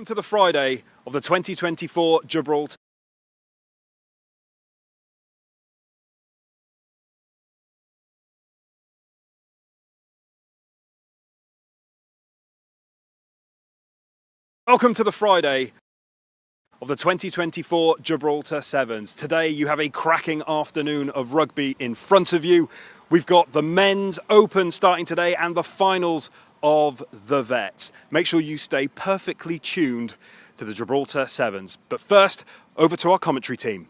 Welcome to the Friday of the 2024 Gibraltar. Welcome to the Friday of the 2024 Gibraltar Sevens. Today you have a cracking afternoon of rugby in front of you. We've got the Men's Open starting today and the finals of the Vets. Make sure you stay perfectly tuned to the Gibraltar Sevens. But first, over to our commentary team.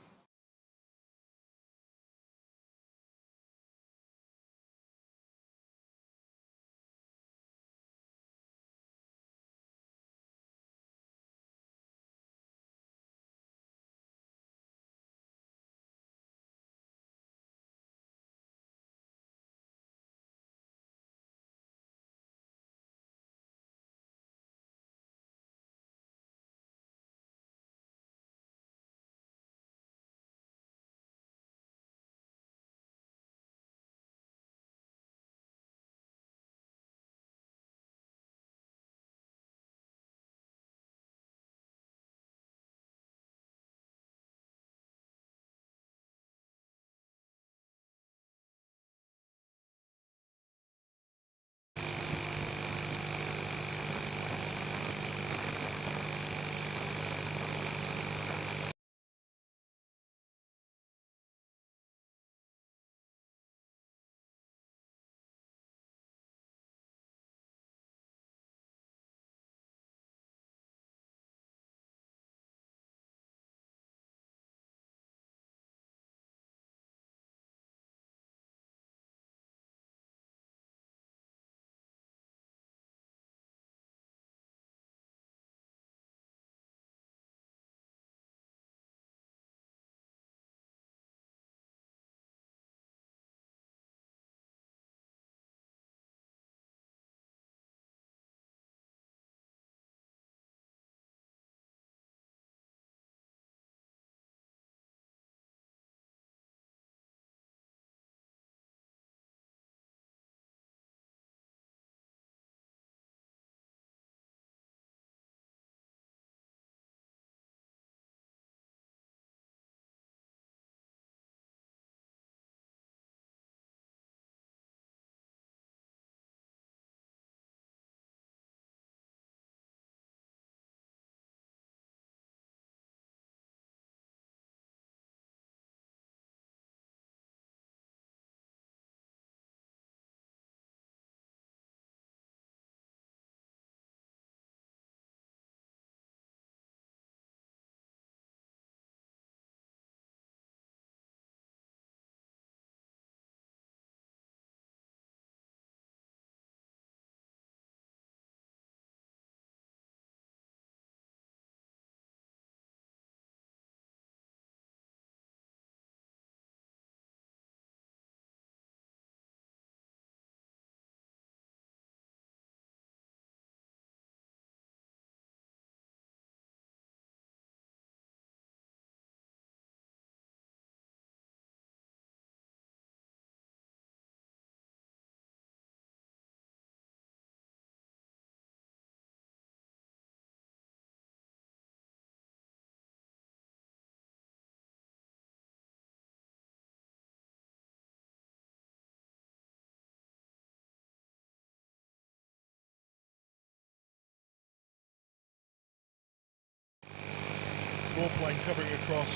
Broad plane covering across,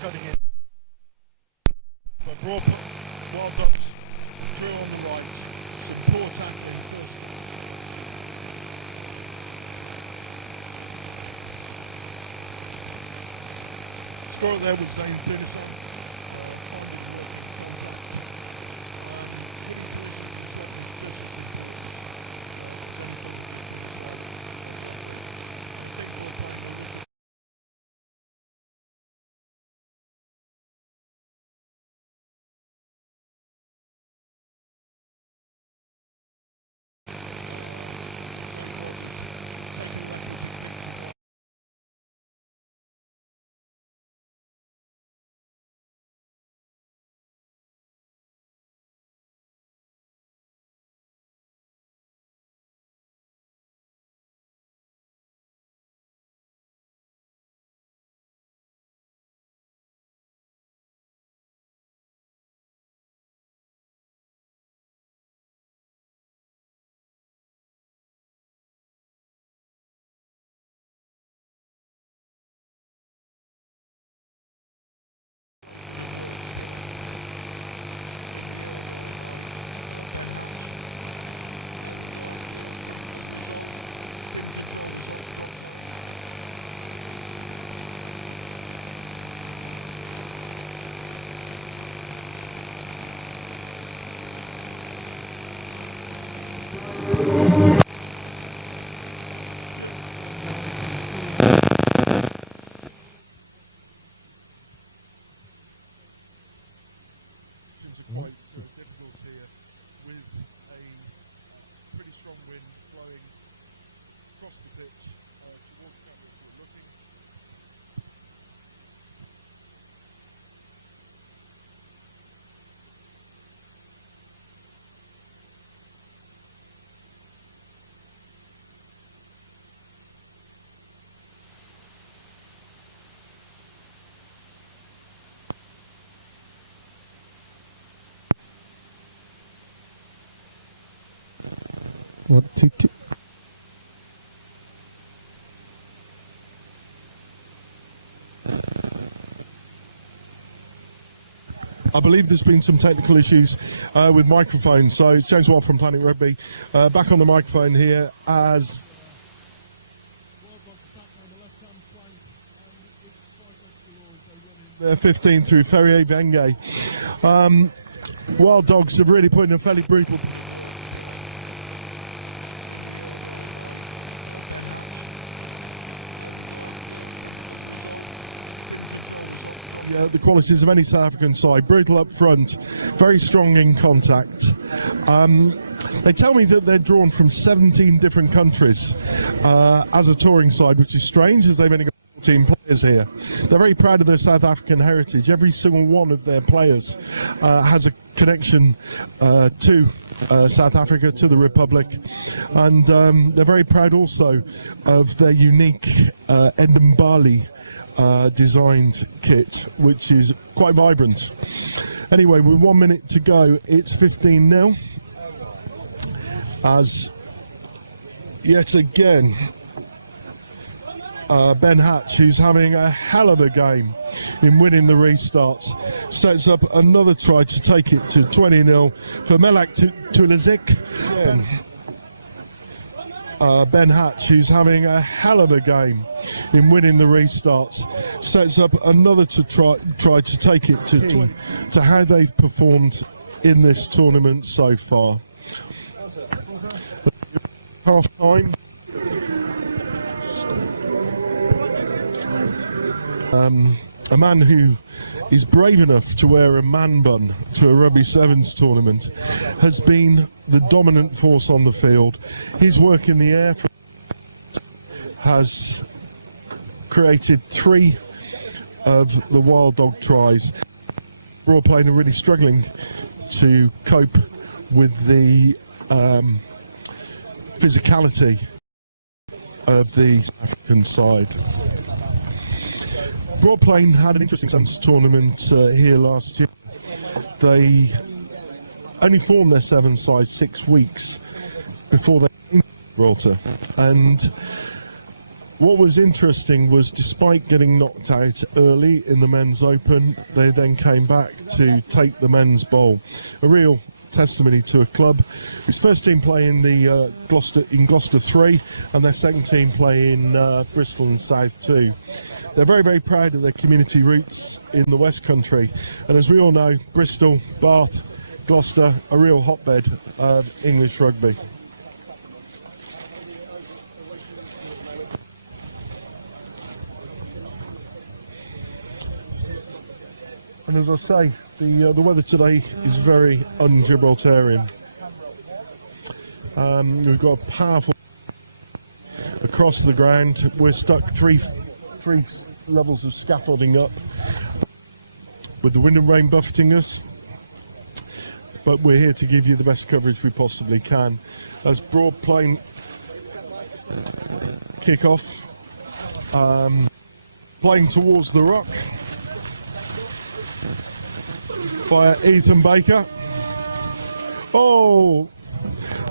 cutting in. But wild ducks through on the right. Some poor tackling first. Score there with Zane Finison. Want to kick. I believe there's been some technical issues with microphones. So it's James Watt from Planet Rugby, back on the microphone here as they're 15 through Ferrier Venge. Wild Dogs have really put in a fairly brutal. The qualities of any South African side, brutal up front, very strong in contact. They tell me that they're drawn from 17 different countries as a touring side, which is strange as they've only got 14 players here. They're very proud of their South African heritage. Every single one of their players has a connection to South Africa, to the Republic, and they're very proud also of their unique Ndambali designed kit, which is quite vibrant. Anyway, with 1 minute to go, it's 15-0 as yet again Ben Hatch, who's having a hell of a game in winning the restarts, sets up another try to take it to 20-0 for Melak Tulizik. Ben Hatch, who's having a hell of a game in winning the restarts, sets up another try to take it to how they've performed in this tournament so far. Half time. A man who is brave enough to wear a man bun to a Rugby Sevens tournament has been the dominant force on the field. His work in the air has created 3 of the Wild Dog tries. Raw playing are really struggling to cope with the physicality of the South African side. Broadplain had an interesting Sevens tournament here last year. They only formed their Sevens side 6 weeks before they came to Gibraltar. And what was interesting was, despite getting knocked out early in the Men's Open, they then came back to take the Men's Bowl. A real testimony to a club whose first team play in the Gloucester 3 and their second team play in Bristol and South 2. They're very, very proud of their community roots in the West Country, and as we all know, Bristol, Bath, Gloucester, a real hotbed of English rugby. And as I say, the weather today is very un-Gibraltarian. We've got a powerful across the ground. We're stuck three levels of scaffolding up with the wind and rain buffeting us, but we're here to give you the best coverage we possibly can. As Broadplain kick off, playing towards the rock via Ethan Baker. Oh,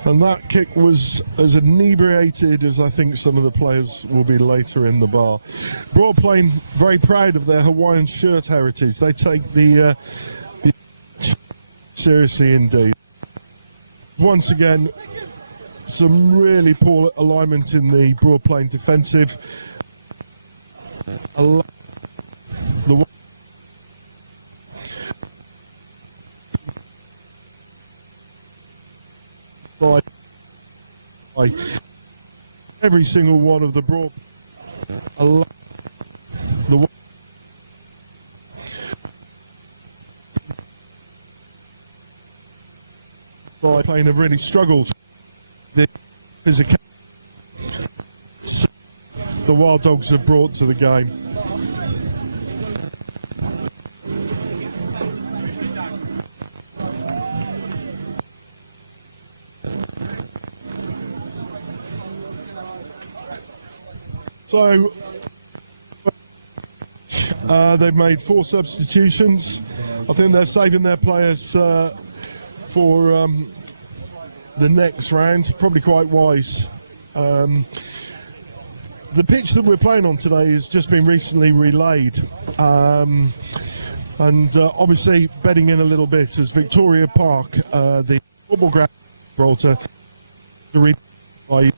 and that kick was as inebriated as I think some of the players will be later in the bar. Broadplain very proud of their Hawaiian shirt heritage. They take the seriously indeed. Once again, some really poor alignment in the Broadplain defensive. Every single one of the broad playing have really struggled. The Wild Dogs have brought to the game. So they've made 4 substitutions. I think they're saving their players for the next round. Probably quite wise. The pitch that we're playing on today has just been recently relayed. Obviously bedding in a little bit as Victoria Park, the football ground Gibraltar, by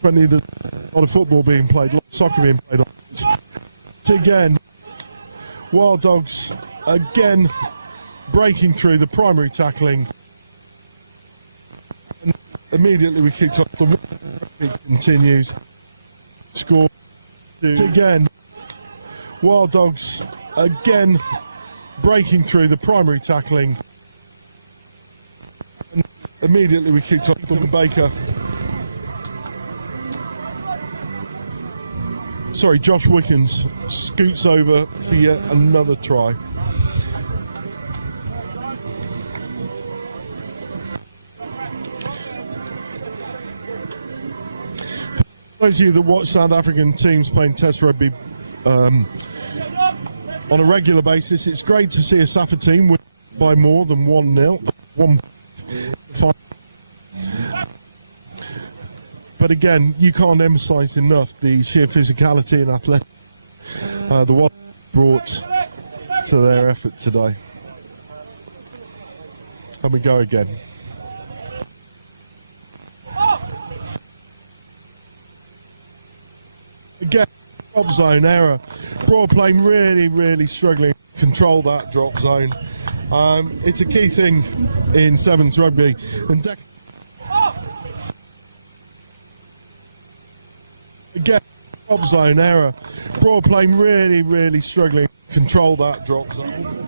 plenty of a lot of football being played, a lot of soccer being played on. Again, Wild Dogs again breaking through the primary tackling. And immediately we kicked off, the it continues. Score again. Wild Dogs again breaking through the primary tackling. And immediately we kicked off the Baker. Sorry, Josh Wickens scoots over for yet another try. For those of you that watch South African teams playing Test rugby on a regular basis, it's great to see a SAFA team win by more than 1-0. But again, you can't emphasise enough the sheer physicality and athleticism the Wild brought to their effort today. And we go again. Again, drop zone error. Broad playing really struggling to control that drop zone. It's a key thing in sevens rugby. And again, drop zone error. Broad playing really struggling to control that drop zone.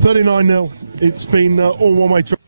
$39-0. It's been all one-way traffic.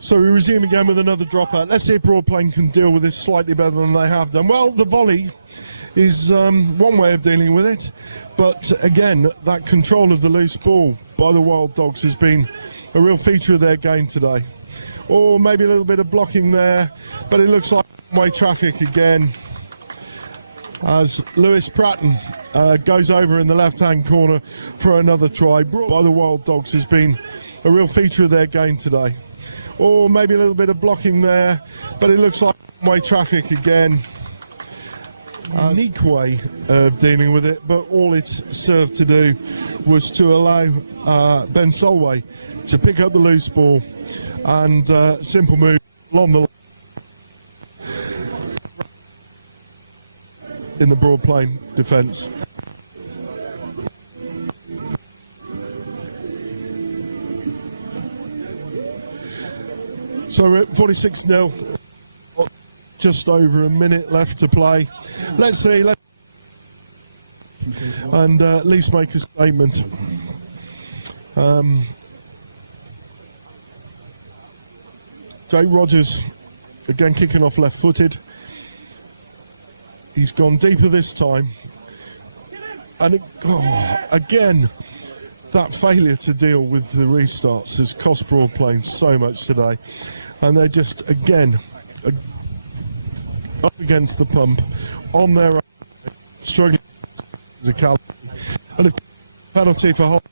So we resume again with another dropout. Let's see if Broad Plain can deal with this slightly better than they have done. Well, the volley is one way of dealing with it, but again, that control of the loose ball by the Wild Dogs has been a real feature of their game today. Or maybe a little bit of blocking there, but it looks like one-way traffic again as Lewis Pratton goes over in the left-hand corner for another try. By the Wild Dogs has been a real feature of their game today. Or maybe a little bit of blocking there, but it looks like one-way traffic again. Unique way of dealing with it, but all it served to do was to allow Ben Solway to pick up the loose ball and simple move along the line in the Broad Plain defence. So we're at 46-0, just over a minute left to play. Let's see, and at least make a statement. Jake Rogers, again kicking off left-footed. He's gone deeper this time. And again, that failure to deal with the restarts has cost Broad Plain so much today. And they're just, again, up against the pump, on their own, struggling with physicality. And a penalty for Hall.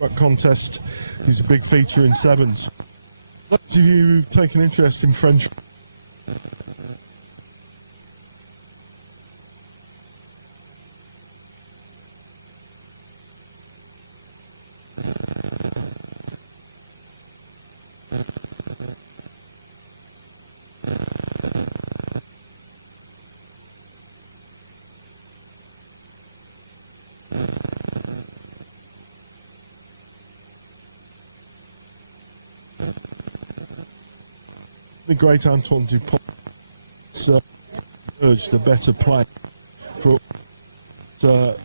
That contest is a big feature in sevens. Those of you who take an interest in French the great Antoine Dupont urged a better play for the.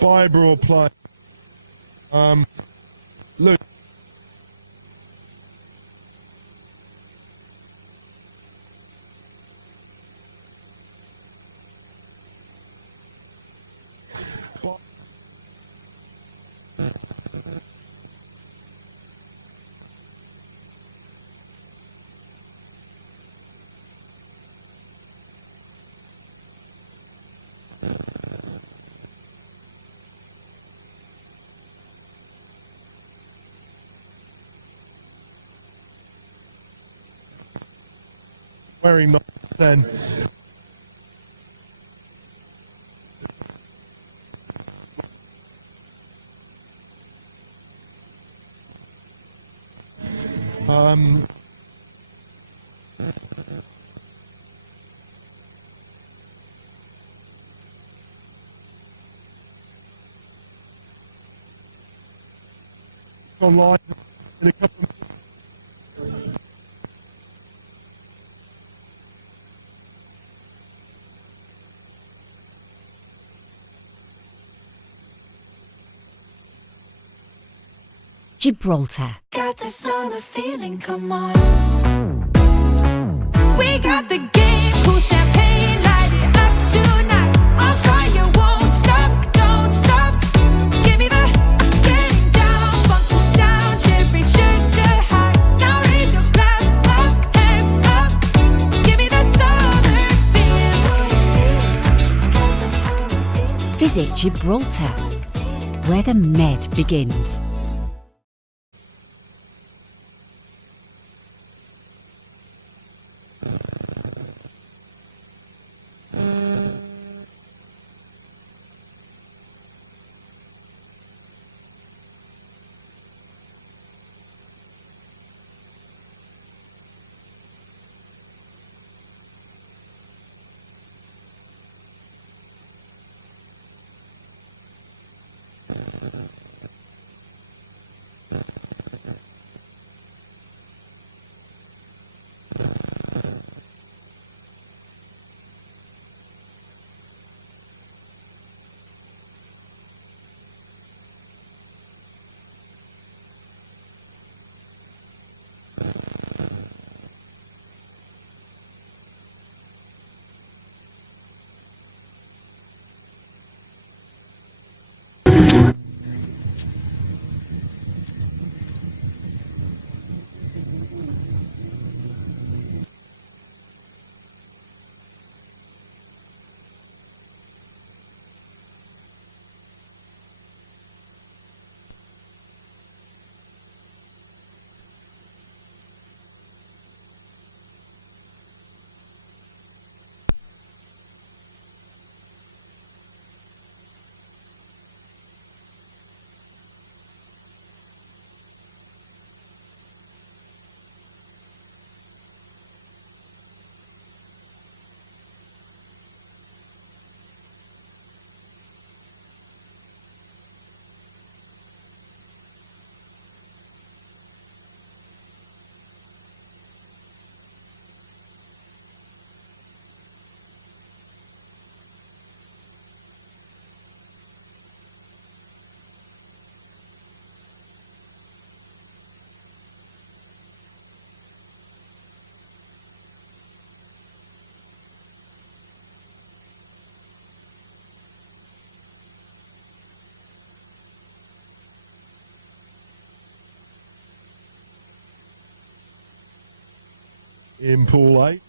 Fibre play. Look. Wearing then. Online in a couple of Gibraltar. Got the summer feeling, come on. We got the game, cool champagne, light it up tonight. On fire, won't stop, don't stop. Give me the getting down, funky sound, cherry sugar high. Now raise your glass up, hands up. Give me the summer feeling. Got the summer feeling. Visit Gibraltar, where the Med begins. in Pool 8.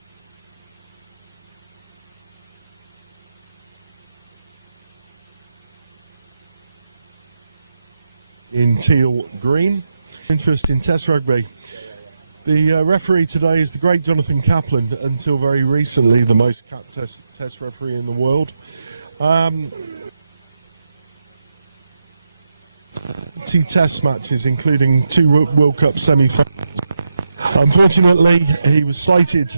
in teal green. Interest in Test rugby. The referee today is the great Jonathan Kaplan, until very recently the most capped test referee in the world. 2 test matches, including 2 World Cup semi-finals. Unfortunately, he was slated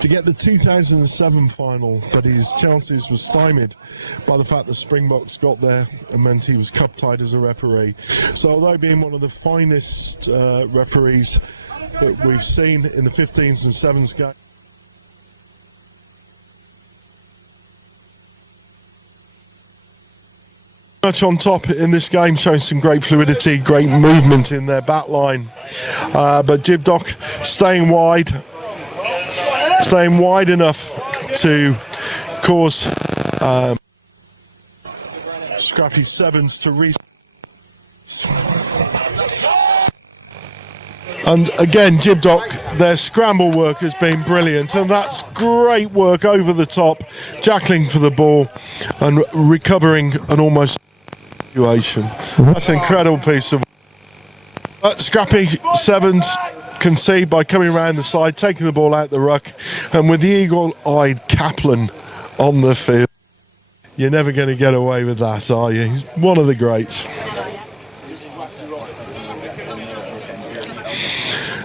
to get the 2007 final, but his chances were stymied by the fact the Springboks got there and meant he was cup-tied as a referee. So although being one of the finest referees that we've seen in the 15s and 7s game, much on top in this game, showing some great fluidity, great movement in their back line. But Gibraltar staying wide enough to cause scrappy 7s to reach. And again, Gibraltar, their scramble work has been brilliant, and that's great work over the top, jackling for the ball and recovering an almost situation. That's an incredible piece of scrappy 7s concede by coming around the side, taking the ball out the ruck, and with the eagle-eyed Kaplan on the field, you're never going to get away with that, are you? He's one of the greats.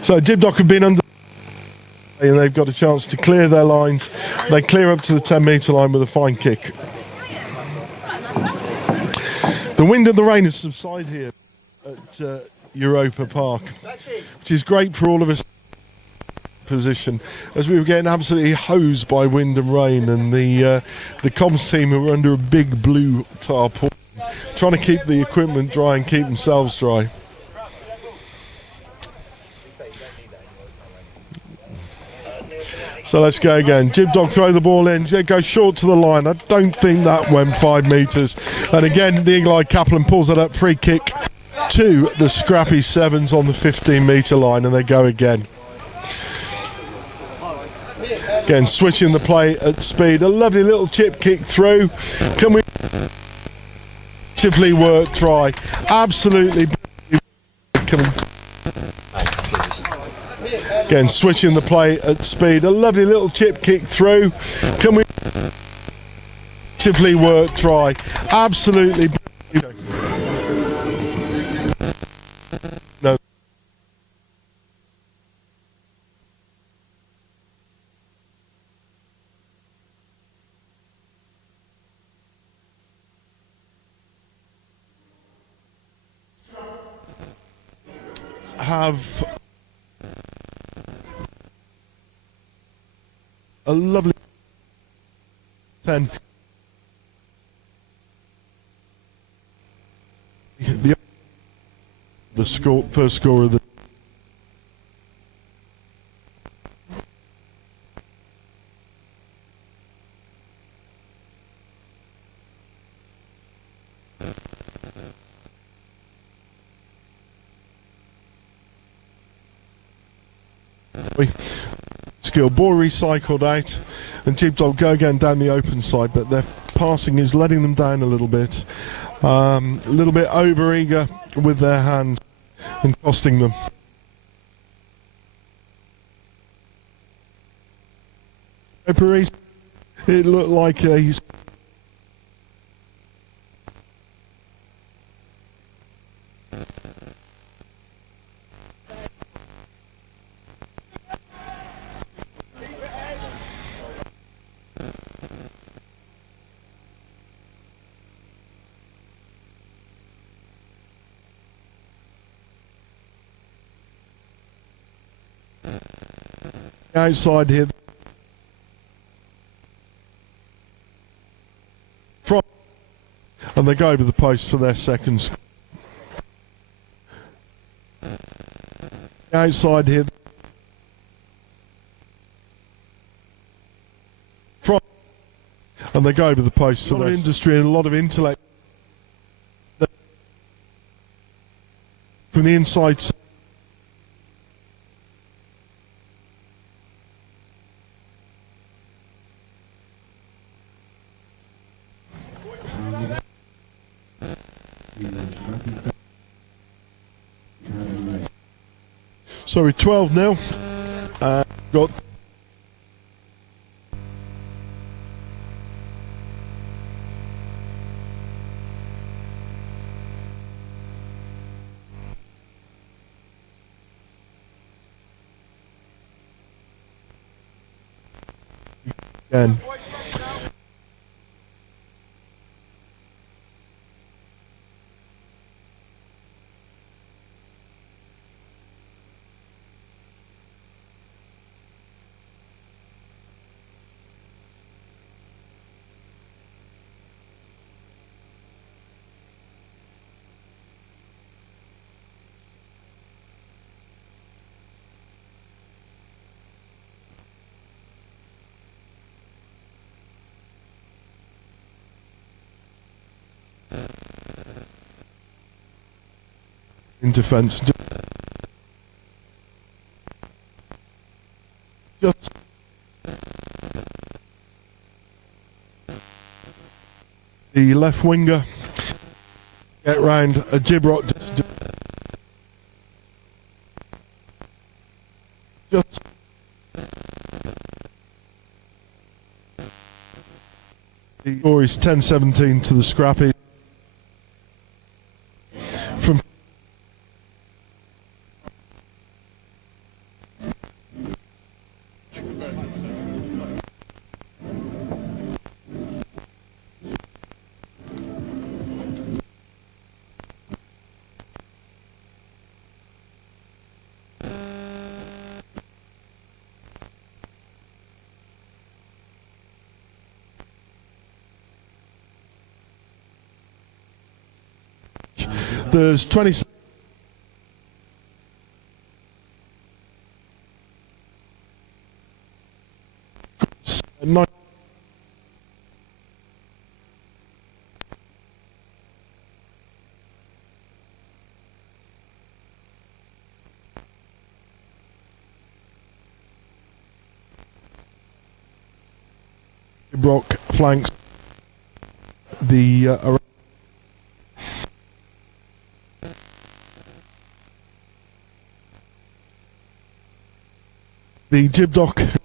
So Gibraltar have been under, and they've got a chance to clear their lines. They clear up to the 10-metre line with a fine kick. The wind and the rain has subsided here at Europa Park, which is great for all of us position, as we were getting absolutely hosed by wind and rain, and the comms team who were under a big blue tarpaulin trying to keep the equipment dry and keep themselves dry. So let's go again. Gibraltar throw the ball in. They go short to the line. I don't think that went 5 metres. And again, the eagle-eyed Kaplan pulls it up. Free kick to the scrappy 7s on the 15-metre line, and they go again. Again, switching the play at speed. A lovely little chip kick through. Can we actively work try? Absolutely. Again, switching the play at speed. A lovely little chip kick through. Can we actively work try? Absolutely. No. Have a lovely 10. The score, first score of the skill. Ball recycled out, and Gibraltar go again down the open side, but their passing is letting them down a little bit over eager with their hands and costing them. It looked like he's outside here. And they go over the post for their second score. Outside here. And they go over the post for their industry and a lot of intellect from the inside. So we're 12-0. Got again. In defence, just the left winger get round a Gibraltar. Just the score is 10-17 to the Scrappy. From there's 20. Brock flanks the Gibdoc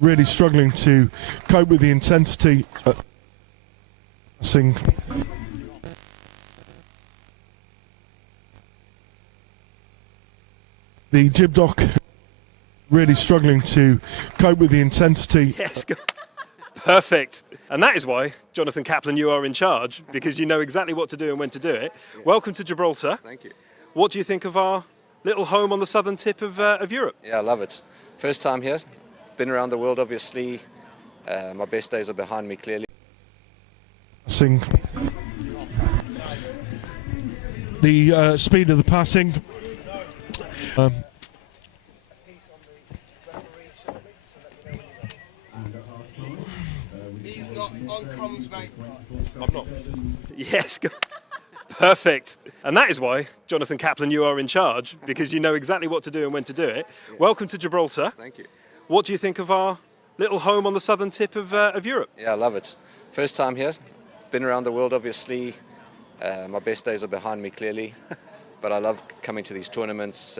really struggling to cope with the intensity. The Gibdoc really struggling to cope with the intensity. Yes, perfect. And that is why, Jonathan Kaplan, you are in charge, because you know exactly what to do and when to do it. Yeah. Welcome to Gibraltar. Thank you. What do you think of our little home on the southern tip of Europe? Yeah, I love it. First time here. Been around the world, obviously. My best days are behind me, clearly. The speed of the passing. He's not on comms, mate. I'm not. Yes, perfect. And that is why, Jonathan Kaplan, you are in charge, because you know exactly what to do and when to do it. Yeah. Welcome to Gibraltar. Thank you. What do you think of our little home on the southern tip of Europe? Yeah, I love it. First time here. Been around the world, obviously. My best days are behind me, clearly. But I love coming to these tournaments,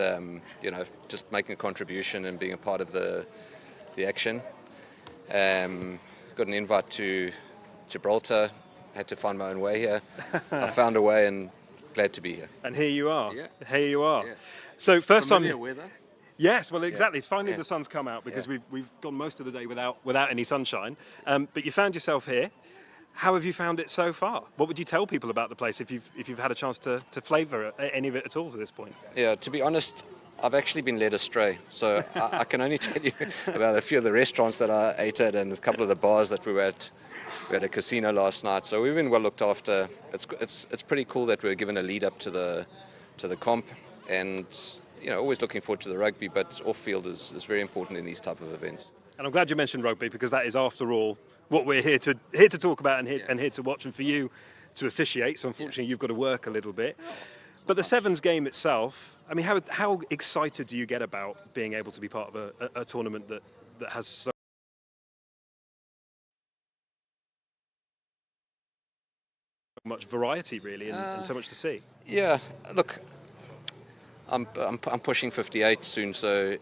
you know, just making a contribution and being a part of the action. Got an invite to Gibraltar. Had to find my own way here. I found a way and glad to be here. And here you are. Yeah. Here you are. Yeah. So first Familiar time. weather? Yes, well, exactly. Yeah. Finally, Yeah. the sun's come out because Yeah. we've gone most of the day without any sunshine. But you found yourself here. How have you found it so far? What would you tell people about the place if you've had a chance to flavour any of it at all to this point? Yeah, to be honest, I've actually been led astray. So I can only tell you about a few of the restaurants that I ate at and a couple of the bars that we were at. We had a casino last night, so we've been well looked after. It's pretty cool that we were given a lead up to the comp, and you know, always looking forward to the rugby, but off field is very important in these type of events. And I'm glad you mentioned rugby because that is, after all, what we're here to talk about and here to watch, and for you to officiate. So unfortunately, you've got to work a little bit. But the Sevens game itself, I mean, how excited do you get about being able to be part of a tournament that has so much variety, really, and so much to see? Yeah, look, I'm pushing 58 soon, so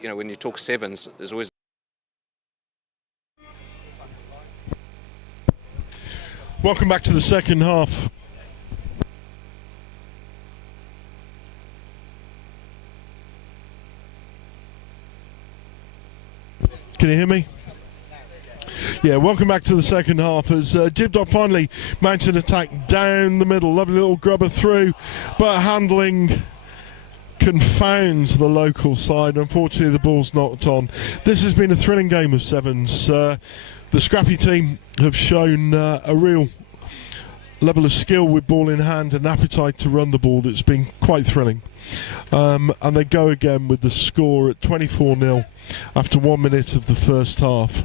you know, when you talk sevens, there's always. Welcome back to the second half. Can you hear me? Yeah, welcome back to the second half as Gibraltar finally mounts an attack down the middle. Lovely little grubber through, but handling confounds the local side. Unfortunately, the ball's knocked on. This has been a thrilling game of sevens. The scrappy team have shown a real level of skill with ball in hand and appetite to run the ball that's been quite thrilling. And they go again with the score at 24-0 after 1 minute of the first half.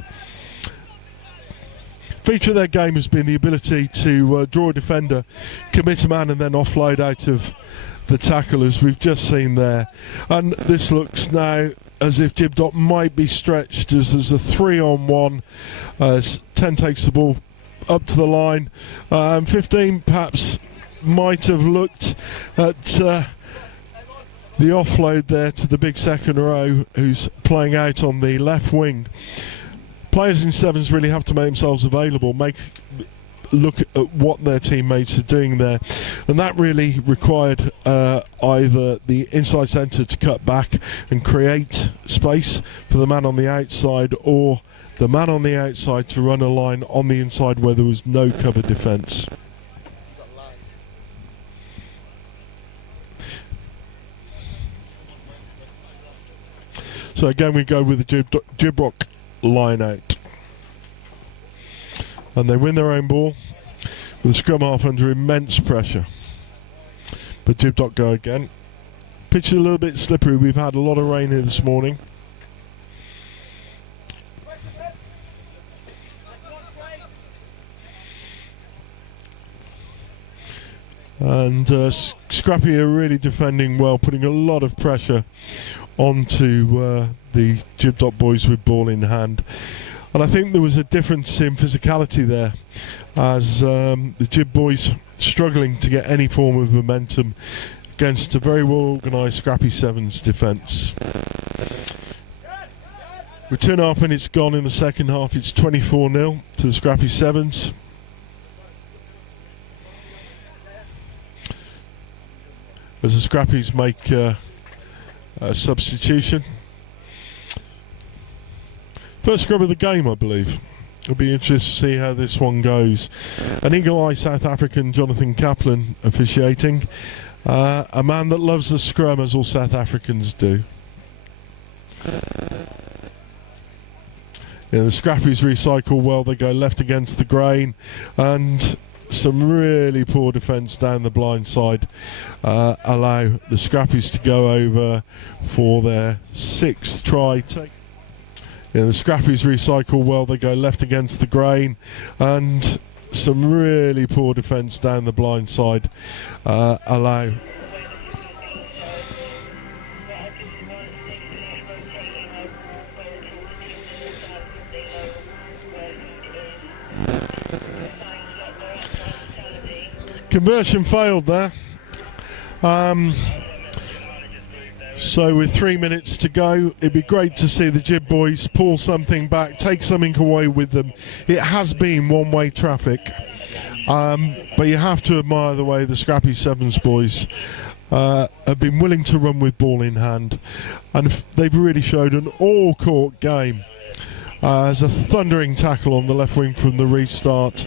Feature of their game has been the ability to draw a defender, commit a man and then offload out of the tackle, as we've just seen there. And this looks now as if Gibraltar might be stretched as there's a 3-on-1 as 10 takes the ball up to the line. 15 perhaps might have looked at the offload there to the big second row who's playing out on the left wing. Players in sevens really have to make themselves available, look at what their teammates are doing there, and that really required either the inside centre to cut back and create space for the man on the outside, or the man on the outside to run a line on the inside where there was no cover defence. So again we go with the Gibraltar line out. And they win their own ball with the scrum half under immense pressure. But Gibraltar go again. Pitch is a little bit slippery. We've had a lot of rain here this morning. And Scrappy are really defending well, putting a lot of pressure onto the Gibraltar boys with ball in hand. And I think there was a difference in physicality there as the Gib boys struggling to get any form of momentum against a very well organised Scrappy Sevens defence. With 2.5 minutes gone in the second half, it's 24-0 to the Scrappy Sevens. As the Scrappies make a substitution. First scrub of the game, I believe. It'll be interesting to see how this one goes. An eagle-eye South African, Jonathan Kaplan, officiating. A man that loves the scrum, as all South Africans do. Yeah, the Scrappies recycle well. They go left against the grain, and some really poor defence down the blind side allow the Scrappies to go over for their 6th try. Yeah, the Scrappies recycle well. They go left against the grain, and some really poor defence down the blind side allow. Conversion failed there. So with 3 minutes to go, it'd be great to see the Gib boys pull something back, take something away with them. It has been one-way traffic, but you have to admire the way the Scrappy Sevens boys have been willing to run with ball in hand, and they've really showed an all-court game. As a thundering tackle on the left wing from the restart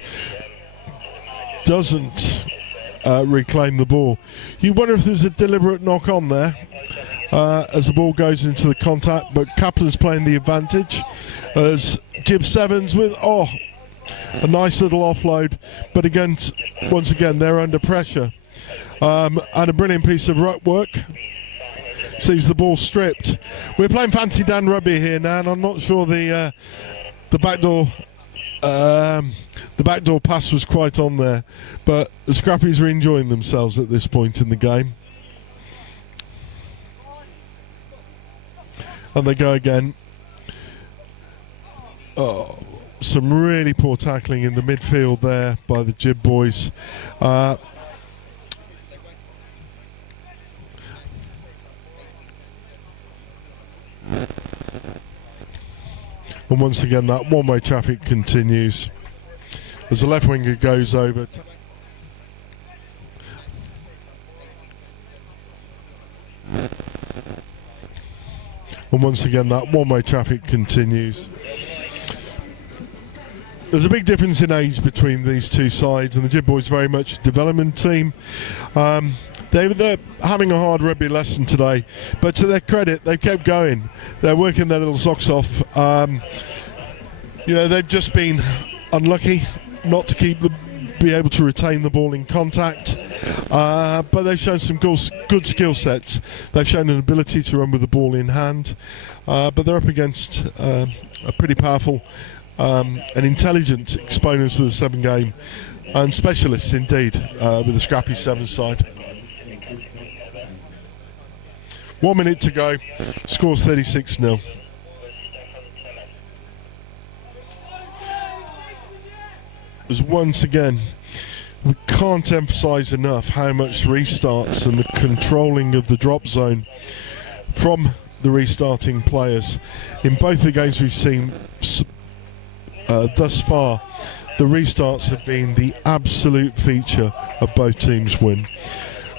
doesn't reclaim the ball. You wonder if there's a deliberate knock on there as the ball goes into the contact, but Kaplan's playing the advantage as Gib Sevens with a nice little offload, but again, once again they're under pressure, and a brilliant piece of ruck work sees the ball stripped. We're playing Fancy Dan Rugby here now, and I'm not sure the backdoor pass was quite on there, but the Scrappies are enjoying themselves at this point in the game. And they go again. Some really poor tackling in the midfield there by the Gib boys. And once again, that one-way traffic continues as the left winger goes over. And once again, that one-way traffic continues. There's a big difference in age between these two sides, and the Jib Boys very much a development team. They're having a hard rugby lesson today, but to their credit, they've kept going. They're working their little socks off. They've just been unlucky not to be able to retain the ball in contact, but they've shown some good skill sets. They've shown an ability to run with the ball in hand, but they're up against a pretty powerful and intelligent exponents of the Seven game, and specialists indeed with the scrappy Seven side. 1 minute to go, scores 36-0. As once again, we can't emphasise enough how much restarts and the controlling of the drop zone from the restarting players. In both the games we've seen thus far, the restarts have been the absolute feature of both teams' win.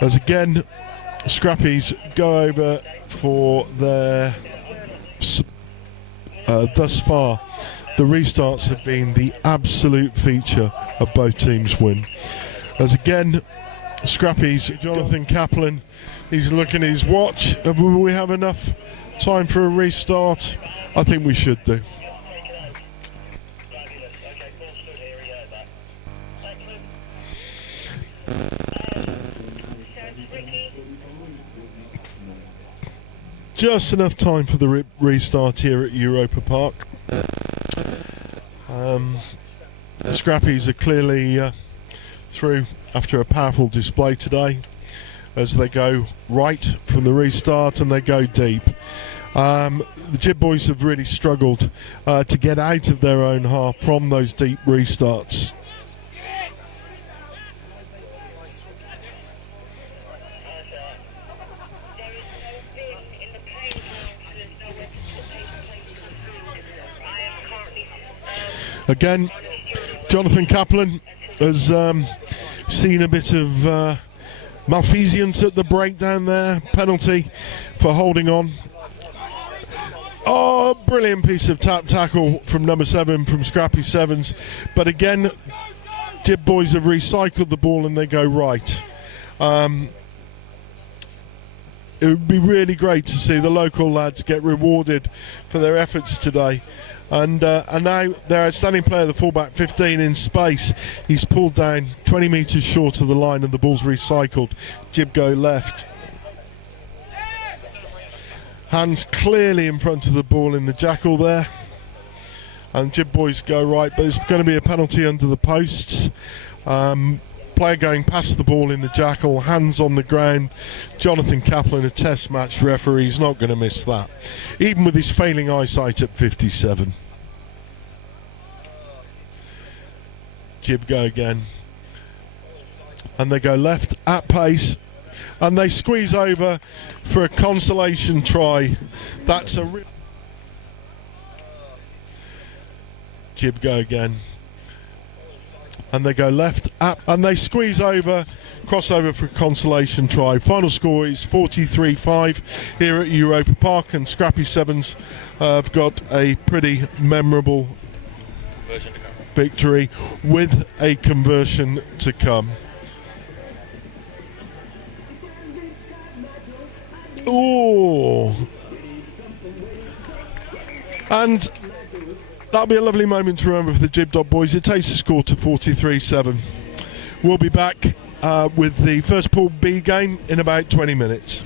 As again, Scrappies go over for their thus far, the restarts have been the absolute feature of both teams' win. As again, Scrappies, Jonathan Kaplan, he's looking at his watch. Will we have enough time for a restart? I think we should do. Just enough time for the restart here at Europa Park. Scrappies are clearly through after a powerful display today as they go right from the restart and they go deep. The Jib Boys have really struggled to get out of their own half from those deep restarts. Again, Jonathan Kaplan has seen a bit of malfeasance at the breakdown there. Penalty for holding on. Oh, brilliant piece of tap tackle from number 7 from Scrappy Sevens. But again, Jib Boys have recycled the ball and they go right. It would be really great to see the local lads get rewarded for their efforts today. And now their outstanding player, the fullback, 15 in space. He's pulled down 20 metres short of the line and the ball's recycled. Jib go left. Hands clearly in front of the ball in the jackal there. And Jib Boys go right, but it's going to be a penalty under the posts. Player going past the ball in the jackal, hands on the ground. Jonathan Kaplan, a test match referee, he's not going to miss that, even with his failing eyesight at 57. Jib go again. And they go left at pace. And they squeeze over for a consolation try. That's a Jib go again. And they go left up and they squeeze over, crossover for a consolation try. Final score is 43-5 here at Europa Park, and Scrappy Sevens have got a pretty memorable victory with a conversion to come. Oh, and that'll be a lovely moment to remember for the Jib Dog Boys. It takes the score to 43-7. We'll be back with the first Pool B game in about 20 minutes.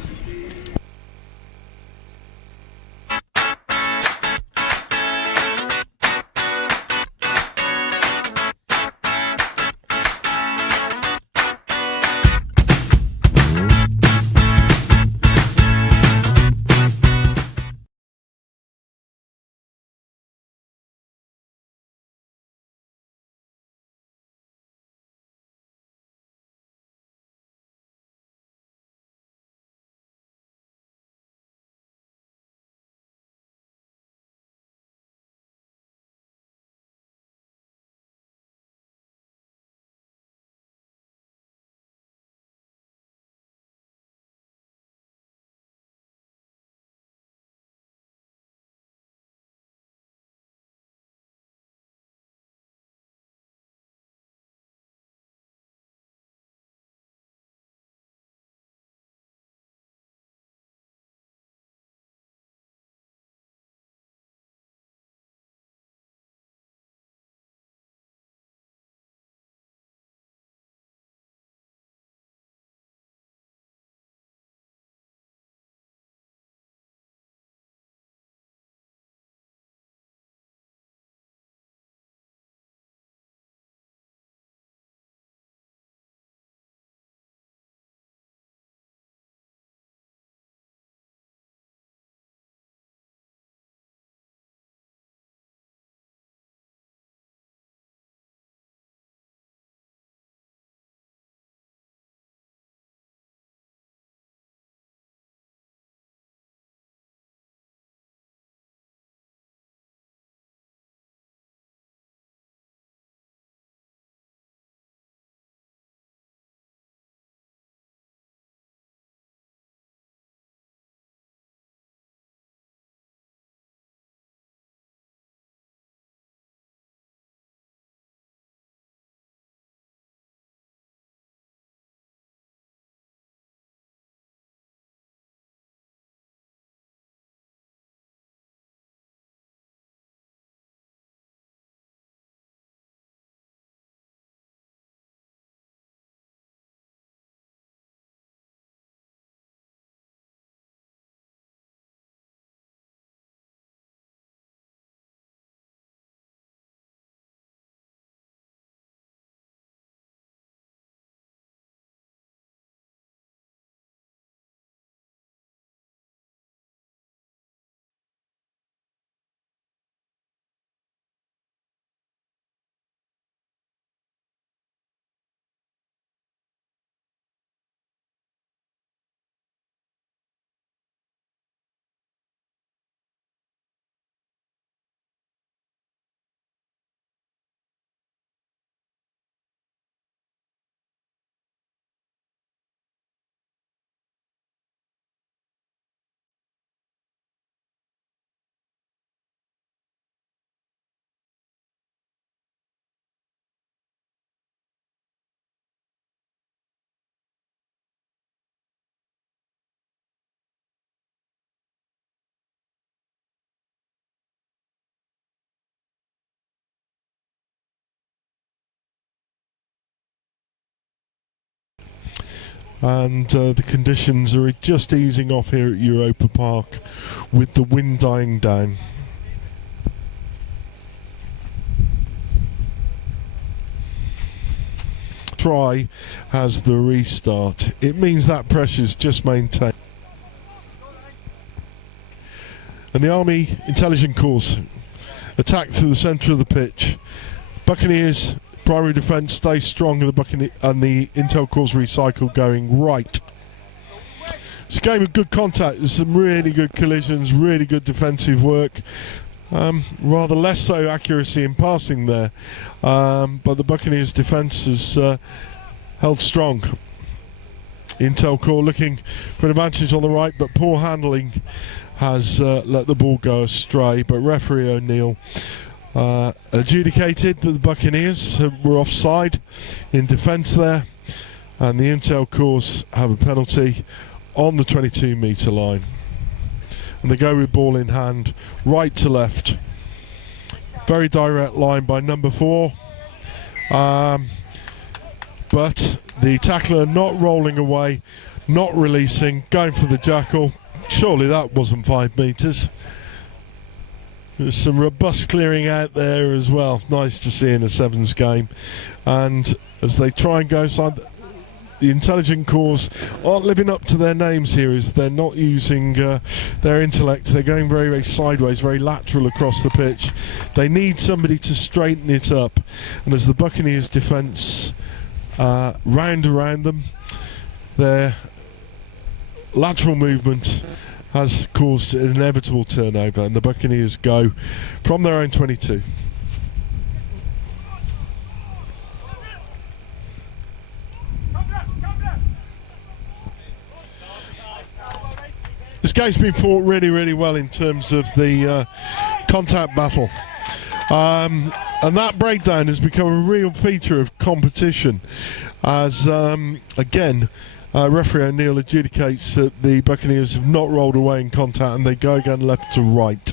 and the conditions are just easing off here at Europa Park with the wind dying down. Try has the restart. It means that pressure's just maintained. And the Army Intelligence Corps attack through the centre of the pitch. Buccaneers primary defence stays strong, and the Intel Corps recycle going right. It's a game of good contact. There's some really good collisions, really good defensive work. Rather less so accuracy in passing there, but the Buccaneers' defence has held strong. Intel Corps looking for an advantage on the right, but poor handling has let the ball go astray. But referee O'Neill adjudicated that the Buccaneers were offside in defence there, and the Intel Corps have a penalty on the 22-metre line. And they go with ball in hand, right to left. Very direct line by number 4. But the tackler not rolling away, not releasing, going for the jackal. Surely that wasn't 5 metres. There's some robust clearing out there as well. Nice to see in a sevens game. And as they try and go inside, the Intelligence Corps aren't living up to their names here, as they're not using their intellect. They're going very, very sideways, very lateral across the pitch. They need somebody to straighten it up. And as the Buccaneers' defence round around them, their lateral movement has caused an inevitable turnover, and the Buccaneers go from their own 22. This game's been fought really, really well in terms of the contact battle. And that breakdown has become a real feature of competition as, again, referee O'Neill adjudicates that the Buccaneers have not rolled away in contact, and they go again left to right.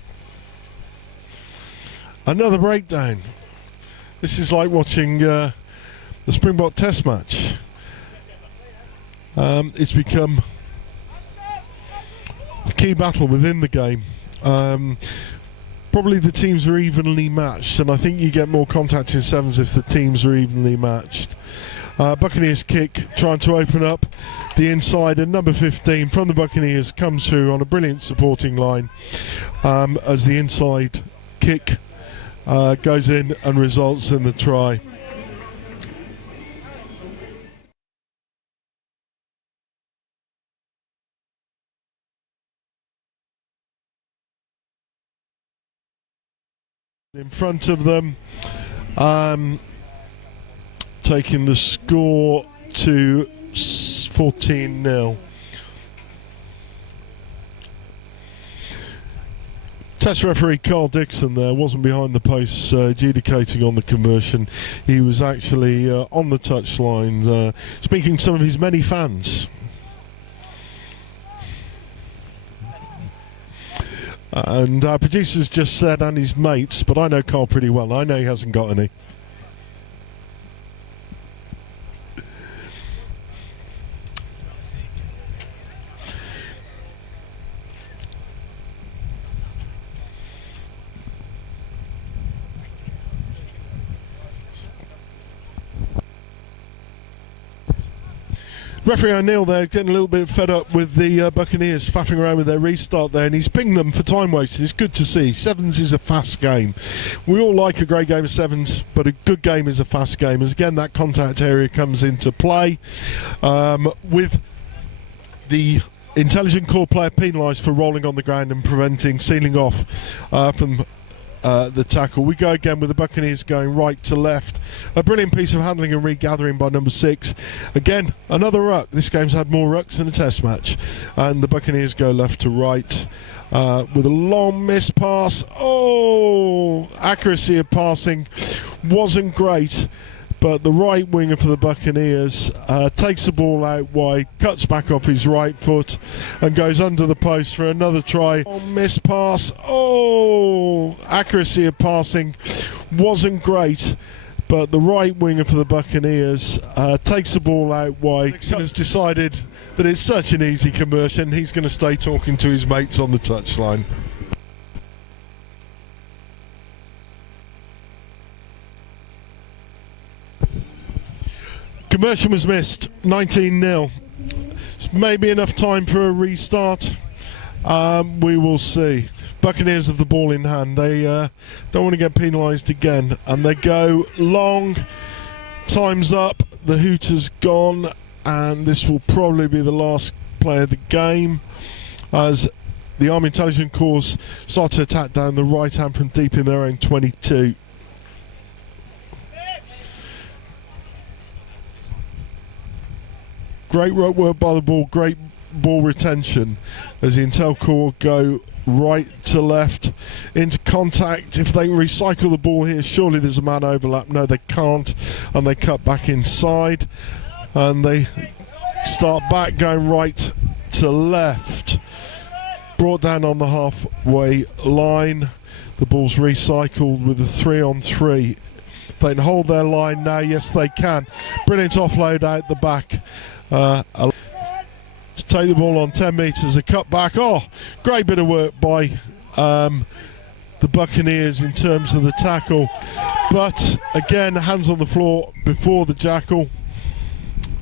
Another breakdown. This is like watching the Springbok Test match. It's become the key battle within the game. Probably the teams are evenly matched, and I think you get more contact in sevens if the teams are evenly matched. Buccaneers kick, trying to open up the inside, and number 15 from the Buccaneers comes through on a brilliant supporting line as the inside kick goes in and results in the try. In front of them, taking the score to 14-0. Test referee Carl Dixon there wasn't behind the posts adjudicating on the conversion. He was actually on the touchline speaking to some of his many fans. And our producers just said, and his mates, but I know Carl pretty well. I know he hasn't got any. Referee O'Neill there getting a little bit fed up with the Buccaneers faffing around with their restart there, and he's pinged them for time wasted. It's good to see. Sevens is a fast game. We all like a great game of sevens, but a good game is a fast game. As again, that contact area comes into play with the Intelligence Corps player penalised for rolling on the ground and preventing sealing off from the tackle. We go again with the Buccaneers going right to left. A brilliant piece of handling and regathering by number 6. Again, another ruck. This game's had more rucks than a test match. And the Buccaneers go left to right with a long missed pass. Oh! Accuracy of passing wasn't great, but the right winger for the Buccaneers takes the ball out wide, cuts back off his right foot and goes under the post for another try. Missed pass. Oh! Accuracy of passing wasn't great, but but the right winger for the Buccaneers takes the ball out wide and has decided that it's such an easy conversion, he's going to stay talking to his mates on the touchline. Conversion was missed, 19-0. Maybe enough time for a restart. We will see. Buccaneers have the ball in hand. They don't want to get penalised again, and they go long. Time's up. The hooter's gone, and this will probably be the last play of the game as the Army Intelligence Corps start to attack down the right hand from deep in their own 22. Great rope work by the ball, great ball retention as the Intel Corps go right to left into contact. If they recycle the ball here, surely there's a man overlap. No, they can't, and they cut back inside and they start back going right to left. Brought down on the halfway line. The ball's recycled with a 3-on-3. They can hold their line now. Yes, they can. Brilliant offload out the back. To take the ball on 10 metres, a cut back. Oh, great bit of work by the Buccaneers in terms of the tackle. But again, hands on the floor before the jackal.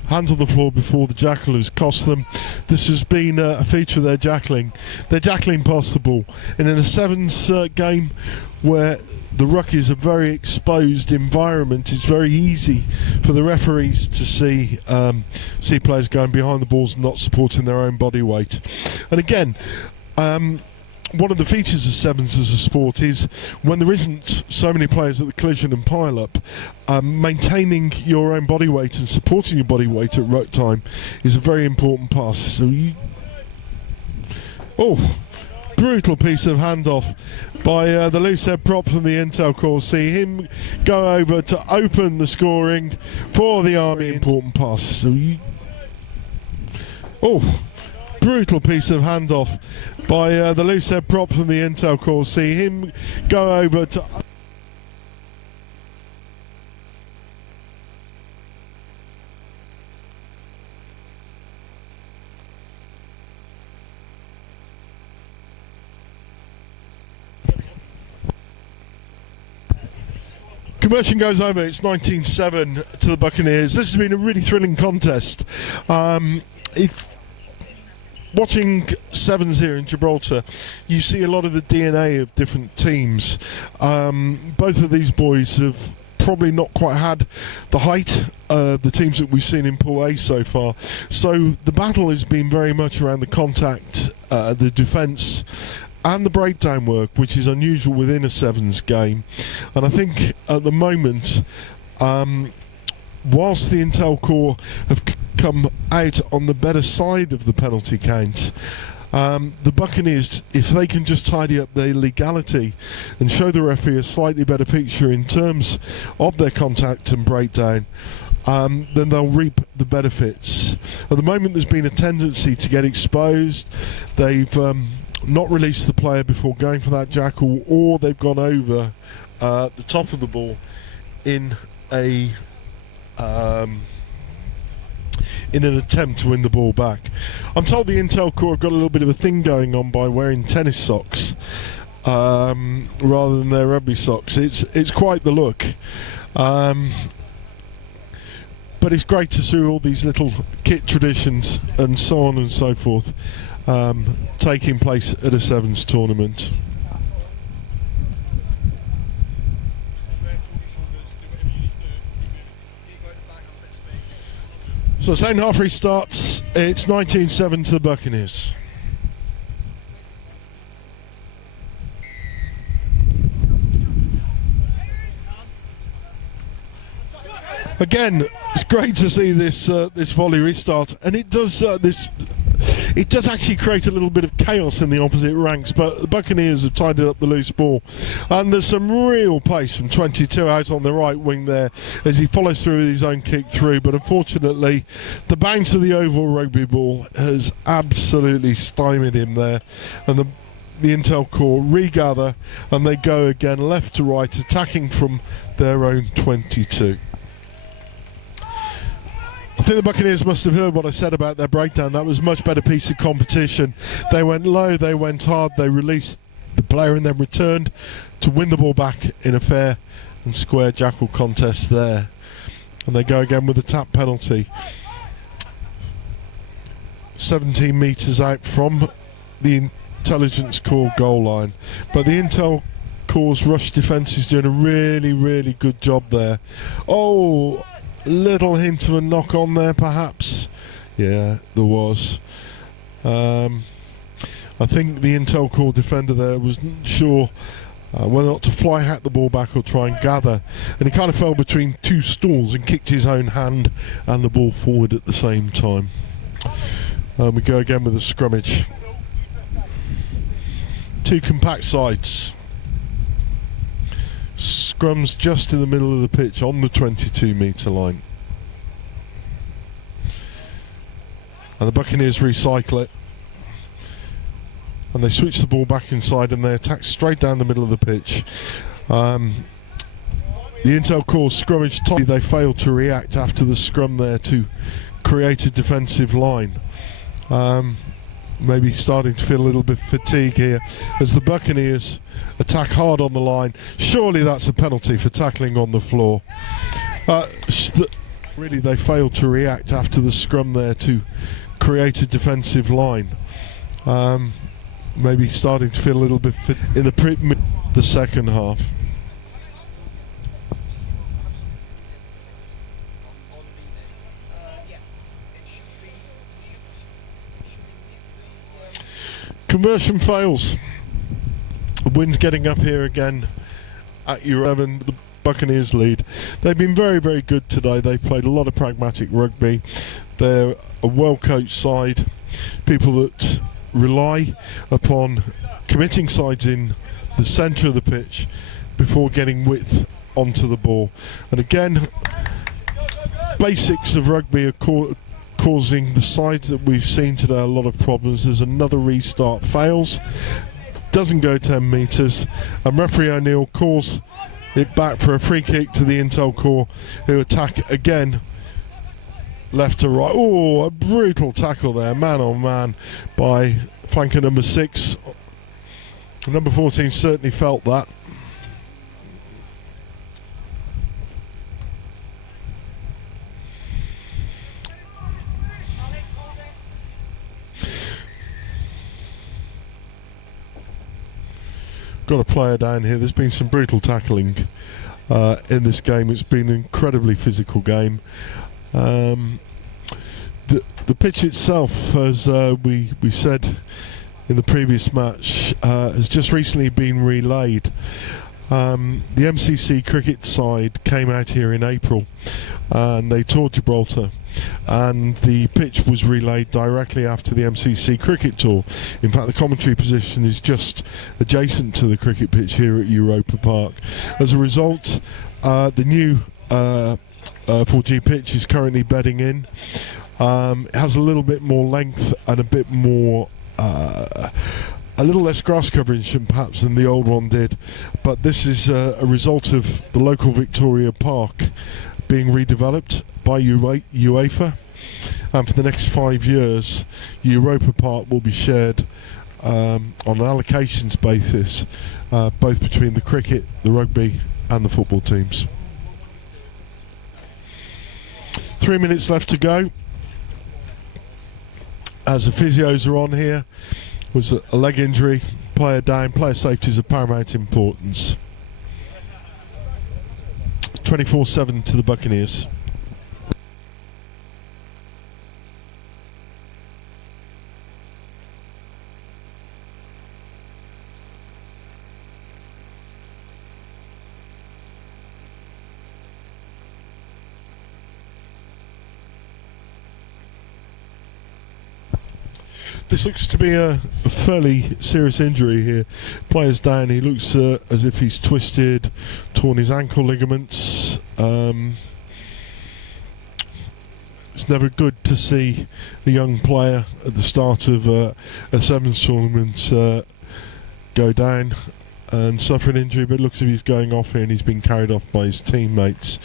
Hands on the floor before the jackal has cost them. This has been a feature of their jackling. They're jackling past the ball. And in a sevens game where the ruck is a very exposed environment, it's very easy for the referees to see players going behind the balls and not supporting their own body weight. And again, one of the features of sevens as a sport is when there isn't so many players at the collision and pile up, maintaining your own body weight and supporting your body weight at ruck time is a very important part. So brutal piece of handoff by the loose head prop from the Intel Corps. See him go over to open the scoring for the Army. Important pass. So brutal piece of handoff by the loose head prop from the Intel Corps. See him go over to conversion goes over. It's 19-7 to the Buccaneers. This has been a really thrilling contest. Watching sevens here in Gibraltar, you see a lot of the DNA of different teams. Both of these boys have probably not quite had the height of the teams that we've seen in Pool A so far. So the battle has been very much around the contact, the defence, and the breakdown work, which is unusual within a sevens game. And I think at the moment, whilst the Intel Corps have come out on the better side of the penalty count, the Buccaneers, if they can just tidy up their legality and show the referee a slightly better picture in terms of their contact and breakdown, then they'll reap the benefits. At the moment there's been a tendency to get exposed. They've not released the player before going for that jackal, or they've gone over the top of the ball in an attempt to win the ball back. I'm told the Intel Corps have got a little bit of a thing going on by wearing tennis socks rather than their rugby socks. It's quite the look. But it's great to see all these little kit traditions and so on and so forth taking place at a sevens tournament. So second half restarts. It's 19-7 to the Buccaneers. Again, it's great to see this this volley restart, and it does it does actually create a little bit of chaos in the opposite ranks, but the Buccaneers have tidied up the loose ball, and there's some real pace from 22 out on the right wing there as he follows through with his own kick through, but unfortunately the bounce of the oval rugby ball has absolutely stymied him there, and the Intel Corps regather and they go again left to right, attacking from their own 22. I think the Buccaneers must have heard what I said about their breakdown. That was a much better piece of competition. They went low, they went hard, they released the player and then returned to win the ball back in a fair and square jackal contest there. And they go again with a tap penalty. 17 metres out from the Intelligence Corps goal line. But the Intel Corps rush defence is doing a really, really good job there. Oh, little hint of a knock on there perhaps. Yeah, there was. I think the Intel Corps defender there wasn't sure whether or not to fly hack the ball back or try and gather, and he kind of fell between two stools and kicked his own hand and the ball forward at the same time. We go again with a scrummage. Two compact sides. Scrums just in the middle of the pitch on the 22 metre line. And the Buccaneers recycle it. And they switch the ball back inside and they attack straight down the middle of the pitch. The Intel Corps scrummage top. They failed to react after the scrum there to create a defensive line. Maybe starting to feel a little bit fatigue here as the Buccaneers attack hard on the line. Surely that's a penalty for tackling on the floor. Really, they failed to react after the scrum there to create a defensive line. Maybe starting to feel a little bit fit in the second half. Conversion fails. The wind's getting up here again at Euro 11. The Buccaneers lead. They've been very, very good today. They've played a lot of pragmatic rugby. They're a well-coached side. People that rely upon committing sides in the centre of the pitch before getting width onto the ball. And again, basics of rugby are causing the sides that we've seen today a lot of problems. There's another restart, fails, doesn't go 10 metres, and referee O'Neill calls it back for a free kick to the Intel Corps, who attack again left to right. Oh, a brutal tackle there, man on man, by flanker number 6. Number 14 certainly felt that. Got a player down here. There's been some brutal tackling in this game. It's been an incredibly physical game. The pitch itself, as we said in the previous match, has just recently been relayed. The MCC cricket side came out here in April and they toured Gibraltar, and the pitch was relayed directly after the MCC cricket tour. In fact, the commentary position is just adjacent to the cricket pitch here at Europa Park. As a result, the new 4G pitch is currently bedding in. It has a little bit more length and a bit more a little less grass coverage perhaps than the old one did, but this is a result of the local Victoria Park being redeveloped by UEFA, and for the next 5 years Europa Park will be shared on an allocations basis, both between the cricket, the rugby and the football teams. 3 minutes left to go as the physios are on here. Was a leg injury, player down, player safety is of paramount importance. 24-7 to the Buccaneers. This looks to be a fairly serious injury here. Player's down, he looks as if he's twisted, torn his ankle ligaments. It's never good to see a young player at the start of a sevens tournament go down. and suffer an injury, but looks as if he's going off here and he's been carried off by his teammates.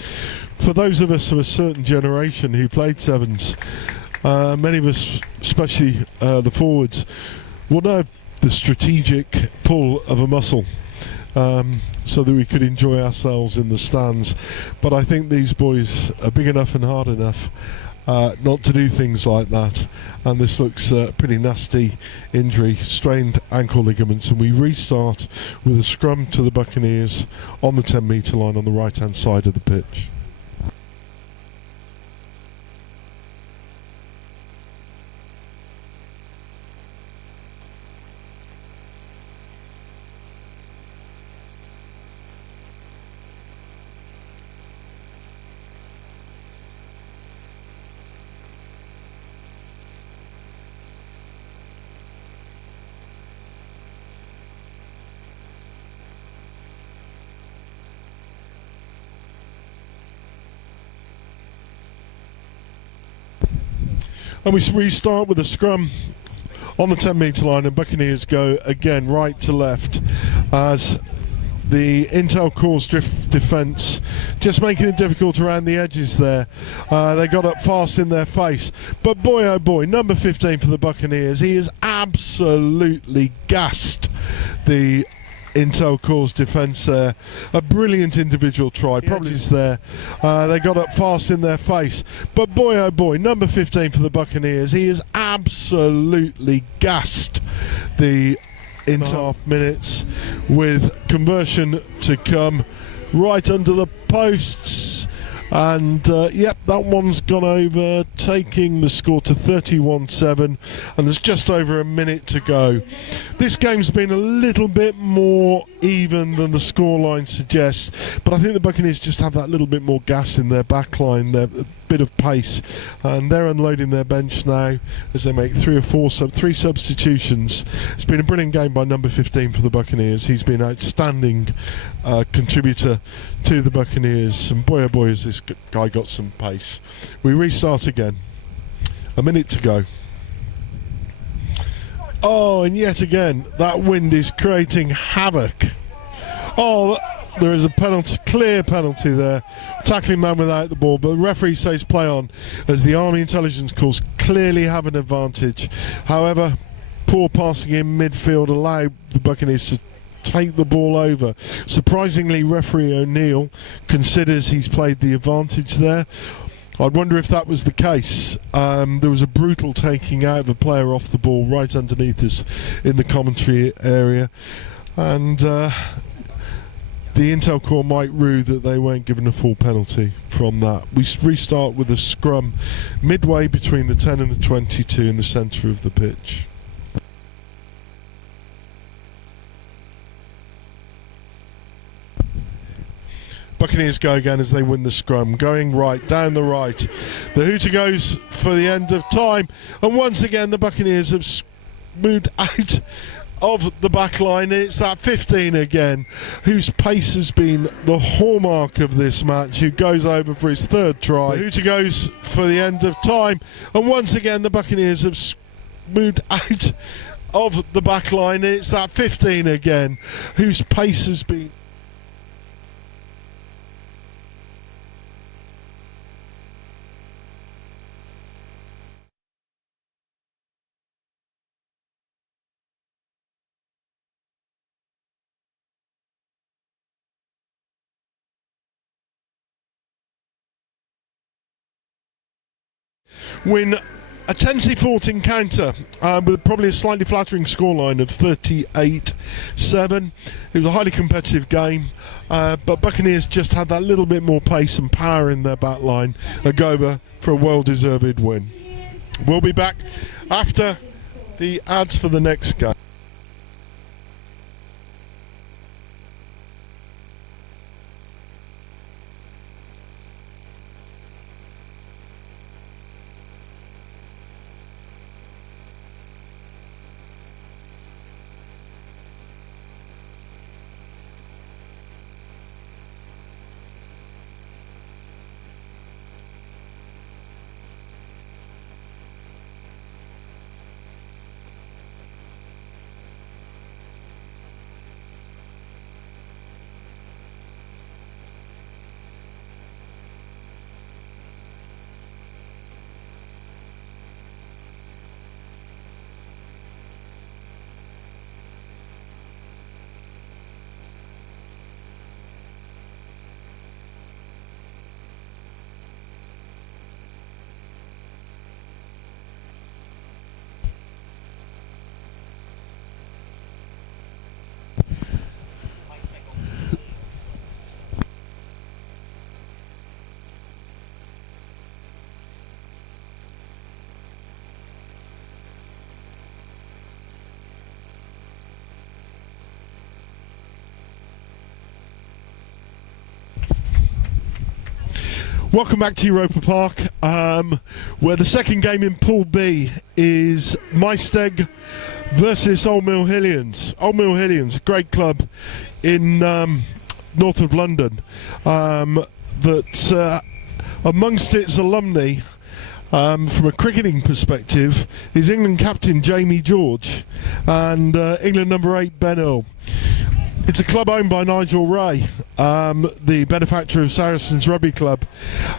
For those of us of a certain generation who played sevens, many of us, especially the forwards, will know the strategic pull of a muscle, so that we could enjoy ourselves in the stands. But I think these boys are big enough and hard enough not to do things like that, and this looks pretty nasty injury, strained ankle ligaments, and we restart with a scrum to the Buccaneers on the 10-metre line on the right hand side of the pitch. And we restart with a scrum on the 10-metre line, and Buccaneers go again right to left as the Intel Corps defence just making it difficult around the edges there. They got up fast in their face, but boy oh boy, number 15 for the Buccaneers, he has absolutely gassed the Intel Corps defence there. A brilliant individual try, probably is there. They got up fast in their face, but boy oh boy, number 15 for the Buccaneers, he has absolutely gassed the Intel minutes, with conversion to come right under the posts. And yep, that one's gone over, taking the score to 31-7, and there's just over a minute to go. This game's been a little bit more even than the scoreline suggests, but I think the Buccaneers just have that little bit more gas in their backline, their bit of pace, and they're unloading their bench now as they make three substitutions. It's been a brilliant game by number 15 for the Buccaneers. He's been an outstanding contributor to the Buccaneers, and boy oh boy has this guy got some pace. We restart again, a minute to go. Oh, and yet again that wind is creating havoc. Oh, there is a penalty, clear penalty there, tackling man without the ball, but the referee says play on, as the Army Intelligence Corps clearly have an advantage. However, poor passing in midfield allowed the Buccaneers to take the ball over. Surprisingly, referee O'Neill considers he's played the advantage there. I'd wonder if that was the case. There was a brutal taking out of a player off the ball right underneath us in the commentary area, and the Intel Corps might rue that they weren't given a full penalty from that. We restart with a scrum midway between the 10 and the 22 in the centre of the pitch. Buccaneers go again as they win the scrum, going right, down the right. The hooter goes for the end of time, and once again the Buccaneers have moved out of the back line. It's that 15 again, whose pace has been the hallmark of this match, who goes over for his third try. The hooter goes for the end of time, and once again the Buccaneers have moved out of the back line. It's that 15 again, whose pace has been win a 10-fought encounter with probably a slightly flattering scoreline of 38-7. It was a highly competitive game, but Buccaneers just had that little bit more pace and power in their back line, a go-over for a well-deserved win. We'll be back after the ads for the next game. Welcome back to Europa Park, where the second game in Pool B is Miesteg versus Old Mill Hillians. Old Mill Hillians, a great club in north of London, that amongst its alumni, from a cricketing perspective, is England captain Jamie George and England number 8 Ben Earl. It's a club owned by Nigel Ray, the benefactor of Saracens Rugby Club,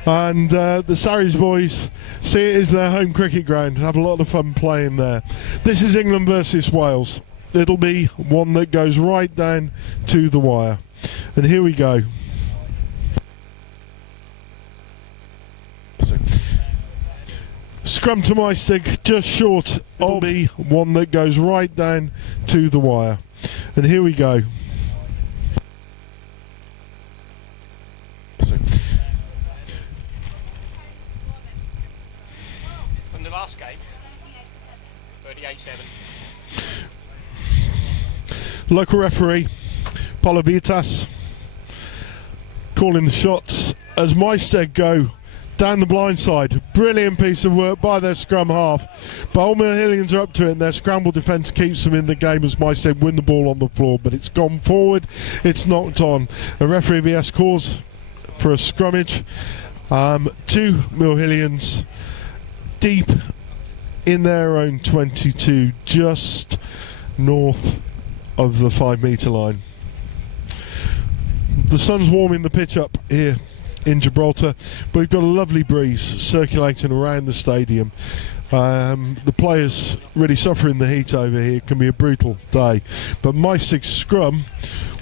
and the Sarries boys see it as their home cricket ground and have a lot of fun playing there. This is England versus Wales. It'll be one that goes right down to the wire. And here we go. Scrum to Miesteg, just short of the one that goes right down to the wire. And here we go. From the last game, 38-7. Local referee, Paulo Vitas, calling the shots as Miesteg go down the blind side. Brilliant piece of work by their scrum half. But Old Mill Hillians are up to it, and their scramble defence keeps them in the game as Miesteg win the ball on the floor. But it's gone forward, it's knocked on. A referee VS calls for a scrummage. 2 Mill Hillians deep in their own 22, just north of the 5 metre line. The sun's warming the pitch up here in Gibraltar, but we've got a lovely breeze circulating around the stadium. The players really suffering the heat over here. It can be a brutal day, but Miesteg scrum,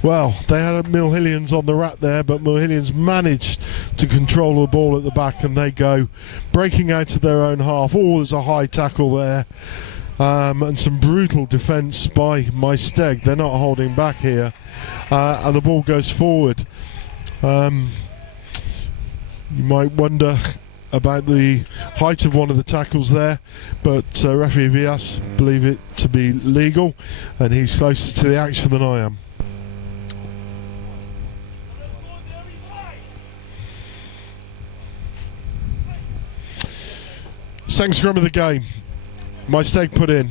well, they had Mill Hillians on the rat there, but Mill Hillians managed to control the ball at the back, and they go breaking out of their own half. Oh, there's a high tackle there, and some brutal defence by Miesteg. They're not holding back here, and the ball goes forward. You might wonder about the height of one of the tackles there, but referee Vias believe it to be legal, and he's closer to the action than I am. Second scrum of the game, Miesteg put in.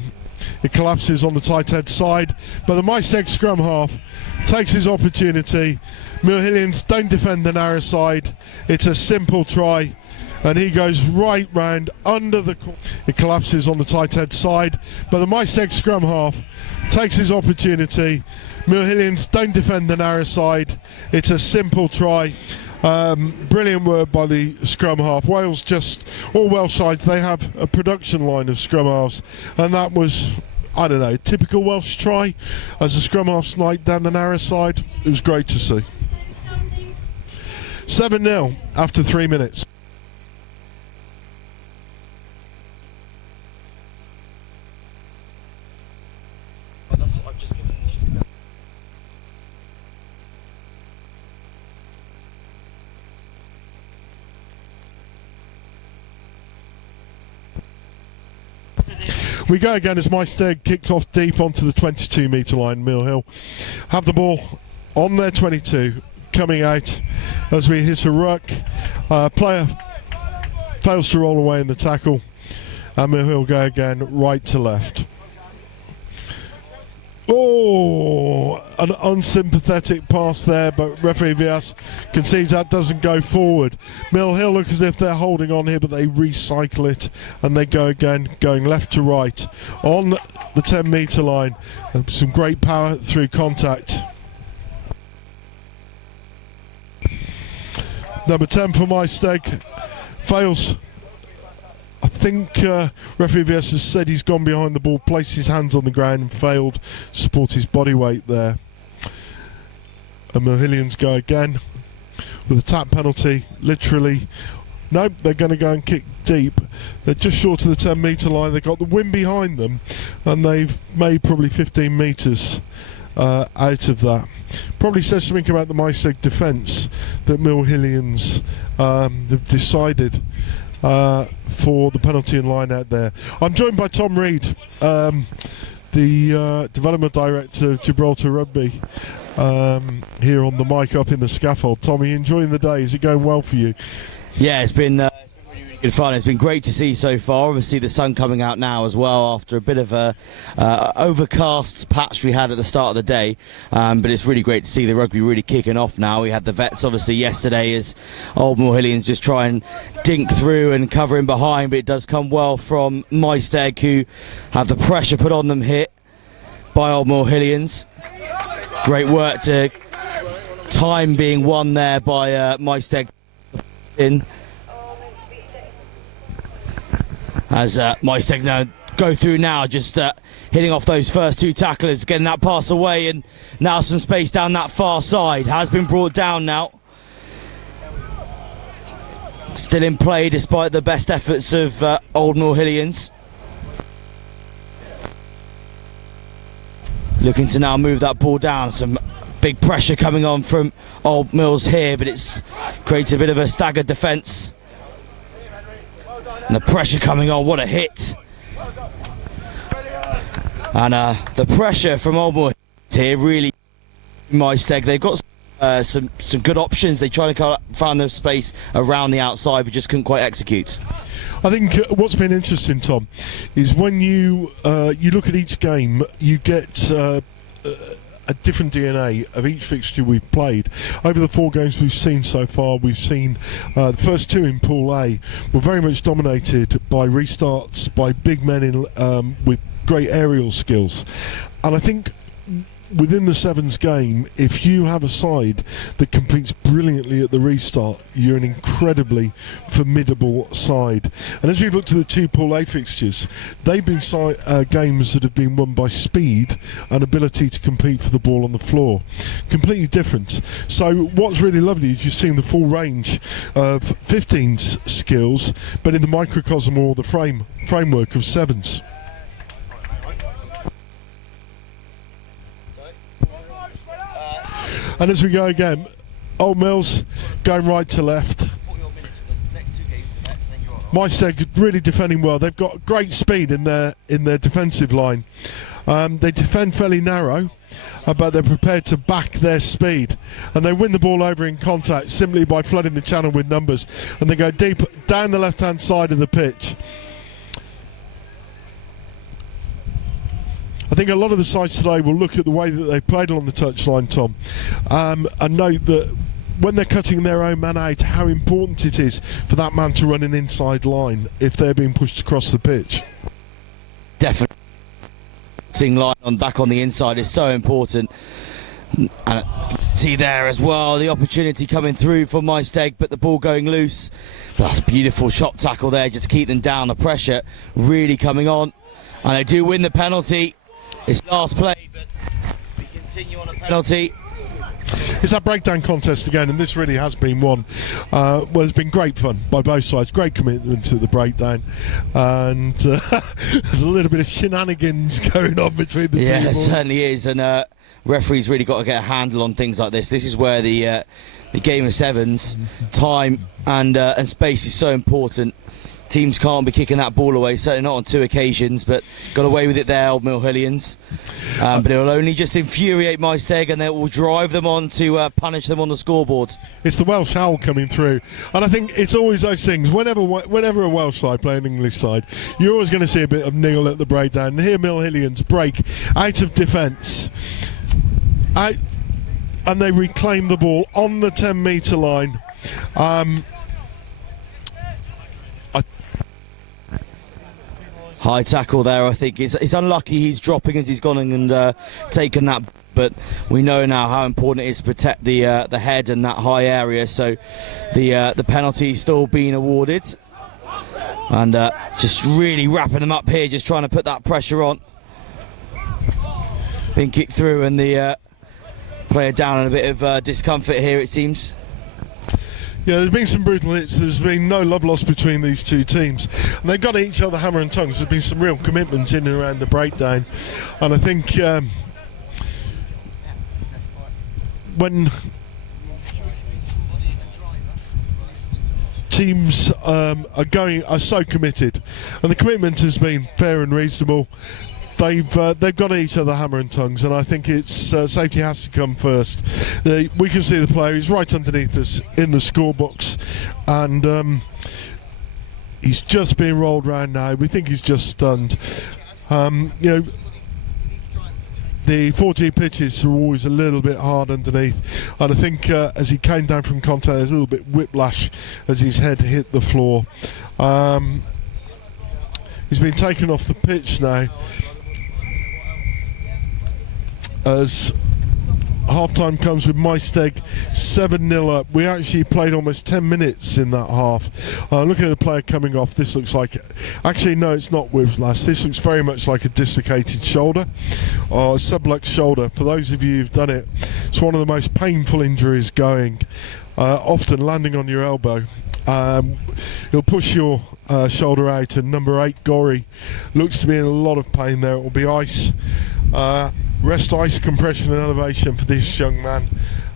It collapses on the tight head side, but the Miesteg scrum half takes his opportunity. Mill Hillians don't defend the narrow side. It's a simple try, and he goes right round under the. It collapses on the tight head side, but the Miesteg scrum half takes his opportunity. Mill Hillians don't defend the narrow side. It's a simple try. Brilliant work by the scrum half. Wales, just all Welsh sides, they have a production line of scrum halves, and that was, I don't know, a typical Welsh try as the scrum half sniped down the narrow side. It was great to see. 7-0 after 3 minutes. We go again as Miesteg kicked off deep onto the 22 metre line. Mill Hill have the ball on their 22, coming out as we hit a ruck. Player fails to roll away in the tackle, and Mill Hill go again right to left. Oh, an unsympathetic pass there, but referee Vias concedes that doesn't go forward. Mill Hill look as if they're holding on here, but they recycle it, and they go again, going left to right on the 10 metre line. Some great power through contact. Number 10 for Miesteg fails. I think referee Vias has said he's gone behind the ball, placed his hands on the ground and failed to support his body weight there. And Mill Hillians go again with a tap penalty, literally. Nope, they're going to go and kick deep. They're just short of the 10 metre line. They've got the wind behind them, and they've made probably 15 metres out of that. Probably says something about the Miesteg defence that Mill Hillians have decided for the penalty and line out there. I'm joined by Tom Reed, the development director of Gibraltar Rugby, here on the mic up in the scaffold. Tommy, enjoying the day? Is it going well for you? Yeah, it's been really good fun. It's been great to see so far. Obviously, the sun coming out now as well after a bit of a overcast patch we had at the start of the day. But it's really great to see the rugby really kicking off now. We had the Vets obviously yesterday as Old Mill Hillians just try and dink through and cover in behind, but it does come well from Miesteg, who have the pressure put on them here by Old Mill Hillians. Great work to time being won there by Miesteg in. As Miesteg now go through now, just hitting off those first two tacklers, getting that pass away, and now some space down that far side. Has been brought down now. Still in play despite the best efforts of Old Mill Hillians. Looking to now move that ball down. Some big pressure coming on from Old Mills here, but it's creates a bit of a staggered defence. And the pressure coming on, what a hit. And the pressure from Old Mill here really, Miesteg, they've got some good options. They try to find the space around the outside, but just couldn't quite execute. I think what's been interesting, Tom, is when you look at each game, you get a different DNA of each fixture we've played. Over the 4 games we've seen so far, we've seen the first 2 in Pool A were very much dominated by restarts, by big men in, with great aerial skills. And I think within the Sevens game, if you have a side that competes brilliantly at the restart, you're an incredibly formidable side. And as we look to the 2 Pool A fixtures, they've been games that have been won by speed and ability to compete for the ball on the floor. Completely different. So what's really lovely is you've seen the full range of 15's skills, but in the microcosm or the framework of Sevens. And as we go again, Old Mills going right to left. Miesteg really defending well. They've got great speed in their defensive line. They defend fairly narrow, but they're prepared to back their speed. And they win the ball over in contact simply by flooding the channel with numbers. And they go deep down the left-hand side of the pitch. I think a lot of the sides today will look at the way that they played along the touchline, Tom, and note that when they're cutting their own man out, how important it is for that man to run an inside line if they're being pushed across the pitch. Definitely. Line back on the inside is so important. And see there as well, the opportunity coming through for Miesteg, but the ball going loose. That's a beautiful chop tackle there just to keep them down. The pressure really coming on. And they do win the penalty. It's last play, but we continue on a penalty. It's that breakdown contest again, and this really has been one. Well, it's been great fun by both sides. Great commitment to the breakdown, and there's a little bit of shenanigans going on between the two. Yeah, it certainly is, and referees really got to get a handle on things like this. This is where the game of sevens, time and space is so important. Teams can't be kicking that ball away, certainly not on 2 occasions, but got away with it there, Old Mill Hillians. But it will only just infuriate Miesteg, and it will drive them on to punish them on the scoreboard. It's the Welsh howl coming through, and I think it's always those things. Whenever a Welsh side play an English side, you're always going to see a bit of niggle at the breakdown. And here Mill Hillians break out of defence, and they reclaim the ball on the 10-metre line. High tackle there, I think. It's unlucky he's dropping as he's gone and taken that, but we know now how important it is to protect the head and that high area, so the penalty is still being awarded. And just really wrapping them up here, just trying to put that pressure on. Being kicked through, and the player down in a bit of discomfort here, it seems. Yeah, there's been some brutal hits. There's been no love lost between these two teams. And they've got at each other hammer and tongs. There's been some real commitment in and around the breakdown. And I think when teams are so committed, and the commitment has been fair and reasonable, they've got each other hammer and tongues, and I think it's safety has to come first. We can see the player; he's right underneath us in the scorebox, and he's just being rolled round now. We think he's just stunned. You know, the 4G pitches are always a little bit hard underneath, and I think as he came down from contact, there's a little bit whiplash as his head hit the floor. He's been taken off the pitch now as half-time comes with Miesteg 7-0 up. We actually played almost 10 minutes in that half. Looking at the player coming off, this looks like... Actually, no, it's not whiplash. This looks very much like a dislocated shoulder or a subluxed shoulder. For those of you who've done it, it's one of the most painful injuries going, often landing on your elbow. You'll push your shoulder out, and number 8, Gorry, looks to be in a lot of pain there. It will be ice. Rest ice compression and elevation for this young man,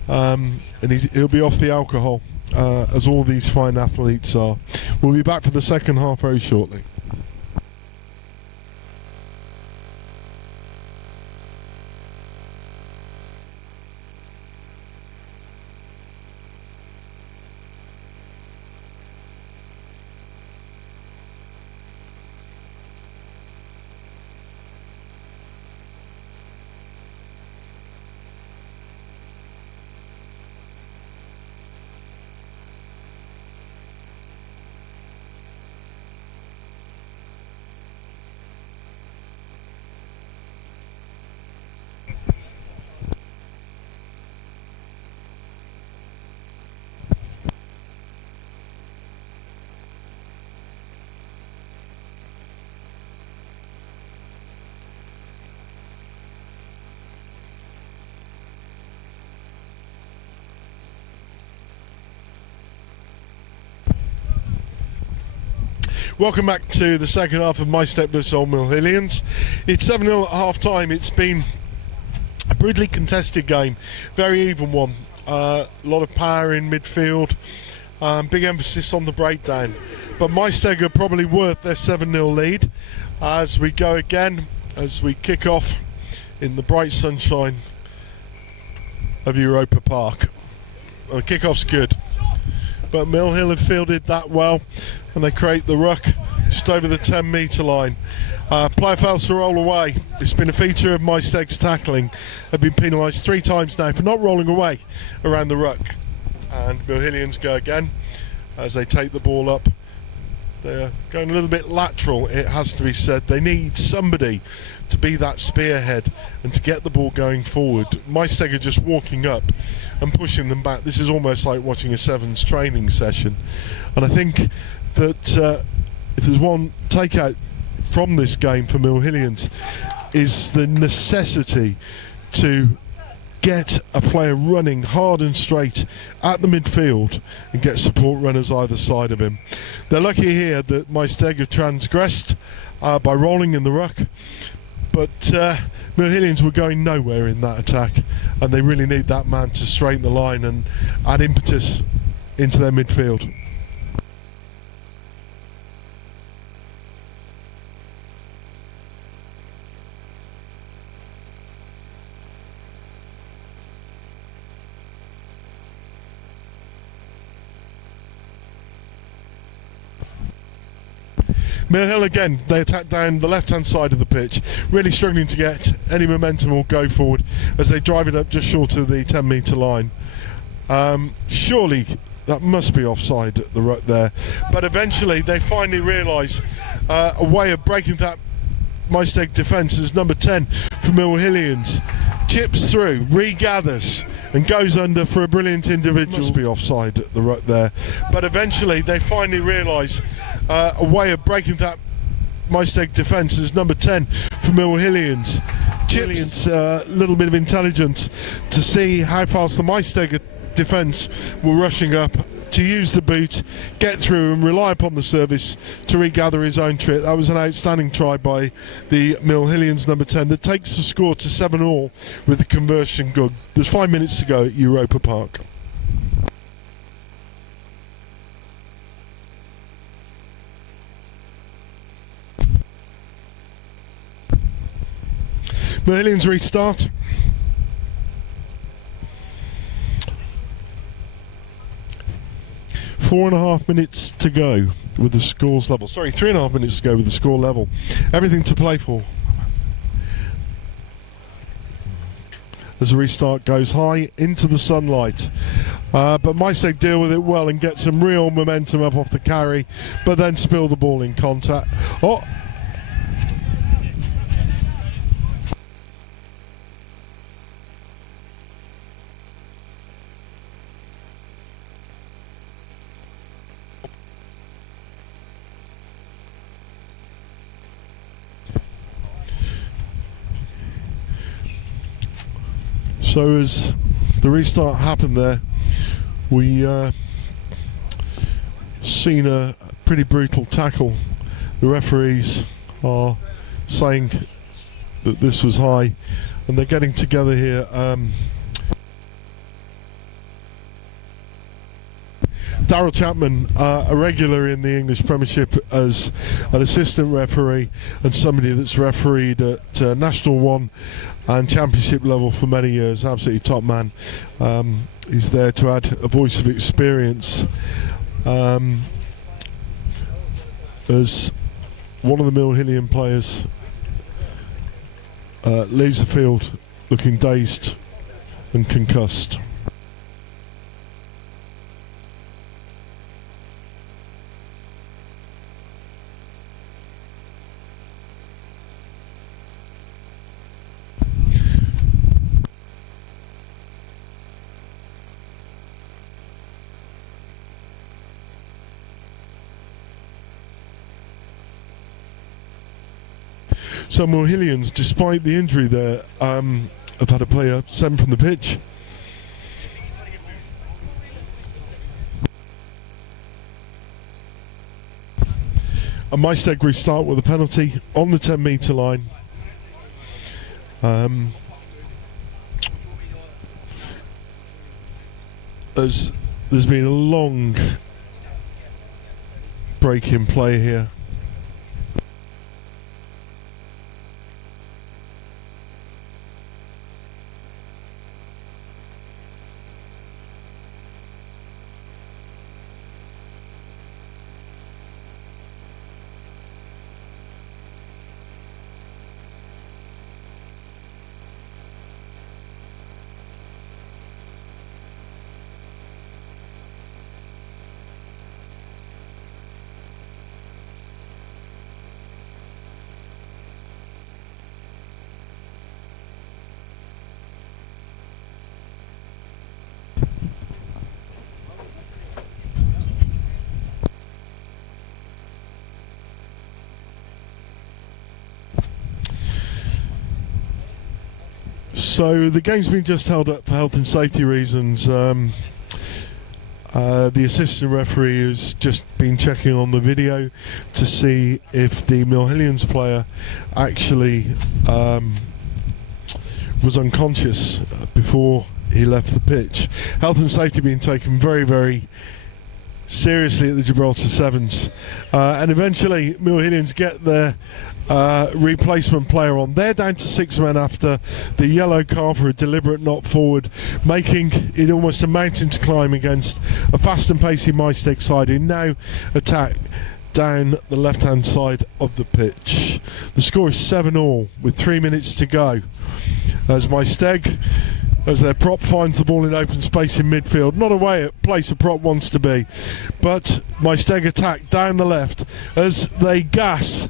and he'll be off the alcohol, as all these fine athletes are. We'll be back for the second half very shortly. Welcome back to the second half of Miesteg vs Old Mill Hillians. It's 7-0 at half time. It's been a brutally contested game, very even one. A lot of power in midfield, big emphasis on the breakdown. But Miesteg are probably worth their 7-0 lead as we go again, as we kick off in the bright sunshine of Europa Park. The kick-off's good, but Mill Hill have fielded that well, and they create the ruck just over the 10-metre line. Player fails to roll away. It's been a feature of Miesteg's tackling. They've been penalised 3 times now for not rolling away around the ruck. And Mill Hillians go again as they take the ball up. They're going a little bit lateral, it has to be said. They need somebody to be that spearhead and to get the ball going forward. Miesteg are just walking up and pushing them back. This is almost like watching a sevens training session. And I think that if there's one takeout from this game for Mill Hillians, is the necessity to get a player running hard and straight at the midfield and get support runners either side of him. They're lucky here that Miesteg have transgressed by rolling in the ruck, but Mill Hillians were going nowhere in that attack, and they really need that man to straighten the line and add impetus into their midfield. Mill Hill again, they attack down the left-hand side of the pitch, really struggling to get any momentum or go forward as they drive it up just short of the 10-metre line. Surely that must be offside at the ruck there, but eventually they finally realise a way of breaking that Miesteg defence as number 10 for Mill Hillians chips through, regathers and goes under for a brilliant individual. Must be offside at the ruck there, but eventually they finally realise a way of breaking that Miesteg defence as number 10 for Mill Hillians. Chips a little bit of intelligence to see how fast the Miesteg defence were rushing up, to use the boot, get through and rely upon the service to regather his own trip. That was an outstanding try by the Mill Hillians number 10 that takes the score to 7-all with the conversion good. There's 5 minutes to go at Europa Park. Merlions restart. Four and a half minutes to go with the scores level. Sorry, 3.5 minutes to go with the score level. Everything to play for. As the restart goes high into the sunlight. But Miesteg deal with it well and get some real momentum up off the carry, but then spill the ball in contact. Oh! So as the restart happened there, we seen a pretty brutal tackle. The referees are saying that this was high, and they're getting together here. Daryl Chapman, a regular in the English Premiership as an assistant referee and somebody that's refereed at National 1 and Championship level for many years, absolutely top man. He's there to add a voice of experience as one of the Mill Hillian players leaves the field looking dazed and concussed. So Mill Hillians, despite the injury there, have had a player sent from the pitch. And Miesteg restart with a penalty on the 10-metre line. As there's been a long break in play here. So the game's been just held up for health and safety reasons. The assistant referee has just been checking on the video to see if the Mill Hillians player actually was unconscious before he left the pitch. Health and safety being taken very, very seriously at the Gibraltar Sevens, and eventually Mill Hillians get their replacement player on. They're down to 6 men after the yellow card for a deliberate knock forward, making it almost a mountain to climb against a fast and pacey Miesteg side who now attack down the left hand side of the pitch. The score is 7-all with 3 minutes to go as Miesteg, as their prop finds the ball in open space in midfield. Not away at place a prop wants to be, but Miesteg attack down the left as they gas.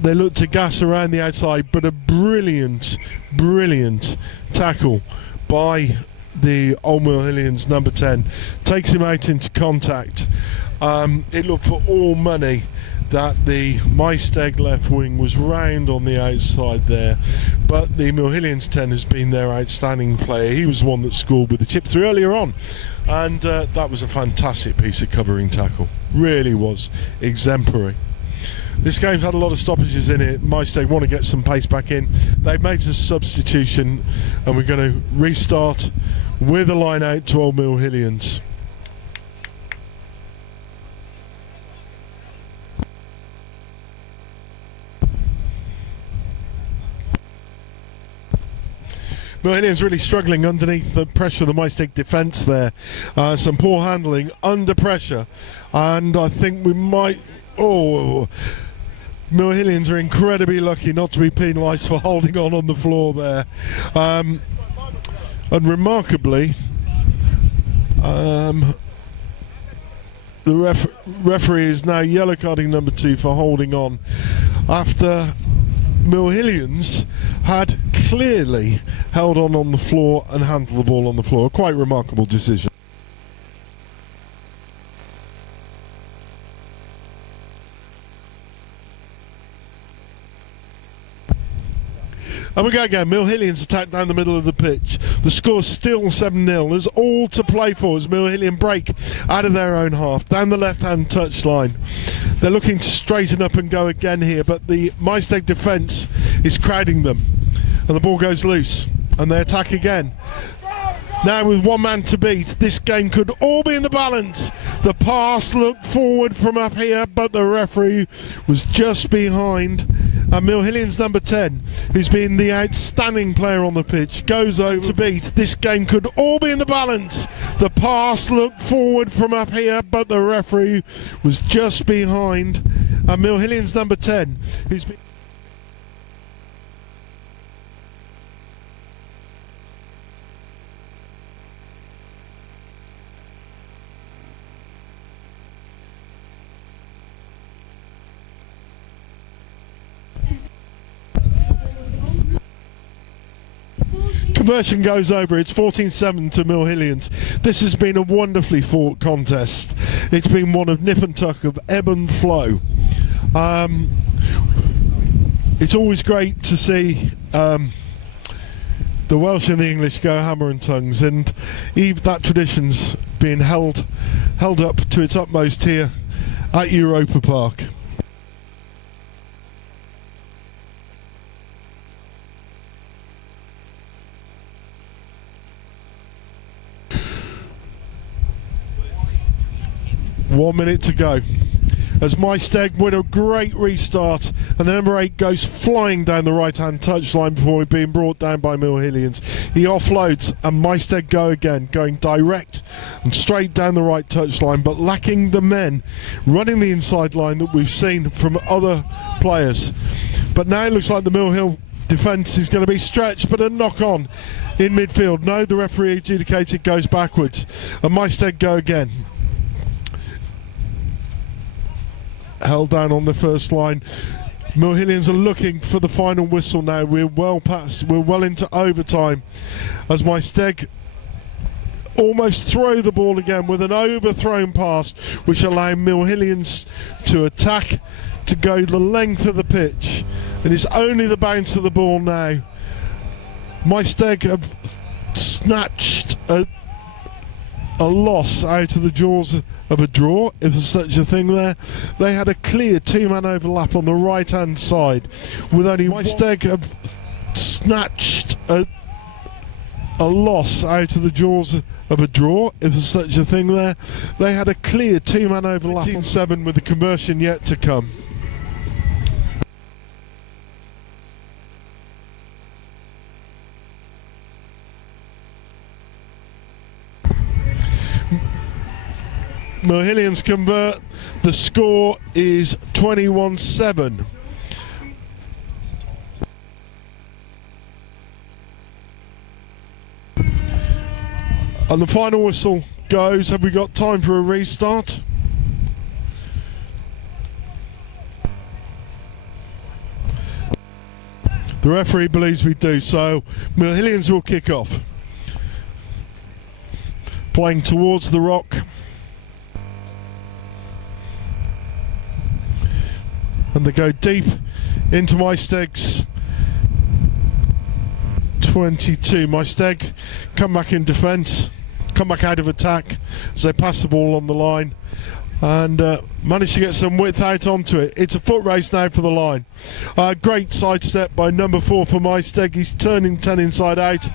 They look to gas around the outside, but a brilliant, brilliant tackle by the Old Mill Hillians number 10 takes him out into contact. It looked for all money that the Miesteg left wing was round on the outside there, but the Mill Hillians 10 has been their outstanding player. He was the one that scored with the chip through earlier on, and that was a fantastic piece of covering tackle. Really was exemplary. This game's had a lot of stoppages in it. Miesteg want to get some pace back in. They've made a substitution, and we're going to restart with a line out to Old Mill Hillians. Miesteg really struggling underneath the pressure of the Miesteg defence there. Some poor handling under pressure, and I think we might. Oh, Miesteg are incredibly lucky not to be penalised for holding on the floor there, and remarkably, the referee is now yellow carding number 2 for holding on after Miesteg had clearly held on the floor and handled the ball on the floor. A quite remarkable decision. And we go again. Miesteg attack down the middle of the pitch. The score's still 7-0. There's all to play for as Miesteg break out of their own half, down the left-hand touchline. They're looking to straighten up and go again here, but the Miesteg defence is crowding them. And the ball goes loose, and they attack again. Now with one man to beat, this game could all be in the balance. The pass looked forward from up here, but the referee was just behind. And Miesteg's number 10, who's been the outstanding player on the pitch, goes over to beat. This game could all be in the balance. The pass looked forward from up here, but the referee was just behind. And Miesteg's number 10, who's been... Conversion goes over. It's 14-7 to Miesteg. This has been a wonderfully fought contest. It's been one of nip and tuck, of ebb and flow. It's always great to see the Welsh and the English go hammer and tongues, and that tradition's being held up to its utmost here at Europa Park. One minute to go as Miesteg win a great restart, and the number 8 goes flying down the right hand touchline before being brought down by Miesteg. He offloads and Miesteg go again, going direct and straight down the right touchline, but lacking the men running the inside line that we've seen from other players. But now it looks like the Mill Hill defence is going to be stretched, but a knock on in midfield. No, the referee adjudicated goes backwards, and Miesteg go again. Held down on the first line. Miesteg are looking for the final whistle now. We're well into overtime as Miesteg almost throw the ball again with an overthrown pass, which allowed Miesteg to attack to go the length of the pitch, and it's only the bounce of the ball now. Miesteg have snatched a loss out of the jaws of a draw, if there's such a thing there. They had a clear 2-man overlap on the right hand side, with only Miesteg have snatched a loss out of the jaws of a draw, if there's such a thing there. They had a clear 2-man overlap. 18-7 with the conversion yet to come. Miesteg convert. The score is 21-7. And the final whistle goes. Have we got time for a restart? The referee believes we do, so Miesteg will kick off. Playing towards the rock. And they go deep into Miesteg's 22. Miesteg come back in defence, come back out of attack as they pass the ball on the line, and manage to get some width out onto it. It's a foot race now for the line. Great sidestep by number 4 for Miesteg. He's turning 10 inside out.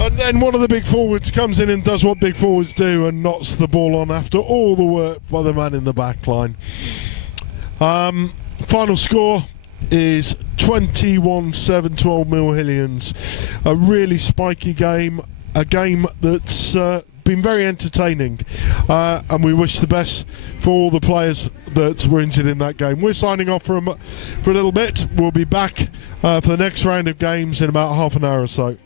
And then one of the big forwards comes in and does what big forwards do and knocks the ball on after all the work by the man in the back line. Final score is 21-7 to Old Mill Hillians. A really spiky game, a game that's been very entertaining, and we wish the best for all the players that were injured in that game. We're signing off for a little bit. We'll be back for the next round of games in about half an hour or so.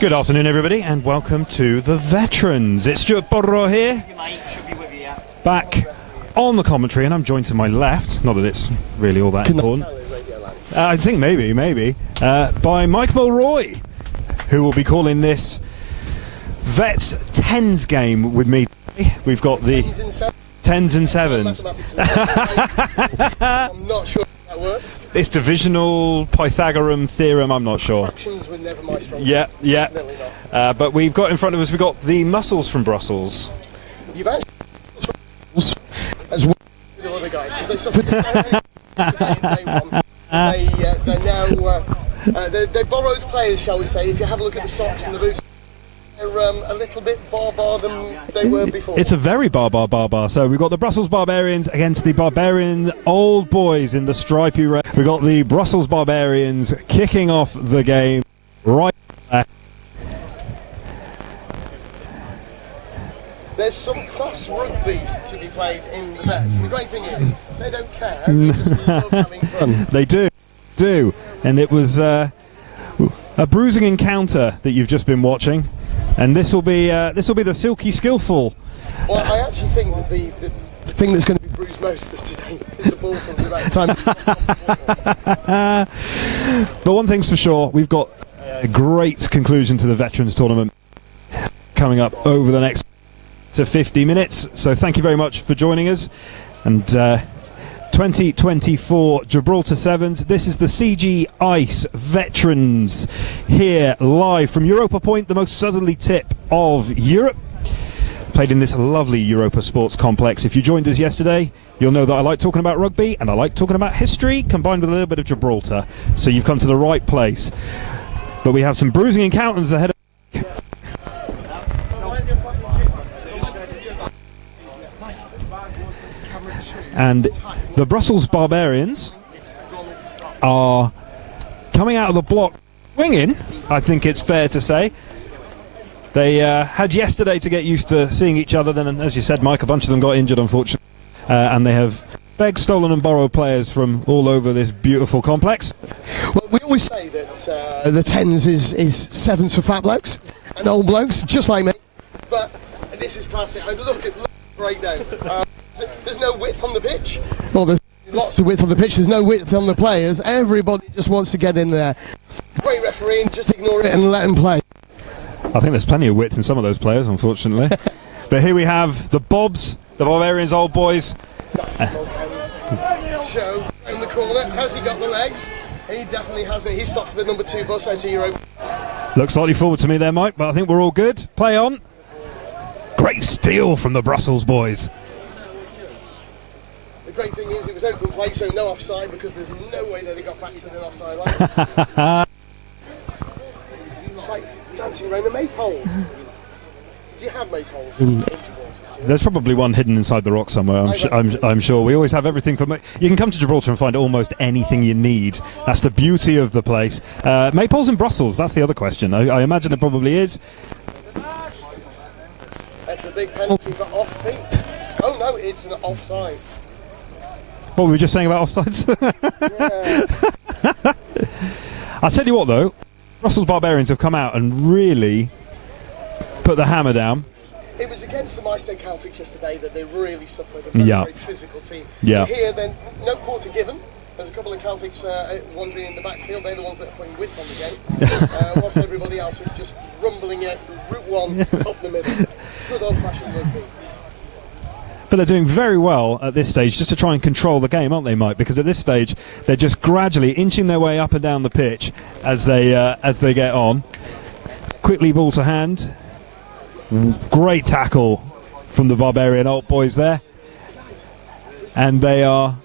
Good afternoon, everybody, and welcome to the Veterans. It's Stuart Borrow here, back on the commentary, and I'm joined to my left, not that it's really all that important, I think maybe, by Mike Mulroy, who will be calling this Vets 10s game with me today. We've got the 10s and 7s. I'm not sure if that works. It's divisional Pythagorean theorem, I'm not sure. Fractions were never my strong. Yeah. Definitely not. But we've got in front of us, we've got the mussels from Brussels. You've actually as well as the other guys, because they suffered so much in day one. They're now they're borrowed players, shall we say. If you have a look at the socks and the boots, they're a little bit bar than they were before. It's a very bar. So we've got the Brussels Barbarians against the Barbarian Old Boys in the stripy red. We've got the Brussels Barbarians kicking off the game right there. There's some class rugby to be played in the Vets, and the great thing is they don't care. They just love having fun. They do. And it was a bruising encounter that you've just been watching, and this will be the silky skillful. Well, I actually think that the thing that's going to be bruised most this today is the ball from the time. But one thing's for sure, we've got a great conclusion to the Veterans Tournament coming up over the next to 50 minutes. So thank you very much for joining us. And 2024 Gibraltar Sevens. This is the CGIce Veterans here live from Europa Point, the most southerly tip of Europe. Played in this lovely Europa Sports Complex. If you joined us yesterday, you'll know that I like talking about rugby and I like talking about history combined with a little bit of Gibraltar. So you've come to the right place. But we have some bruising encounters ahead of and the Brussels Barbarians are coming out of the block swinging, I think it's fair to say. They had yesterday to get used to seeing each other, then, as you said, Mike, a bunch of them got injured, unfortunately. And they have begged, stolen and borrowed players from all over this beautiful complex. Well, we always say that the 10s is sevens for fat blokes and old blokes, just like me. But this is classic. I look at the breakdown. There's no width on the pitch. Well, there's lots of width on the pitch. There's no width on the players. Everybody just wants to get in there. Great refereeing, just ignore it and let them play. I think there's plenty of width in some of those players, unfortunately. But here we have the Bobs, the Barbarians Old Boys. Show in the corner. Has he got the legs? He definitely hasn't. He stopped the number 2 bus out of Europe. Looks slightly forward to me there, Mike, but I think we're all good. Play on. Great steal from the Brussels boys. The great thing is it was open play, so no offside, because there's no way that he got back to the offside line. It's like dancing around a maypole. Do you have maypoles in Gibraltar? There's probably one hidden inside the rock somewhere, I'm sure. We always have everything for... You can come to Gibraltar and find almost anything you need. That's the beauty of the place. Maypoles in Brussels, that's the other question. I imagine there probably is. That's a big penalty for off feet. Oh no, it's an offside. What were we just saying about offsides? Yeah. I'll tell you what, though. Brussels Barbarians have come out and really put the hammer down. It was against the Miesteg Celtic yesterday that they really suffered. A very, very physical team. Yeah. Here, then, no quarter given. There's a couple of Celtics wandering in the backfield. They're the ones that are putting width on the game. Whilst everybody else was just rumbling it, Route 1 up the middle. Good old-fashioned rugby. But they're doing very well at this stage just to try and control the game, aren't they, Mike? Because at this stage, they're just gradually inching their way up and down the pitch as they get on. Quickly ball to hand. Great tackle from the Barbarian Old Boys there. And they are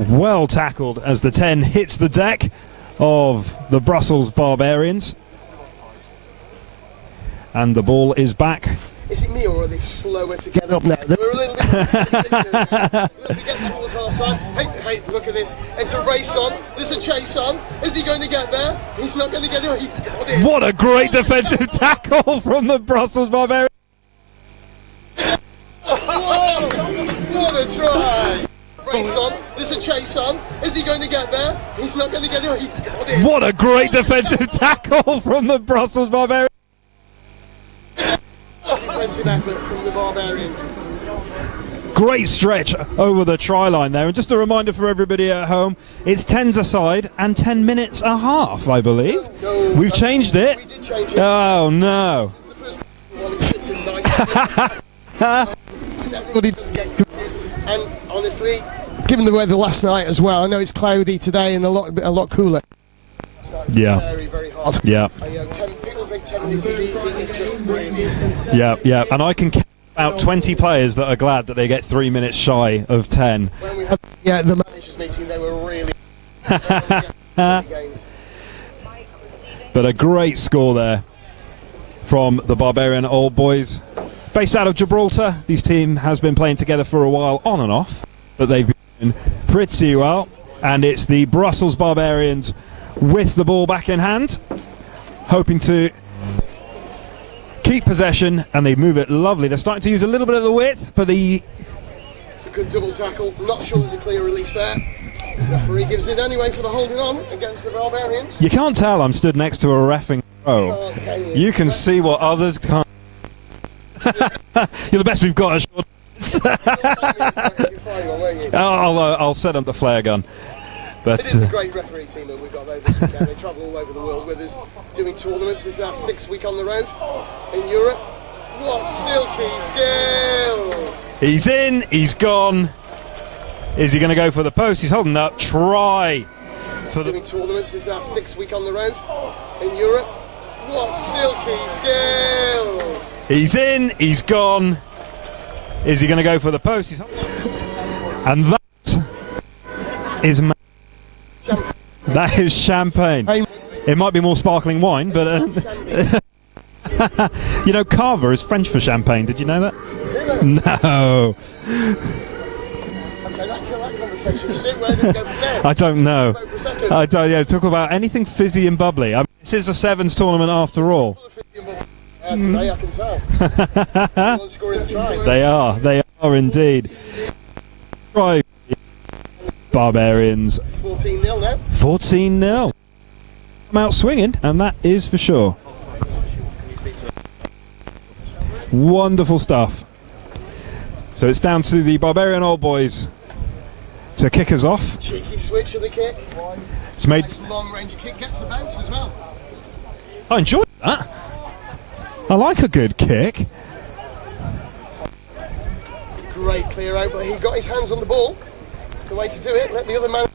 well tackled as the 10 hits the deck of the Brussels Barbarians. And the ball is back. Is it me or are they slower to get up now? They were a little bit... As we get towards half-time, hey, look at this. It's a race on. There's a chase on. Is he going to get there? He's not going to get there. He's got it. What a great defensive tackle from the Brussels Barbarians. Whoa! What a try! Race on. There's a chase on. Is he going to get there? He's not going to get there. He's got it. What a great defensive tackle from the Brussels Barbarians. Defensive effort from the Barbarians. Great stretch over the try line there. And just a reminder for everybody at home, it's 10s aside and 10 minutes a half, I believe. No, We've changed it. We did change it. Oh, no. It's the first one. It fits in nicely. Everybody doesn't get confused. And honestly, given the weather last night as well, I know it's cloudy today and a lot cooler. Yeah. Very, very hot. Yeah. And, you know, people think 10 minutes is easy. It just really isn't. Yeah. And I can count about 20 players that are glad that they get 3 minutes shy of 10. When we had the managers meeting, they were really games. But a great score there from the Barbarian Old Boys. Based out of Gibraltar, this team has been playing together for a while on and off, but they've been pretty well. And it's the Brussels Barbarians with the ball back in hand, hoping to keep possession, and they move it lovely. They're starting to use a little bit of the width, but it's a good double tackle. Not sure there's a clear release there. Referee gives it anyway for the holding on against the Barbarians. you can't tell I'm stood next to a reffing pro. Oh, can you? You can see what others can't. You're the best we've got. I'll set up the flare gun. But it is a great referee team that we've got there this weekend. They travel all over the world with us, doing tournaments. This is our 6th week on the road in Europe. What silky skills! he's in, he's gone. Is he going to go for the post? He's holding up. Try for the. Doing tournaments. This is our 6th week on the road in Europe. What silky skills! He's in, he's gone. Is he going to go for the post? He's and that is. That is champagne. It might be more sparkling wine, but you know, Carver is French for champagne. Did you know that? No. Okay, that conversation. Stu, where did it go from there? I don't know. For a second. I don't. Yeah, talk about anything fizzy and bubbly. I mean, this is a sevens tournament after all. Today I can tell. Everyone's scoring the tries. They are indeed. Right, Barbarians. 14-0 now. 14-0. Come out swinging, and that is for sure. Wonderful stuff. So it's down to the Barbarian Old Boys to kick us off. Cheeky switch of the kick. It's made. Nice long range kick, gets the bounce as well. I enjoy that. I like a good kick. Great clear out, but he got his hands on the ball. It's the way to do it. Let the other man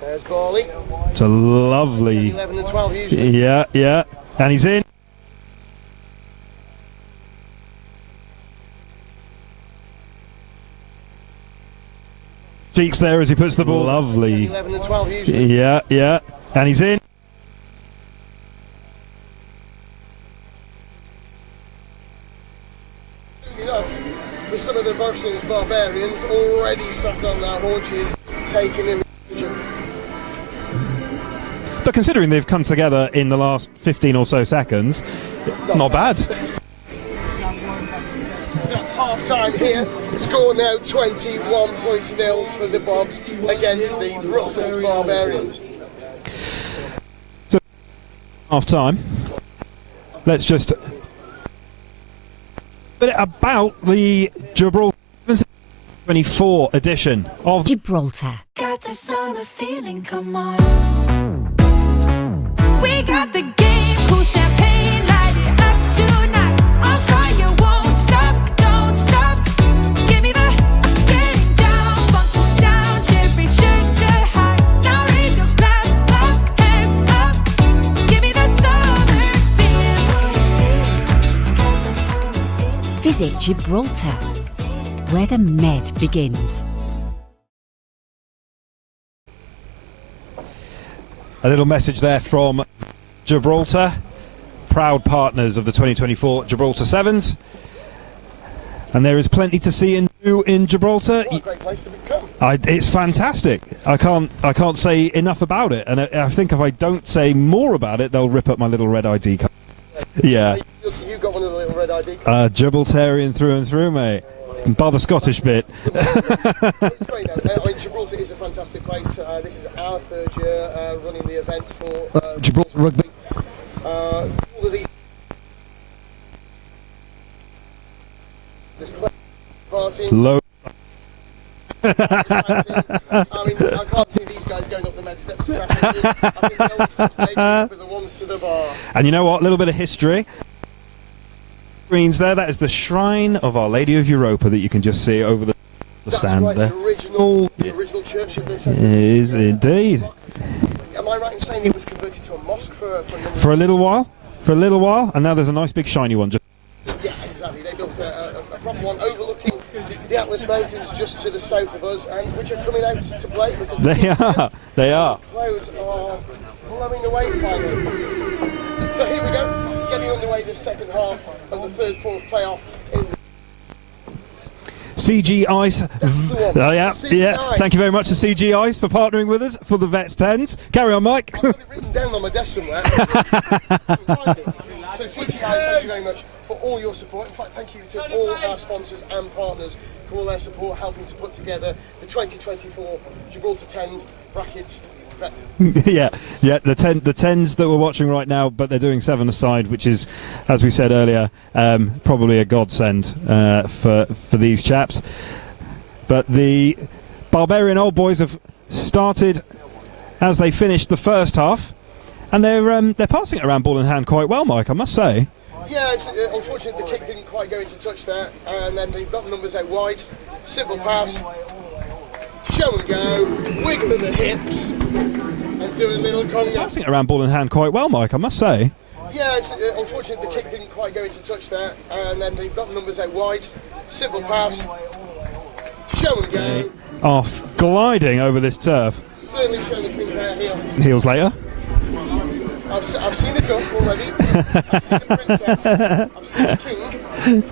There's Barley. It's a lovely. 11 and 12 usually. Yeah, yeah. And he's in. Cheeks there as he puts the ball. Lovely. 11 and 12 usually. Yeah, yeah. And he's in. Enough, with some of the Buccaneers barbarians already sat on their haunches, taking in the But considering they've come together in the last 15 or so seconds, not bad. So that's half time here. Score now 21-0 for the Bobs against the Brussels Barbarians. So, half time. Let's just. But about the Gibraltar 24 edition of Gibraltar. Got the summer feeling, come on. We got the game, cool champagne, light it up tonight. On fire, won't stop, don't stop. Give me the getting down, funky sound, cherry sugar high. Now raise your glass up, hands up. Give me the summer feeling. Got the summer feeling. Visit Gibraltar, where the Med begins. a little message there from Gibraltar, proud partners of the 2024 Gibraltar Sevens. And there is plenty to see and do in Gibraltar. What a great place to become. It's fantastic. I can't say enough about it, and I think if I don't say more about it, they'll rip up my little red ID card. Yeah. You got one of the little red ID cards. Gibraltarian through and through, mate. Bar the Scottish bit. It's great. I mean, Gibraltar is a fantastic place. This is our third year running the event for Gibraltar Rugby. All of these. There's plenty of partying. Low. I mean, I can't see these guys going up the med steps this afternoon. I think the only steps they go up are the ones to the bar. And you know what? A little bit of history. Screens there. That is the shrine of Our Lady of Europa that you can just see over the stand right, there. The original church of this. It is indeed. Am I right in saying it was converted to a mosque For a little while. For a little while, and now there's a nice big shiny one. Just yeah, exactly. They built a proper one overlooking the Atlas Mountains just to the south of us, and which are coming out to play because they are. Clouds are blowing away finally. So here we go, getting underway the second half of the third-fourth playoff in CGIce. Yeah. CGIce. Thank you very much to CGIce for partnering with us for the Vets 10s. Carry on, Mike. I've got it written down on my desk somewhere. So CGIce, thank you very much for all your support. In fact, thank you to all our sponsors and partners for all their support helping to put together the 2024 Gibraltar 10s brackets. yeah, the 10s that we're watching right now, but they're doing 7-a-side, which is, as we said earlier, probably a godsend for these chaps. But the Barbarian Old Boys have started as they finished the first half, and they're passing it around ball in hand quite well, Mike, I must say. Yeah, it's unfortunate the kick didn't quite go into touch there, and then they've got the numbers out wide. Simple pass. Show and go, wiggle the hips, and do a little conga. Passing it around ball in hand quite well, Mike, I must say. Yeah, it's unfortunate the kick didn't quite go into touch there, and then they've got the numbers out wide. Simple pass. Show and go. Off, gliding over this turf. Certainly showing the king pair heels. Heels later. I've seen the duck already. I've seen the princess. I've seen the king.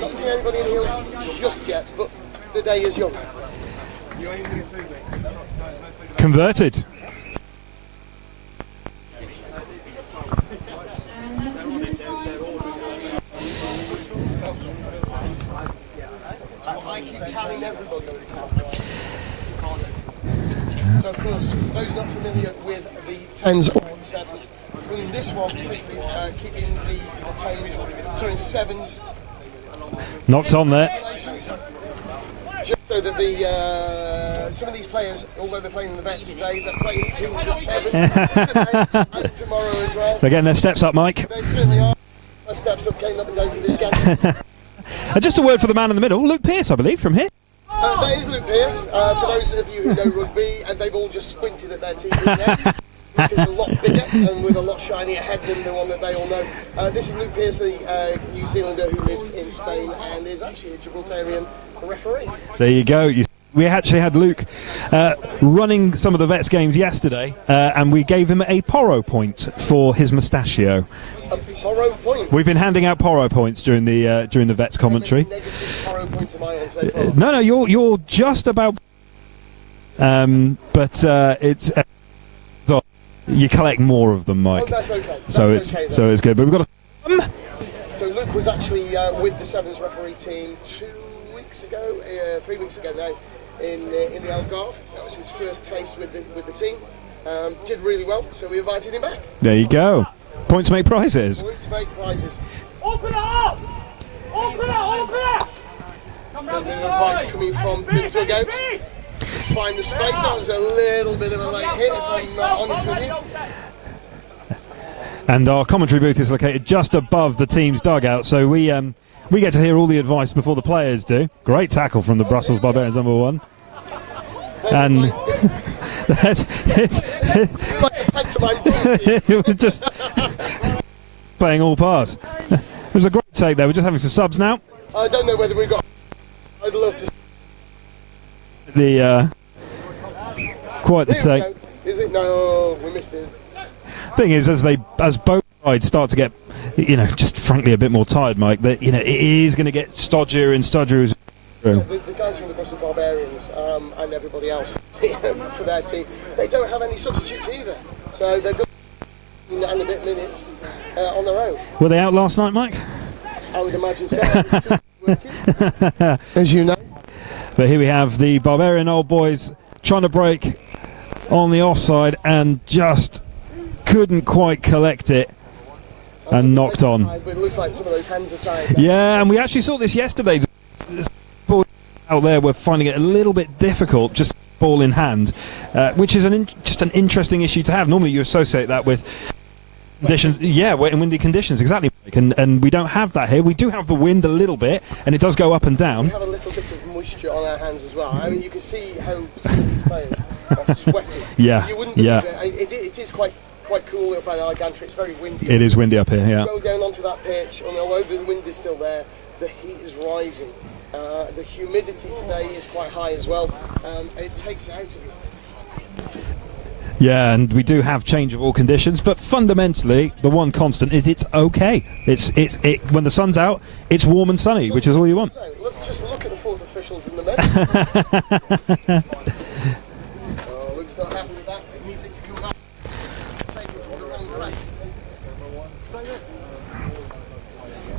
Not seen anybody in heels just yet, but the day is young. Converted. I keep telling everybody. So of course, those not familiar with the 10s or the 7s, from this one particularly, keeping the 10s, sorry, the 7s. Knocked on there. Just so that the some of these players, although they're playing in the Vets today, they're playing in the 7s today and tomorrow as well. They're getting their steps up, Mike. They certainly are. Their steps up, getting up and down to this game. And just a word for the man in the middle, Luke Pearce, I believe, from here. That is Luke Pearce. For those of you who know rugby, and they've all just squinted at their TV there. Luke is a lot bigger and with a lot shinier head than the one that they all know. This is Luke Pearce, the New Zealander who lives in Spain and is actually a Gibraltarian referee. There you go. We actually had Luke running some of the Vets games yesterday, and we gave him a Porro point for his mustachio. A Porro point? We've been handing out Porro points during the Vets commentary. Negative Porro points am I on so far? No, you're just about. But it's you collect more of them, Mike. Oh, that's okay. So it's good. But we've got So Luke was actually with the Sevens referee team 3 weeks ago now, in the Algarve. That was his first taste with the team. Did really well, so we invited him back. There you go. Points make prizes. Points make prizes. Open it up! Open it! Open it! Come round the Advice side! coming from big dugout. Find the space. That was a little bit of a late hit, if I'm honest with you. And our commentary booth is located just above the team's dugout, so we get to hear all the advice before the players do. Great tackle from the Brussels Barbarians, number 1. And it's it was just playing all parts. It was a great take there. We're just having some subs now. I don't know whether we got. I'd love to. Quite the take. Is it? No, we missed it. Thing is, as both sides start to get, just frankly a bit more tired, Mike, that it is going to get stodgier and stodgier. The guys from the Brussels Barbarians and everybody else for their team, they don't have any substitutes either. So they've got and a bit minutes on their own. Were they out last night, Mike? I would imagine so. As you know. But here we have the Barbarian old boys trying to break on the offside and just couldn't quite collect it and knocked on. But it looks like some of those hands are tired. Yeah, and we actually saw this yesterday. The boys out there were finding it a little bit difficult, just ball in hand, which is just an interesting issue to have. Normally you associate that with conditions, wet and windy conditions, exactly. And we don't have that here. We do have the wind a little bit, and it does go up and down. We have a little bit of moisture on our hands as well. I mean, you can see how these players are sweating. Yeah, you wouldn't yeah. It is quite cool up by Algantry. It's very windy. It is windy up here, yeah. Go down onto that pitch, and although the wind is still there, the heat is rising. The humidity today is quite high as well. It takes it out of you. Yeah, and we do have changeable conditions, but fundamentally, the one constant is it's okay. It's when the sun's out, it's warm and sunny, which is all you want. Just look at the fourth officials in the men. Luke's not happy with that. He needs it to come up. Take it from the wrong place.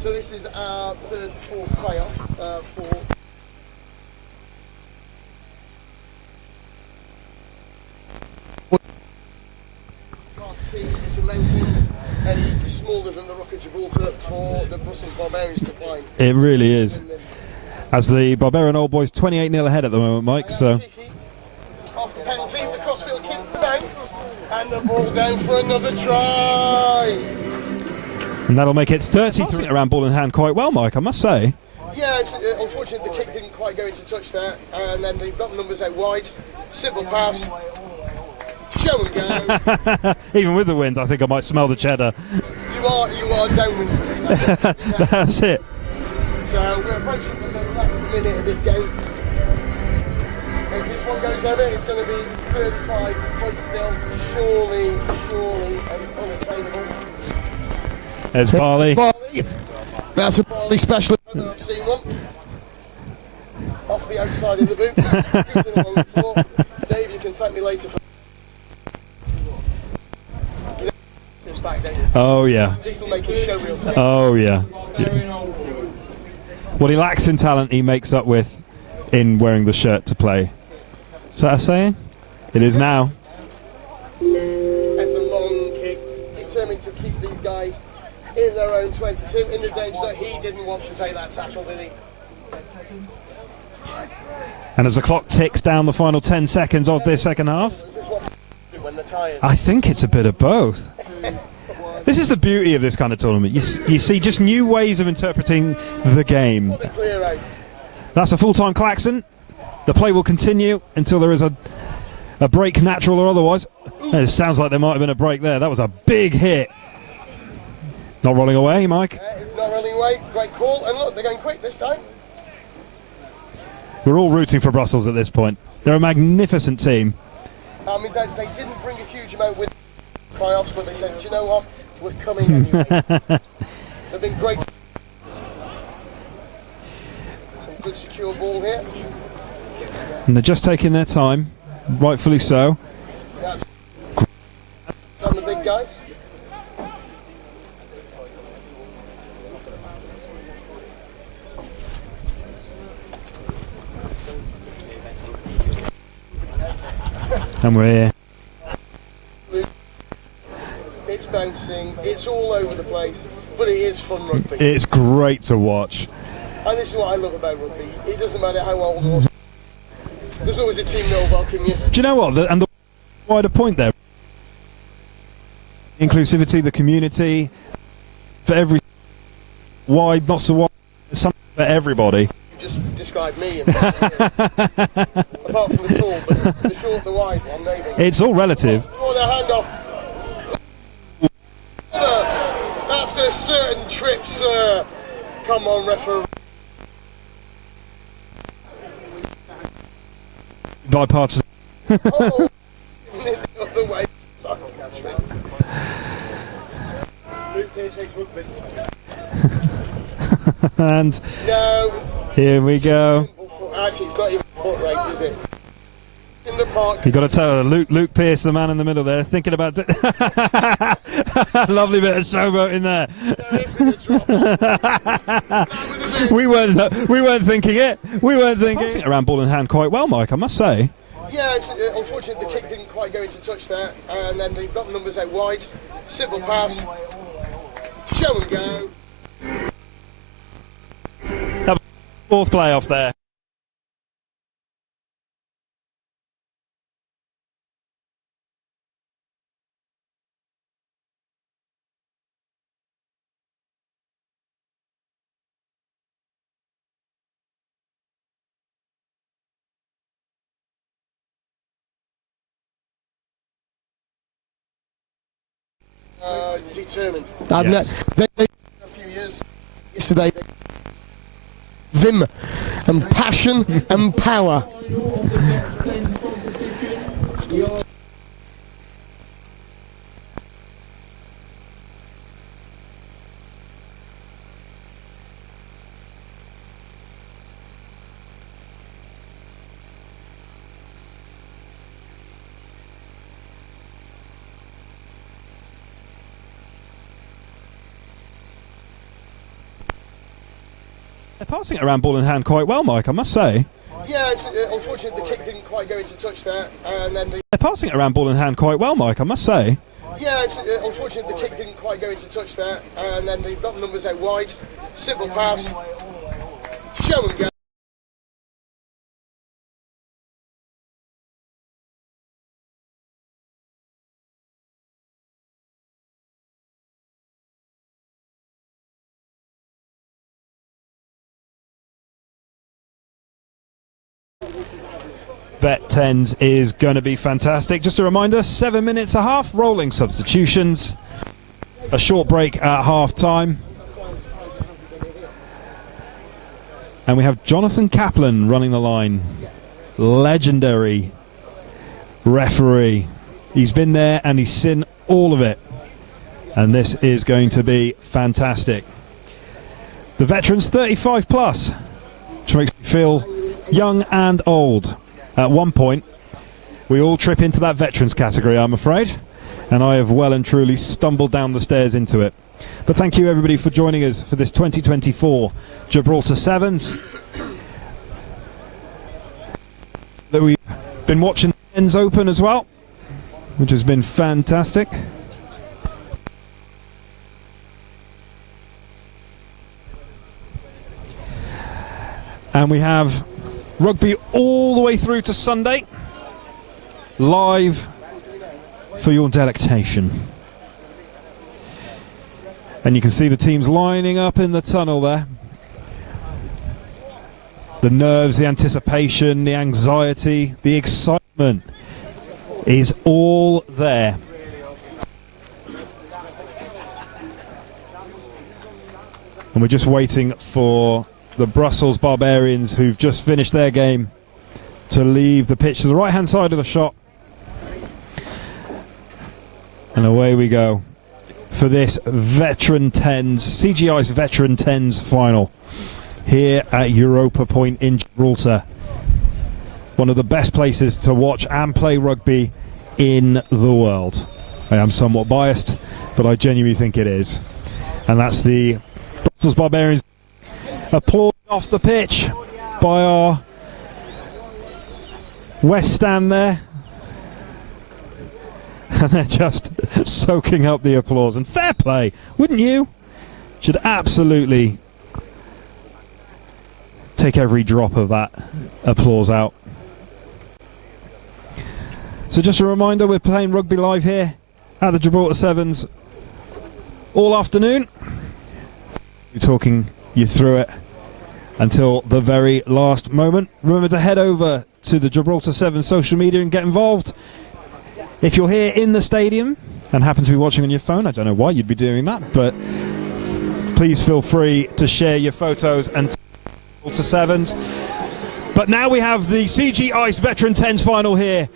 So this is our fourth playoff for. Cementing any smaller than the Rock of Gibraltar for the Brussels Barbarians to climb. It really is. As the Barbarian old boys 28-0 ahead at the moment, Mike. So off the penalty, the crossfield kick bounce, and the ball down for another try. And that'll make it 33 around ball in hand quite well, Mike, I must say. Yeah, unfortunately the kick didn't quite go into touch there, and then they've got numbers out wide. Simple pass. Show and go. Even with the wind, I think I might smell the cheddar. You are downwind. That's it. So we're approaching the last minute of this game. If this one goes over, it's going to be 35 points nil. Surely unattainable. There's Barley. That's a Barley special. I've seen one. Off the outside of the boot. Dave, you can thank me later for back, don't you? Oh yeah. This will make it show real time. Oh yeah. What he lacks in talent, he makes up with in wearing the shirt to play. Is that a saying? It is now. That's a long kick. Determined to keep these guys in their own 22. In the danger that he didn't want to take that tackle, did he? And as the clock ticks down the final 10 seconds of this second half, Is this what when they're tired? I think it's a bit of both. This is the beauty of this kind of tournament. You see just new ways of interpreting the game. What a clear out. That's a full-time klaxon. The play will continue until there is a break, natural or otherwise. It sounds like there might have been a break there. That was a big hit. Not rolling away, Mike. Not rolling away. Great call. And look, they're going quick this time. We're all rooting for Brussels at this point. They're a magnificent team. I mean, they didn't bring a huge amount with playoffs, but they said, do you know what? We're coming anyway. They've been great. Some good secure ball here. And they're just taking their time, rightfully so. That's on the big guys. And we're here. It's bouncing, it's all over the place, but it is fun rugby. It's great to watch. And this is what I love about rugby. It doesn't matter how old or there's always a team that will welcome you. Do you know what? And the wider point there, inclusivity, the community, for every wide, not so wide, something for everybody. You just described me. Apart from the tall, but the short, the wide one, maybe. It's all relative. Oh, their hand off. That's a certain trip, sir. Come on, referee. Bipartisan. Oh, the other way. Sorry, catch me. And No. here we go. Actually, it's not even a foot race, is it? In the park. You got to tell Luke Pearce, the man in the middle there, thinking about lovely bit of showboat in there. we weren't thinking it. We weren't thinking. Passing it around ball in hand quite well, Mike, I must say. Yeah, it's unfortunate the kick didn't quite go into touch there, and then they've got the numbers out wide. Simple pass. Show and go. That was fourth playoff there. Determined. Yes. They a few years yesterday. Vim and passion and power. They're passing it around ball in hand quite well, Mike, I must say. Yeah, it's unfortunate the kick didn't quite go into touch there, and then They're passing it around ball in hand quite well, Mike, I must say. yeah, it's unfortunate the kick didn't quite go into touch there, and then they've got the numbers out wide. Simple pass. Show and go. Bet 10s is going to be fantastic. Just a reminder, 7 minutes a half, rolling substitutions. A short break at half time. And we have Jonathan Kaplan running the line. Legendary referee. He's been there and he's seen all of it. And this is going to be fantastic. The veterans 35 plus, which makes me feel young and old. At one point, we all trip into that veterans category, I'm afraid, and I have well and truly stumbled down the stairs into it. But thank you everybody for joining us for this 2024 Gibraltar Sevens. That we've been watching the Men's Open as well, which has been fantastic. And we have rugby all the way through to Sunday, live for your delectation. And you can see the teams lining up in the tunnel there. The nerves, the anticipation, the anxiety, the excitement is all there. And we're just waiting for the Brussels Barbarians, who've just finished their game, to leave the pitch to the right-hand side of the shot. And away we go for this Veteran 10s, CGIce Veteran 10s final here at Europa Point in Gibraltar. One of the best places to watch and play rugby in the world. I am somewhat biased, but I genuinely think it is. And that's the Brussels Barbarians applauded off the pitch by our West stand there. And they're just soaking up the applause. And fair play, wouldn't you? Should absolutely take every drop of that applause out. So just a reminder, we're playing rugby live here at the Gibraltar Sevens all afternoon. We're talking you through it until the very last moment. Remember to head over to the Gibraltar Sevens social media and get involved. If you're here in the stadium and happen to be watching on your phone, I don't know why you'd be doing that, but please feel free to share your photos and Gibraltar Sevens. But now we have the CGIce Veteran 10s final here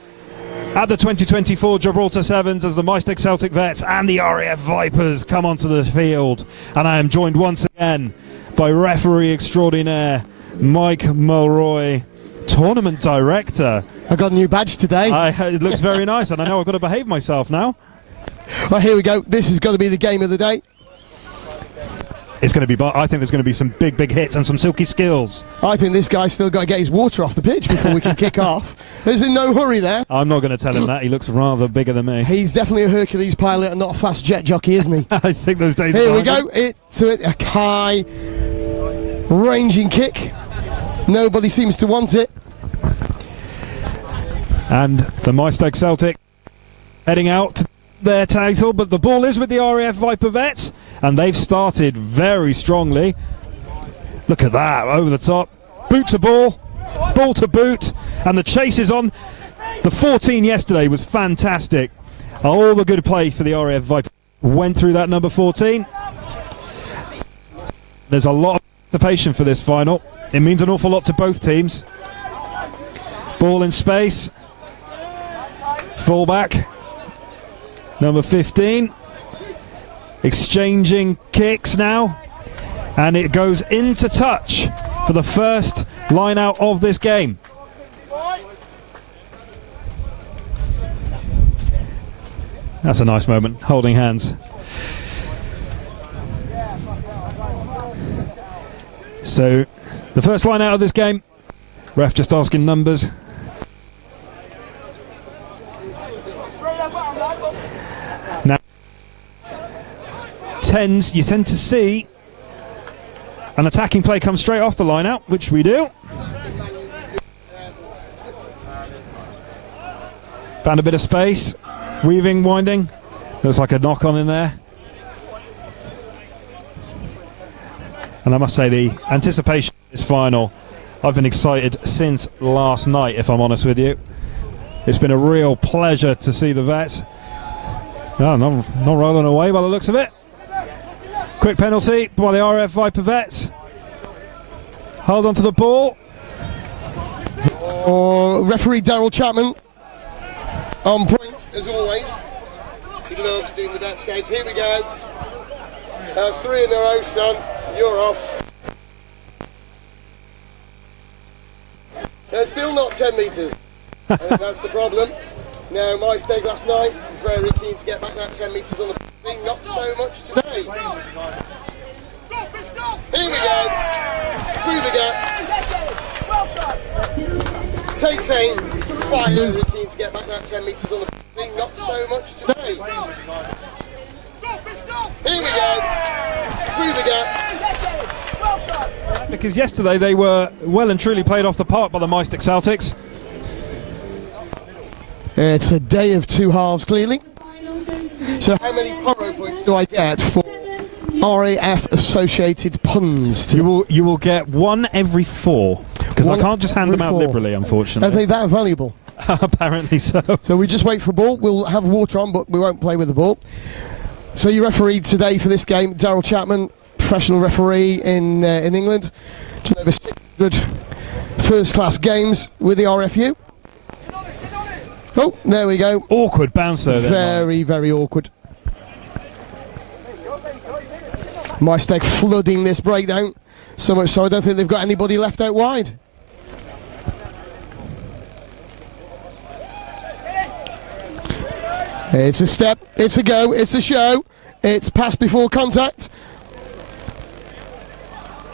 at the 2024 Gibraltar Sevens as the Miesteg Celtic Vets and the RAF Vipers come onto the field. And I am joined once again by referee extraordinaire Mike Mulroy, tournament director. I got a new badge today. It looks very nice, and I know I've got to behave myself now. Well, here we go. This is going to be the game of the day. It's going to be. I think there's going to be some big hits and some silky skills. I think this guy's still got to get his water off the pitch before we can kick off. There's in no hurry there. I'm not going to tell him that. He looks rather bigger than me. He's definitely a Hercules pilot and not a fast jet jockey, isn't he? I think those days. Here we go. A high ranging kick. Nobody seems to want it. And the Miesteg Celtic heading out to their title, but the ball is with the RAF Viper Vets, and they've started very strongly. Look at that, over the top. Boot to ball, ball to boot, and the chase is on. The 14 yesterday was fantastic. All the good play for the RAF Viper went through that number 14. There's a lot of anticipation for this final. It means an awful lot to both teams. Ball in space. Fullback, number 15, exchanging kicks now, and it goes into touch for the first line out of this game. That's a nice moment, holding hands. So the first line out of this game, ref just asking numbers. Now, 10s, you tend to see an attacking play come straight off the line out, which we do. Found a bit of space, weaving, winding. Looks like a knock on in there. And I must say, the anticipation of this final, I've been excited since last night, if I'm honest with you. It's been a real pleasure to see the Vets. No, not rolling away by the looks of it. Quick penalty by the RAF Viper Vets. Hold on to the ball. Referee Daryl Chapman on point as always. He loves doing the Vets games. Here we go. That's 3 in a row, son. You're off. They're still not 10 metres. I think that's the problem. Now, Miesteg last night was very keen to get back that 10 metres on the thing. Not so much today. Here we go. Through the gap. Takes aim. Fires. Very keen to get back that 10 metres on the thing. Not so much today. Here we go. Through the gap. Because yesterday they were well and truly played off the park by the Miesteg Celtics. It's a day of two halves, clearly. So how many Poro points do I get for RAF associated puns? You will get 1 every 4. Because I can't just hand them out 4. liberally, Are unfortunately. they that valuable? Apparently so. So we just wait for a ball. We'll have water on, but we won't play with the ball. So you refereed today for this game, Daryl Chapman, professional referee in England. Done over 600 first-class games with the RFU. Oh, there we go. Awkward bounce though. Very, very awkward. Miesteg flooding this breakdown. So much so I don't think they've got anybody left out wide. It's a step, it's a go, it's a show. It's pass before contact.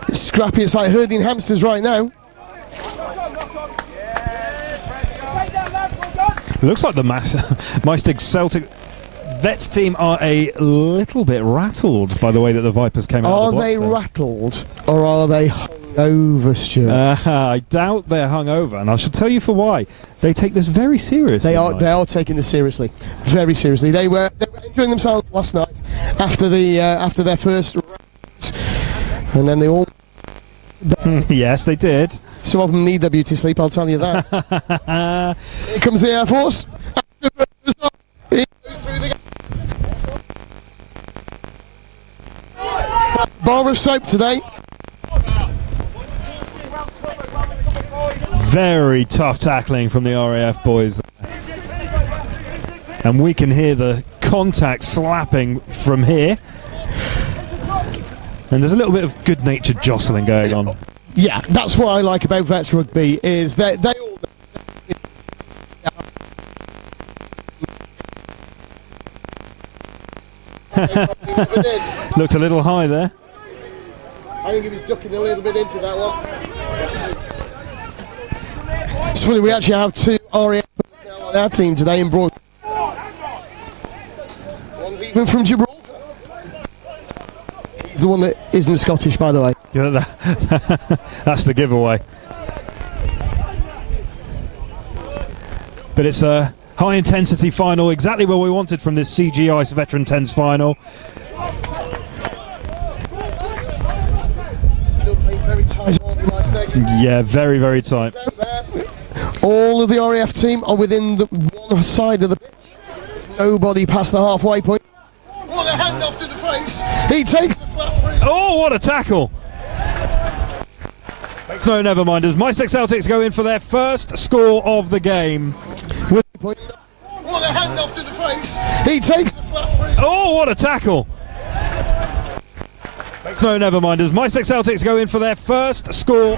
It's scrappy, it's like herding hamsters right now. Looks like the Miesteg Celtic Vets team are a little bit rattled by the way that the Vipers came out of the blocks. Are they rattled or are they hungover, Stuart? I doubt they're hungover, and I shall tell you for why. They take this very seriously. They are taking this seriously, very seriously. They were enjoying themselves last night after their first round, and then they all. Yes, they did. Some of them need their beauty sleep, I'll tell you that. Here comes the Air Force. He goes through the bar of soap today. Very tough tackling from the RAF boys. And we can hear the contact slapping from here. And there's a little bit of good-natured jostling going on. Yeah, that's what I like about Vets Rugby, is they all Looked a little high there. I think he was ducking a little bit into that one. It's funny, we actually have 2 RAF personnel on our team today in Broad. One's even from Gibraltar. He's the one that isn't Scottish, by the way. Yeah, that's the giveaway. But it's a high-intensity final, exactly what we wanted from this CGIce Veteran 10s final. Still playing very tight. Yeah, very, very tight. All of the RAF team are within the one side of the pitch. There's nobody past the halfway point. What a hand off to the face. He takes a slap through. Oh, what a tackle! So never mind, as Miesteg Celtics go in for their first score of the game. What a hand off to the face. He takes a slap through. Oh, what a tackle! So never mind, as Miesteg Celtics go in for their first score.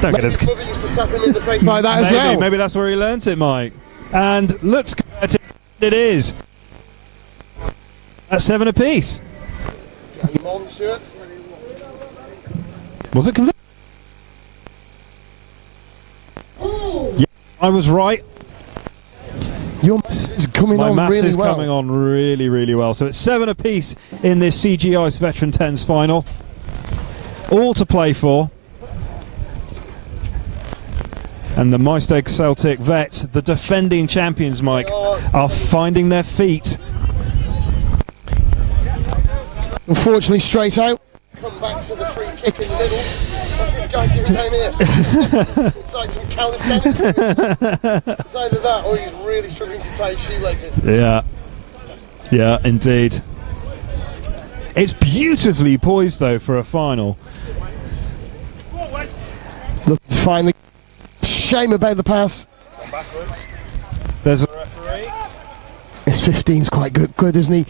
Don't get us. His mother used to slap him in the face like that as well. Maybe that's where he learnt it, Mike. And looks good. It is. At 7 apiece. Game on, Stuart. Was it convincing? Yeah, I was right. Your maths is coming My on maths really is well. coming on really, really well. So it's 7 apiece in this CGIce Veteran 10s final. All to play for. And the Miesteg Celtic Vets, the defending champions, Mike, are finding their feet. Unfortunately, straight out. Come back to the free kick in the middle. What's this guy doing down here? It's like some calisthenics. It's either that or he's really struggling to tie his shoelaces. Yeah, indeed. It's beautifully poised, though, for a final. Look, it's finally. Shame about the pass. Backwards. There's a referee. His 15's quite good, isn't he?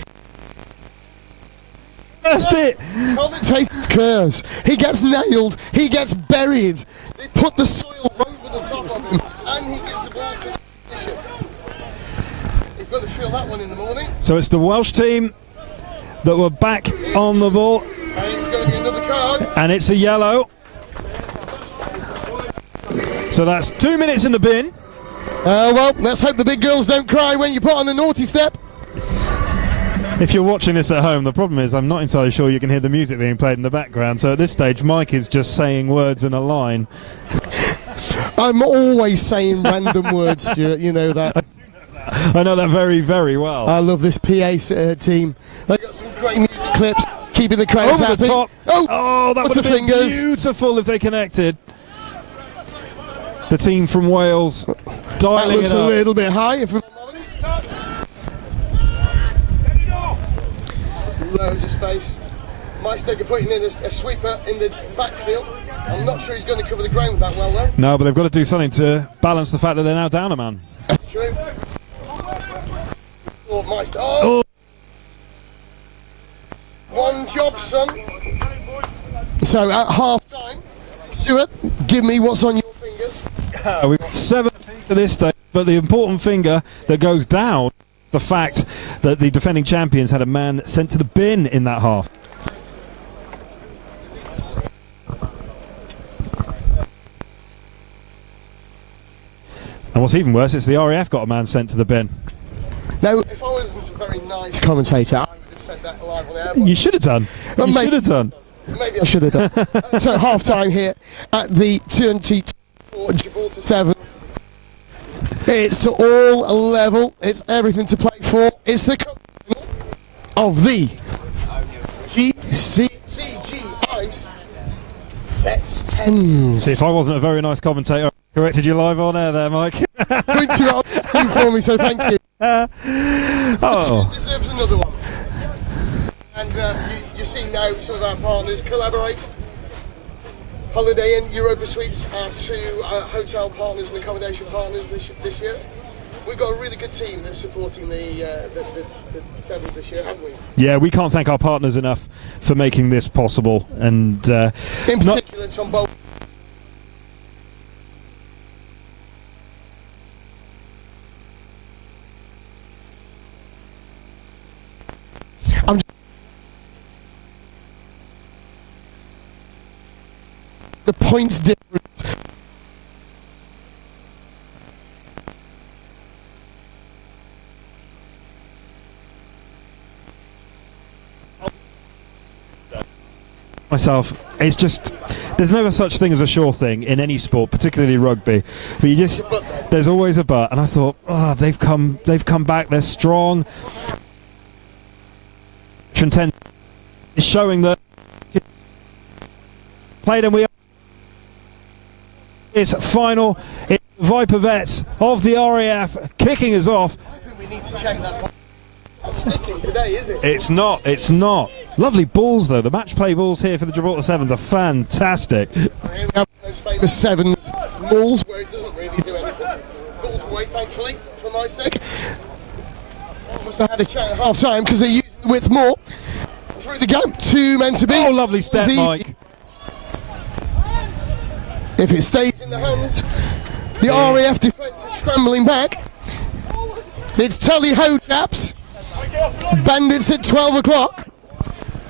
That's it! Commentator's curse. He gets nailed. He gets buried. They put the soil over the top of him, and he gives the ball to the bishop. He's going to feel that one in the morning. So it's the Welsh team that were back on the ball. And it's going to be another card. And it's a yellow. So that's 2 minutes in the bin. Well, let's hope the big girls don't cry when you put on the naughty step. If you're watching this at home, the problem is I'm not entirely sure you can hear the music being played in the background. So at this stage, Mike is just saying words in a line. I'm always saying random words, Stuart. You know that. I know that very, very well. I love this PA team. They got some great music clips, keeping the crowd Over happy. the top. Oh, that would lots have of been fingers. beautiful if they connected. The team from Wales That dialing looks it a up. little bit high, if I'm honest. There's loads of space. Miesteg are putting in a sweeper in the backfield. I'm not sure he's going to cover the ground that well, though. No, but they've got to do something to balance the fact that they're now down a man. That's true. Oh, Miesteg. Oh! One job, son. So at half time, Stuart, give me what's on your fingers. We've got 7 to this stage, but the important finger that goes down, the fact that the defending champions had a man sent to the bin in that half. And what's even worse, it's the RAF got a man sent to the bin. Now, if I wasn't a very nice commentator, I would have said that live on air. You should have done. Well, You maybe- should have done. Maybe I should have done. So half time here at the 24 Gibraltar 7. It's all level. It's everything to play for. It's the cup of the CGIce Mens Vets. See, if I wasn't a very nice commentator, I corrected you live on air there, Mike. Good to you for me, so thank you. Oh. Deserves another one. And you see now some of our partners collaborate. Holiday Inn, Europa Suites, our 2 hotel partners and accommodation partners this year. We've got a really good team that's supporting the Sevens this year, haven't we? Yeah, we can't thank our partners enough for making this possible. And In particular, Tom Bolt. The points difference. myself, it's just, there's never such thing as a sure thing in any sport, particularly rugby. But you just, there's always a but. And I thought, oh, they've come back, they're strong. 10 is showing that played, and we are. It's final. It's the Viper Vets of the RAF kicking us off. I think we need to check that. Not sticking today, is it? It's not. It's not. Lovely balls though. The match play balls here for the Gibraltar Sevens are fantastic. Here we have those famous Sevens balls where it doesn't really do anything. Balls away, thankfully, from Miesteg. Must have had a chat at half time because they're using the width more. Through the gap, 2 men to beat. Oh, lovely step, Mike. If it stays in the hands, the RAF defence is scrambling back. It's tally-ho, chaps. Bandits at 12 o'clock.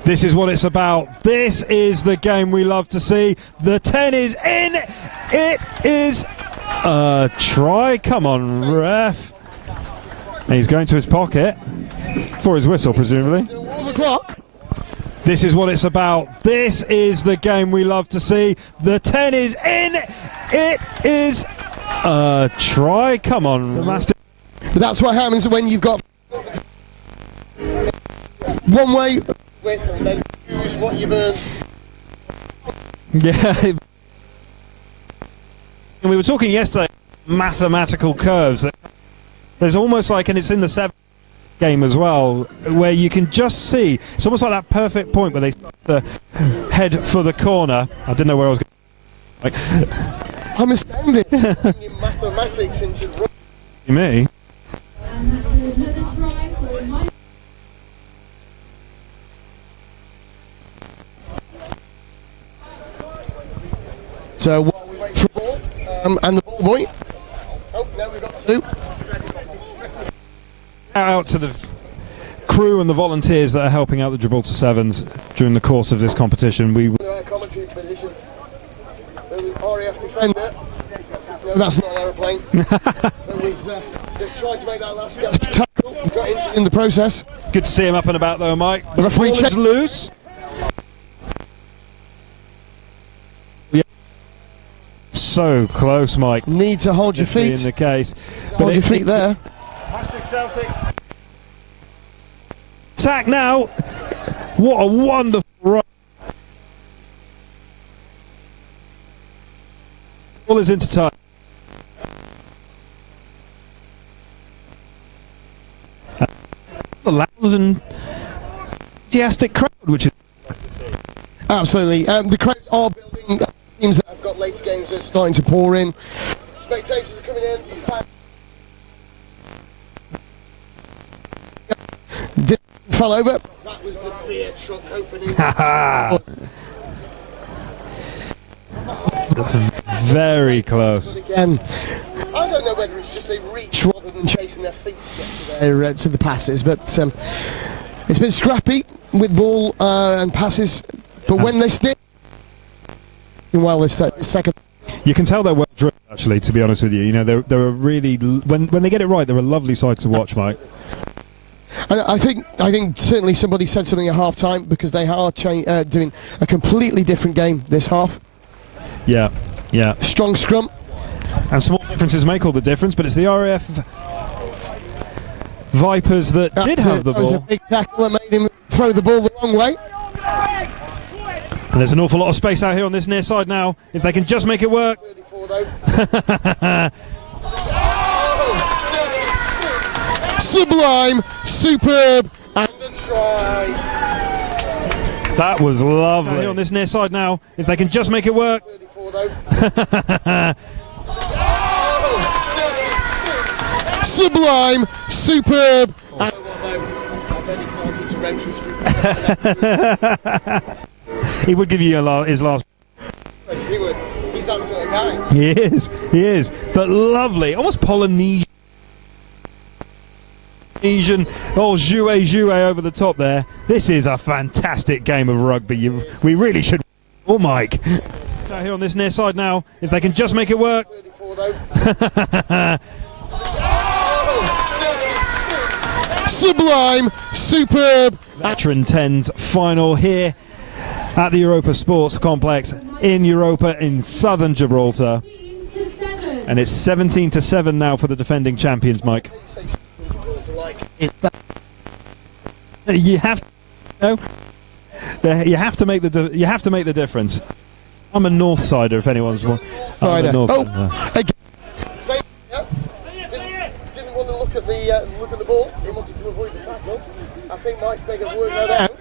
This is what it's about. This is the game we love to see. The 10 is in. It is a try. Come on, ref. And he's going to his pocket for his whistle, presumably. 12 o'clock. This is what it's about. This is the game we love to see. The 10 is in. It is a try. Come on, Master. But that's what happens when you've got one way width and then use what you've earned. Yeah. We were talking yesterday, mathematical curves. There's almost like, and it's in the 7 game as well, where you can just see, it's almost like that perfect point where they start to head for the corner. I didn't know where I was going. Like, I'm astounded. Bringing mathematics into rugby. me. So while we wait for the ball, and the ball boy. Oh, now we've got 2. Out to the crew and the volunteers that are helping out the Gibraltar Sevens during the course of this competition. We Our commentary position. The RAF defender. No, that's not an aeroplane. They tried to make that last tackle. Got injured in the process. good to see him up and about though, Mike. The referee Ball is check. loose. Yeah. So close, Mike. Need to hold your If being feet. the case. Hold your feet there. Celtic. Attack now. What a wonderful run. Ball is into time. and enthusiastic crowd, which is Absolutely. The crowds are building. Teams that have got later games are starting to pour in. Spectators are coming in. Fell over. That was the beer truck opening. very close. Again, I don't know whether it's just they reach rather than chasing their feet to get to their to the passes, but it's been scrappy with ball and passes. But when they stick, well, this second. You can tell they're well drilled, actually. To be honest with you, you know they're a really when they get it right, they're a lovely sight to watch, Mike. And I think certainly somebody said something at half time because they are doing a completely different game this half. Yeah, yeah. Strong scrum. And small differences make all the difference, but it's the RAF Vipers that did have the ball. That was a big tackle that made him throw the ball the wrong way. And there's an awful lot of space out here on this near side now. If they can just make it work. Sublime, superb, and a try. That was lovely. Out here on this near side now. If they can just make it work. Sublime, superb, and he would give you his last. He would. He's that sort of guy. He is. But lovely, almost Polynesian. Oh, jouet over the top there. This is a fantastic game of rugby. We really should. Oh, Mike. Out here on this near side now. If they can just make it work. Sublime, superb. Veteran 10's final here at the Europa Sports Complex in Europa in southern Gibraltar. And it's 17-7 now for the defending champions, Mike. You have to make the difference. I'm a north sider if anyone's one. Again. Didn't want to look at the ball. He wanted to avoid the tackle. I think Miesteg have worked that out.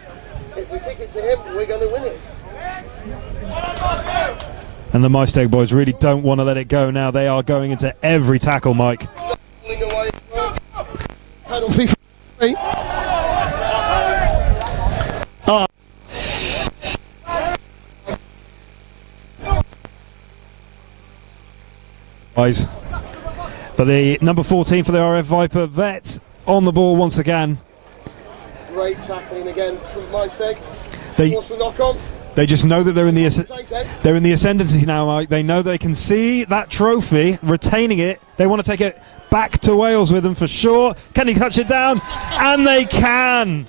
If we kick it to him, we're going to win it. And the Miesteg boys really don't want to let it go now. They are going into every tackle, Mike. Penalty for me. But the number 14 for the RF Viper Vets on the ball once again. Great tackling again from Miesteg. They, What's the knock on? They just know that they're in the ascendancy now, Mike. They know they can see that trophy, retaining it. They want to take it back to Wales with them for sure. Can he touch it down? And they can.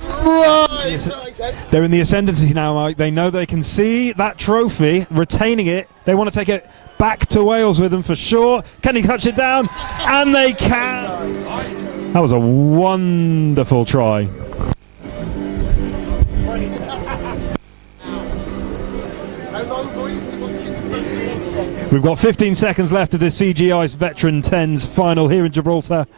Right. They're in the ascendancy now, Mike. They know they can see that trophy, retaining it. They want to take it back to Wales with them for sure. Can he touch it down? And they can. That was a wonderful try. We've got 15 seconds left of the CGIce Veteran 10's final here in Gibraltar.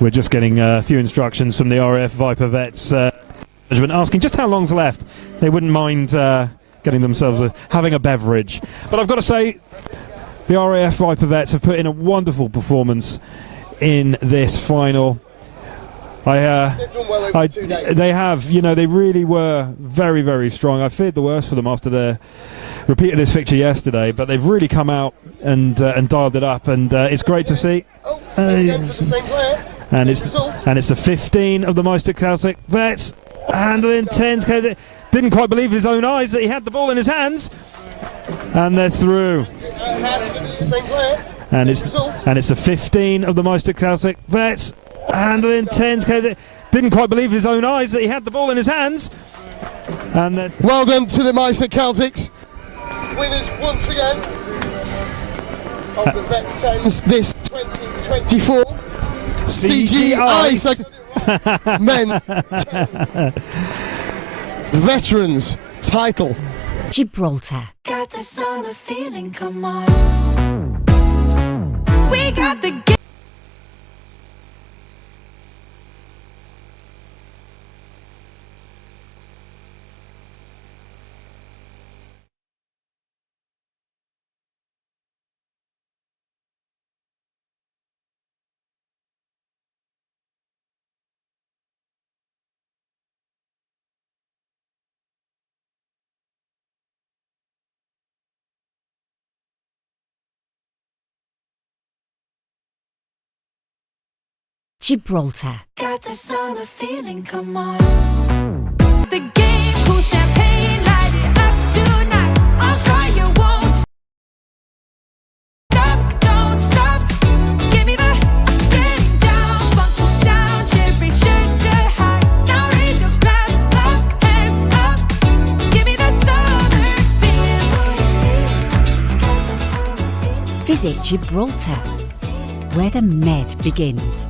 We're just getting a few instructions from the RAF Viper Vets management asking just how long's left. They wouldn't mind getting themselves having a beverage. But I've got to say, the RAF Viper Vets have put in a wonderful performance in this final. They have, you know, they really were very, very strong. I feared the worst for them after the repeat of this fixture yesterday, but they've really come out and dialed it up, and it's great to see. And it's the 15 of the Miesteg Celtic Vets, handling 10s. Didn't quite believe his own eyes that he had the ball in his hands, and they're through. And it's the 15 of the Miesteg Celtic Vets, handling 10s. Didn't quite believe his own eyes that he had the ball in his hands, and well done to the Miesteg Celtics, winners once again of the Vets 10s this 2024 CGIce Mens Veterans title. Gibraltar. Got the summer feeling, come on. We got the Gibraltar. Got the summer feeling, come on. The game, cool champagne, light it up tonight. On fire, won't stop, don't stop. Give me the getting down, funky sound, cherry sugar high. Now raise your glass up, hands up. Give me the summer feel. Got the summer feeling. Visit Gibraltar, where the Med begins.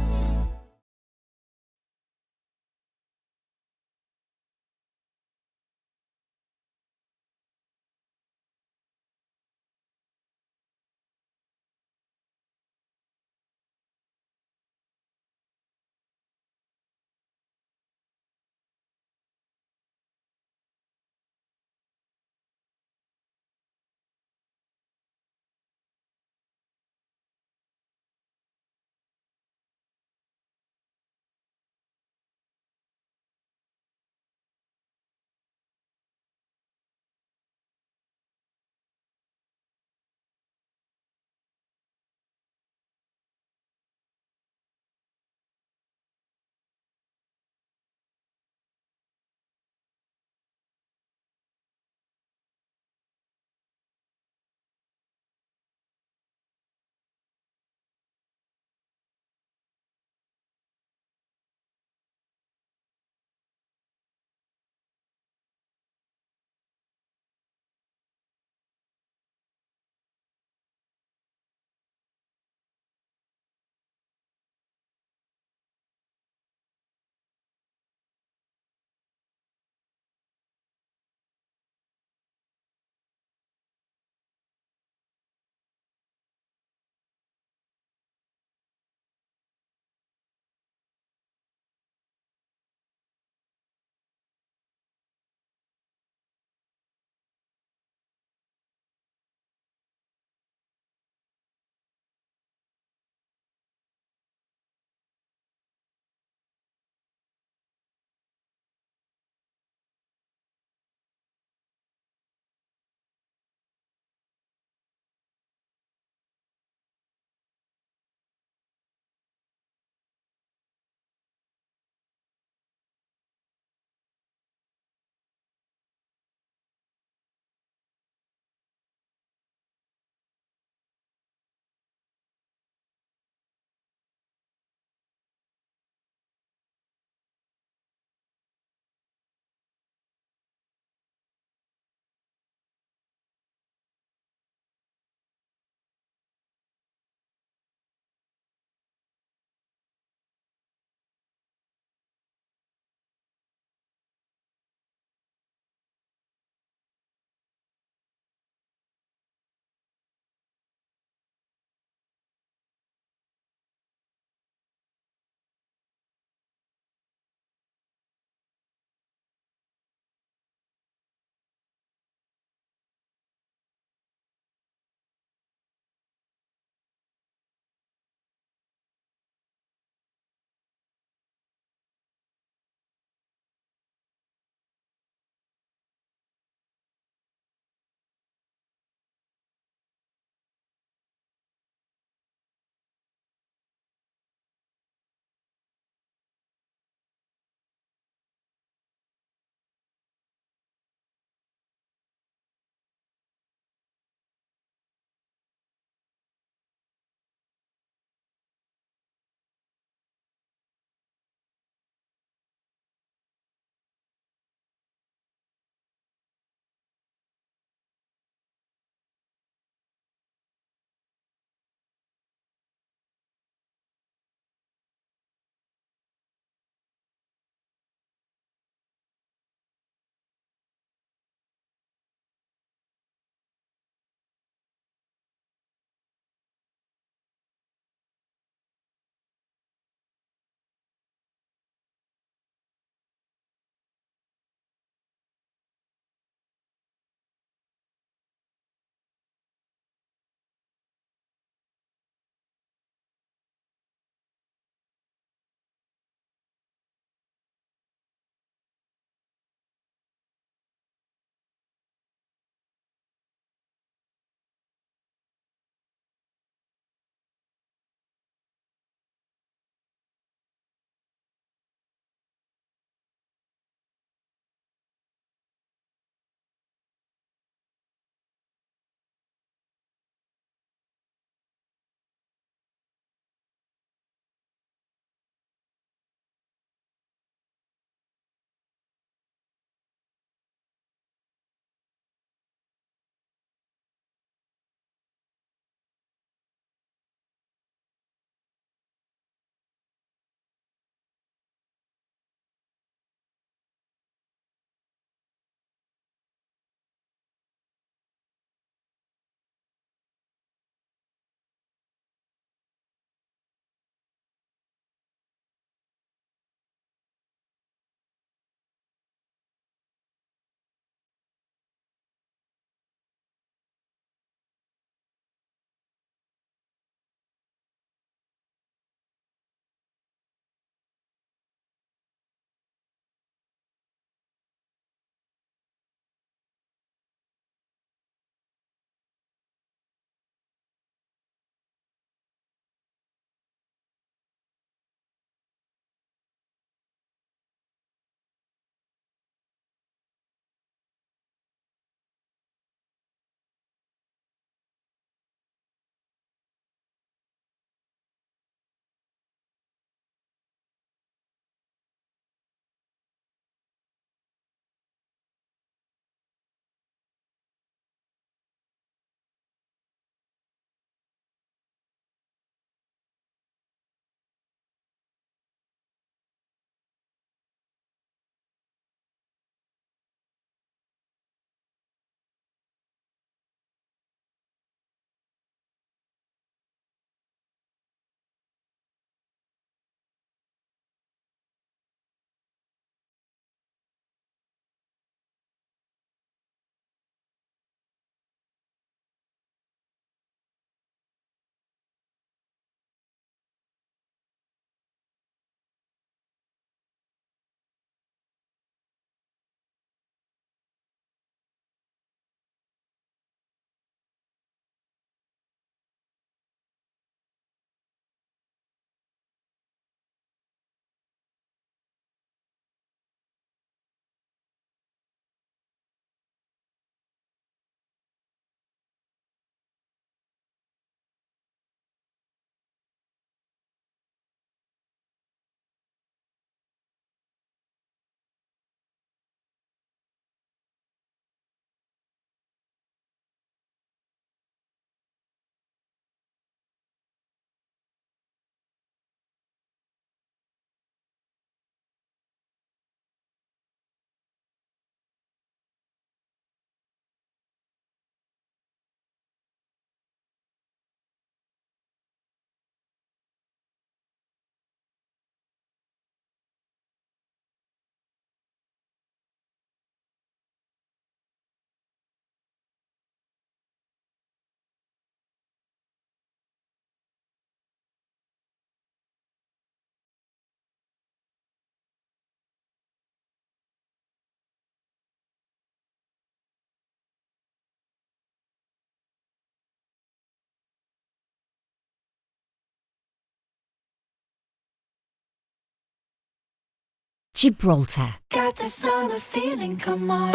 Gibraltar. Got the summer feeling, come on.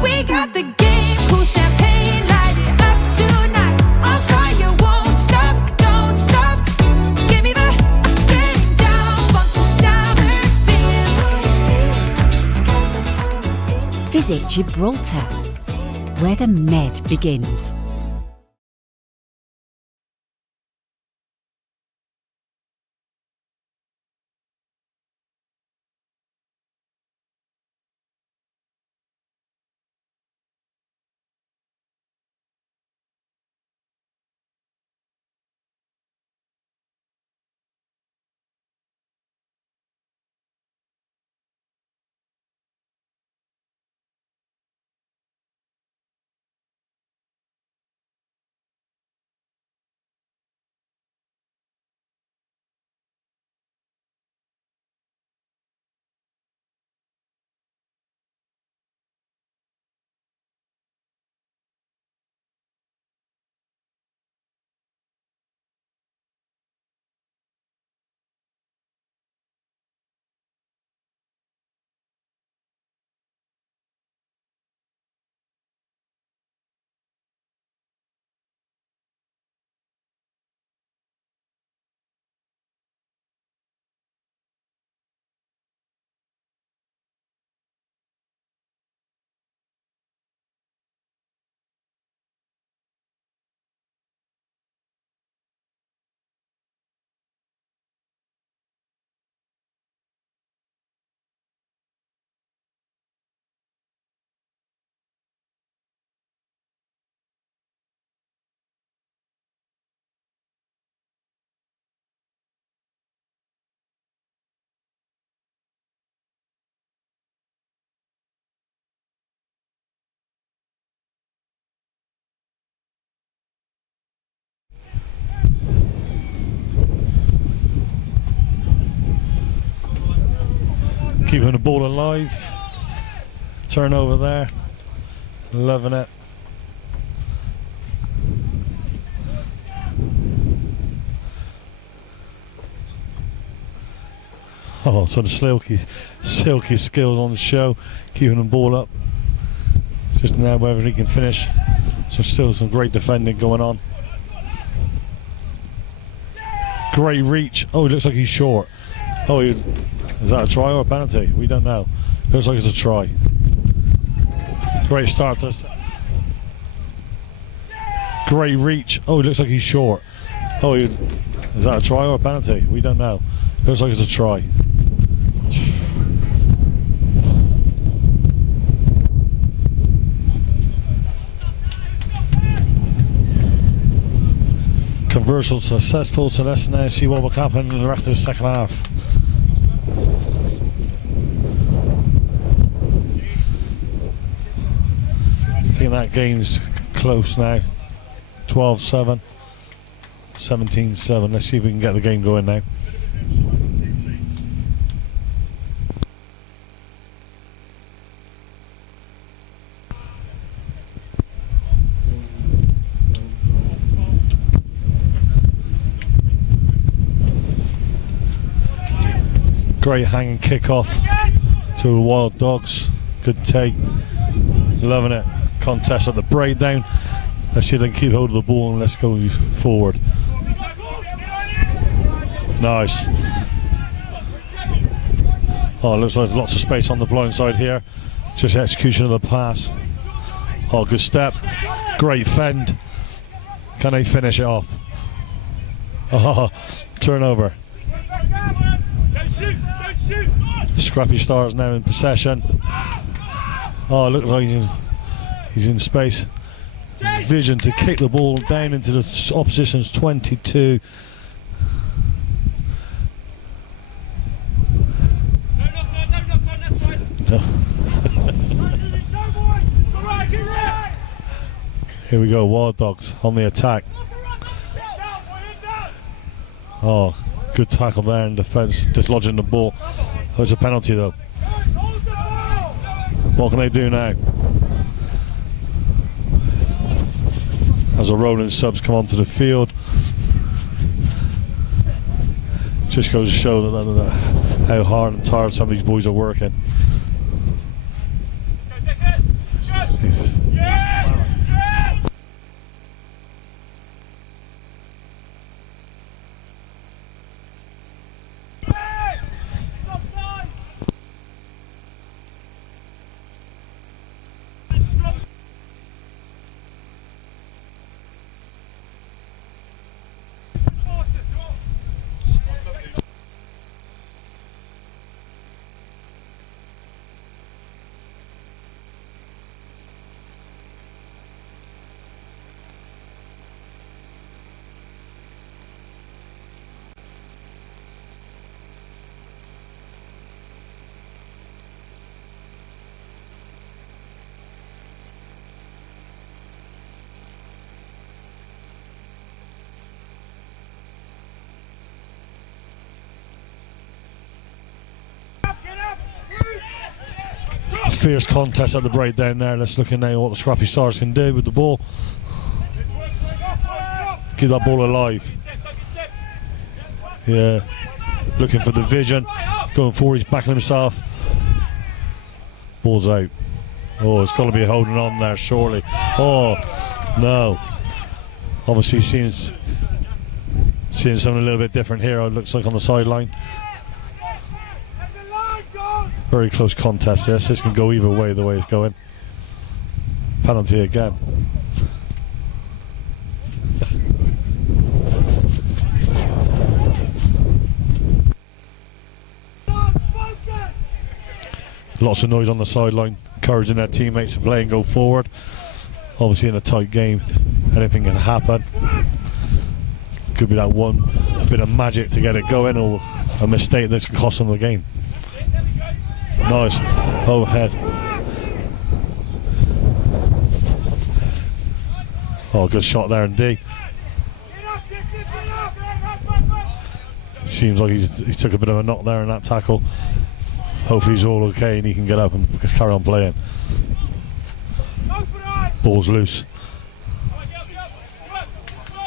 We got the game, cool champagne, light it up tonight. On fire, won't stop, don't stop. Give me the getting down, funky summer feeling. Got the summer feeling. Visit Gibraltar, where the Med begins. Keeping the ball alive. Turnover there. Loving it. Oh, so the silky skills on the show. Keeping the ball up. It's just now whether he can finish. So still some great defending going on. Great reach. Oh, he looks like he's short. Oh, is that a try or a penalty? We don't know. Looks like it's a try. Great start to great reach. Oh, it looks like he's short. Oh, is that a try or a penalty? We don't know. Looks like it's a try. Conversion successful, so let's now see what will happen in the rest of the second half. I think that game's close now. 12-7, 17-7. Let's see if we can get the game going now. Great hanging kickoff to the Wild Dogs. Good take. Loving it. Contest at the breakdown. Let's see if they can keep hold of the ball and let's go forward. Nice. Oh, it looks like lots of space on the blind side here. Just execution of the pass. Oh, good step. Great fend. Can they finish it off? Oh, turnover. Scrappy Stars now in possession. Oh, look like he's in space. Vision to kick the ball down into the opposition's 22. No. Here we go, Wild Dogs on the attack. Oh, good tackle there in defence, dislodging the ball. There's a penalty though. What can they do now? As a rolling subs come onto the field. Just goes to show that how hard and tired some of these boys are working. It's fierce contest at the breakdown there. Let's look at now what the Scrappy Stars can do with the ball. Keep that ball alive. Yeah, looking for the vision. Going forward, he's backing himself. Ball's out. Oh, it's got to be holding on there, surely. Oh, no. Obviously seeing something a little bit different here, it looks like on the sideline. Very close contest this. This can go either way the way it's going. Penalty again. Lots of noise on the sideline, encouraging their teammates to play and go forward. Obviously in a tight game, anything can happen. Could be that one bit of magic to get it going, or a mistake that can cost them the game. Nice overhead. Oh, good shot there indeed. Seems like he took a bit of a knock there in that tackle. Hopefully he's all okay and he can get up and carry on playing. Ball's loose.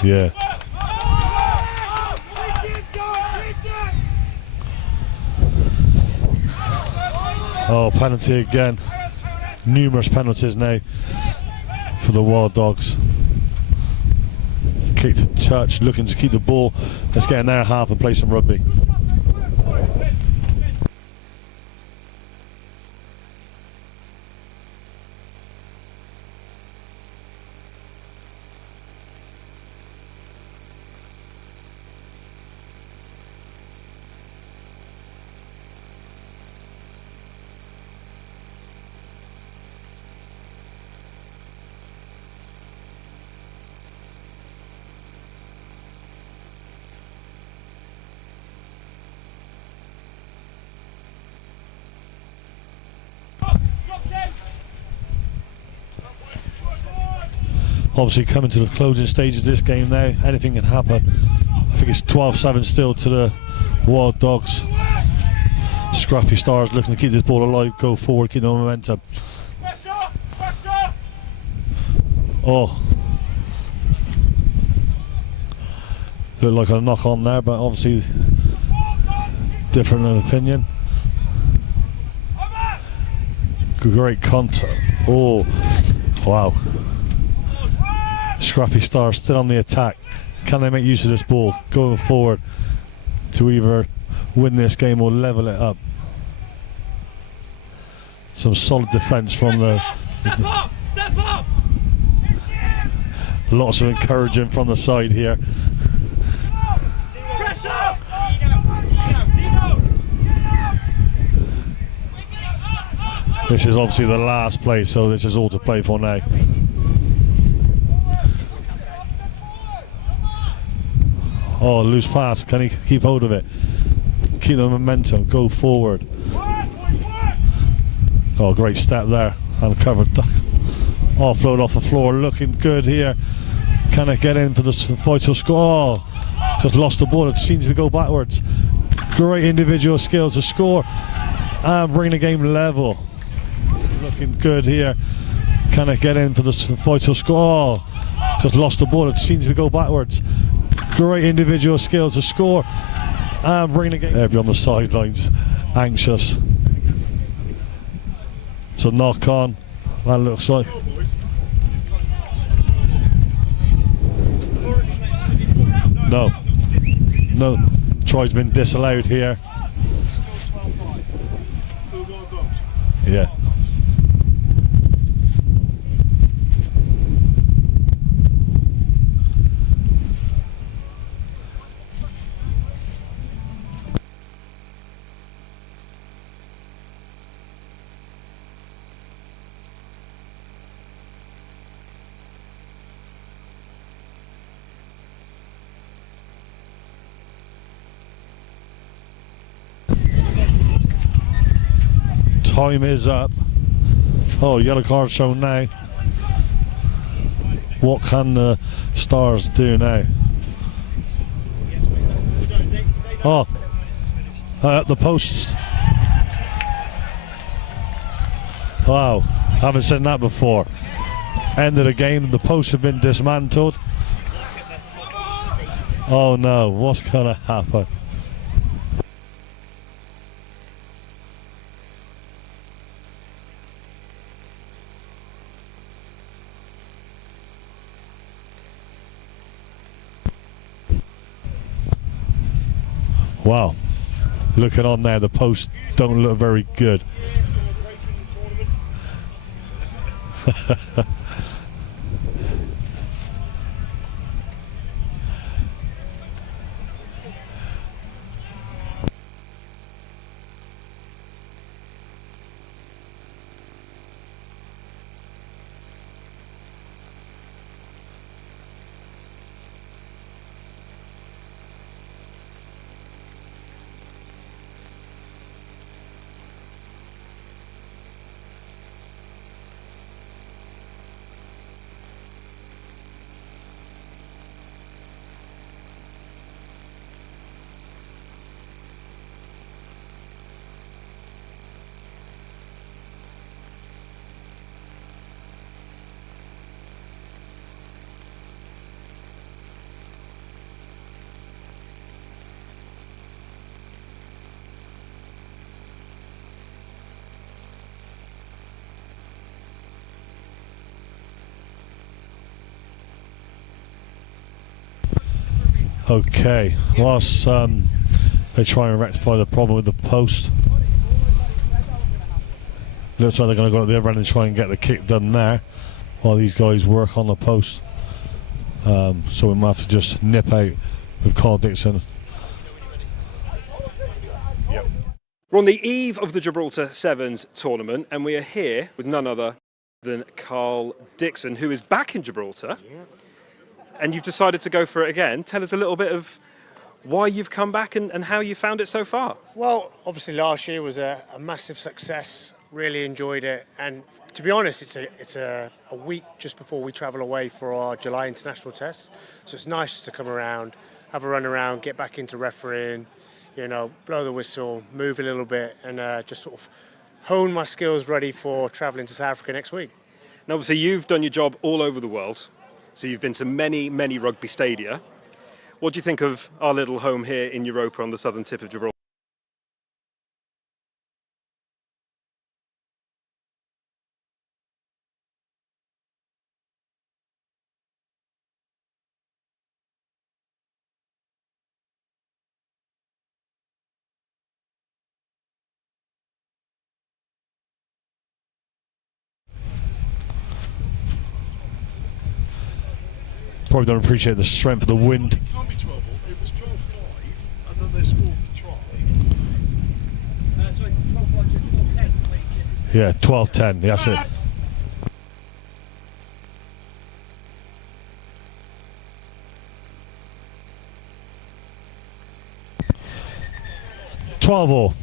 Yeah. Oh, penalty again. Numerous penalties now for the Wild Dogs. Kick to touch, looking to keep the ball. Let's get in their half and play some rugby. Obviously coming to the closing stages of this game now, anything can happen. I think it's 12-7 still to the Wild Dogs. Scrappy Stars looking to keep this ball alive, go forward, keep the momentum. Oh, looked like a knock on there, but obviously different in opinion. Great contact. Oh, wow. Scrappy Stars still on the attack. Can they make use of this ball going forward to either win this game or level it up? Some solid defence from the. Step up! Step up! Lots of encouraging from the side here. Pressure! This is obviously the last play, so this is all to play for now. Oh, loose pass. Can he keep hold of it? Keep the momentum. Go forward. Oh, great step there. Uncovered. Offload off the floor. Looking good here. Can it get in for the vital score? Oh, just lost the ball. It seems to go backwards. Great individual skill to score and bring the game level. Looking good here. Can it get in for the vital score? Oh, just lost the ball. It seems to go backwards. Great individual skill to score and bring the game. They'll be on the sidelines anxious. So knock on, that looks like. No. No. Try's been disallowed here. Yeah. Time is up. Oh, yellow card shown now. What can the Stars do now? Oh, the posts. Wow, haven't seen that before. End of the game, the posts have been dismantled. Oh no, what's gonna happen? Wow, looking on there, the posts don't look very good. Okay, whilst they try and rectify the problem with the post, looks like they're going to go to the other end and try and get the kick done there while these guys work on the post. So we might have to just nip out with Carl Dixon. Yep. We're on the eve of the Gibraltar Sevens tournament, and we are here with none other than Carl Dixon, who is back in Gibraltar. Yeah. And you've decided to go for it again. Tell us a little bit of why you've come back and how you found it so far. Well, obviously last year was a massive success. Really enjoyed it. And to be honest, it's a week just before we travel away for our July international tests. So it's nice just to come around, have a run around, get back into refereeing, you know, blow the whistle, move a little bit, and just sort of hone my skills ready for travelling to South Africa next week. And obviously you've done your job all over the world. So you've been to many, many rugby stadia. What do you think of our little home here in Europa on the southern tip of Gibraltar? Probably don't appreciate the strength of the wind. It can't be 12-all. It was 12-5, and then they scored the try. Yeah, 12-10. That's it. All.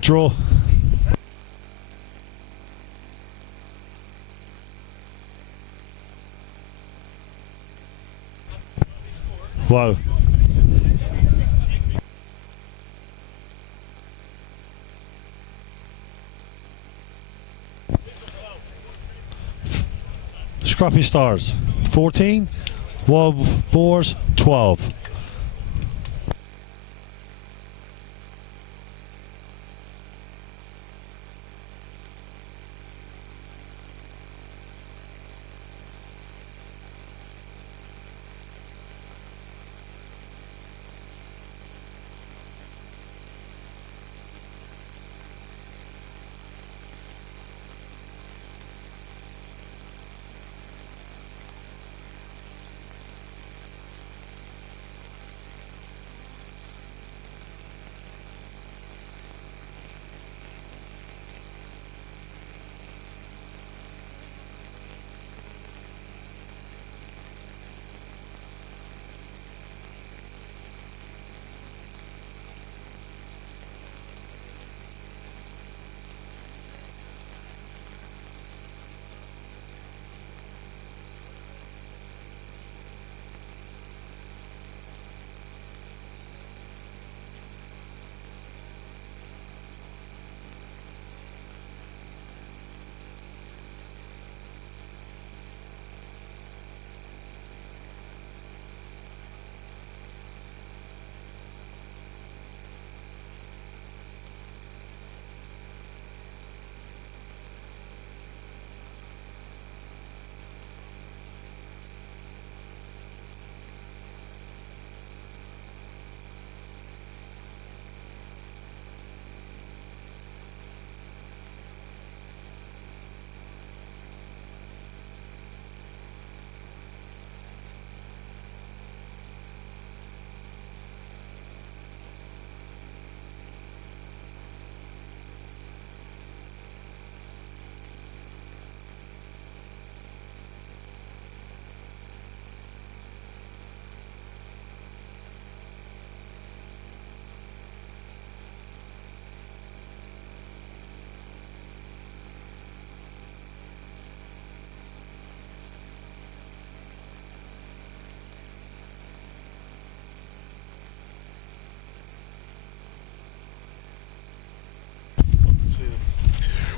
Draw. Wow. Scrappy Stars 14, Wob Boars 12.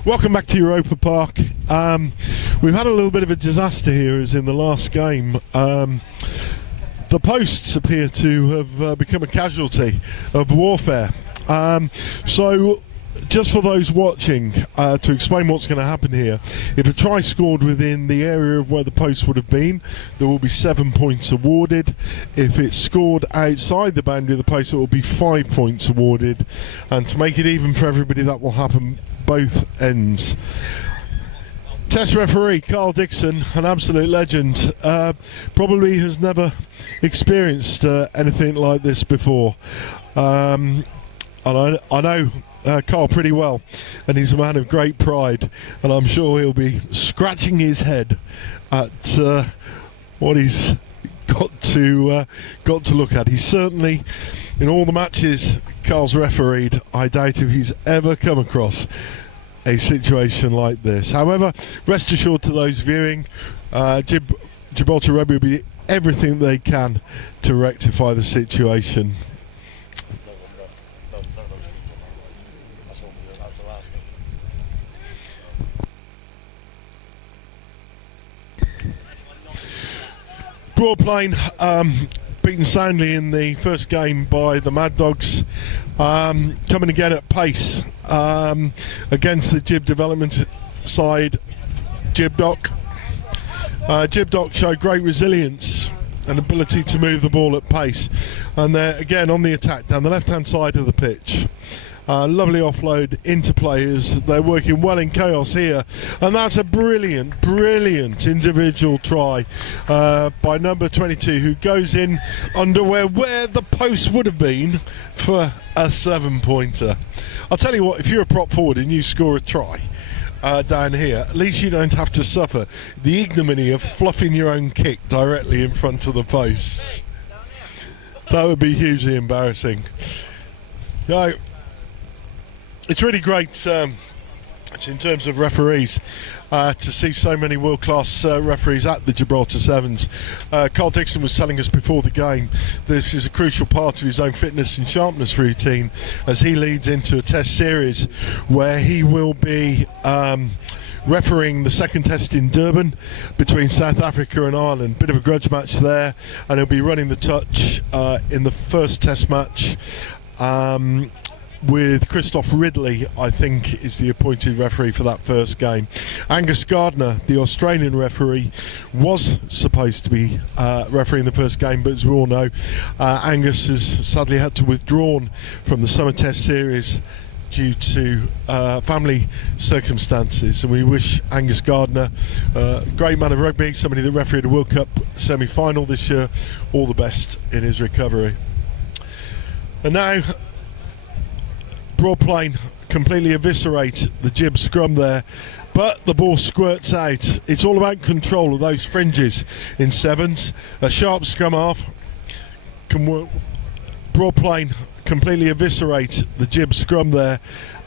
Welcome back to Europa Park. We've had a little bit of a disaster here, as in the last game. The posts appear to have become a casualty of warfare. So, just for those watching, to explain what's going to happen here, if a try scored within the area of where the post would have been, there will be 7 points awarded. If it's scored outside the boundary of the post, it will be 5 points awarded. And to make it even for everybody, that will happen both ends. Test referee Carl Dixon, an absolute legend, probably has never experienced anything like this before. And I know Carl pretty well, and he's a man of great pride, and I'm sure he'll be scratching his head at what he's got to look at. He's certainly, in all the matches Carl's refereed, I doubt if he's ever come across a situation like this. However, rest assured to those viewing, Gibraltar Rugby will be everything they can to rectify the situation. Broadplain beaten soundly in the first game by the Mad Dogs, coming again at pace against the Gib development side, Gibdoc. Gibdoc showed great resilience and ability to move the ball at pace, and they're again on the attack down the left hand side of the pitch. Lovely offload into players. They're working well in chaos here, and that's a brilliant individual try by number 22, who goes in underwear where the post would have been for a 7-pointer. I'll tell you what, if you're a prop forward and you score a try down here, at least you don't have to suffer the ignominy of fluffing your own kick directly in front of the post. That would be hugely embarrassing. Now, it's really great in terms of referees to see so many world-class referees at the Gibraltar Sevens. Carl Dixon was telling us before the game this is a crucial part of his own fitness and sharpness routine as he leads into a test series where he will be refereeing the second test in Durban between South Africa and Ireland. Bit of a grudge match there, and he'll be running the touch in the first test match with Christoph Ridley, I think, is the appointed referee for that first game. Angus Gardner, the Australian referee, was supposed to be refereeing the first game, but as we all know, Angus has sadly had to withdraw from the Summer Test Series due to family circumstances, and we wish Angus Gardner, great man of rugby, somebody that refereed a World Cup semi-final this year, all the best in his recovery. And now Broadplain completely eviscerate the Gib scrum there, but the ball squirts out. It's all about control of those fringes in sevens. A sharp scrum half can work. Broadplain completely eviscerate the Gib scrum there,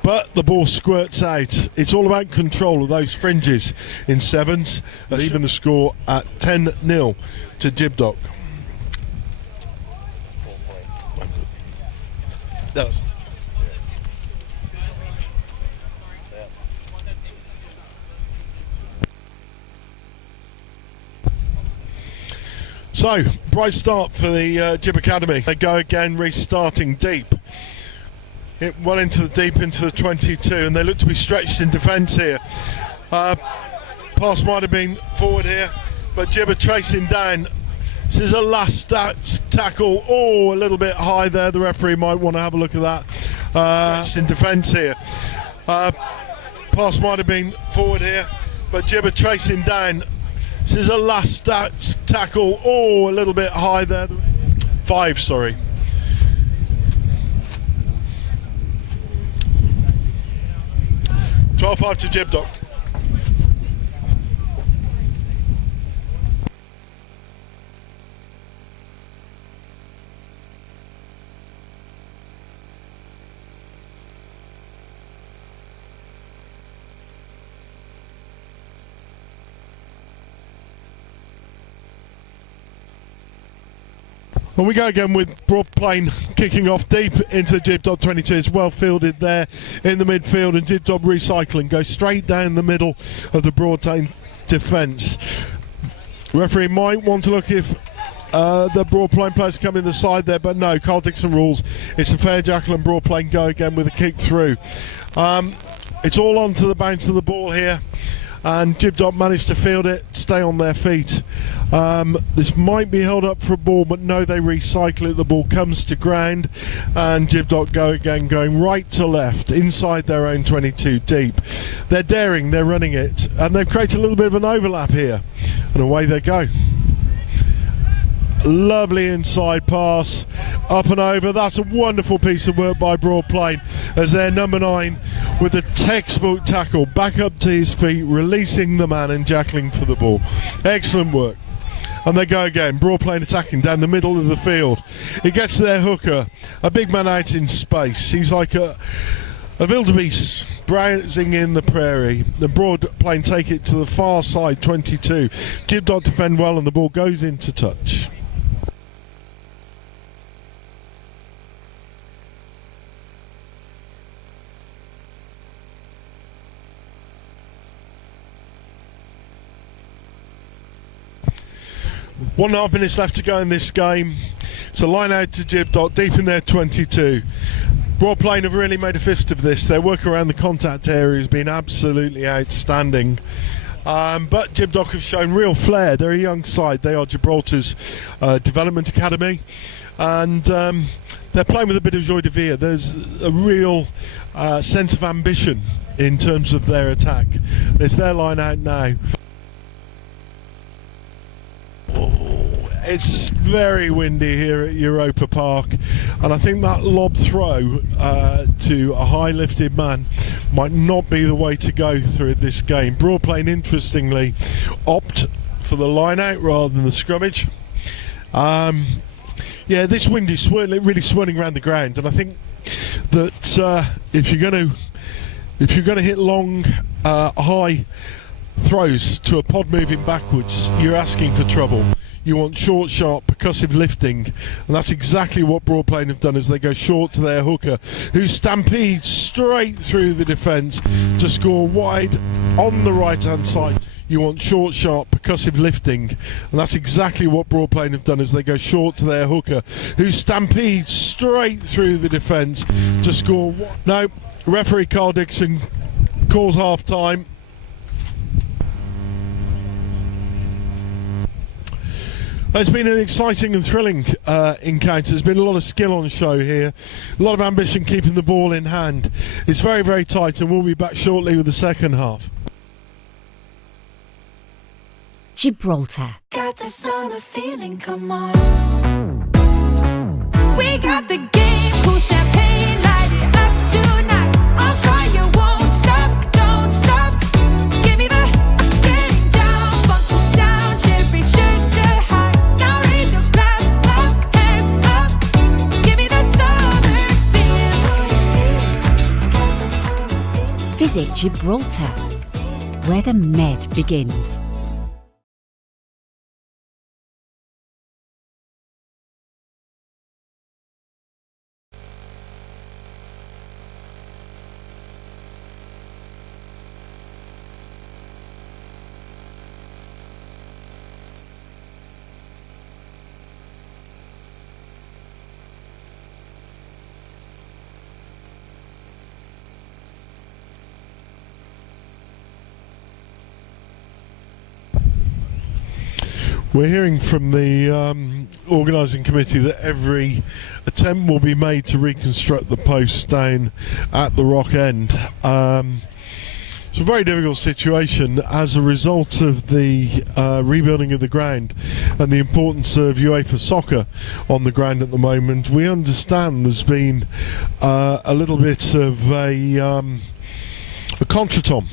but the ball squirts out. It's all about control of those fringes in sevens, and even the score at 10-0 to Gibdoc. That was so, bright start for the Gib Academy. They go again, restarting deep. Well into the 22, and they look to be stretched in defence here. Pass might have been forward here, but Gib are tracing down. This is a last tackle. Oh, a little bit high there. The referee might want to have a look at that. Stretched in defence here. Pass might have been forward here, but Gib are tracing down. This is a last tackle. Oh, a little bit high there. 5, sorry. $12-5 to Gibdoc. And we go again with Broad Plain kicking off deep into the Jib Dog 22. It's well fielded there in the midfield, and Jib Dog recycling goes straight down the middle of the Broad Plain defence. Referee might want to look if the Broad Plain players come in the side there, but no, Carl Dixon rules. It's a fair jackal, and Broad Plain go again with a kick through. It's all onto the bounce of the ball here, and Jib Dog managed to field it, stay on their feet. This might be held up for a ball, but no, they recycle it. The ball comes to ground, and Jib Dog go again, going right to left inside their own 22 deep. They're daring, they're running it, and they've created a little bit of an overlap here, and away they go. Lovely inside pass, up and over. That's a wonderful piece of work by Broad Plain, as their number 9 with a textbook tackle back up to his feet, releasing the man and jackling for the ball. Excellent work. And they go again. Broad Plain attacking down the middle of the field. He gets their hooker, a big man out in space. He's like a wildebeest browsing in the prairie. The Broad Plain take it to the far side 22. Jib Dog defend well, and the ball goes into touch. One and a half minutes left to go in this game. It's a line out to Jib Dog deep in their 22. Broad Plain have really made a fist of this. Their work around the contact area has been absolutely outstanding. But Jib Dog have shown real flair. They're a young side. They are Gibraltar's development academy, and they're playing with a bit of joie de vivre. There's a real sense of ambition in terms of their attack. It's their line out now. It's very windy here at Europa Park, and I think that lob throw to a high lifted man might not be the way to go through this game. Broad Plain, interestingly, opt for the line out rather than the scrummage. Yeah, this wind is really swirling around the ground, and I think that if you're going to hit long, high throws to a pod moving backwards, you're asking for trouble. You want short, sharp, percussive lifting, and that's exactly what Broad Plain have done as they go short to their hooker, who stampedes straight through the defence to score wide on the right-hand side. You want short, sharp, percussive lifting, and that's exactly what Broad Plain have done as they go short to their hooker, who stampedes straight through the defence to score. No, referee Carl Dixon calls half-time. It's been an exciting and thrilling encounter. There's been a lot of skill on show here, a lot of ambition keeping the ball in hand. It's very, very tight, and we'll be back shortly with the second half. Gibraltar. Got the summer feeling, come on. We got the game, cool champagne, light it up tonight. On fire, won't stop, don't stop. Give me the getting down, funky sound, cherry sugar high. Now raise your glass up, hands up. Give me the summer feel. Got the summer feeling. Visit Gibraltar, where the Med begins. We're hearing from the organising committee that every attempt will be made to reconstruct the posts down at the Rock End. It's a very difficult situation as a result of the rebuilding of the ground and the importance of UEFA soccer on the ground at the moment. We understand there's been a little bit of a contretemps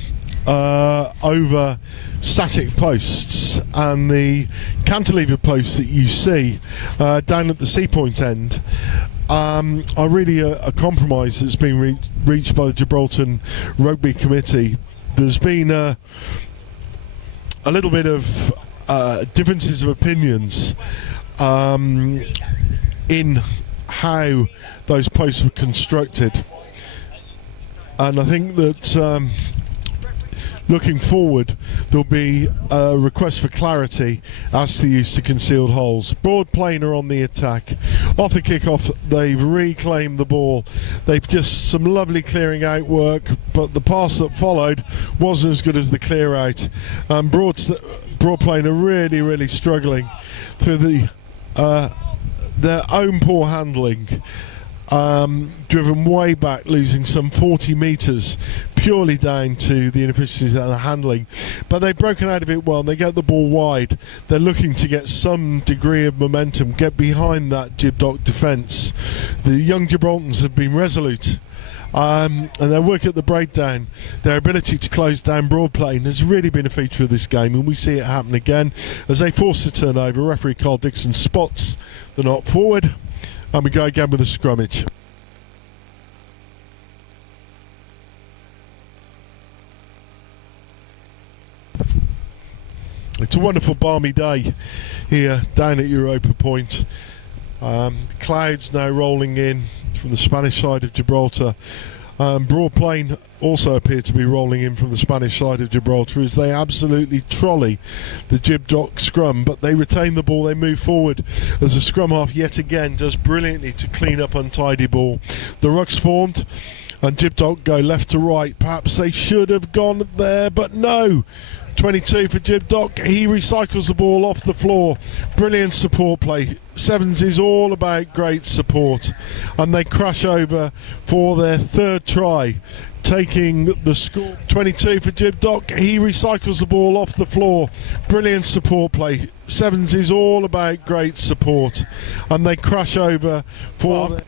over static posts, and the cantilever posts that you see down at the Sea Point end are really a compromise that's been reached by the Gibraltar Rugby Committee. There's been a little bit of differences of opinions in how those posts were constructed. And I think that looking forward, there'll be a request for clarity as to the use of concealed holes. Broad planer on the attack. Off the kickoff, they've reclaimed the ball. They've just some lovely clearing out work, but the pass that followed wasn't as good as the clear out. Broad planer really struggling through their own poor handling. Driven way back, losing some 40 metres purely down to the inefficiencies of the handling. But they've broken out of it well, and they get the ball wide. They're looking to get some degree of momentum, get behind that Gibdoc defence. The young Gibraltars have been resolute. And their work at the breakdown, their ability to close down broad plane has really been a feature of this game, and we see it happen again as they force the turnover. Referee Carl Dixon spots the knock forward, and we go again with a scrummage. It's a wonderful balmy day here down at Europa Point. Clouds now rolling in from the Spanish side of Gibraltar. Broad plain also appear to be rolling in from the Spanish side of Gibraltar as they absolutely trolley the Gibdoc scrum, but they retain the ball, they move forward as the scrum half yet again does brilliantly to clean up untidy ball. The ruck's formed and Gibdoc go left to right. Perhaps they should have gone there, but no. 22 for Gibdoc, he recycles the ball off the floor. Brilliant support play. Sevens is all about great support, and they crash over for their third try, taking the score. 22 for Gibdoc, he recycles the ball off the floor. Brilliant support play. Sevens is all about great support, and they crash over for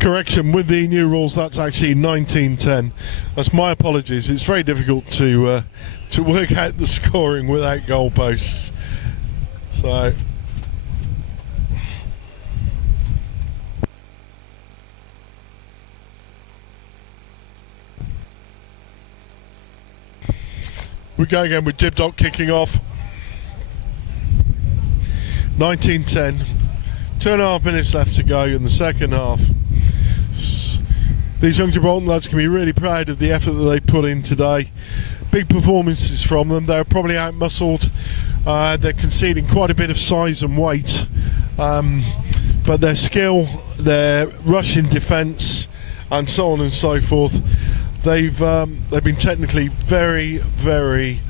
correction, with the new rules that's actually 19-10. That's my apologies. It's very difficult to work out the scoring without goalposts. So we go again with Gibdoc kicking off. 19-10. 2.5 minutes left to go in the second half. These young Gibraltar lads can be really proud of the effort that they put in today. Big performances from them. They're probably out-muscled. They're conceding quite a bit of size and weight. But their skill, their rush in defence, and so on and so forth, they've been technically very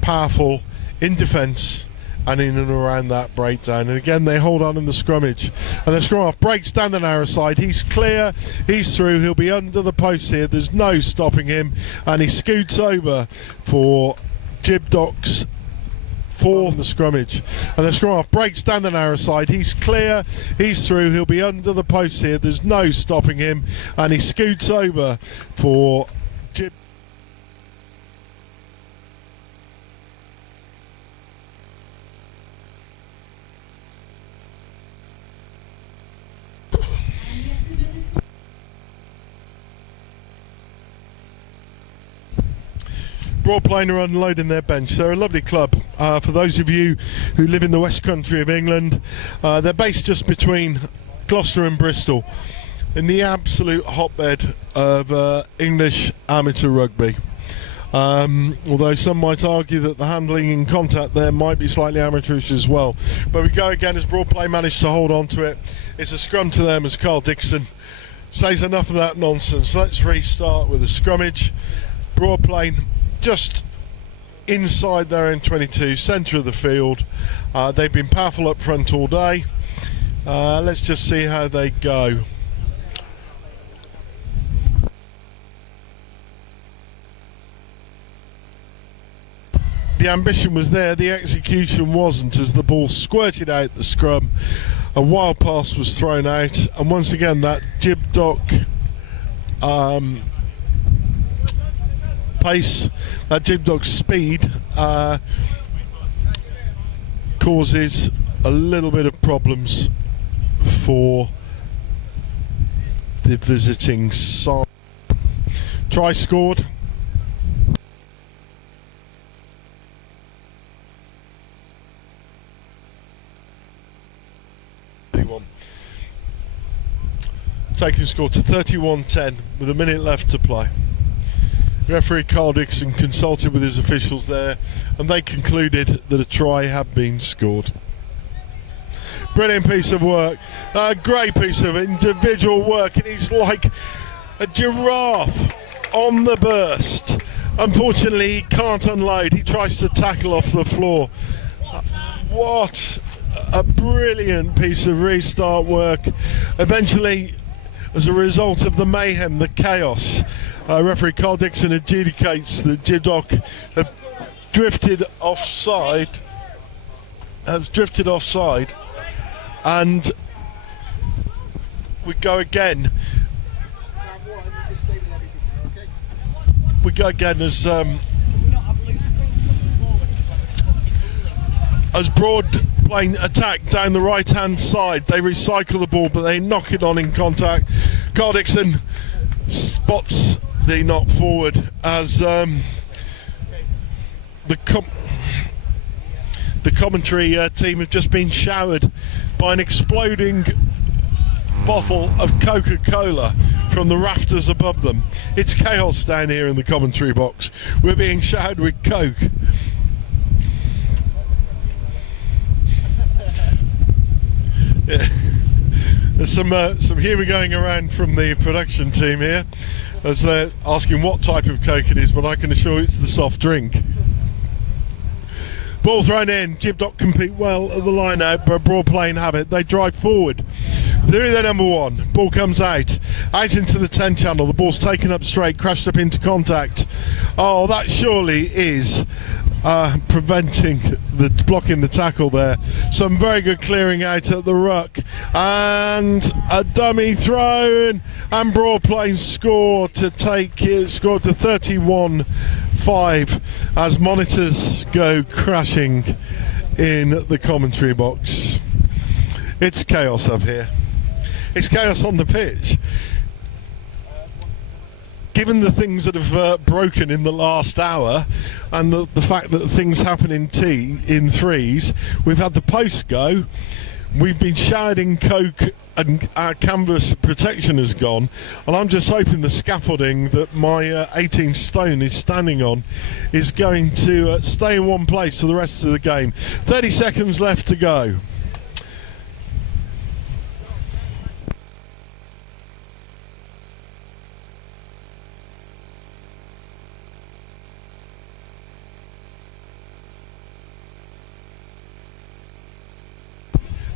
powerful in defence and in and around that breakdown. And again, they hold on in the scrummage, and the scrum half breaks down the narrow side. He's clear, he's through, he'll be under the post here, there's no stopping him, and he scoots over for Gibdoc's fourth in the scrummage. And the scrum half breaks down the narrow side. He's clear, he's through, he'll be under the post here, there's no stopping him, and he scoots over for Gib. Broad Plain are unloading their bench. They're a lovely club. For those of you who live in the West Country of England, they're based just between Gloucester and Bristol, in the absolute hotbed of English amateur rugby. Although some might argue that the handling and contact there might be slightly amateurish as well. But we go again as Broad Plain managed to hold on to it. It's a scrum to them as Carl Dixon says enough of that nonsense. Let's restart with a scrummage. Broad Plain just inside their own 22, centre of the field. They've been powerful up front all day. Let's just see how they go. The ambition was there, the execution wasn't, as the ball squirted out the scrum. A wild pass was thrown out, and once again that Gibdoc pace, that Gibdoc speed causes a little bit of problems for the visiting side. Try scored. taking score to 31-10 with a minute left to play. Referee Carl Dixon consulted with his officials there, and they concluded that a try had been scored. Brilliant piece of work, a great piece of individual work, and he's like a giraffe on the burst. Unfortunately, he can't unload. He tries to tackle off the floor. What a brilliant piece of restart work. Eventually, as a result of the mayhem, the chaos, referee Carl Dixon adjudicates that Gibraltar have drifted offside, and we go again. We go again as Broad playing attack down the right hand side. They recycle the ball, but they knock it on in contact. Carl Dixon spots the knock forward as the commentary team have just been showered by an exploding bottle of Coca-Cola from the rafters above them. It's chaos down here in the commentary box. We're being showered with Coke. Yeah. There's some humour going around from the production team here as they're asking what type of Coke it is, but I can assure you it's the soft drink. Ball thrown in. Gibraltar compete well at the line out, but Broad playing habit. They drive forward. They're their number one. Ball comes out into the 10 channel. The ball's taken up straight, crashed up into contact. Oh, that surely is blocking the tackle there. Some very good clearing out at the ruck, and a dummy thrown, and Broad playing score to 31-5 as monitors go crashing in the commentary box. It's chaos up here. It's chaos on the pitch. Given the things that have broken in the last hour, and the fact that things happen in threes, we've had the post go, we've been showered in Coke, and our canvas protection has gone, and I'm just hoping the scaffolding that my 18 stone is standing on is going to stay in one place for the rest of the game. 30 seconds left to go.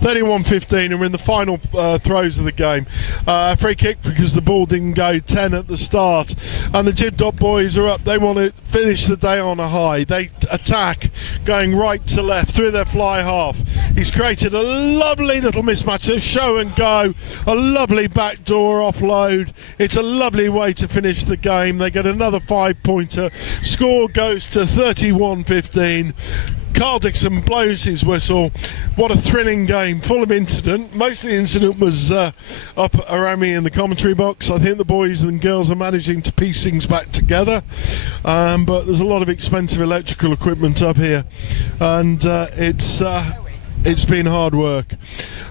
(31-15), and we're in the final throws of the game. Free kick because the ball didn't go 10 at the start, and the Gibraltar boys are up. They want to finish the day on a high. They attack, going right to left through their fly half. He's created a lovely little mismatch, a show and go, a lovely backdoor offload. It's a lovely way to finish the game. They get another 5-pointer. Score goes to 31-15. Carl Dixon blows his whistle. What a thrilling game, full of incident. Most of the incident was up around me in the commentary box. I think the boys and girls are managing to piece things back together, but there's a lot of expensive electrical equipment up here, and it's been hard work.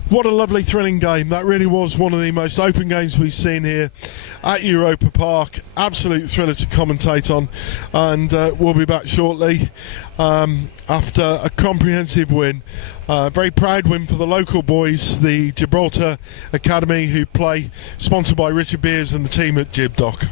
What a lovely, thrilling game. That really was one of the most open games we've seen here at Europa Park. Absolute thriller to commentate on, and we'll be back shortly after a comprehensive win. Very proud win for the local boys, the Gibraltar Academy, who play, sponsored by Richard Beers and the team at Gibdoc.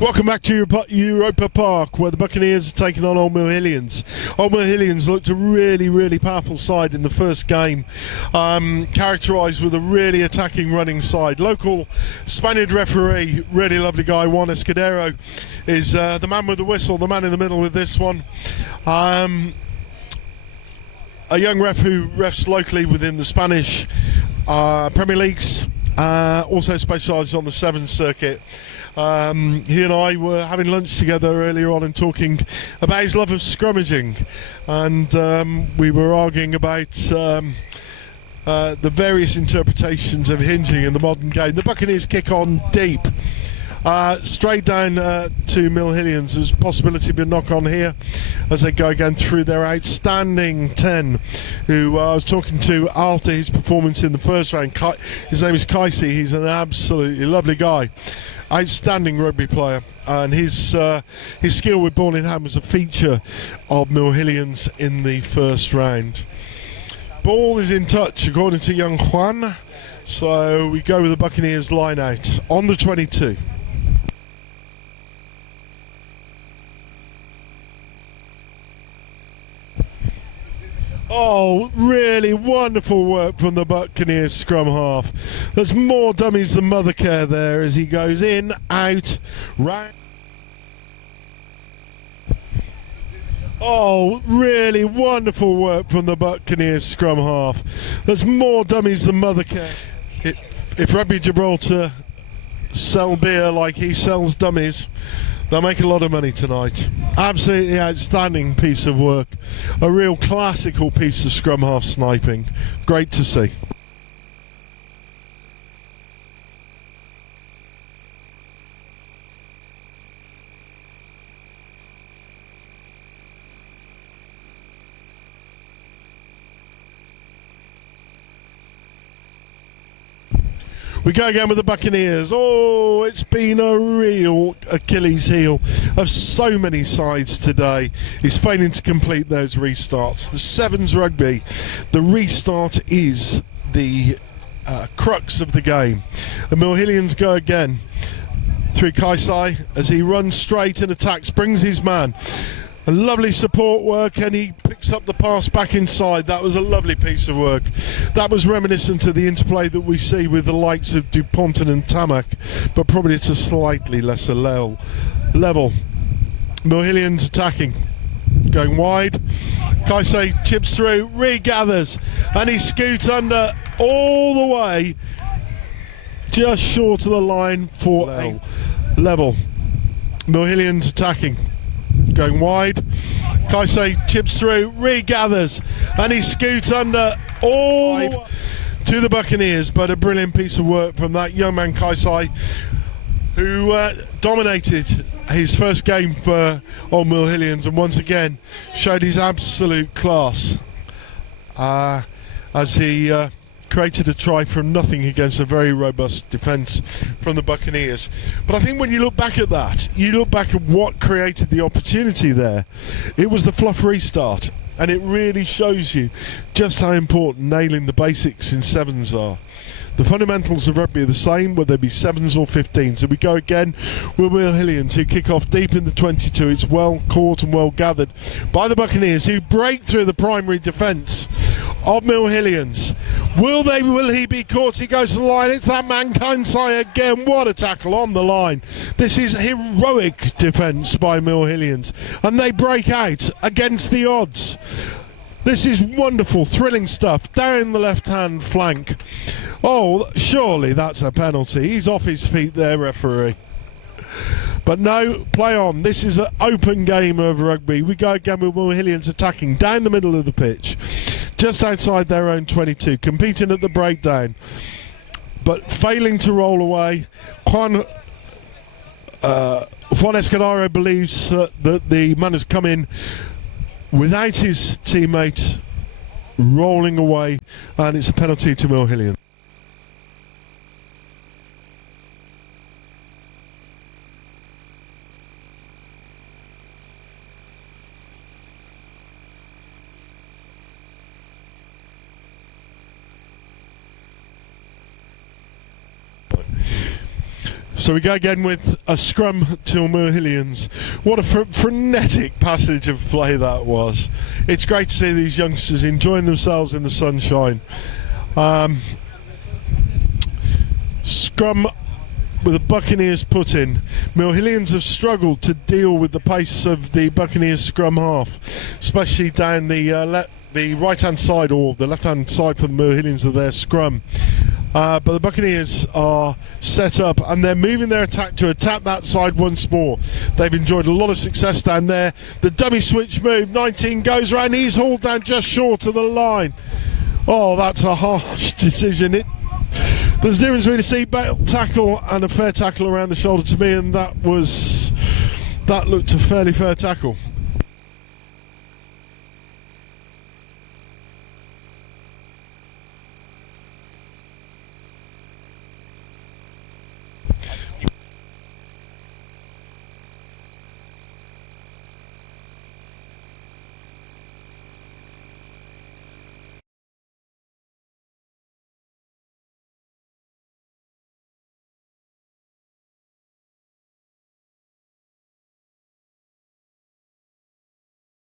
Welcome back to Europa Park, where the Buccaneers are taking on Old Mill Hillians. Old Mill Hillians looked a really, really powerful side in the first game, characterised with a really attacking running side. Local Spaniard referee, really lovely guy, Juan Escudero, is the man with the whistle, the man in the middle with this one. A young ref who refs locally within the Spanish Premier Leagues, also specialises on the Sevens circuit. He and I were having lunch together earlier on and talking about his love of scrummaging, and we were arguing about the various interpretations of hinging in the modern game. The Buccaneers kick on deep, straight down to Mill Hillians. There's a possibility of a knock on here as they go again through their outstanding 10, who I was talking to after his performance in the first round. His name is CGIce. He's an absolutely lovely guy. Outstanding rugby player, and his skill with ball in hand was a feature of Mill Hillians in the first round. Ball is in touch according to young Juan, so we go with the Buccaneers line out on the 22. Oh, really wonderful work from the Buccaneers scrum half. There's more dummies than Mothercare there as he goes in, out, right. Oh, really wonderful work from the Buccaneers scrum half. There's more dummies than Mothercare. If Rugby Gibraltar sell beer like he sells dummies, they'll make a lot of money tonight. Absolutely outstanding piece of work. A real classical piece of scrum half sniping. Great to see. We go again with the Buccaneers. Oh, it's been a real Achilles heel of so many sides today. He's failing to complete those restarts. The Sevens rugby, the restart is the crux of the game. And Mill Hillians go again through CGIce as he runs straight and attacks, brings his man. A lovely support work, and he picks up the pass back inside. That was a lovely piece of work. That was reminiscent of the interplay that we see with the likes of Duponton and Tamak, but probably it's a slightly lesser level. Mill Hillians attacking, going wide. CGIce chips through, regathers, and he scoots under all the way, just short of the line for a level. Mill Hillians attacking, going wide. CGIce chips through, regathers, and he scoots under all to the Buccaneers. But a brilliant piece of work from that young man CGIce, who dominated his first game for Old Mill Hillians and once again showed his absolute class as he created a try from nothing against a very robust defence from the Buccaneers. But I think when you look back at that, you look back at what created the opportunity there. It was the fluff restart, and it really shows you just how important nailing the basics in sevens are. The fundamentals of rugby are the same, whether they be sevens or 15s. So we go again with Mill Hillians, who kick off deep in the 22. It's well caught and well gathered by the Buccaneers, who break through the primary defence of Mill Hillians. Will he be caught? He goes to the line. It's that man CGIce again. What a tackle on the line. This is heroic defence by Mill Hillians, and they break out against the odds. This is wonderful, thrilling stuff down the left-hand flank. Oh, surely that's a penalty. He's off his feet there, referee. But no, play on. This is an open game of rugby. We go again with Mill Hillians attacking down the middle of the pitch, just outside their own 22, competing at the breakdown, but failing to roll away. Juan Escudero believes that the man has come in without his teammate rolling away, and it's a penalty to Mill Hillians. So we go again with a scrum to Moorhillians. What a frenetic passage of play that was. It's great to see these youngsters enjoying themselves in the sunshine. Scrum with the Buccaneers put in. Moorhillians have struggled to deal with the pace of the Buccaneers scrum half, especially down the right hand side, or the left hand side for the Moorhillians of their scrum. But the Buccaneers are set up and they're moving their attack to attack that side once more. They've enjoyed a lot of success down there. The dummy switch move, 19 goes round, he's hauled down just short of the line. Oh, that's a harsh decision. There's a difference between a seatbelt tackle and a fair tackle around the shoulder to me, and that looked a fairly fair tackle.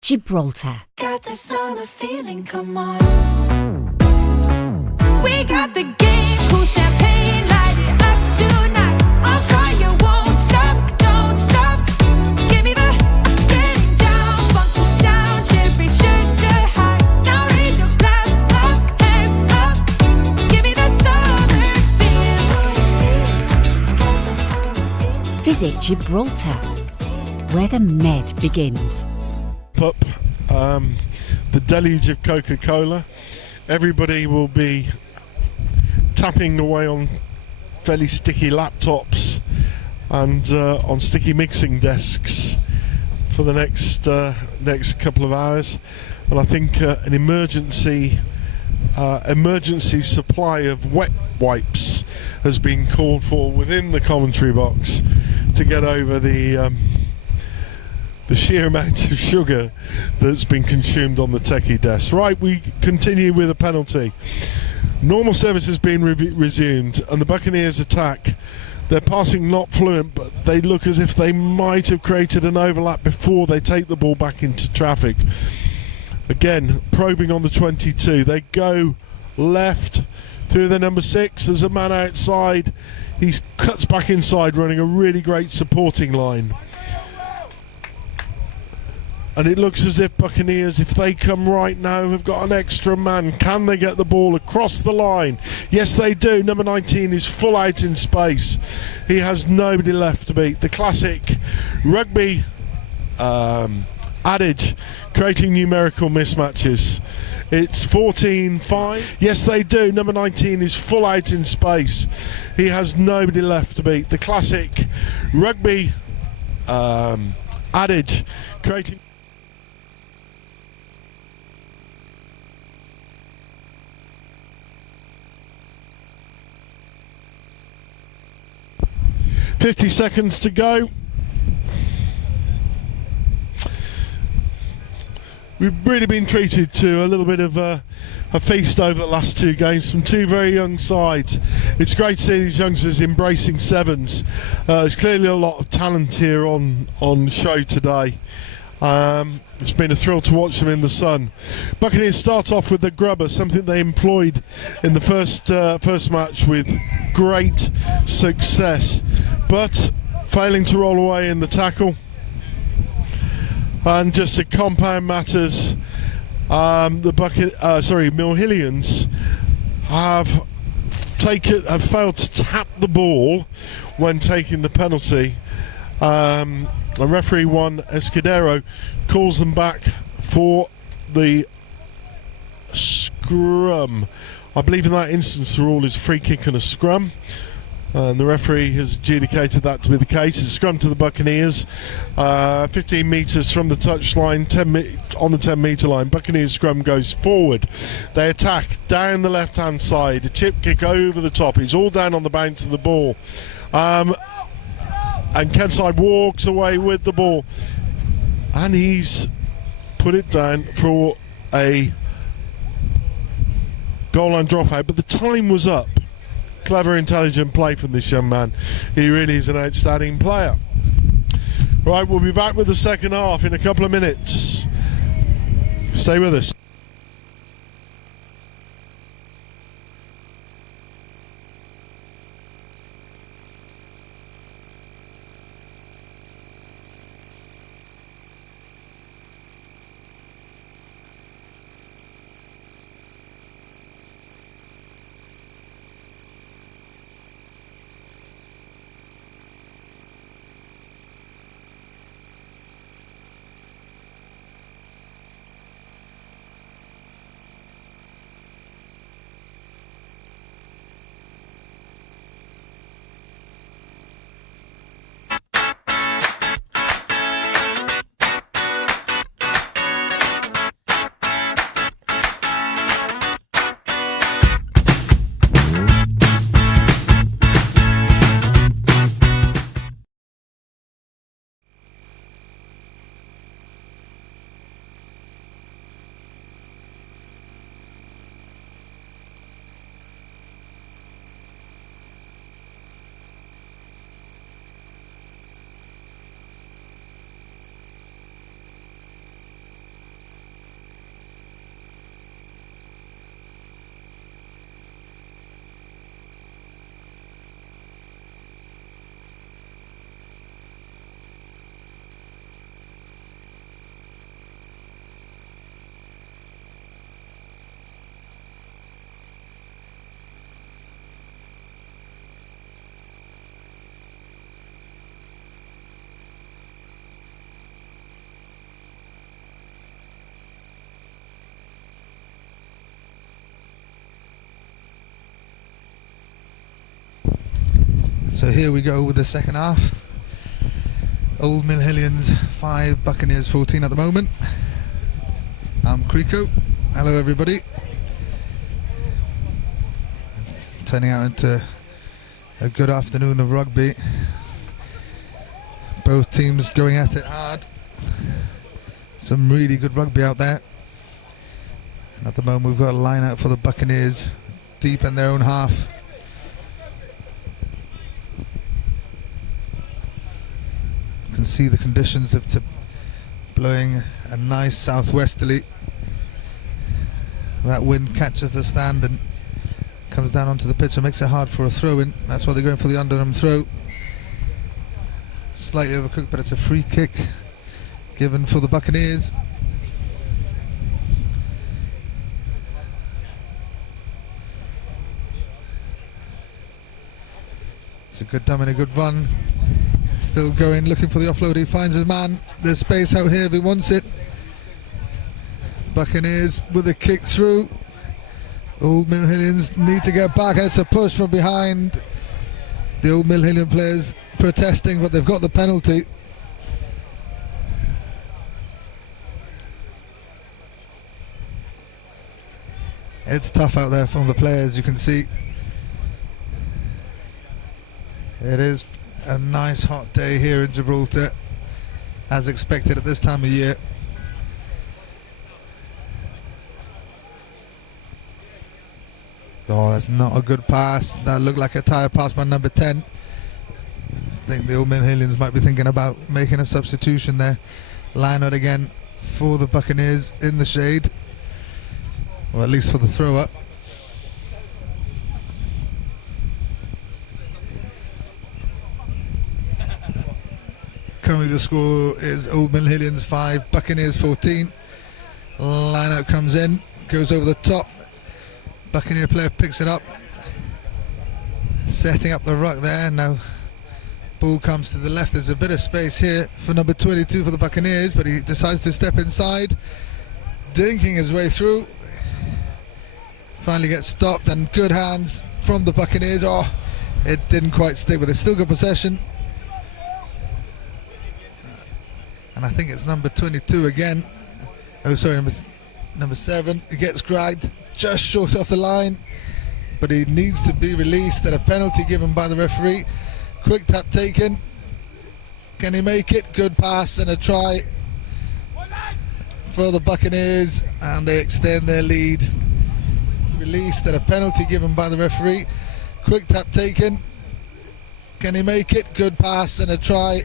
Gibraltar. Got the summer feeling, come on. We got the game, cool champagne, light it up tonight. On fire, won't stop, don't stop. Give me the getting down, funky sound, cherry sugar high. Now raise your glass up, hands up. Give me the summer feel. Got the summer feeling. Visit Gibraltar, where the Med begins. Up the deluge of Coca-Cola. Everybody will be tapping away on fairly sticky laptops and on sticky mixing desks for the next couple of hours, and I think an emergency supply of wet wipes has been called for within the commentary box to get over the sheer amount of sugar that's been consumed on the techie desk. Right, we continue with a penalty. Normal service has been resumed, and the Buccaneers attack. They're passing not fluent, but they look as if they might have created an overlap before they take the ball back into traffic. Again, probing on the 22. They go left through the number 6. There's a man outside. He cuts back inside, running a really great supporting line. And it looks as if Buccaneers, if they come right now, have got an extra man. Can they get the ball across the line? Yes, they do. Number 19 is full out in space. He has nobody left to beat. The classic rugby adage, creating numerical mismatches. It's 14-5. Yes, they do. Number 19 is full out in space. He has nobody left to beat. The classic rugby adage, creating... .50 seconds to go. We've really been treated to a little bit of a feast over the last two games from two very young sides. It's great to see these youngsters embracing sevens. There's clearly a lot of talent here on show today. It's been a thrill to watch them in the sun. Buccaneers start off with the grubber, something they employed in the first match with great success, but failing to roll away in the tackle. And just to compound matters, Moorhillians have failed to tap the ball when taking the penalty. And referee Juan Escudero calls them back for the scrum. I believe in that instance the rule is a free kick and a scrum, and the referee has adjudicated that to be the case. It's a scrum to the Buccaneers, 15 metres from the touchline, on the 10 metre line. Buccaneers scrum goes forward. They attack down the left hand side, a chip kick over the top. It's all down on the bounce of the ball. And Kenside walks away with the ball, and he's put it down for a goal line dropout, but the time was up. clever, intelligent play from this young man. He really is an outstanding player. Right, we'll be back with the second half in a couple of minutes. Stay with us. So here we go with the second half. Old Mill Hillians 5, Buccaneers 14 at the moment. I'm Creeko. Hello everybody. It's turning out into a good afternoon of rugby. Both teams going at it hard. Some really good rugby out there. At the moment we've got a line out for the Buccaneers deep in their own half. Can see the conditions of blowing a nice southwesterly. That wind catches the stand and comes down onto the pitch and makes it hard for a throw in. That's why they're going for the underarm throw. Slightly overcooked, but it's a free kick given for the Buccaneers. It's a good dumb and a good run. Still going, looking for the offload. He finds his man. There's space out here if he wants it. Buccaneers with a kick through. Old Mill Hillians need to get back, and it's a push from behind. The Old Mill Hillian players protesting, but they've got the penalty. It's tough out there from the players, you can see. It is a nice hot day here in Gibraltar, as expected at this time of year. Oh, that's not a good pass. That looked like a tire pass by number 10. I think the Old Mill Hillians might be thinking about making a substitution there. Line out again for the Buccaneers in the shade, or at least for the throw up. Currently the score is Old Mill Hillians 5, Buccaneers 14. Line out comes in, goes over the top. Buccaneer player picks it up, setting up the ruck there. Now ball comes to the left. There's a bit of space here for number 22 for the Buccaneers, but he decides to step inside, dinking his way through. Finally gets stopped, and good hands from the Buccaneers. Oh, it didn't quite stick, but they've still got possession. And I think it's number 22 again. Oh, sorry, number 7. He gets grabbed just short off the line, but he needs to be released, and a penalty given by the referee. Quick tap taken. Can he make it? Good pass and a try for the Buccaneers, and they extend their lead. Released, and a penalty given by the referee. Quick tap taken. Can he make it? Good pass and a try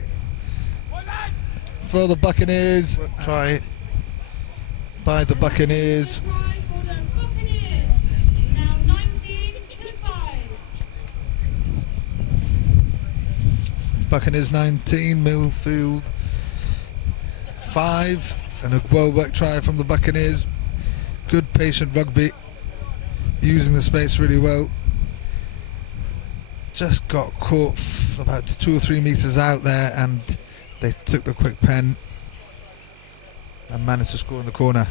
for the Buccaneers. Try by the Buccaneers. Buccaneers 19, Millfield 5, and a well-worked try from the Buccaneers. Good patient rugby, using the space really well. Just got caught about 2 or 3 meters out there, and they took the quick pen and managed to score in the corner.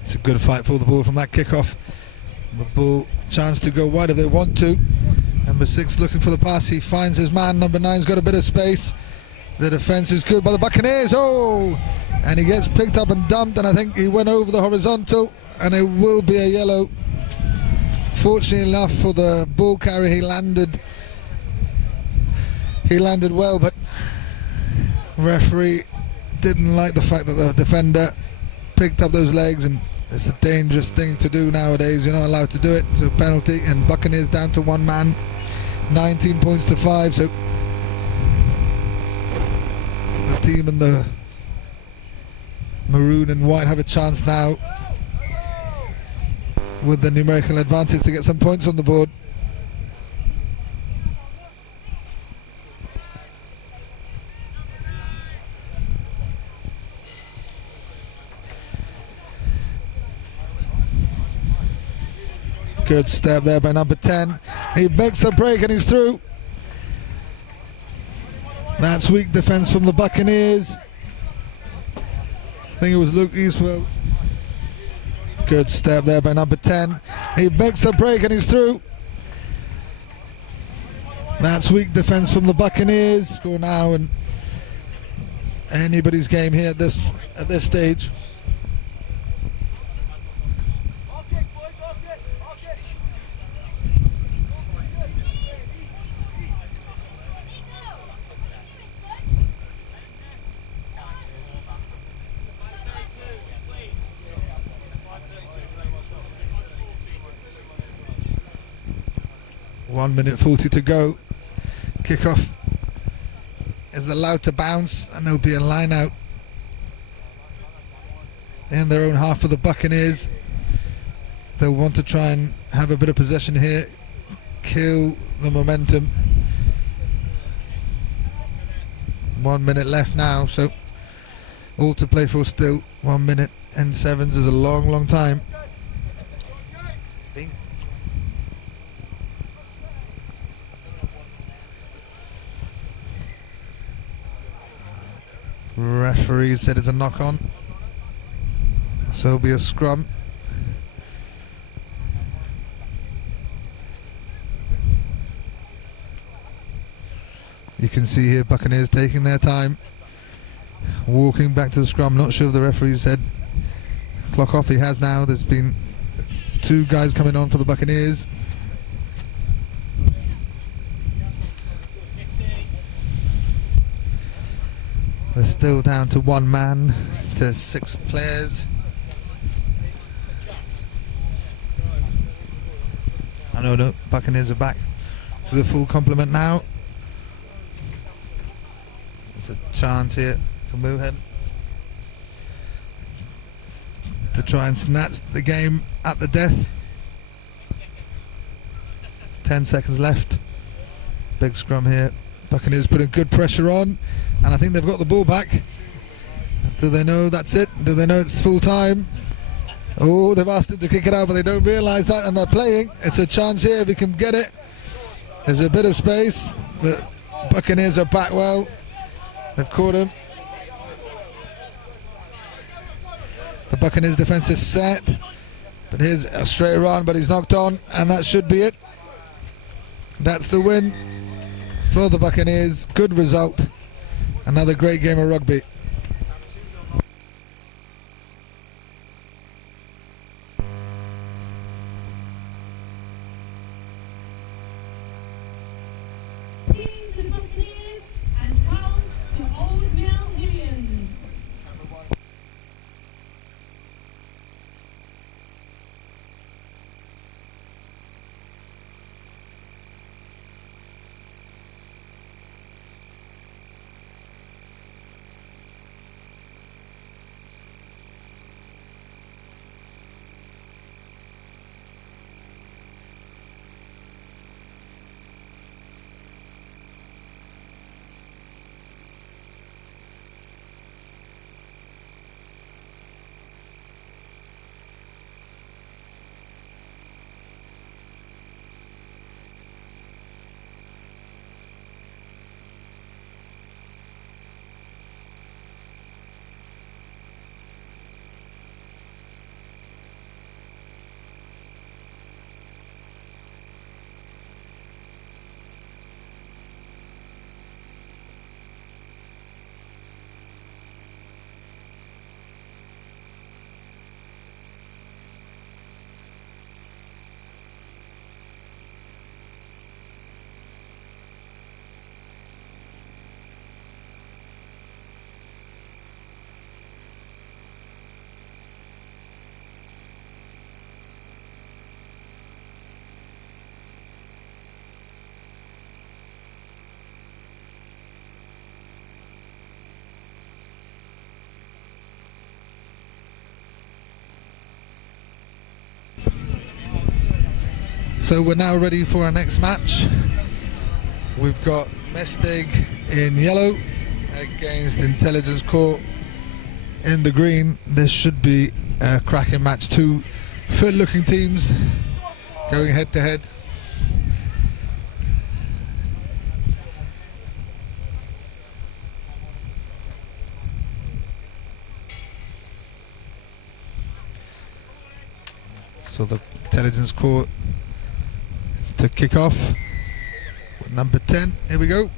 It's a good fight for the ball from that kickoff. The ball, chance to go wide if they want to. Number 6 looking for the pass. He finds his man. Number 9's got a bit of space. The defence is good by the Buccaneers. Oh! And he gets picked up and dumped, and I think he went over the horizontal, and it will be a yellow. Fortunately enough for the ball carrier, he landed well, but referee didn't like the fact that the defender picked up those legs, and it's a dangerous thing to do nowadays. You're not allowed to do it. So penalty, and Buccaneers down to 1 man, 19 points to 5. So the team in the maroon and white have a chance now with the numerical advantage to get some points on the board. Good step there by number 10. He makes the break and he's through. That's weak defence from the Buccaneers. I think it was Luke Eastwell. Good step there by number 10. He makes the break and he's through. That's weak defence from the Buccaneers. Score now, and anybody's game here at this stage. One minute 40 to go. Kickoff is allowed to bounce, and there'll be a line out in their own half for the Buccaneers. They'll want to try and have a bit of possession here, kill the momentum. 1 minute left now, so all to play for still. 1 minute and 7 is a long time. Referee said it's a knock on, so it'll be a scrum. You can see here Buccaneers taking their time, walking back to the scrum. Not sure if the referee said clock off. He has now. There's been 2 guys coming on for the Buccaneers. They're still down to 1 man to 6 players. I know the Buccaneers are back to the full complement now. There's a chance here for Moohead to try and snatch the game at the death. 10 seconds left. Big scrum here. Buccaneers putting good pressure on, and I think they've got the ball back. Do they know that's it? Do they know it's full time? Oh, they've asked them to kick it out, but they don't realise that, and they're playing. It's a chance here if we can get it. There's a bit of space, but Buccaneers are back well. They've caught him. The Buccaneers defence is set, but here's a straight run, but he's knocked on, and that should be it. That's the win for the Buccaneers. Good result. Another great game of rugby. To the Buccaneers and 12 to So we're now ready for our next match. We've got Miesteg in yellow against Intelligence Corps in the green. This should be a cracking match. Two fit-looking teams going head to head. So the Intelligence Corps to kick off with number 10. Here we go.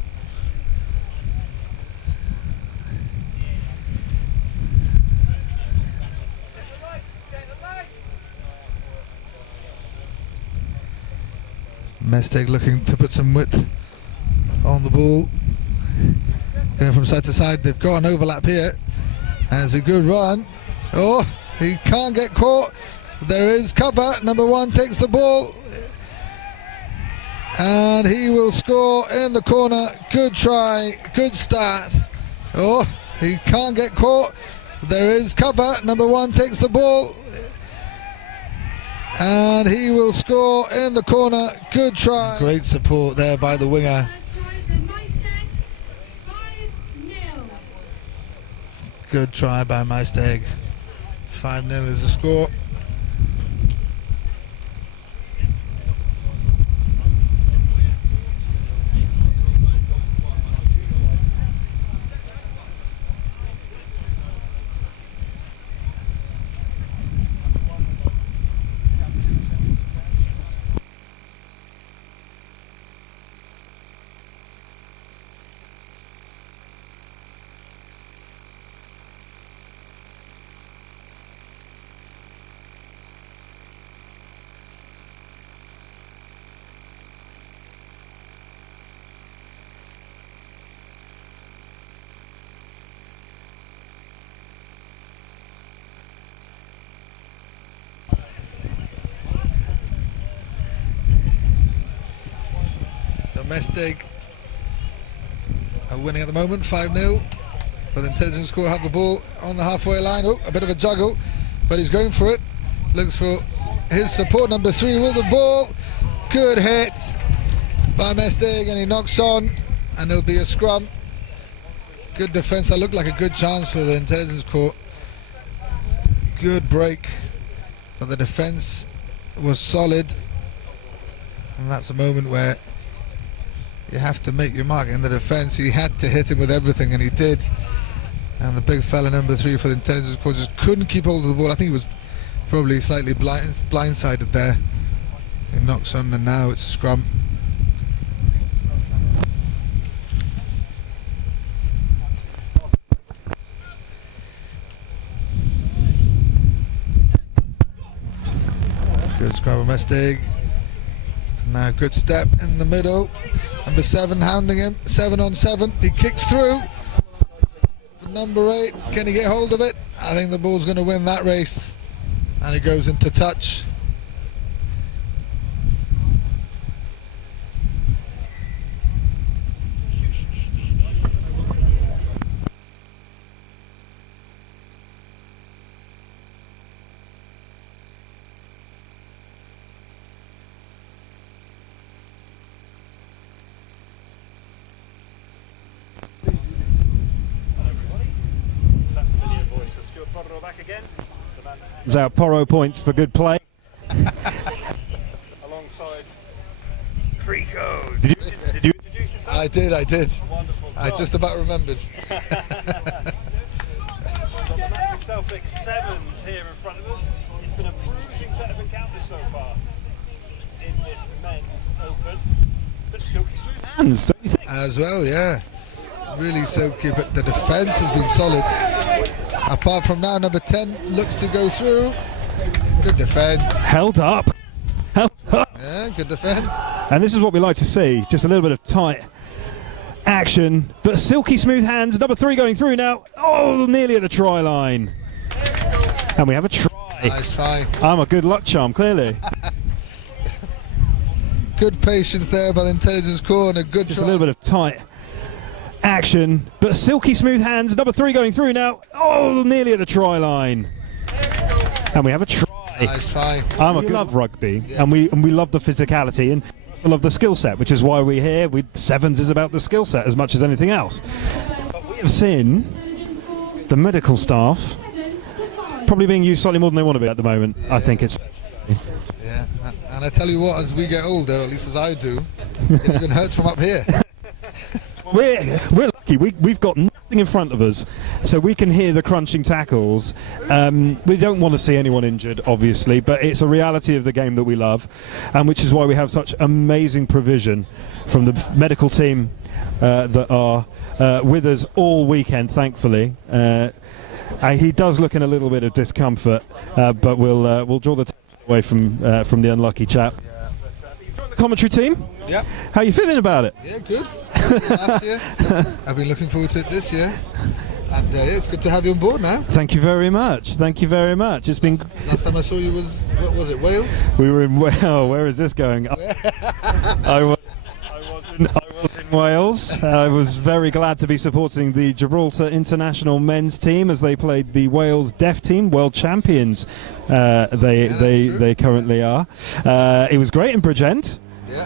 Miesteg looking to put some width on the ball. Going from side to side. They've got an overlap here. And it's a good run. Oh, he can't get caught. There is cover. Number 1 takes the ball. And he will score in the corner. Good try. Good start. Oh, he can't get caught. There is cover. Number 1 takes the ball. And he will score in the corner. Good try. Great support there by the winger. Good try by Miesteg. 5-0 is the score. Miesteg are winning at the moment, 5-0. But the Intelligence Corps have the ball on the halfway line. Oh, a bit of a juggle, but he's going for it. Looks for his support, number 3 with the ball. Good hit by Miesteg, and he knocks on, and there'll be a scrum. Good defence. That looked like a good chance for the Intelligence Corps. Good break, but the defence was solid. And that's a moment where you have to make your mark in the defence. He had to hit him with everything, and he did. And the big fella, number 3 for the Intelligence Corps, just couldn't keep hold of the ball. I think he was probably slightly blindsided there. He knocks on, and now it's a scrum. Good scrum of Miesteg. Now good step in the middle. Number 7 hounding him. 7 on 7. He kicks through. For number 8, can he get hold of it? I think the ball's going to win that race. And it goes into touch. Out Porro points for good play. Alongside Rico. Did you introduce yourself? I did. Wonderful. I just about remembered. We've got the massive Celtic 7s here in front of us. It's been a bruising set of encounters so far in this men's open. But silky smooth hands, don't you think? As well, yeah. Really silky, but the defence has been solid. Apart from now, number 10 looks to go through. Good defence. Held up. Yeah, good defence. And this is what we like to see. Just a little bit of tight action. But silky smooth hands. Number 3 going through now. Oh, nearly at the try line. And we have a try. Nice try. I'm a good luck charm, clearly. Good patience there by the Intelligence Corps, and a good Just try. a little bit of tight action. But silky smooth hands. Number 3 going through now. Oh, nearly at the try line. And we have a try. Nice try. We love rugby, and we love the physicality, and we love the skill set, which is why we're here. Sevens is about the skill set as much as anything else. But we have seen the medical staff probably being used slightly more than they want to be at the moment. I think it's. Yeah, and I tell you what, as we get older, at least as I do, it even hurts from up here. We're lucky. We've got nothing in front of us, so we can hear the crunching tackles. We don't want to see anyone injured, obviously, but it's a reality of the game that we love, and which is why we have such amazing provision from the medical team that are with us all weekend, thankfully. He does look in a little bit of discomfort, but we'll draw the attention away from the unlucky chap. Commentary team? Yep. How are you feeling about it? Yeah, good. Last year. I've been looking forward to it this year. And it's good to have you on board now. Thank you very much. Thank you very much. It's been. Last time I saw you was, what was it, Wales? We were in Wales. Where is this going? I was in Wales. I was very glad to be supporting the Gibraltar international men's team as they played the Wales deaf team, world champions. They currently are. It was great in Bridgend. Yeah.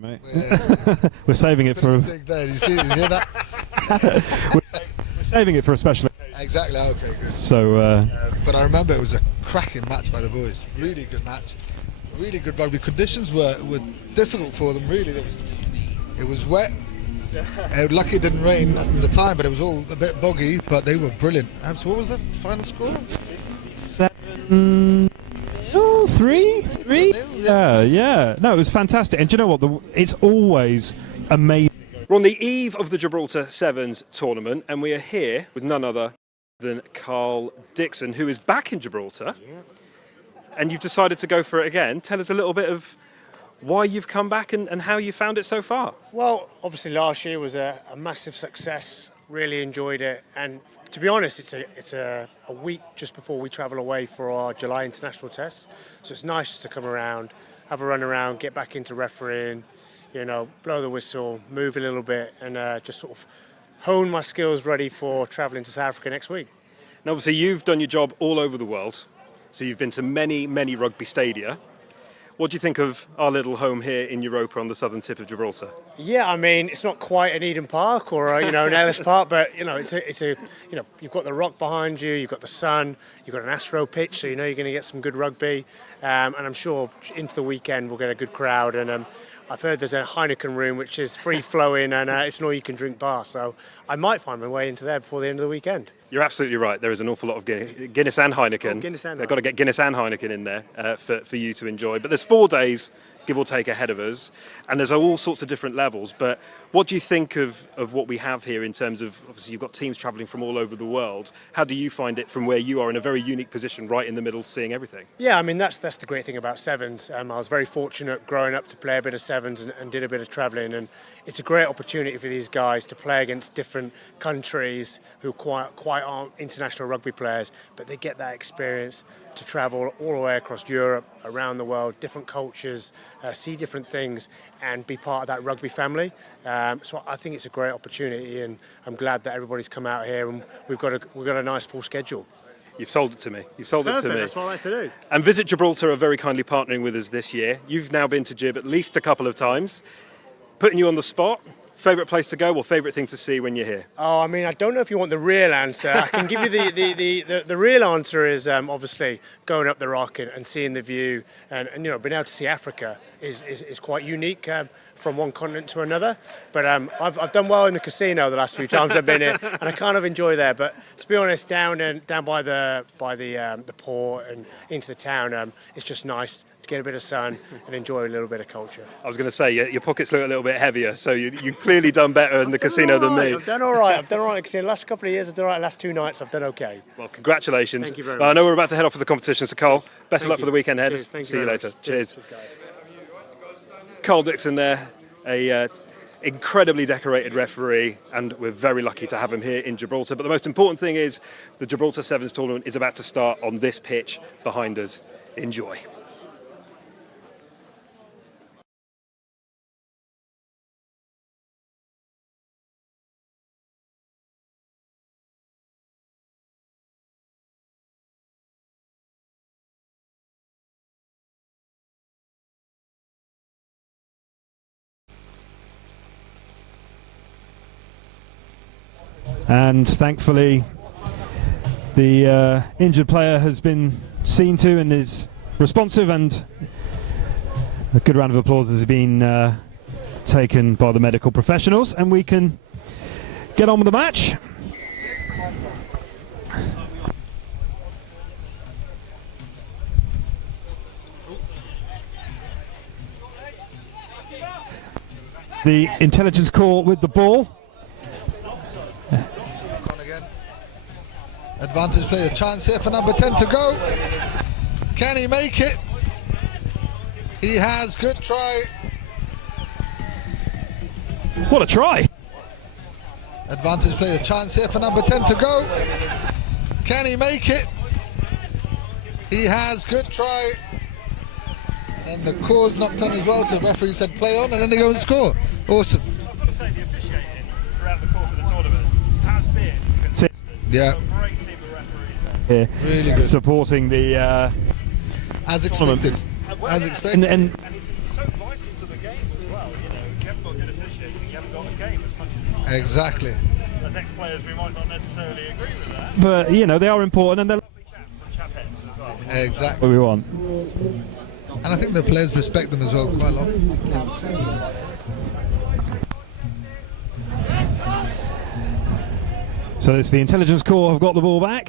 Mate. We're saving it for. You hear that? We're saving it for a special. Exactly. Okay. Good. So. But I remember it was a cracking match by the boys. Really good match. Really good rugby. Conditions were difficult for them. Really, it was wet. Lucky it didn't rain at the time, but it was all a bit boggy. But they were brilliant. So what was the final score? 7-3. Yeah. No, it was fantastic. And do you know what? It's always amazing. We're on the eve of the Gibraltar Sevens tournament, and we are here with none other than Carl Dixon, who is back in Gibraltar. Yeah. And you've decided to go for it again. Tell us a little bit of why you've come back and how you found it so far. Well, obviously last year was a massive success. Really enjoyed it, and to be honest, it's a week just before we travel away for our July international tests. So it's nice just to come around, have a run around, get back into refereeing, blow the whistle, move a little bit, and just sort of hone my skills ready for travelling to South Africa next week. Now, obviously, you've done your job all over the world, so you've been to many, many rugby stadia. What do you think of our little home here in Europa on the southern tip of Gibraltar? Yeah, I mean, it's not quite an Eden Park or an Ellis Park, but it's a you've got the rock behind you, you've got the sun, you've got an Astro pitch, so you're going to get some good rugby, and I'm sure into the weekend we'll get a good crowd. And I've heard there's a Heineken room which is free flowing, and it's an all-you-can-drink bar, so I might find my way into there before the end of the weekend. You're absolutely right. There is an awful lot of Guinness and Heineken. They've got to get Guinness and Heineken in there for you to enjoy. But there's 4 days, give or take, ahead of us, and there's all sorts of different levels. But what do you think of what we have here in terms of, obviously, you've got teams travelling from all over the world. How do you find it from where you are in a very unique position, right in the middle, seeing everything? Yeah, I mean, that's the great thing about Sevens. I was very fortunate growing up to play a bit of Sevens and did a bit of travelling, and it's a great opportunity for these guys to play against different countries who quite aren't international rugby players, but they get that experience to travel all the way across Europe, around the world, different cultures, see different things, and be part of that rugby family. So I think it's a great opportunity, and I'm glad that everybody's come out here, and we've got a nice full schedule. You've sold it to me. You've sold it to me. That's what I like to do. And Visit Gibraltar are very kindly partnering with us this year. You've now been to Gib at least a couple of times. Putting you on the spot, favourite place to go or favourite thing to see when you're here? Oh, I mean, I don't know if you want the real answer. I can give you the real answer is obviously going up the rock and seeing the view, and being able to see Africa is quite unique from one continent to another. But I've done well in the casino the last few times I've been here, and I kind of enjoy there. But to be honest, down by the port and into the town, it's just nice to get a bit of sun and enjoy a little bit of culture. I was going to say, your pockets look a little bit heavier, so you've clearly done better in the casino than me. I've done all right. The last couple of years, I've done all right. The last 2 nights, I've done okay. Well, congratulations. Thank you very much. I know we're about to head off for the competition, so Carl, best of luck for the weekend ahead. Cheers. Thank you See you later. much. Cheers. Carl Dixon there, a incredibly decorated referee, and we're very lucky to have him here in Gibraltar. But the most important thing is the Gibraltar Sevens tournament is about to start on this pitch behind us. Enjoy. And thankfully the injured player has been seen to and is responsive, and a good round of applause has been taken by the medical professionals, and we can get on with the match. The intelligence corps with the ball. Advantage player, chance here for number 10 to go. Can he make it? He has, good try. What a try! Advantage player, chance here for number 10 to go. Can he make it? He has, good try. And the cause knocked on as well, so the referee said play on, and then they go and score. Awesome. I've got to say, the officiating throughout the course of the tournament has been consistent. Yeah. A great team of referees. Here, really good. Supporting the as expected. As expected. And it's so vital to the game as well. You know, if you haven't got good officiating, you haven't got a game as much as exactly. As ex-players, we might not necessarily agree with that. But you know, they are important, and they're Lovely chaps and chap heads as well. Exactly. what we want. And I think the players respect them as well quite a lot. So it's the intelligence corps have got the ball back.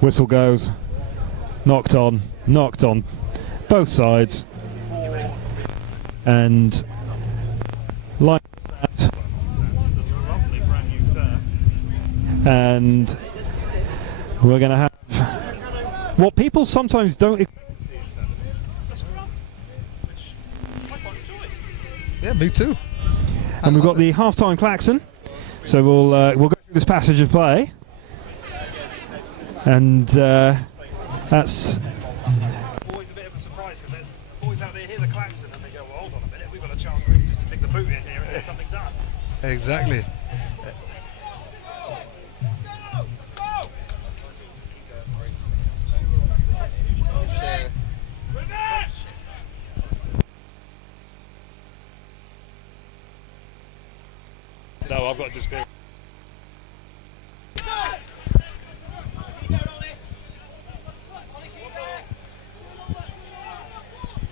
Whistle goes. Knocked on. Both sides. And line set. And we're going to have what people sometimes don't. Yeah, me too. And we've got the half-time klaxon, so we'll go through this passage of play, and that's Always a bit of a surprise because boys out there hear the klaxon and they go, well, hold on a minute, we've got a chance really just to stick the boot in here and get something done. Exactly. no, I've got to dispute.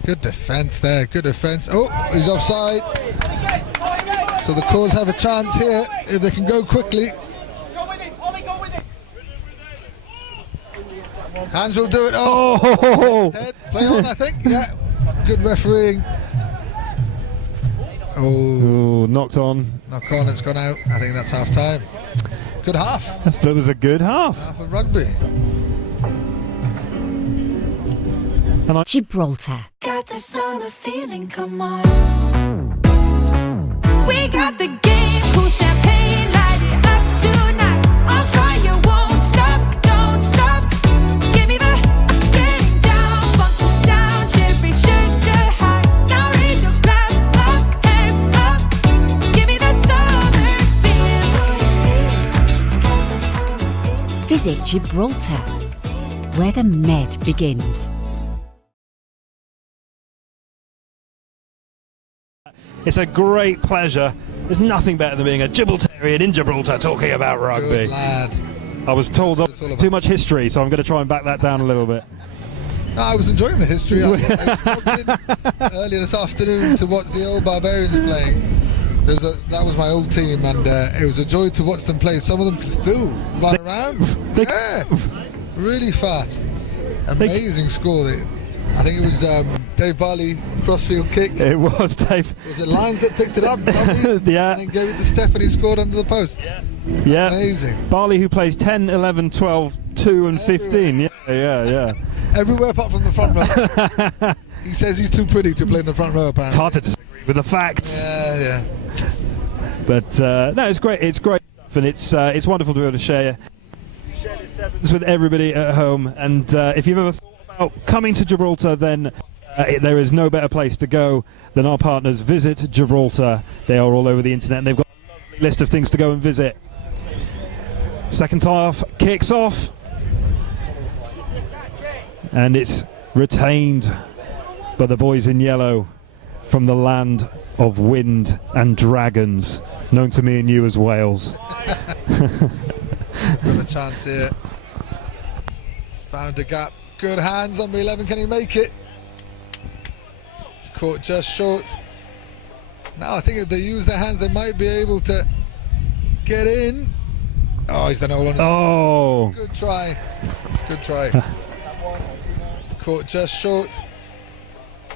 Good defence there, good defence. Oh, he's offside. So the Cause have a chance here if they can go quickly. Hands will do it. Oh, head. Play on, I think. Yeah, good refereeing. Oh, Ooh, knocked on. knock on, it's gone out. I think that's half time. Good half. That was a good half. Half of rugby. Gibraltar. Got the summer feeling, come on. We got the game, cool champagne, light it up tonight. On fire, won't stop, don't stop. Give me the getting down, funky sound, cherry sugar high. Now raise your glass up, hands up. Give me the summer feeling. Got the summer feeling. Visit Gibraltar, where the Med begins. It's a great pleasure. There's nothing better than being a Gibraltarian in Gibraltar talking about rugby. Good lad. I was told That's what it's all about. too much history, so I'm going to try and back that down a little bit. No, I was enjoying the history. I logged in earlier this afternoon to watch the old Barbarians playing. That was my old team, and it was a joy to watch them play. Some of them can still run around. Yeah, really fast. Amazing score. I think it was Dave Barley crossfield kick. It was Dave. Was it Lyons that picked it up? Yeah. And then gave it to Stephanie, scored under the post. Yeah. Amazing. Barley, who plays 10, 11, 12, 2 and 15. Yeah. Everywhere apart from the front row. He says he's too pretty to play in the front row, apparently. It's hard to disagree with the facts. Yeah. But no, it's great. It's great, and it's wonderful to be able to share this sevens with everybody at home. And if you've ever thought about coming to Gibraltar, then there is no better place to go than our partners Visit Gibraltar. They are all over the internet, and they've got a lovely list of things to go and visit. Second half kicks off, and it's retained by the boys in yellow from the land of wind and dragons, known to me and you as Wales. Got a chance here. He's found a gap. Good hands, number 11. Can he make it? He's caught just short. Now I think if they use their hands, they might be able to get in. Oh, he's done all on his own. Good try. Good try. He's caught just short.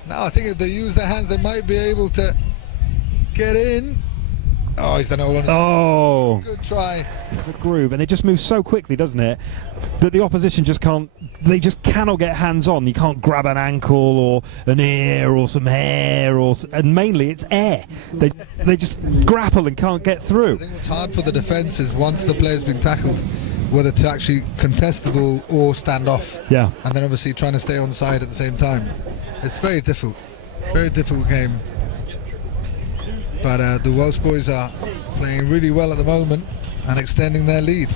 Now I think if they use their hands, they might be able to get in. Oh, he's done all on his own. Good try. The groove, and it just moves so quickly, doesn't it, that the opposition just can't. They just cannot get hands on. You can't grab an ankle or an ear or some hair, and mainly it's air. They just grapple and can't get through. I think what's hard for the defence is once the player's been tackled, whether to actually contest the ball or stand off. Yeah. And then obviously trying to stay on side at the same time. It's very difficult game. But the Welsh boys are playing really well at the moment and extending their lead.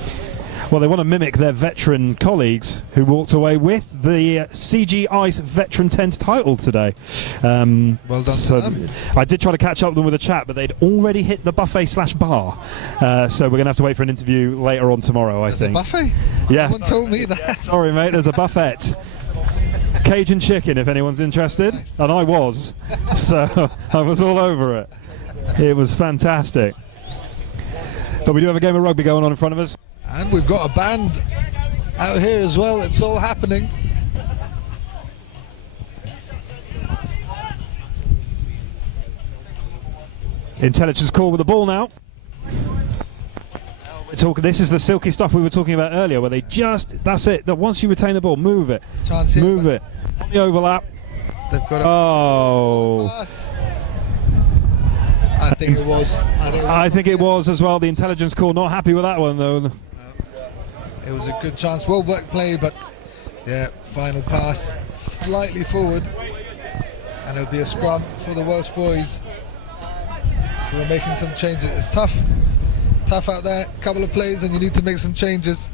Well, they want to mimic their veteran colleagues who walked away with the CGIce Veteran 10s title today. Well done to them. I did try to catch up with them with a chat, but they'd already hit the buffet/bar. So we're going to have to wait for an interview later on tomorrow, I think. A buffet? Yes. No one told me that. Sorry, mate, there's a buffet. Cajun chicken, if anyone's interested. And I was. So I was all over it. It was fantastic. But we do have a game of rugby going on in front of us. And we've got a band out here as well. It's all happening. Intelligence call with the ball now. This is the silky stuff we were talking about earlier, where that's it. That once you retain the ball, move it. Chance here, move it. On the overlap. They've got a pass. I think it was. I think it was as well. The intelligence call, not happy with that one though. It was a good chance. Well worked play, but yeah, final pass slightly forward. And it'll be a scrum for the Welsh boys who are making some changes. It's tough out there. Couple of plays and you need to make some changes.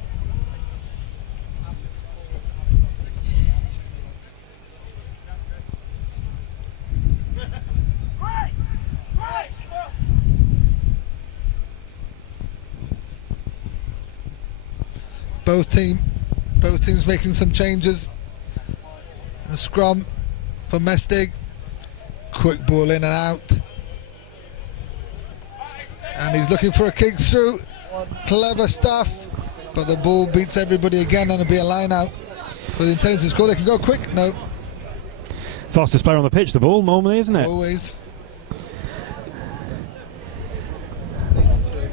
Both teams making some changes. A scrum for Miesteg. Quick ball in and out. And he's looking for a kick through. Clever stuff. But the ball beats everybody again, and it'll be a line out for the intelligence call. They can go quick. No. Fastest player on the pitch, the ball, normally, isn't it? Always.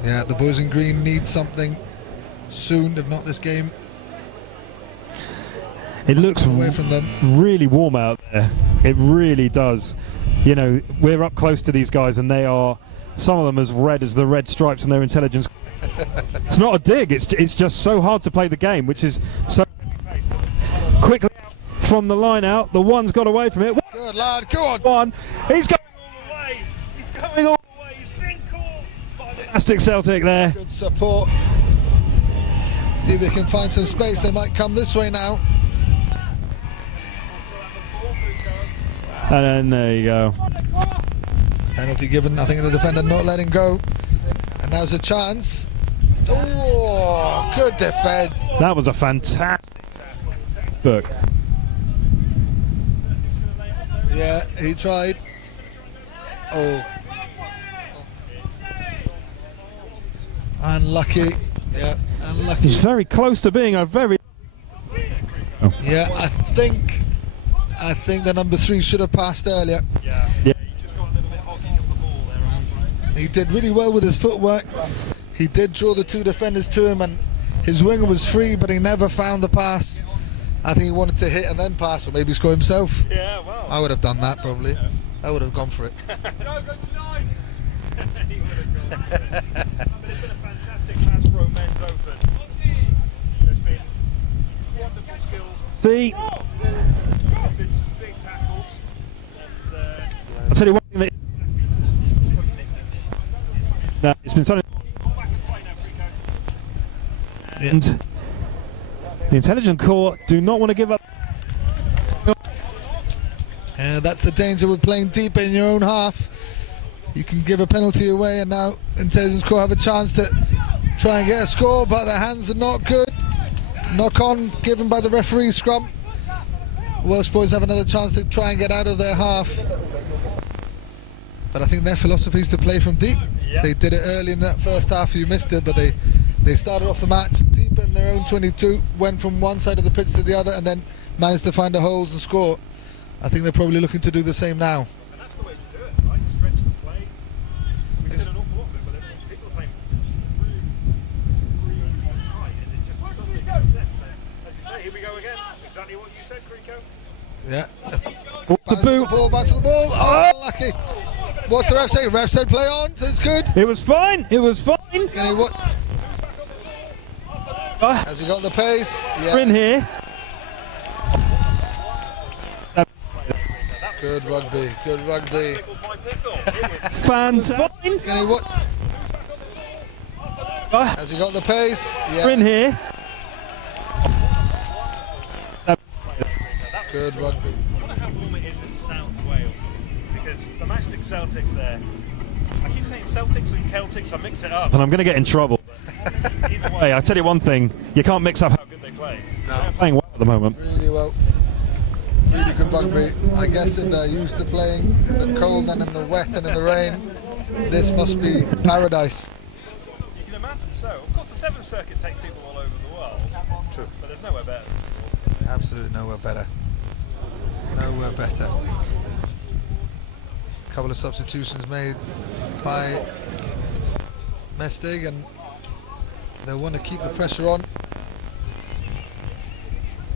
Yeah, the boys in green need something soon, if not this game. It looks away from them. Really warm out there. It really does. You know, we're up close to these guys, and they are, some of them, as red as the red stripes in their intelligence. It's not a dig. It's just so hard to play the game, which is so quickly from the line out. The one's got away from it. Good lad, go on. One. He's going all the way. He's going all the way. He's been caught by the fantastic Celtic there. Good support. See if they can find some space. They might come this way now. And then there you go. Penalty given. I think the defender not letting go. And now's a chance. Oh, good defence. That was a fantastic book. Yeah, he tried. Oh. Unlucky. Yeah, unlucky. He's very close to being a very... Yeah, I think the number 3 should have passed earlier. Yeah. He just got a little bit hogging of the ball there. He did really well with his footwork. He did draw the 2 defenders to him, and his winger was free, but he never found the pass. I think he wanted to hit and then pass, or maybe score himself. Yeah, well. I would have done that probably. I would have gone for it. No, go to 9! He would have gone for it. But it's been a fantastic Masbro Men's Open. There's been wonderful skills. See, There's been some big tackles. And, I'll tell you one thing that. No, it's been something. back to play now, Rico. And the intelligent corps do not want to give up. That's the danger with playing deep in your own half. You can give a penalty away, and now Intelligence Corps have a chance to try and get a score, but their hands are not good. Knock on given by the referee scrum. Welsh boys have another chance to try and get out of their half. But I think their philosophy is to play from deep. They did it early in that first half, you missed it, but they started off the match deep in their own 22, went from one side of the pitch to the other, and then managed to find the holes and score. I think they're probably looking to do the same now. And that's the way to do it, right? Stretch the play. We did an awful lot of it, but people are playing really tight, and it just doesn't make sense. As you say, here we go again. Exactly what you said, Rico. Yeah, that's The boot. bounce to the ball. Oh, lucky. What's the ref saying? Ref said play on, so it's good. It was fine. It was fine. Can he what? Has he got the pace? We're in here. Good rugby, good rugby. Fantastic. Can he what? Has he got the pace? We're in here. Good rugby. I wonder how warm it is in South Wales, because the Miesteg Celtics there. I keep saying Celtics and Celtics, I mix it up. And I'm going to get in trouble. Either way, I tell you one thing: you can't mix up how good they play. They're playing well at the moment. Really well. Really good rugby. I guess if they're used to playing in the cold and in the wet and in the rain, this must be paradise. You can imagine so. Of course, the Seventh Circuit takes people all over the world. True. But there's nowhere better. Absolutely nowhere better. Nowhere better. A couple of substitutions made by Miesteg, and they want to keep the pressure on.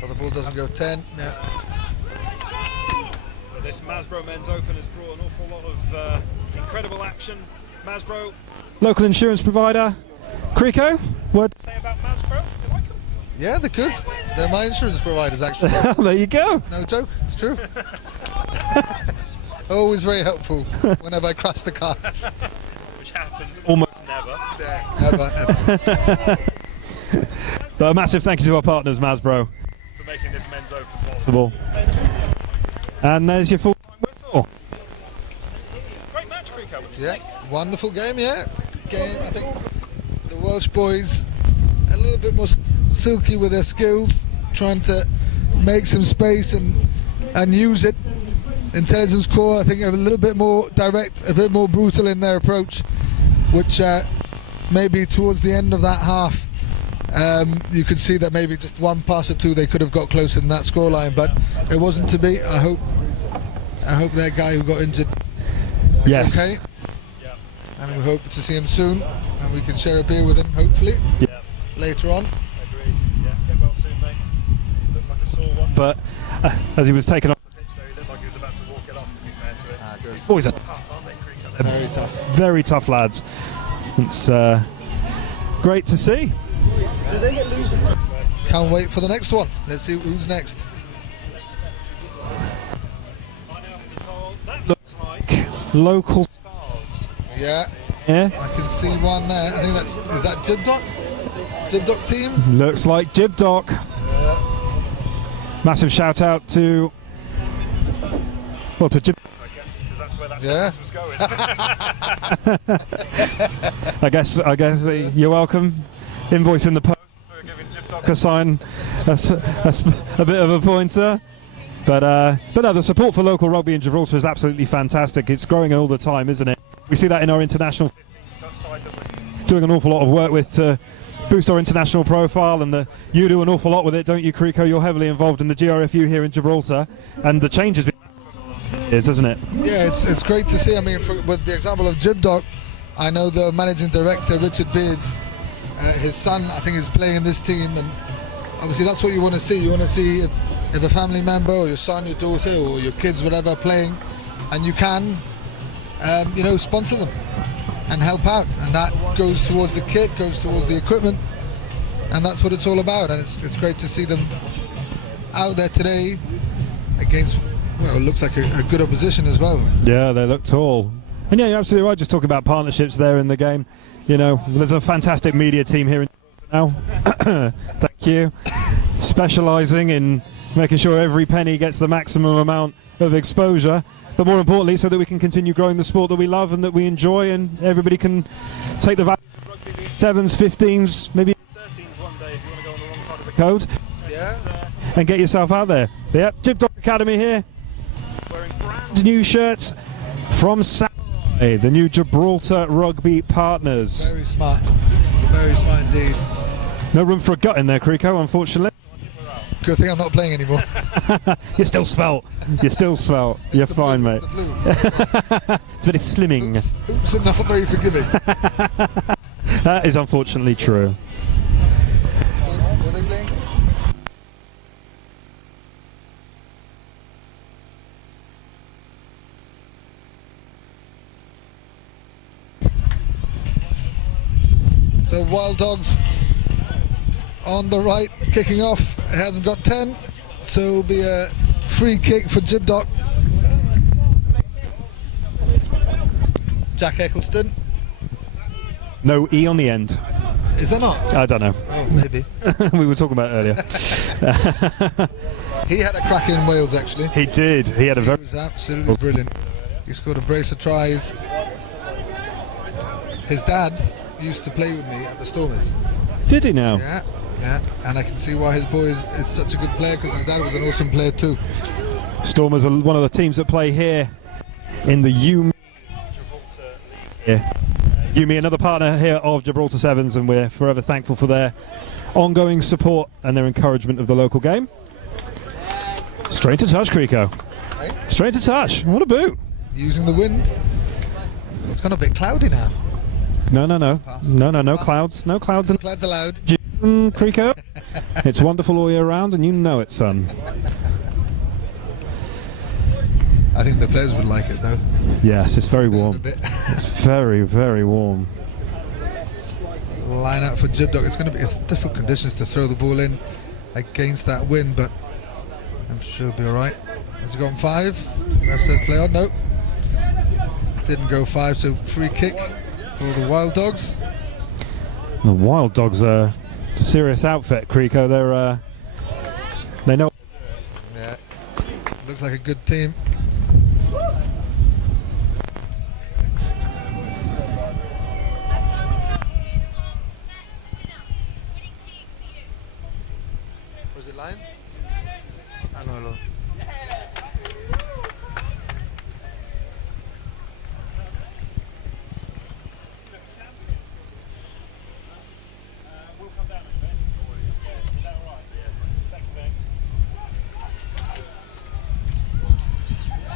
But the ball doesn't go 10. Yeah. But this Masbro Men's Open has brought an awful lot of incredible action. Masbro, Local insurance provider, Crico. Word. say about Masbro? You like them? Yeah, they're good. They're my insurance providers, actually. There you go. No joke, it's true. Always very helpful whenever I crash the car. Which happens almost never. Never, ever. But a massive thank you to our partners, Masbro, For making this Men's Open possible. and there's your full-time whistle. Great match, Crico. What did you Yeah, think? wonderful game, yeah. Game, I think the Welsh boys a little bit more silky with their skills, trying to make some space and use it. Intelligence Corps, I think, are a little bit more direct, a bit more brutal in their approach, which maybe towards the end of that half, you could see that maybe just one pass or two they could have got closer than that scoreline, but it wasn't to be. I hope that guy who got injured is Yes. okay, and we hope to see him soon, and we can share a beer with him hopefully later on. Agreed. Yeah, get well soon, mate. Looked like a sore one. But as he was taken off, So he looked like he was about to walk it off, to be fair to it. Ah, good. boys are Tough, aren't they, Crico? Very tough. very tough lads. It's great to see. Can't wait for the next one. Let's see who's next. That looks like Local. stars. Yeah, Yeah. I can see one there. I think is that Jibdoc? Jibdoc team? Looks like Jib Doc. Massive shout out to Jib. I guess, because that's where that Yeah. sentence was going. I guess you're welcome. Invoice in the post. We're giving Jib Doc A sign, a bit of a pointer. But no, the support for local rugby in Gibraltar is absolutely fantastic. It's growing all the time, isn't it? We see that in our international, side of doing an awful lot of work with to boost our international profile, and you do an awful lot with it, don't you, Crico? You're heavily involved in the GRFU here in Gibraltar, and the change has been isn't it? Yeah, it's great to see. I mean, with the example of Jibdoc, I know the managing director, Richard Beards, his son, I think, is playing in this team, and obviously that's what you want to see. You want to see if a family member or your son, your daughter, or your kids, whatever, are playing, and you can, sponsor them and help out, and that goes towards the kit, goes towards the equipment, and that's what it's all about. And it's great to see them out there today against, well, it looks like a good opposition as well. Yeah, they look tall. And yeah, you're absolutely right, just talking about partnerships there in the game. You know, there's a fantastic media team here in now. Thank you. Specialising in making sure every penny gets the maximum amount of exposure, but more importantly, so that we can continue growing the sport that we love and that we enjoy, and everybody can take the value of rugby league 7s, 15s, maybe 13s one day if you want to go on the wrong side of the code. Yeah. And get yourself out there. Yeah, Gibdog Academy here, wearing brand new shirts from Samurai, the new Gibraltar rugby partners. Very smart indeed. No room for a gut in there, Creeko, unfortunately. Good thing I'm not playing anymore. You're still svelte. You're fine, mate. It's very slimming. Oops, and not very forgiving. That is unfortunately true. What are they playing? So Wild Dogs on the right, kicking off. It hasn't got 10, so it'll be a free kick for Gibdog. Jack Eccleston. No E on the end. Is there not? I don't know. Oh, maybe. We were talking about it earlier. He had a crack in Wales, actually. He did. He had a very... He was absolutely brilliant. He scored a brace of tries. His dad used to play with me at the Stormers. Did he now? Yeah, and I can see why his boy is such a good player, because his dad was an awesome player too. Stormers are one of the teams that play here in the UME. UME, another partner here of Gibraltar Sevens, and we're forever thankful for their ongoing support and their encouragement of the local game. Straight to touch, Creeko. Right. Straight to touch. What a boot. Using the wind. It's gone a bit cloudy now. No clouds. No clouds. No clouds allowed. Creeko. It's wonderful all year round, and you know it, son. I think the players would like it though. Yes, it's very warm. It's very, very warm. Line out for Gibdog. It's difficult conditions to throw the ball in against that wind, but I'm sure it'll be all right. Has he gone 5? Ref says play on. Nope. Didn't go 5, so free kick for the Wild Dogs. The Wild Dogs are a serious outfit, Creeko. They know. Yeah, looks like a good team. Was it Lions? I know.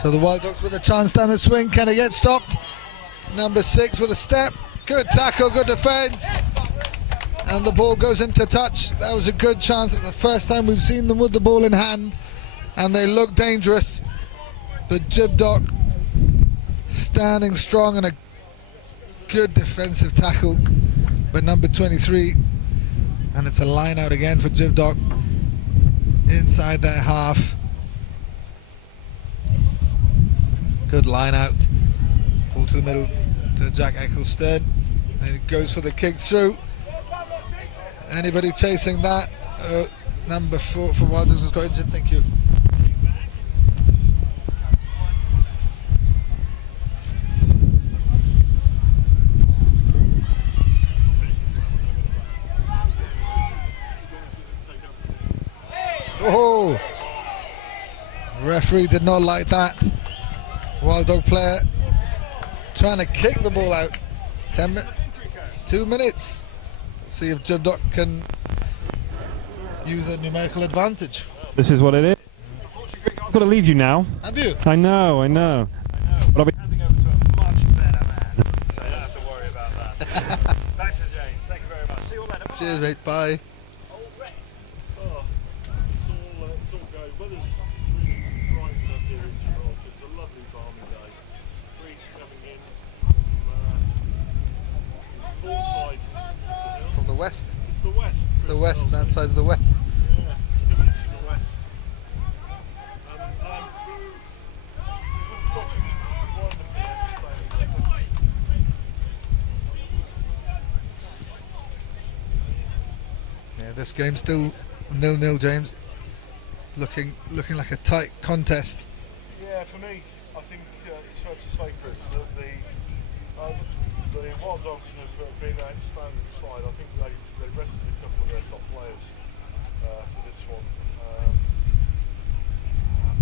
So the Wild Dogs with a chance down the swing. Can it get stopped? Number 6 with a step. Good tackle, good defence. And the ball goes into touch. That was a good chance. It's the first time we've seen them with the ball in hand. And they look dangerous. But Gibdog standing strong and a good defensive tackle by number 23. And it's a line out again for Gibdog inside their half. Good line out. Ball to the middle to Jack Eccleston. And he goes for the kick through. Anybody chasing that? Number 4 for Wild Dogs has got injured. Thank you. Oh! Referee did not like that. Wild Dog player trying to kick the ball out. 2 minutes. Let's see if Gibdog can use a numerical advantage. This is what it is. I've got to leave you now. Have you? I know. But I'll be handing over to a much better man, so you don't have to worry about that. Back to James. Thank you very much. See you all later. Bye. Cheers, mate. Bye. Oh. weather's really rising up here in Gibraltar. It's a lovely balmy day. Breeze coming in from the side of the hill. From the west. It's the west. It's the west, and that side's the west. Yeah, it's coming from the west. Yeah, this game's still 0-0, James. Looking like a tight contest. Yeah, for me, I think it's fair to say, Chris, that the Wild Dogs have been an outstanding side. I think they rested a couple of their top players for this one.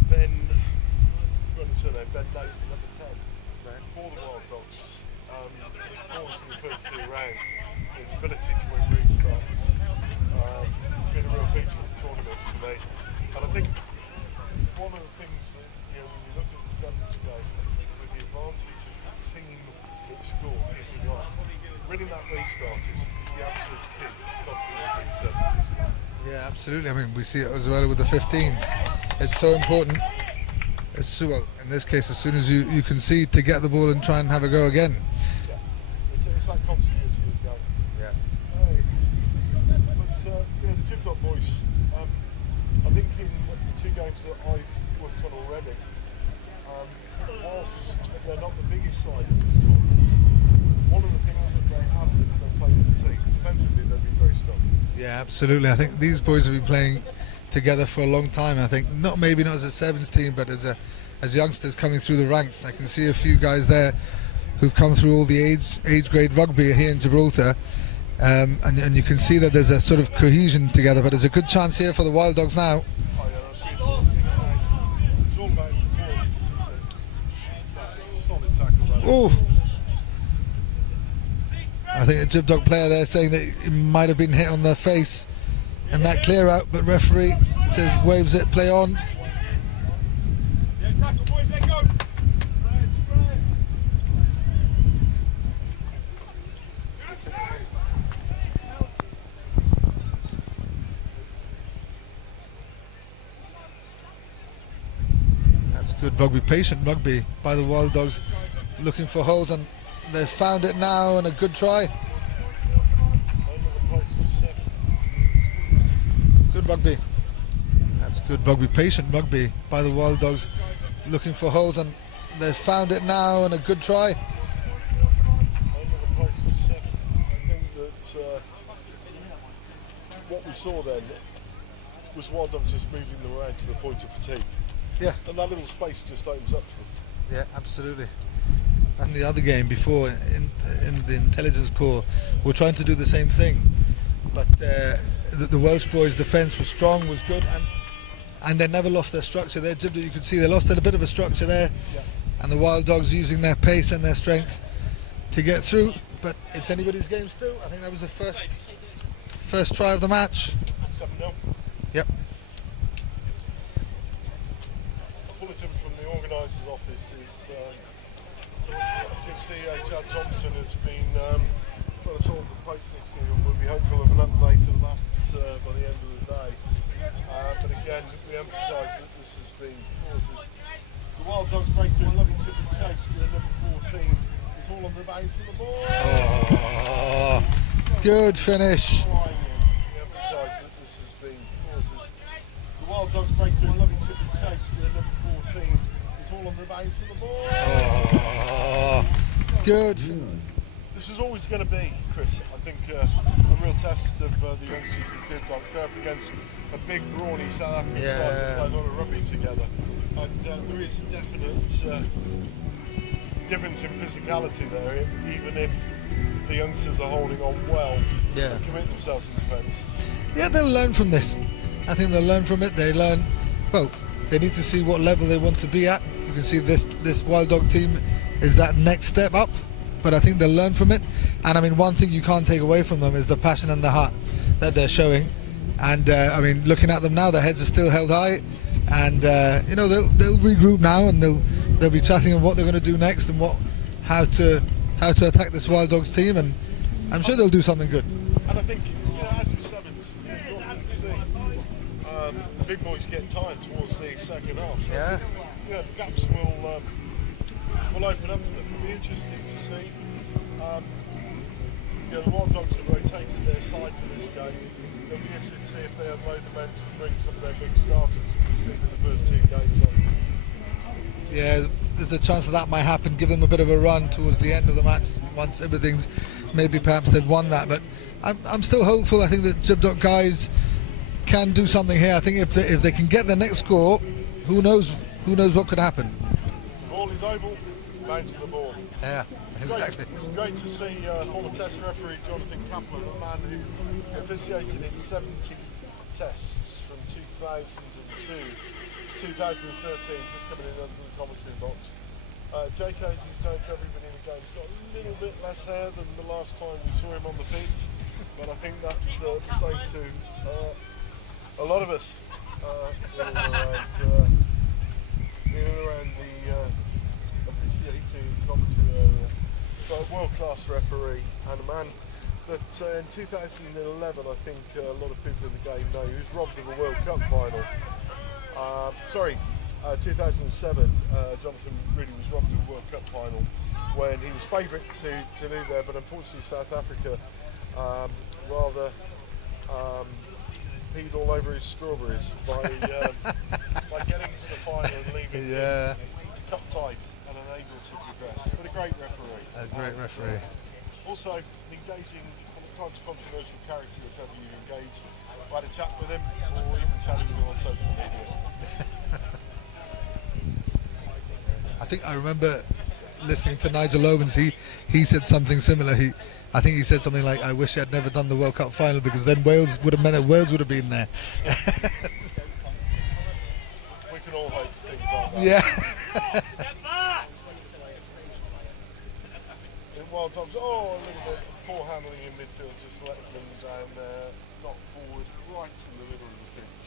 Ben Nathan, number 10, for the Wild Dogs, performance in the first 2 rounds, his ability to win restarts, been a real feature of the tournament for me. And I think one of the things that, when you look at the Sevens game, with the advantage of the team that scored kicking off, winning that restart is the absolute key to confidence in Sevens. Yeah, absolutely. I mean, we see it as well with the 15s. It's so important. Well, in this case, as soon as you concede, to get the ball and try and have a go again. Yeah, it's that continuity of the game. Yeah. But the Gibraltar boys, I think in the 2 games that I've worked on already, whilst they're not the biggest side of this tournament, one of the things that they have is they play as a team. Defensively, they've been very strong. Yeah, absolutely. I think these boys have been playing together for a long time. I think maybe not as a Sevens team, but as youngsters coming through the ranks. I can see a few guys there who've come through all the age grade rugby here in Gibraltar, and you can see that there's a sort of cohesion together. But there's a good chance here for the Wild Dogs now. Oh, I think a Jib Dog player there saying that he might have been hit on the face in that clear out, but referee says waves it, play on. That's good rugby, patient rugby by the Wild Dogs, looking for holes, and they've found it now, and a good try. Good rugby. That's good rugby, patient rugby by the Wild Dogs, looking for holes, and they've found it now, and a good try. I think that what we saw then was Wild Dogs just moving them around to the point of fatigue. Yeah. And that little space just opens up to them. Yeah, absolutely. And the other game before, in the intelligence corps, we're trying to do the same thing, but the Welsh boys' defence was strong, was good, and they never lost their structure there. You could see they lost a bit of a structure there, and the Wild Dogs using their pace and their strength to get through. But it's anybody's game still. I think that was the first try of the match. 7-0. Yep. A bulletin from the organiser's office is Chad Thompson has been got us all the post this year, and we'll be hopeful of an update of that by the end of the day. But again, we emphasise that this has been causes. The Wild Dogs break through a lovely tip and chase to the number 14. It's all on the bounce of the ball. Oh, good finish. We emphasise that this has been causes. The Wild Dogs break through a lovely tip and chase to the number 14. It's all on the bounce of the ball. Oh, good. This is always going to be, Chris, I think, a real test of the youngsters of Gibraltar. They're up against a big, brawny South African side that play a lot of rugby together. And there is a definite difference in physicality there, even if the youngsters are holding on well and commit themselves in defence. Yeah, they'll learn from this. I think they'll learn from it. They learn, well, they need to see what level they want to be at. You can see this Wild Dog team is that next step up, but I think they'll learn from it. And I mean, one thing you can't take away from them is the passion and the heart that they're showing. And I mean, looking at them now, their heads are still held high, and you know, they'll regroup now, and they'll be chatting on what they're going to do next and how to attack this Wild Dogs team, and I'm sure they'll do something good. And I think, as with Sevens, you've got to see the big boys get tired towards the second half. So Yeah. Yeah, the gaps will open up for them. It'll be interesting to see. The Wild Dogs have rotated their side for this game. It'll be interesting to see if they unload the bench and bring some of their big starters we've seen in the first 2 games on. Yeah, there's a chance that might happen. Give them a bit of a run towards the end of the match once everything's maybe perhaps they've won that. But I'm still hopeful. I think that Gibraltar guys can do something here. I think if they can get the next score, who knows what could happen. The ball is oval, bounce to the ball. Yeah, exactly. Great to see former Test referee Jonathan Kaplan, a man who officiated in 70 tests from 2002 to 2013, just coming in under the commentary box. JK's he's known to everybody in the game. He's got a little bit less hair than the last time we saw him on the pitch, but I think that's the same to a lot of us in and around the officiating commentary area. But a world-class referee and a man that in 2011 I think a lot of people in the game know he was robbed of a World Cup final. 2007 Jonathan really was robbed of a World Cup final when he was favourite to do there, but unfortunately South Africa rather peed all over his strawberries by getting to the final and leaving him cup tight and unable to progress. But a great referee. A great referee. Also engaging and at times controversial character if ever you engage. I had a chat with him or even chatting with him on social media. I think I remember listening to Nigel Owens. He said something similar. I think he said something like, "I wish I'd never done the World Cup final because then Wales would have meant that Wales would have been there." We can all hope things like that. Yeah. Wild Dogs, a little bit poor handling in midfield, just letting them down there, not forward, right in the middle of the pitch.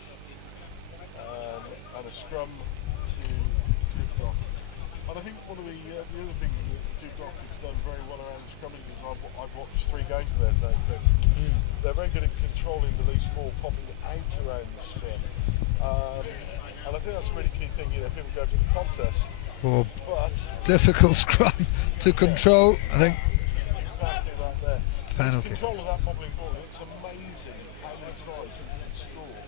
And a scrum to Gibraltar. And I think one of the other things that Gibraltar has done very well around the scrumming is I've watched 3 games of their day, Chris. They're very good at controlling the loose ball, popping it out around the scrum. And I think that's a really key thing, people go to the contest. Or difficult scrum to control. I think exactly right there. penalty. Control of that bobbling ball. It's amazing how many tries you can score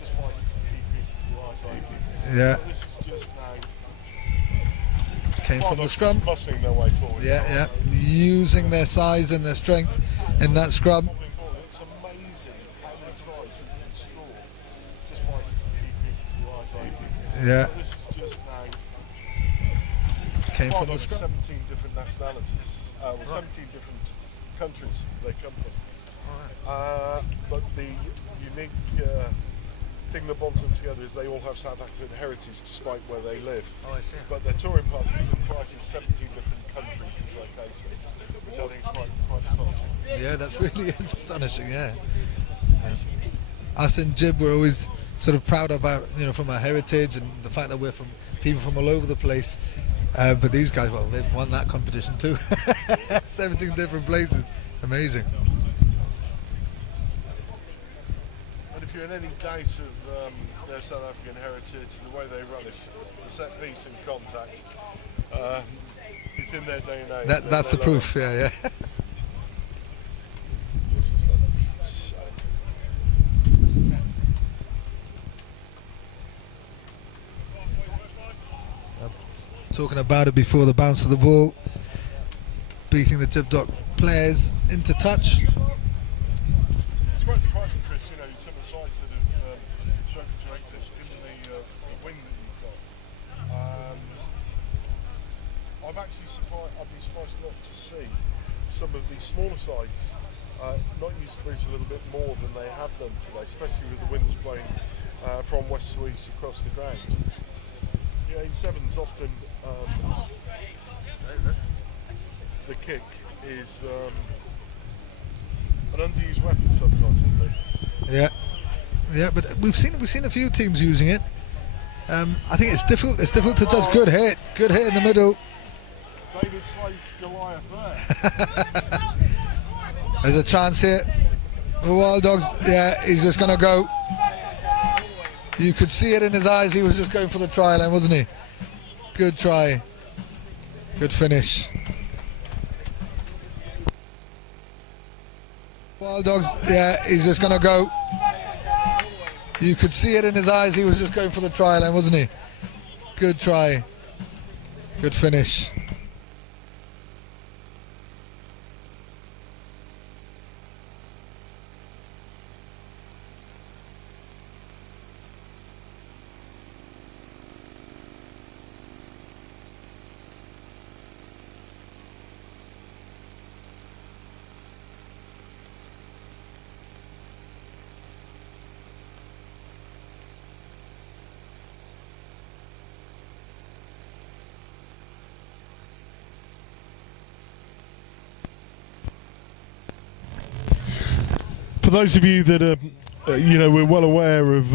just by keeping your eyes open. Yeah. This is just now Came from the scrum. Muscling their way forward. Yeah. Using their size and their strength in that scrum. It's amazing how many tries you can score just by keeping your eyes open. Yeah. This is just now Came from the scrum. 17 different nationalities, 17 different countries they come from. But the unique thing that bonds them together is they all have South African heritage despite where they live. But their touring party comprises 17 different countries as locations, which I think is quite astonishing. Yeah, that's really astonishing, yeah. Us in Jib, we're always sort of proud about, from our heritage and the fact that we're from people from all over the place. But these guys, well, they've won that competition too. 17 different places. Amazing. And if you're in any doubt of their South African heritage, the way they relish the set piece and contact, it's in their DNA. That's the proof, yeah. Talking about it before, the bounce of the ball, beating the Gibraltar players into touch. It's quite surprising, Chris, some of the sides that have struggled to exit in the wing that you've got. I've been surprised not to see some of the smaller sides not use the boots a little bit more than they have done today, especially with the winds blowing from west to east across the ground. In sevens often the kick is an underused weapon sometimes, I think. Yeah, but we've seen a few teams using it. I think it's difficult to judge. Good hit in the middle. David Slade's Goliath there. There's a chance here. The Wild Dogs, he's just going to go. You could see it in his eyes. He was just going for the try line, wasn't he? Good try. Good finish. Wild Dogs, yeah, he's just going to go. You could see it in his eyes. He was just going for the try line, wasn't he? Good try. Good finish. For those of you that are, we're well aware of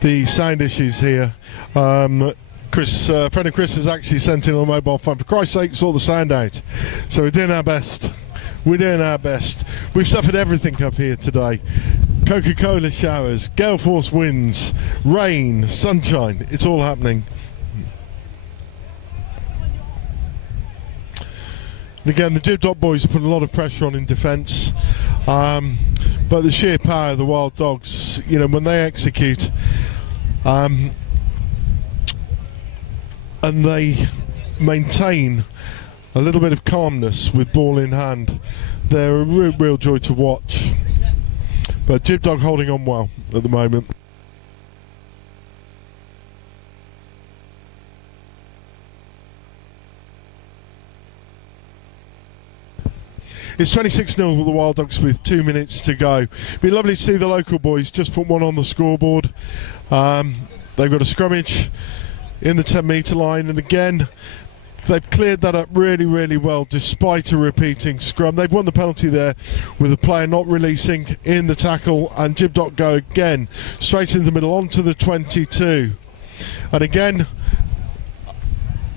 the sound issues here. Chris, friend of Chris has actually sent in on a mobile phone. For Christ's sake, sort the sound out. So we're doing our best. We're doing our best. We've suffered everything up here today. Coca-Cola showers, gale force winds, rain, sunshine. It's all happening. And again, the Jib Dot boys have put a lot of pressure on in defence. But the sheer power of the Wild Dogs, when they execute and they maintain a little bit of calmness with ball in hand, they're a real joy to watch. But Jib Dog holding on well at the moment. It's 26-0 for the Wild Dogs with 2 minutes to go. It'd be lovely to see the local boys just put one on the scoreboard. They've got a scrummage in the 10-metre line, and again, they've cleared that up really, really well despite a repeating scrum. They've won the penalty there with the player not releasing in the tackle, and Jib Dot go again straight in the middle onto the 22. And again,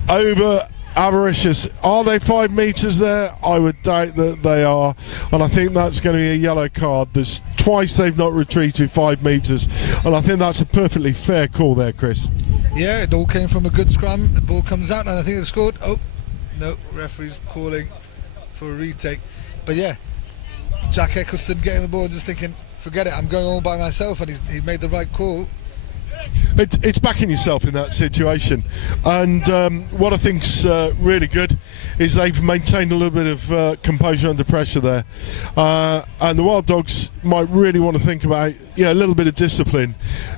over Avaricious. Are they 5 metres there? I would doubt that they are, and I think that's going to be a yellow card. There's twice they've not retreated 5 metres, and I think that's a perfectly fair call there, Chris. Yeah, it all came from a good scrum. The ball comes out, and I think they've scored. Oh, no, referee's calling for a retake. But yeah, Jack Eccleston getting the ball and just thinking, forget it, I'm going all by myself, and he made the right call. It's backing yourself in that situation, and what I think's really good is they've maintained a little bit of composure under pressure there, and the Wild Dogs might really want to think about a little bit of discipline.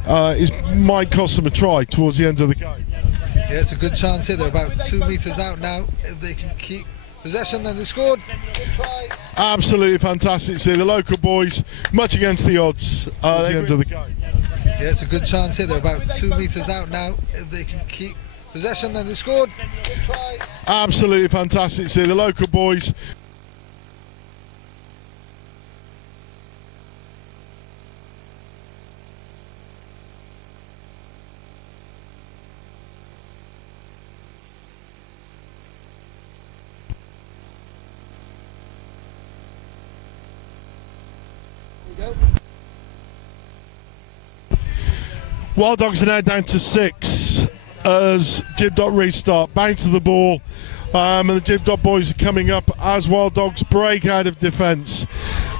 Might cost them a try towards the end of the game. Yeah, it's a good chance here. They're about 2 metres out now. If they can keep possession, then they scored. Good try. Absolutely fantastic to see the local boys much against the odds at the end of the game. Yeah, it's a good chance here. They're about 2 metres out now. If they can keep possession, then they scored. Good try. Absolutely fantastic to see the local boys. Wild Dogs are now down to 6 as Jib Dot restart. Bounce to the ball, and the Jib Dot boys are coming up as Wild Dogs break out of defence.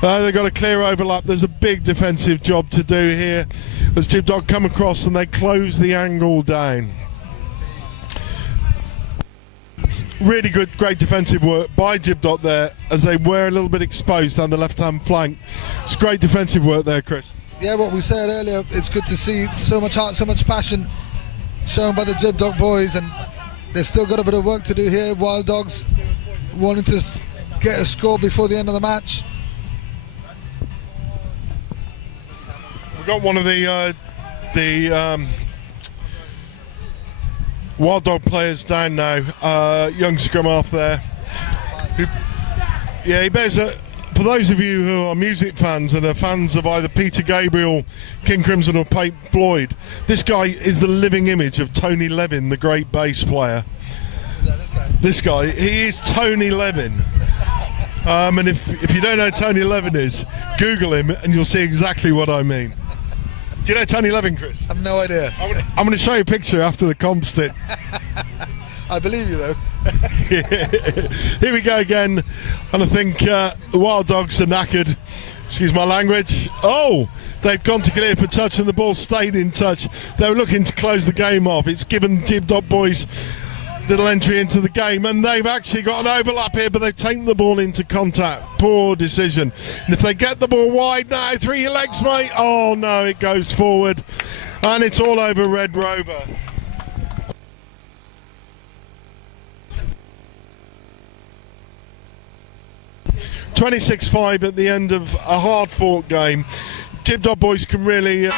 They've got a clear overlap. There's a big defensive job to do here as Jib Dot come across and they close the angle down. Really good, great defensive work by Jib Dot there as they were a little bit exposed on the left-hand flank. It's great defensive work there, Chris. Yeah, what we said earlier, it's good to see so much heart, so much passion shown by the Jib Dot boys, and they've still got a bit of work to do here. Wild Dogs wanting to get a score before the end of the match. We've got one of the Wild Dog players down now, young scrum half there. He bears a... For those of you who are music fans and are fans of either Peter Gabriel, King Crimson or Pate Floyd, this guy is the living image of Tony Levin, the great bass player. This guy, he is Tony Levin. And if you don't know who Tony Levin is, Google him and you'll see exactly what I mean. Do you know Tony Levin, Chris? I've no idea. I'm going to show you a picture after the comp stint. I believe you though. Here we go again, and I think the Wild Dogs are knackered. Excuse my language. Oh, they've gone to clear for touch, and the ball stayed in touch. They were looking to close the game off. It's given Jib Dot Boys little entry into the game, and they've actually got an overlap here, but they've taken the ball into contact. Poor decision. And if they get the ball wide now, through your legs, mate. Oh no, it goes forward, and it's all over Red Rover. (26-5) at the end of a hard-fought game. Jib Dot Boys can really.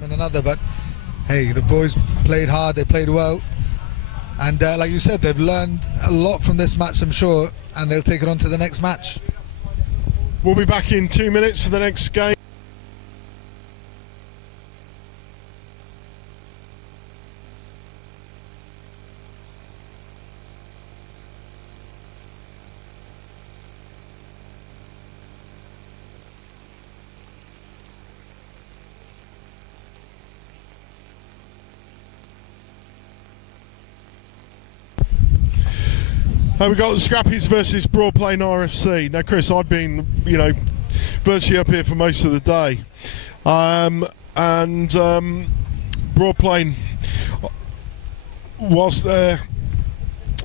And another, but hey, the boys played hard, they played well, and like you said, they've learned a lot from this match, I'm sure, and they'll take it on to the next match. We'll be back in 2 minutes for the next game. We've got the Scrappies versus Broadplain RFC. Now, Chris, I've been, virtually up here for most of the day. Broadplain, whilst they're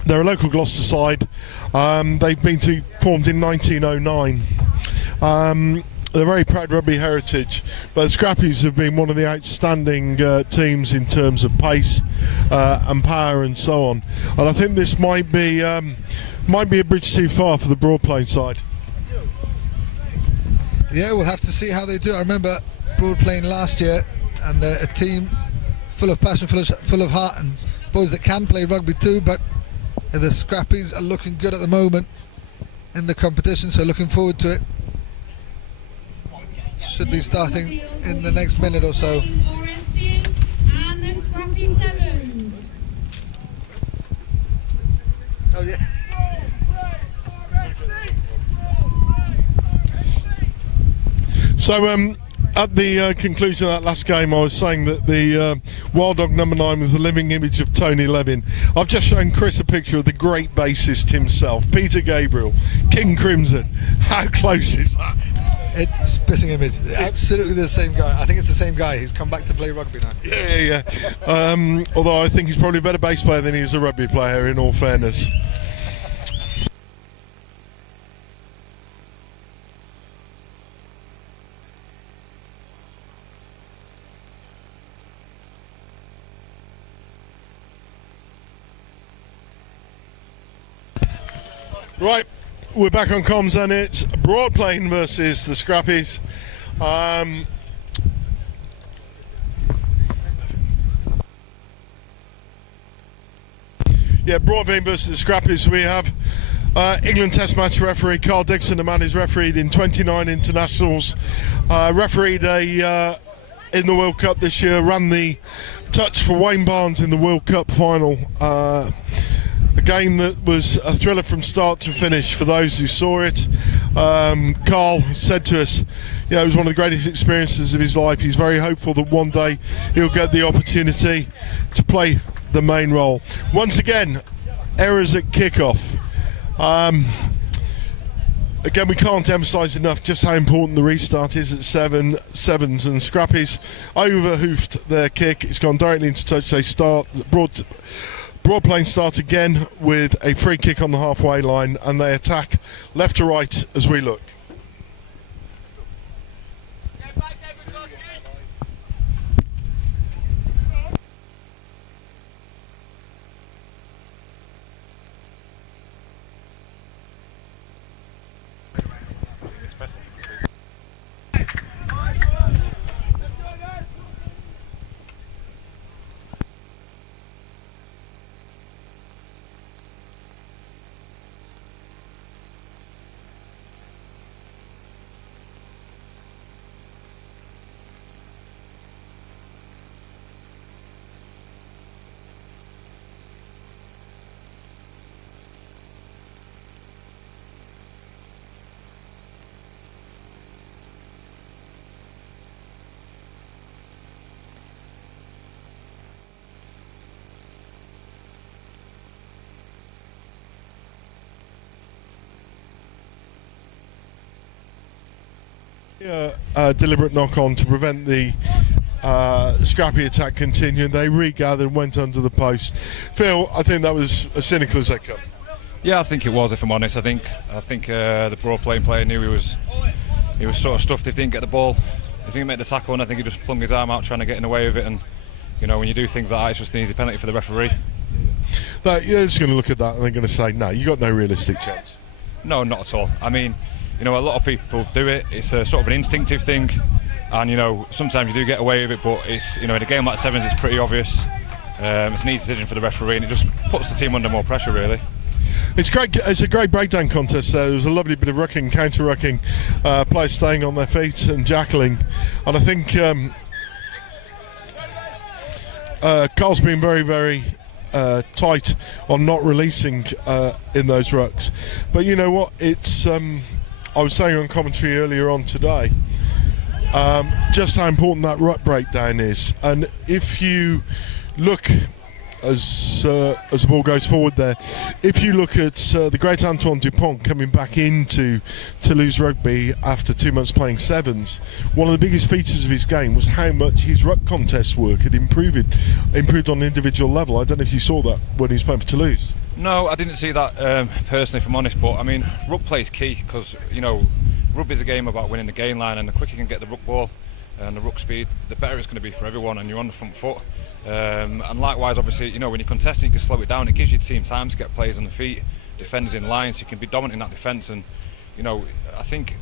a local Gloucester side, they've been formed in 1909. They're very proud rugby heritage, but the Scrappies have been one of the outstanding teams in terms of pace and power and so on. And I think this might be a bridge too far for the Broadplain side. Yeah, we'll have to see how they do. I remember Broadplain last year, and a team full of passion, full of heart, and boys that can play rugby too. But the Scrappies are looking good at the moment in the competition, so looking forward to it. Should be starting in the next minute or so. And the Scrappy Sevens. Oh yeah. So at the conclusion of that last game, I was saying that the Wild Dog number 9 was the living image of Tony Levin. I've just shown Chris a picture of the great bassist himself, Peter Gabriel, King Crimson. How close is that? It's spitting image. Absolutely the same guy. I think it's the same guy. He's come back to play rugby now. Yeah. Although I think he's probably a better bass player than he is a rugby player, in all fairness. Right, we're back on comms, and it's Broadplain versus the Scrappies. Broadplain versus the Scrappies. We have England Test match referee Carl Dixon, the man who's refereed in 29 internationals, refereed in the World Cup this year, ran the touch for Wayne Barnes in the World Cup final. A game that was a thriller from start to finish for those who saw it. Carl said to us, it was one of the greatest experiences of his life. He's very hopeful that one day he'll get the opportunity to play the main role. Once again, errors at kickoff. Again, we can't emphasise enough just how important the restart is at sevens, and Scrappies overhoofed their kick. It's gone directly into touch. They start Broadplain start again with a free kick on the halfway line, and they attack left to right as we look. Deliberate knock-on to prevent the scrappy attack continuing. They regathered and went under the post. Phil, I think that was as cynical as they come. Yeah, I think it was. If I'm honest, I think the broad playing player knew he was sort of stuffed if he didn't get the ball. If he didn't make the tackle, and I think he just flung his arm out trying to get in the way of it. And you know, when you do things like that, it's just an easy penalty for the referee. They're just going to look at that and they're going to say, no, you got no realistic chance. No, not at all. I mean, you know, a lot of people do it. It's a sort of an instinctive thing, and you know, sometimes you do get away with it. But it's, you know, in a game like sevens, it's pretty obvious. It's an easy decision for the referee, and it just puts the team under more pressure, really. It's great. It's a great breakdown contest. There was a lovely bit of rucking, counter rucking, players staying on their feet and jackling, and I think Carl's been very, very tight on not releasing in those rucks. But you know what? It's I was saying on commentary earlier on today just how important that ruck breakdown is, and if you look as the ball goes forward there, if you look at the great Antoine Dupont coming back into Toulouse Rugby after 2 months playing sevens, one of the biggest features of his game was how much his ruck contest work had improved on an individual level. I don't know if you saw that when he was playing for Toulouse. No, I didn't see that personally, if I'm honest. But I mean, ruck play is key because, you know, rugby is a game about winning the gain line, and the quicker you can get the ruck ball and the ruck speed, the better it's going to be for everyone, and you're on the front foot. And likewise, obviously, you know, when you're contesting, you can slow it down. It gives your team time to get players on the feet, defenders in line, so you can be dominant in that defence. And you know, I think,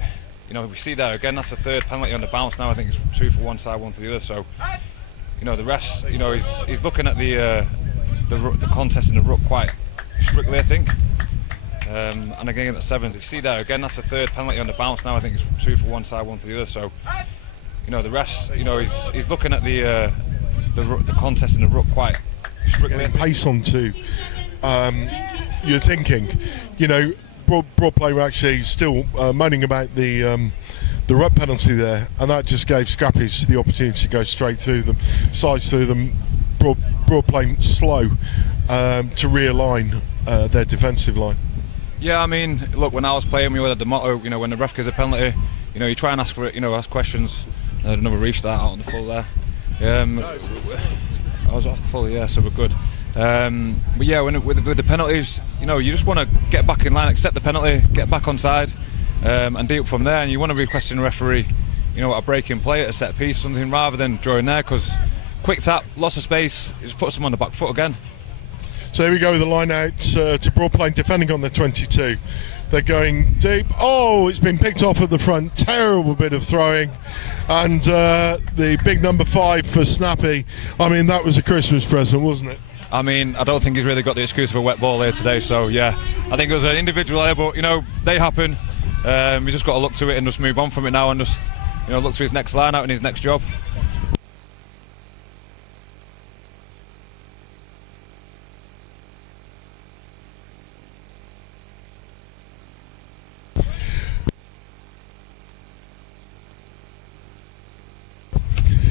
you know, we see there again. That's the third penalty on the bounce now. I think it's 2 for one side, 1 for the other. So, you know, the refs, you know, he's looking at the contest in the ruck quite strictly, I think. And again at sevens, you see there again. That's the third penalty on the bounce now. I think it's 2 for one side, 1 for the other. So, you know, the refs, you know, he's looking at the contest in the ruck quite strictly. Yeah, pace on too. You're thinking, you know, broad play were actually still moaning about the ruck penalty there, and that just gave scrappies the opportunity to go straight through them, size through them, broad play slow to realign their defensive line. Yeah, I mean, look, when I was playing, we had the motto, you know, when the ref gives a penalty, you know, you try and ask for it, you know, ask questions. I'd never reached that out on the full there. I was off the full, yeah, so we're good. But yeah, with the penalties, you know, you just want to get back in line, accept the penalty, get back on side, and deal from there. And you want to be questioning the referee, you know, a break in play, at a set piece, something, rather than drawing there, because quick tap, loss of space, it just puts them on the back foot again. So here we go with the line out to broad plane defending on the 22. They're going deep. Oh, it's been picked off at the front. Terrible bit of throwing. And the big number 5 for Snappy. I mean, that was a Christmas present, wasn't it? I mean, I don't think he's really got the excuse of a wet ball here today. So, yeah, I think it was an individual error, but, you know, they happen. He's just got to look to it and just move on from it now and just, you know, look to his next line out and his next job.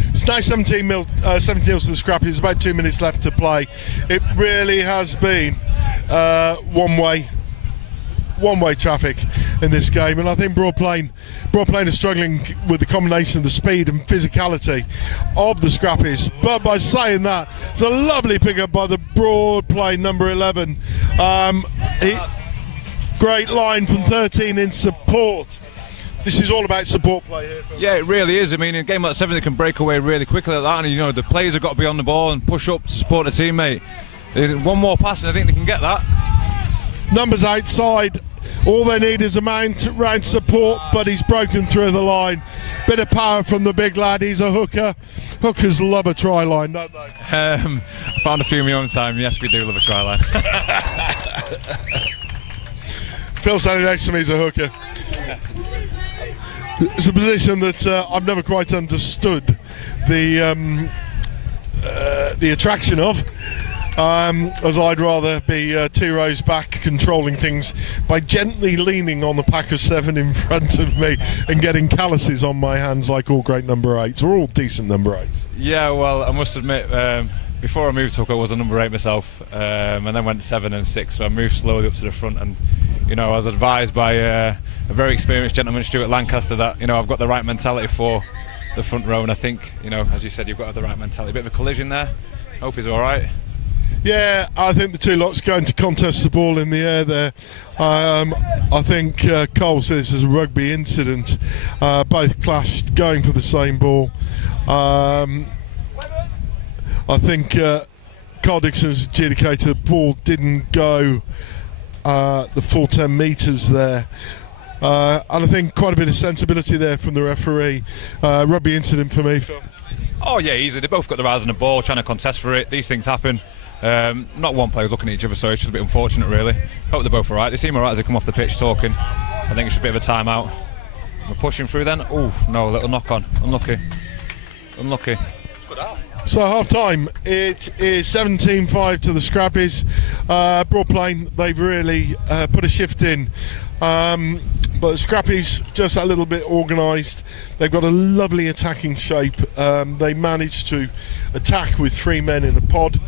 It's now 17 nils to the scrappy. There's about 2 minutes left to play. It really has been one-way traffic in this game, and I think Broad Plain are struggling with the combination of the speed and physicality of the scrappies. But by saying that, it's a lovely pick-up by the Broad Plain number 11. Great line from 13 in support. This is all about support play here. Yeah, it really is. I mean, in a game like 7, they can break away really quickly like that, and you know, the players have got to be on the ball and push up to support the teammate. One more pass and I think they can get that. Numbers outside, all they need is a man round support, but he's broken through the line. Bit of power from the big lad. He's a hooker. Hookers love a try line, don't they? I found a few in my own time. Yes, we do love a try line. Phil standing next to me is a hooker. It's a position that I've never quite understood the attraction of, as I'd rather be 2 rows back controlling things by gently leaning on the pack of 7 in front of me and getting calluses on my hands like all great number 8s, or all decent number 8s. Yeah, well, I must admit, before I moved to hooker I was a number 8 myself, and then went 7 and 6, so I moved slowly up to the front, and I was advised by a very experienced gentleman, Stuart Lancaster, that I've got the right mentality for the front row, and I think as you said, you've got to have the right mentality. A bit of a collision there. Hope he's all right. Yeah, I think the two lots going to contest the ball in the air there. I think Cole says this is a rugby incident. Both clashed, going for the same ball. I think Carl Dixon's adjudicated the ball didn't go the full 10 metres there. And I think quite a bit of sensibility there from the referee. Rugby incident for me, Phil. Oh yeah, easy. They both got their eyes on the ball, trying to contest for it. These things happen. Not one player looking at each other, so it's just a bit unfortunate, really. Hope they're both alright. They seem alright as they come off the pitch talking. I think it's just a bit of a timeout. We're pushing through then. Oh no, a little knock on. Unlucky. So half time, it is 17-5 to the Scrappies. Broad Plain, they've really put a shift in. But the Scrappies just a little bit organised. They've got a lovely attacking shape. They managed to attack with 3 men in a pod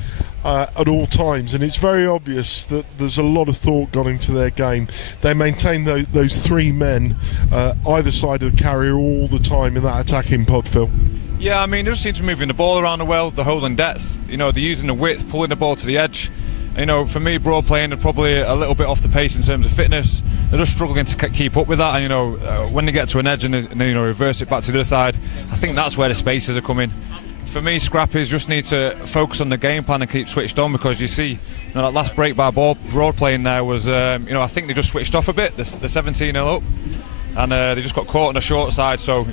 at all times, and it's very obvious that there's a lot of thought gone into their game. They maintain those 3 men either side of the carrier all the time in that attacking pod, Phil. Yeah, I mean, they just seem to be moving the ball around well. They're holding depth. They're using the width, pulling the ball to the edge. For me, Broad Plain are probably a little bit off the pace in terms of fitness. They're just struggling to keep up with that. And when they get to an edge and reverse it back to the other side, I think that's where the spaces are coming. For me, Scrappies just need to focus on the game plan and keep switched on, because you see, that last break by Broad Plain there was, I think they just switched off a bit. They're 17-0 up, and they just got caught on the short side. So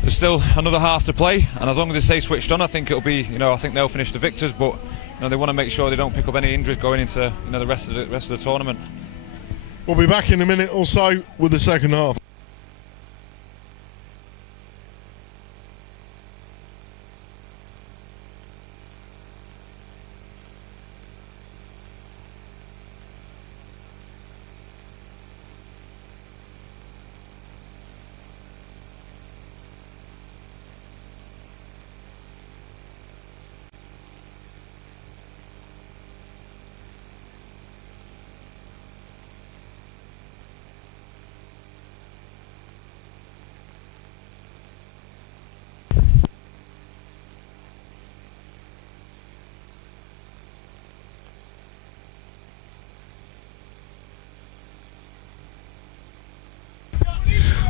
there's still another half to play, and as long as they stay switched on, I think it'll be, I think they'll finish the victors. But they want to make sure they don't pick up any injuries going into the rest of the tournament. We'll be back in a minute or so with the second half.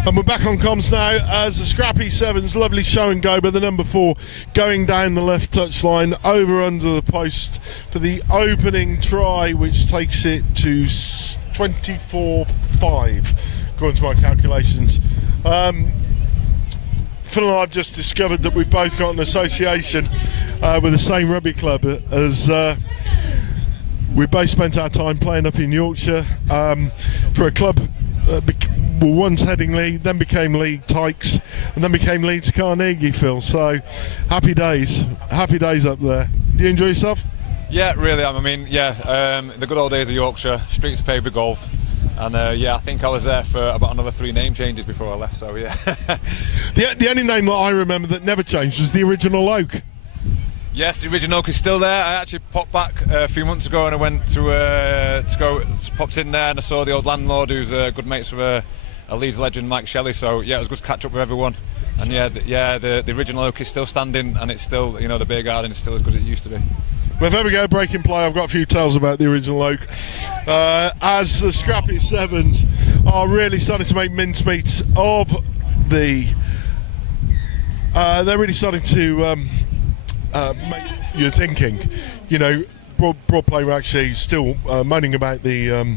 And we're back on comms now as the Scrappy Sevens, lovely show and go by the number 4, going down the left touchline, over under the post for the opening try, which takes it to 24-5, according to my calculations. Phil and I have just discovered that we've both got an association with the same rugby club, as we both spent our time playing up in Yorkshire for a club once heading league, then became League Tykes, and then became Leeds Carnegie, Phil. So happy days up there. Do you enjoy yourself? Yeah, really. I mean, the good old days of Yorkshire, streets paved with golf, and I think I was there for about another 3 name changes before I left. So yeah. The only name that I remember that never changed was the Original Oak. Yes, the Original Oak is still there. I actually popped back a few months ago, and I went popped in there, and I saw the old landlord, who's good mates with a Leeds legend, Mike Shelley. So yeah, it was good to catch up with everyone. And the Original Oak is still standing, and it's still, the beer garden is still as good as it used to be. Well, if ever go breaking play, I've got a few tales about the Original Oak. As the Scrappy Sevens are really starting to make mincemeat of the. They're really starting to make you thinking. Broad Plain were actually still moaning about the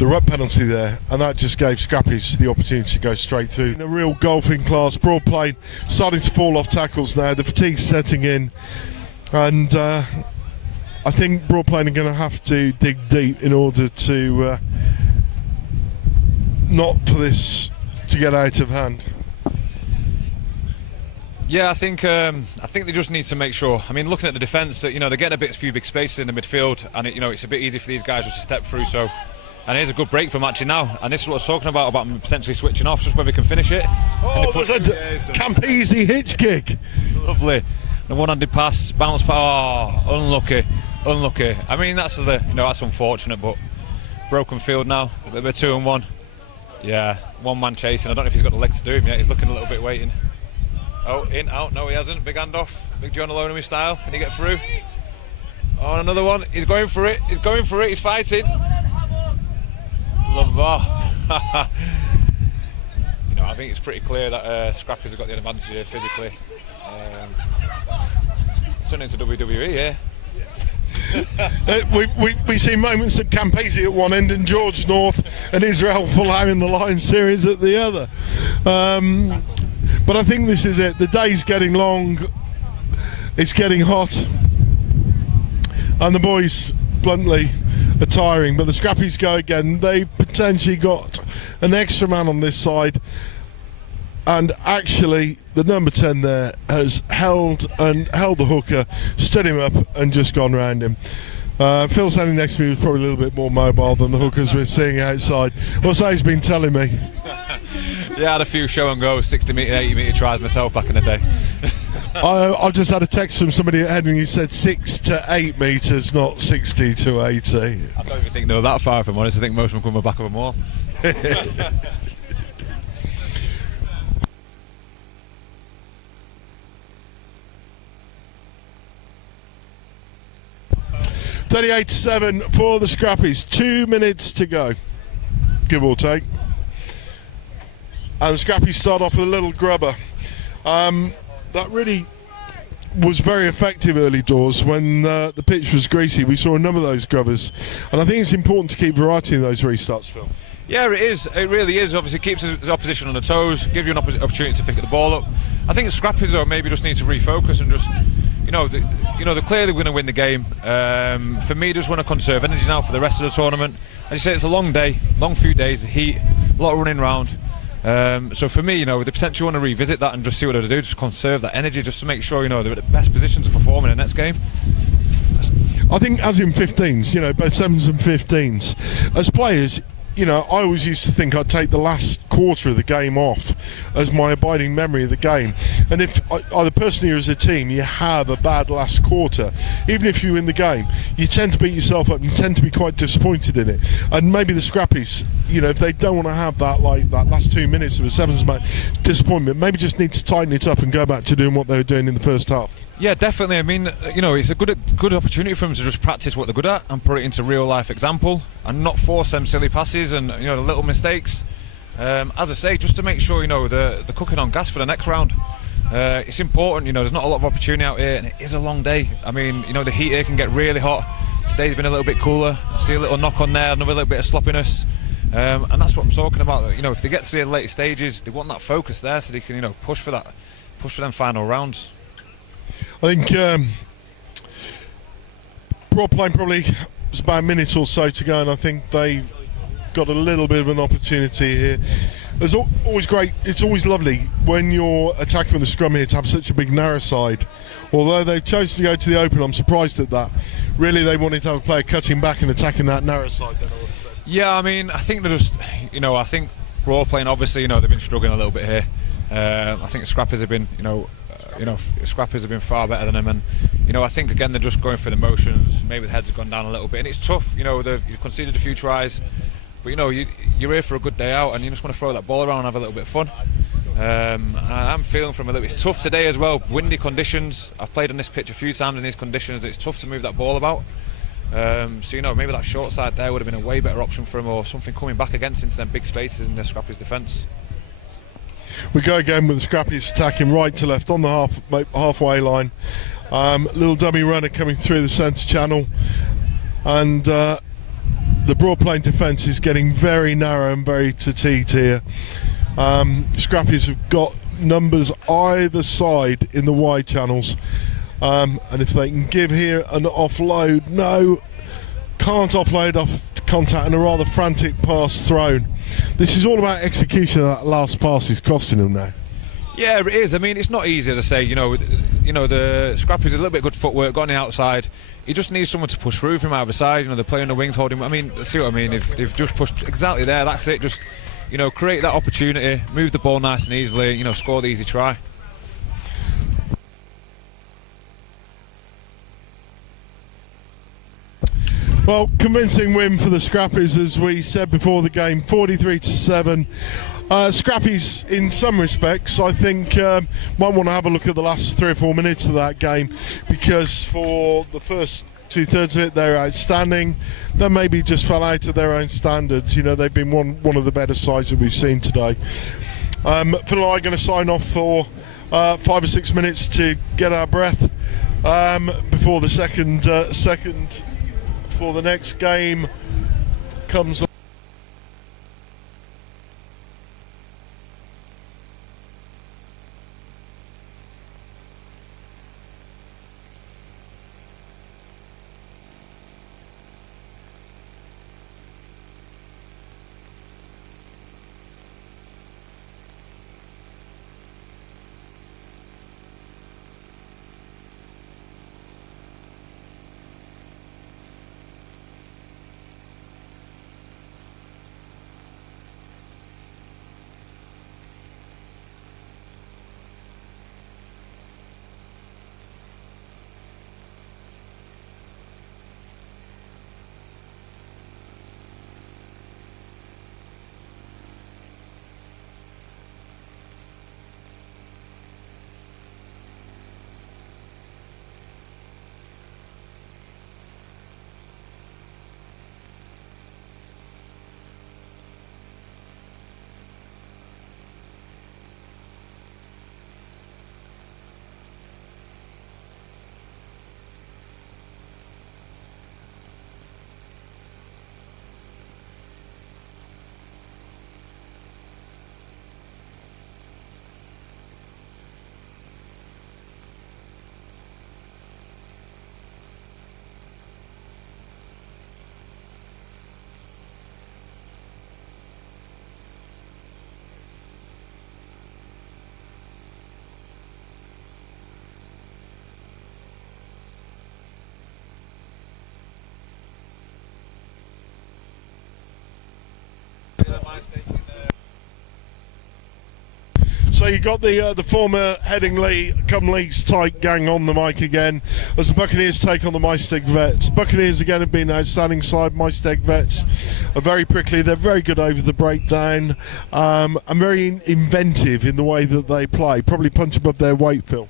ruck penalty there, and that just gave Scrappies the opportunity to go straight through. In a real golfing class, Broad Plain starting to fall off tackles now. The fatigue's setting in, and I think Broad Plain are going to have to dig deep in order to not for this to get out of hand. Yeah, I think they just need to make sure. I mean, looking at the defence, that they're getting a few big spaces in the midfield, and it's a bit easy for these guys just to step through. So, and here's a good break from actually now, and this is what I was talking about potentially switching off, just whether we can finish it. Oh, there's a Campese hitch kick. Lovely. The one-handed pass, bounce pass. Oh, unlucky. I mean, that's unfortunate, but broken field now. They're 2-1. Yeah, one man chasing. I don't know if he's got the legs to do him yet. He's looking a little bit waiting. Oh, in, out. No, he hasn't. Big hand off. Big John Alonemy style. Can he get through? Oh, another one. He's going for it. He's going for it. He's fighting. Lumbar. You know, I think it's pretty clear that Scrappers have got the advantage here physically. Turning into WWE here. We've seen moments of Campese at one end and George North and Israel Folau in the Lion Series at the other. But I think this is it. The day's getting long. It's getting hot. And the boys, bluntly, are tiring. But the Scrappies go again. They potentially got an extra man on this side. And actually, the number 10 there has held the hooker, stood him up, and just gone round him. Phil standing next to me was probably a little bit more mobile than the hookers we're seeing outside. What's that he's been telling me? Yeah, I had a few show and go 60 metre, 80 metre tries myself back in the day. I've just had a text from somebody at Heading who said 6 to 8 metres, not 60 to 80. I don't even think they were that far, if I'm honest. I think most of them come back of them all. 38-7 for the Scrappies. 2 minutes to go, give or take. And the Scrappies start off with a little grubber. That really was very effective early doors when the pitch was greasy. We saw a number of those grubbers. And I think it's important to keep variety in those restarts, Phil. Yeah, it is. It really is. Obviously, it keeps the opposition on the toes, give you an opportunity to pick the ball up. I think the Scrappies, though, maybe just need to refocus and just, they're clearly going to win the game. For me, just want to conserve energy now for the rest of the tournament. As you say, it's a long day, long few days, the heat, a lot of running around. So for me, with the potential, want to revisit that and just see what they do, just conserve that energy, just to make sure, they're at the best position to perform in the next game. I think as in 15s, both 7s and 15s, as players, I always used to think I'd take the last quarter of the game off as my abiding memory of the game. And if either personally or as a team you have a bad last quarter, even if you win the game, you tend to beat yourself up and you tend to be quite disappointed in it. And maybe the Scrappies, if they don't want to have that last 2 minutes of a sevens match disappointment, maybe just need to tighten it up and go back to doing what they were doing in the first half. Yeah, definitely. I mean, it's a good opportunity for them to just practice what they're good at and put it into real life example and not force them silly passes and the little mistakes. As I say, just to make sure they're cooking on gas for the next round. It's important. There's not a lot of opportunity out here, and it is a long day. I mean, the heat here can get really hot. Today's been a little bit cooler. See a little knock on there, another little bit of sloppiness, and that's what I'm talking about. If they get to the late stages, they want that focus there so they can push for them final rounds. I think Broad Plain probably was about a minute or so to go, and I think they got a little bit of an opportunity here. It's always great. It's always lovely when you're attacking with the scrum here to have such a big narrow side. Although they've chosen to go to the open, I'm surprised at that. Really, they wanted to have a player cutting back and attacking that narrow side. Then I would have said. Yeah, I mean, I think they're just, I think Broad Plain obviously, they've been struggling a little bit here. I think the Scrappers have been, Scrappers have been far better than them, and I think again they're just going for the motions. Maybe the heads have gone down a little bit, and it's tough. You've conceded a few tries, but you're here for a good day out, and you just want to throw that ball around and have a little bit of fun. And I'm feeling from a little. It's tough today as well. Windy conditions. I've played on this pitch a few times in these conditions. It's tough to move that ball about. So maybe that short side there would have been a way better option for him, or something coming back against into them big spaces in the Scrappies' defence. We go again with the Scrappies attacking right to left on the halfway line. Little dummy runner coming through the centre channel, and the Broad Plain defence is getting very narrow and very fatigued here. Scrappies have got numbers either side in the wide channels, and if they can give here an offload, no, can't offload off contact, and a rather frantic pass thrown. This is all about execution. That last pass is costing them now. Yeah, it is. I mean, it's not easy to say. The Scrappies a little bit of good footwork, got on the outside. He just needs someone to push through from either side. They're playing the wings, holding. I mean, see what I mean? If they've just pushed exactly there, that's it. Just create that opportunity, move the ball nice and easily. Score the easy try. Well, convincing win for the Scrappies, as we said before the game, 43-7. Scrappies, in some respects, I think might want to have a look at the last 3 or 4 minutes of that game, because for the first 2/3 of it, they're outstanding. They maybe just fell out of their own standards. You know, they've been one of the better sides that we've seen today. Phil and I are going to sign off for 5 or 6 minutes to get our breath before the second for the next game comes on. So you got the former Headingley come Leagues tight gang on the mic again as the Buccaneers take on the Miesteg Vets. Buccaneers again have been an outstanding side. Miesteg Vets are very prickly. They're very good over the breakdown and very inventive in the way that they play. Probably punch above their weight, Phil.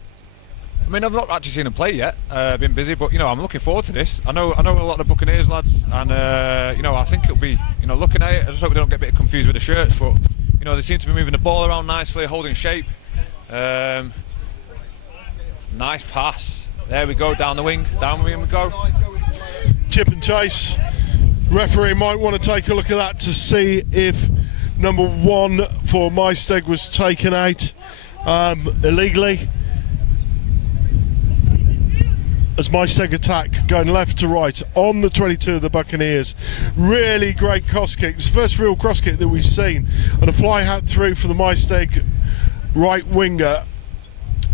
I mean, I've not actually seen them play yet. Been busy, but you know, I'm looking forward to this. I know a lot of the Buccaneers lads, and you know, I think it'll be, you know, looking at it. I just hope we don't get a bit confused with the shirts, but you know, they seem to be moving the ball around nicely, holding shape. Nice pass. There we go, down the wing we go. Chip and chase. Referee might want to take a look at that to see if number 1 for Miesteg was taken out illegally. As Miesteg attack going left to right on the 22 of the Buccaneers. Really great cross kicks. First real cross kick that we've seen, and a fly hat through for the Miesteg right winger,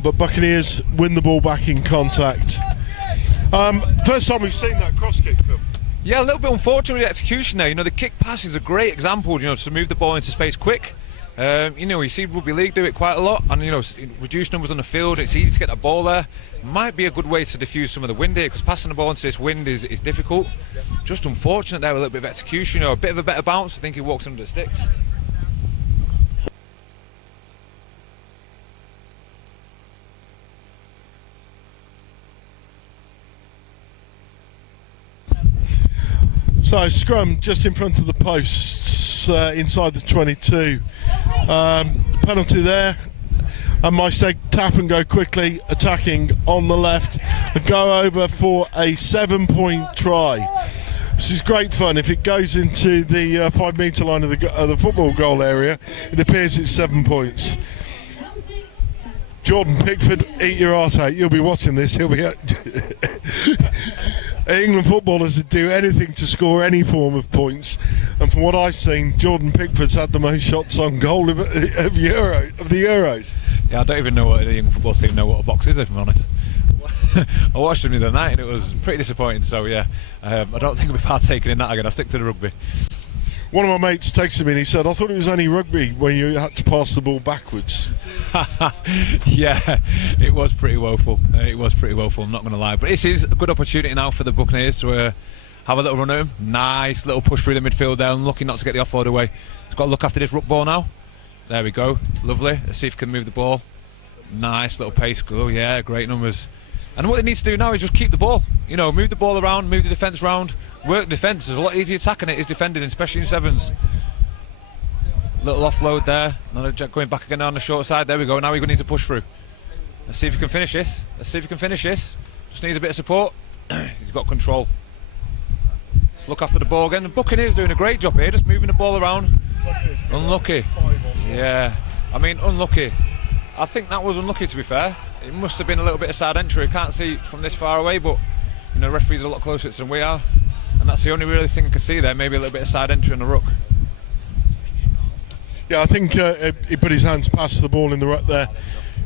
but Buccaneers win the ball back in contact. First time we've seen that cross kick, Phil. Yeah, a little bit unfortunate with the execution there. You know, the kick pass is a great example, you know, to move the ball into space quick. You know, you see Rugby League do it quite a lot, and you know, reduced numbers on the field, it's easy to get the ball there. Might be a good way to diffuse some of the wind here, because passing the ball into this wind is difficult. Just unfortunate there with a little bit of execution, or a bit of a better bounce. I think he walks under the sticks. So scrum just in front of the posts inside the 22. Penalty there, and Miesteg tap and go quickly, attacking on the left and go over for a 7-point try. This is great fun. If it goes into the 5 metre line of the football goal area, it appears it's 7 points. Jordan Pickford, eat your heart out. You'll be watching this. He'll be England footballers that do anything to score any form of points, and from what I've seen, Jordan Pickford's had the most shots on goal of the Euros. Yeah, I don't even know what the England football team know what a box is, if I'm honest. I watched them the other night and it was pretty disappointing, so yeah, I don't think I'll be partaking in that again. I'll stick to the rugby. One of my mates texted me and he said, I thought it was only rugby where you had to pass the ball backwards. Yeah, it was pretty woeful. It was pretty woeful, I'm not going to lie. But this is a good opportunity now for the Buccaneers to have a little run at him. Nice little push through the midfield there, unlucky not to get the offload away. He's got to look after this ruck ball now. There we go, lovely. Let's see if he can move the ball. Nice little pace, oh yeah, great numbers. And what they need to do now is just keep the ball. You know, move the ball around, move the defence round, work the defence. There's a lot easier attacking it is defending, especially in sevens. Little offload there, another jet going back again on the short side. There we go, now we're going to need to push through. Let's see if he can finish this. Just needs a bit of support. He's got control. Let's look after the ball again. The Buccaneers doing a great job here, just moving the ball around. Unlucky. Yeah, I mean, unlucky. I think that was unlucky, to be fair. It must have been a little bit of side entry. You can't see it from this far away, but you know, the referee's a lot closer than we are, and that's the only really thing I can see there. Maybe a little bit of side entry on the ruck. Yeah, I think he put his hands past the ball in the ruck there.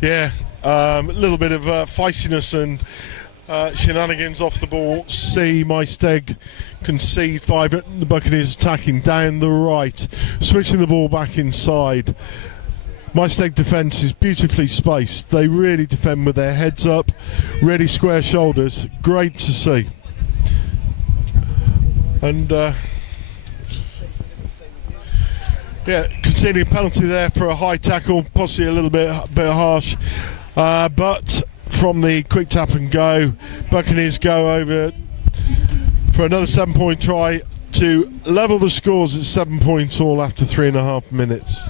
Yeah, a little bit of feistiness and shenanigans off the ball. See Miesteg concede 5. The Buccaneers attacking down the right, switching the ball back inside. Miesteg defence is beautifully spaced. They really defend with their heads up, ready square shoulders. Great to see. And yeah, conceding a penalty there for a high tackle, possibly a little bit harsh. But from the quick tap and go, Buccaneers go over for another 7-point try to level the scores at 7 points all after 3.5 minutes.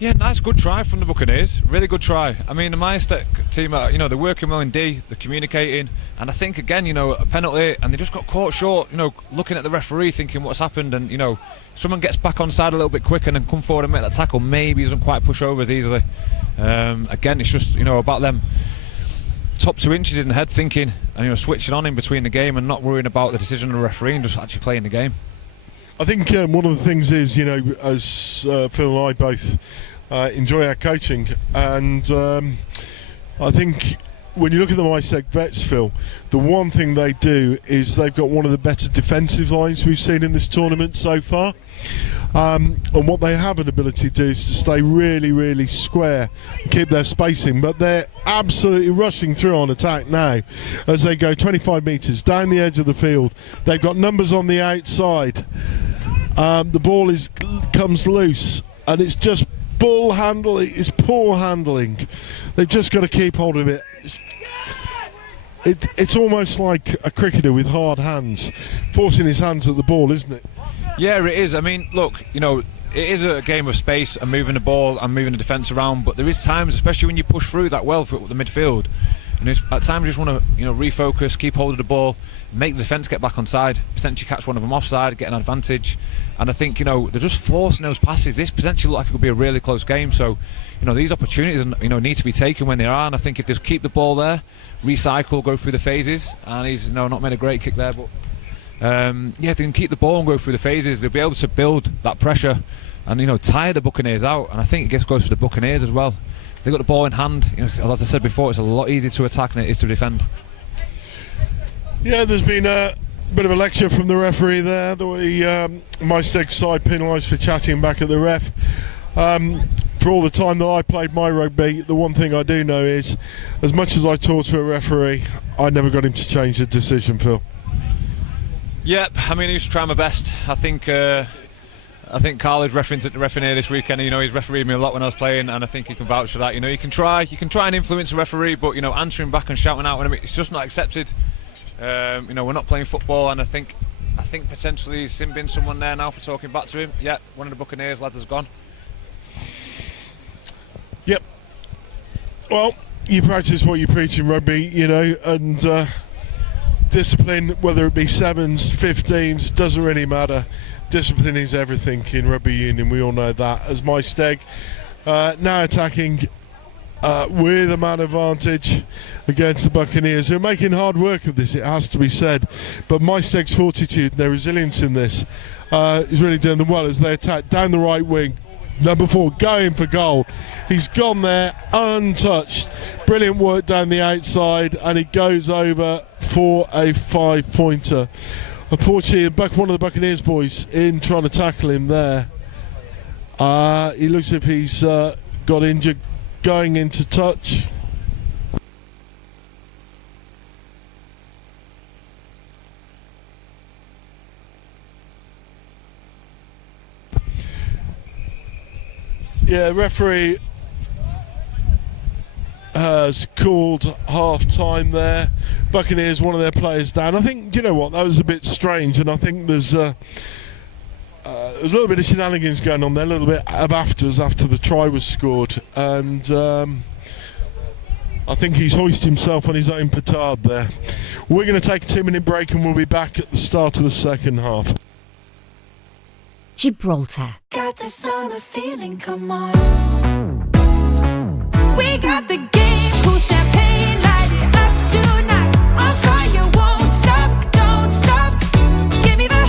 Yeah, nice, good try from the Buccaneers. Really good try. I mean, the Miesteg team, you know, they're working well in D, they're communicating, and I think again, you know, a penalty, and they just got caught short. You know, looking at the referee, thinking what's happened, and you know, someone gets back on side a little bit quicker and then come forward and make that tackle. Maybe doesn't quite push over as easily. Again, it's just, you know, about them top 2 inches in the head, thinking and, you know, switching on in between the game and not worrying about the decision of the referee and just actually playing the game. I think one of the things is, you know, as Phil and I both enjoy our coaching, and I think when you look at the Miesteg Vets, Phil, the one thing they do is they've got one of the better defensive lines we've seen in this tournament so far. And what they have an ability to do is to stay really, really square and keep their spacing, but they're absolutely rushing through on attack now as they go 25 metres down the edge of the field. They've got numbers on the outside. The ball comes loose, and it's just bull handling. It's poor handling. They've just got to keep hold of it. It's almost like a cricketer with hard hands, forcing his hands at the ball, isn't it? Yeah, it is. I mean, look, you know, it is a game of space and moving the ball and moving the defence around, but there is times, especially when you push through that well for the midfield, and at times you just want to, you know, refocus, keep hold of the ball, make the defence get back on side, potentially catch one of them offside, get an advantage. And I think, you know, they're just forcing those passes. This potentially looks like it could be a really close game, so, you know, these opportunities, you know, need to be taken when they are. And I think if they keep the ball there, recycle, go through the phases, and he's, you know, not made a great kick there, but yeah, if they can keep the ball and go through the phases, they'll be able to build that pressure and, you know, tire the Buccaneers out. And I think it goes for the Buccaneers as well. They've got the ball in hand. You know, as I said before, it's a lot easier to attack than it is to defend. Yeah, there's been a bit of a lecture from the referee there. The Miesteg side penalised for chatting back at the ref. For all the time that I played my rugby, the one thing I do know is, as much as I talk to a referee, I never got him to change the decision, Phil. Yep, I mean, I used to try my best. I think Carl is refereeing here this weekend. You know, he's refereed me a lot when I was playing, and I think he can vouch for that. You know, you can try and influence a referee, but, you know, answering back and shouting out, it's just not accepted. You know, we're not playing football, and I think potentially he's been someone there now for talking back to him. Yeah, one of the Buccaneers lads has gone. Yep. Well, you practice what you preach in rugby, you know, and discipline, whether it be 7s, 15s, doesn't really matter. Discipline is everything in rugby union, we all know that. As Miesteg now attacking with a man advantage against the Buccaneers, who are making hard work of this, it has to be said. But Miesteg's fortitude and their resilience in this is really doing them well as they attack down the right wing. Number 4 going for goal. He's gone there untouched. Brilliant work down the outside, and he goes over for a 5-pointer. Unfortunately, one of the Buccaneers boys in trying to tackle him there. He looks as if he's got injured going into touch. Yeah, referee has called half-time there. Buccaneers, one of their players down. I think, you know what, that was a bit strange, and I think there's a little bit of shenanigans going on there, a little bit of afters after the try was scored, and I think he's hoisted himself on his own petard there. We're going to take a 2-minute break and we'll be back at the start of the second half. Gibraltar. Got the summer feeling, come on. We got the game, cool champagne, light it up tonight. On fire, won't stop, don't stop. Give me the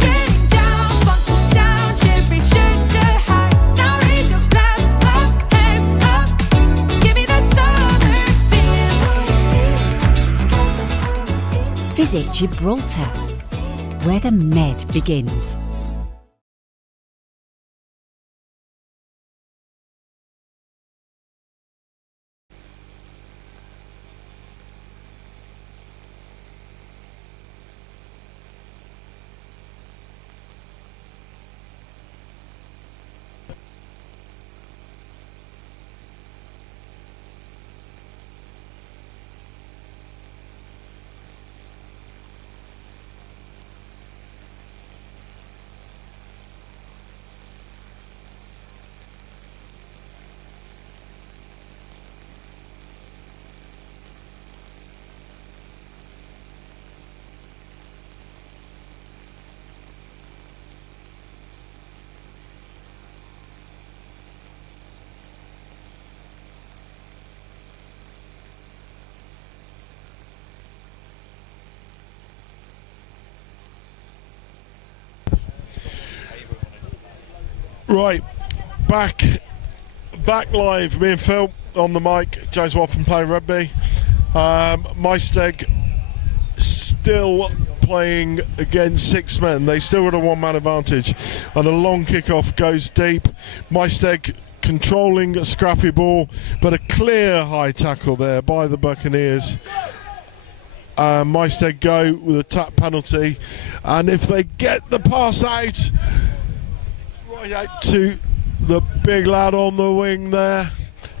getting down, funky sound, cherry sugar high. Now raise your glass up, hands up. Give me the summer feeling. Visit Gibraltar, where the Med begins. Right, back live. Me and Phil on the mic. James Watson playing rugby. Miesteg still playing against 6 men. They still got a 1-man advantage, and a long kickoff goes deep. Miesteg controlling a scrappy ball, but a clear high tackle there by the Buccaneers. Miesteg go with a tap penalty, and if they get the pass out to the big lad on the wing there,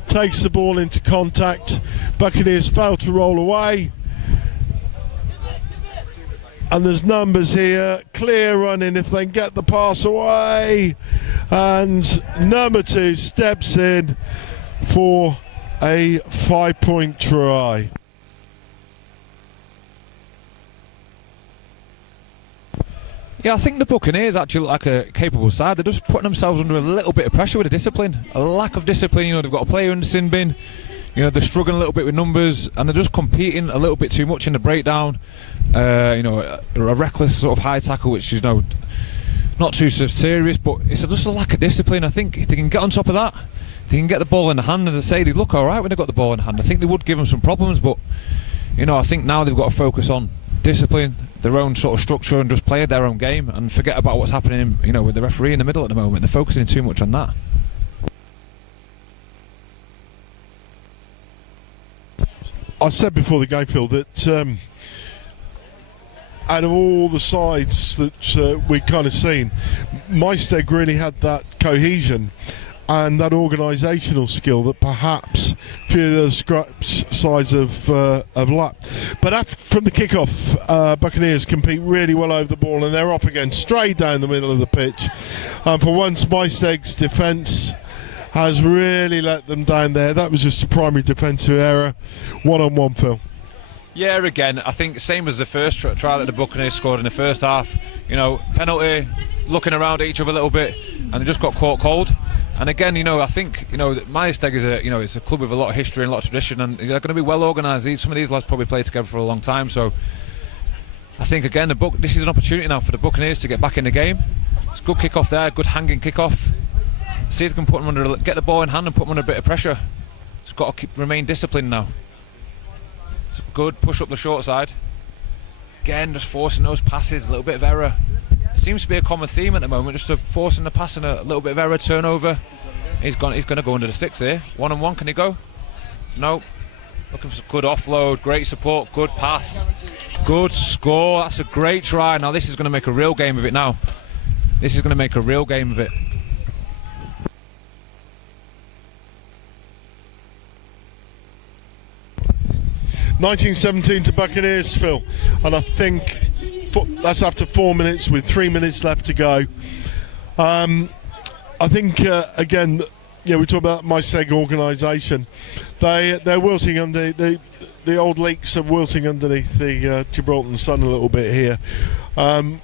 takes the ball into contact. Buccaneers fail to roll away, and there's numbers here, clear running if they can get the pass away, and number 2 steps in for a 5-point try. Yeah, I think the Buccaneers actually look like a capable side. They're just putting themselves under a little bit of pressure with the discipline. A lack of discipline, you know, they've got a player in the sin bin. You know, they're struggling a little bit with numbers, and they're just competing a little bit too much in the breakdown. You know, a reckless sort of high tackle, which is, you know, not too serious, but it's just a lack of discipline. I think if they can get on top of that, they can get the ball in the hand, and as I say, they look alright when they've got the ball in the hand. I think they would give them some problems, but, you know, I think now they've got to focus on discipline, their own sort of structure, and just play their own game and forget about what's happening, you know, with the referee in the middle at the moment. They're focusing too much on that. I said before the game, Phil, that out of all the sides that we've kind of seen, Miesteg really had that cohesion and that organisational skill that perhaps a few of the scraps sides have lacked. But from the kickoff, Buccaneers compete really well over the ball, and they're off again, straight down the middle of the pitch. And for once, Miesteg's defence has really let them down there. That was just a primary defensive error. 1-on-1, Phil. Yeah, again, I think same as the first try that the Buccaneers scored in the first half. You know, penalty, looking around at each other a little bit, and they just got caught cold. And again, you know, I think, you know, Miesteg is it's a club with a lot of history and a lot of tradition, and they're going to be well organised. Some of these lads probably played together for a long time, so I think again this is an opportunity now for the Buccaneers to get back in the game. It's a good kick off there, good hanging kick off. See if they can put them get the ball in hand and put them under a bit of pressure. It's got to remain disciplined now. It's a good push up the short side. Again, just forcing those passes, a little bit of error. Seems to be a common theme at the moment, just forcing the pass and a little bit of error, turnover. He's going to go under the 6 here. 1-on-1, can he go? No. Looking for some good offload, great support, good pass, good score. That's a great try. Now this is going to make a real game of it now. This is going to make a real game of it. 19-17 to Buccaneers, Phil. And I think that's after 4 minutes with 3 minutes left to go. I think, again, we talk about Miesteg organisation. They're wilting under the old leaks are wilting underneath the Gibraltar sun a little bit here. And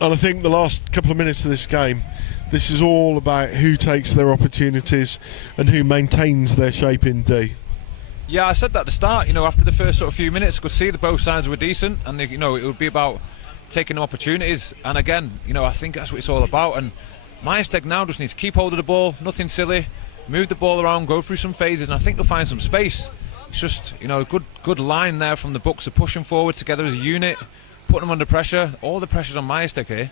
I think the last couple of minutes of this game, this is all about who takes their opportunities and who maintains their shape in D. Yeah, I said that at the start. After the first sort of few minutes, could see that both sides were decent, and it would be about taking opportunities. And again, I think that's what it's all about. And Miesteg now just needs to keep hold of the ball, nothing silly, move the ball around, go through some phases, and I think they'll find some space. It's just, a good line there from the Bucks of pushing forward together as a unit, putting them under pressure. All the pressure's on Miesteg here.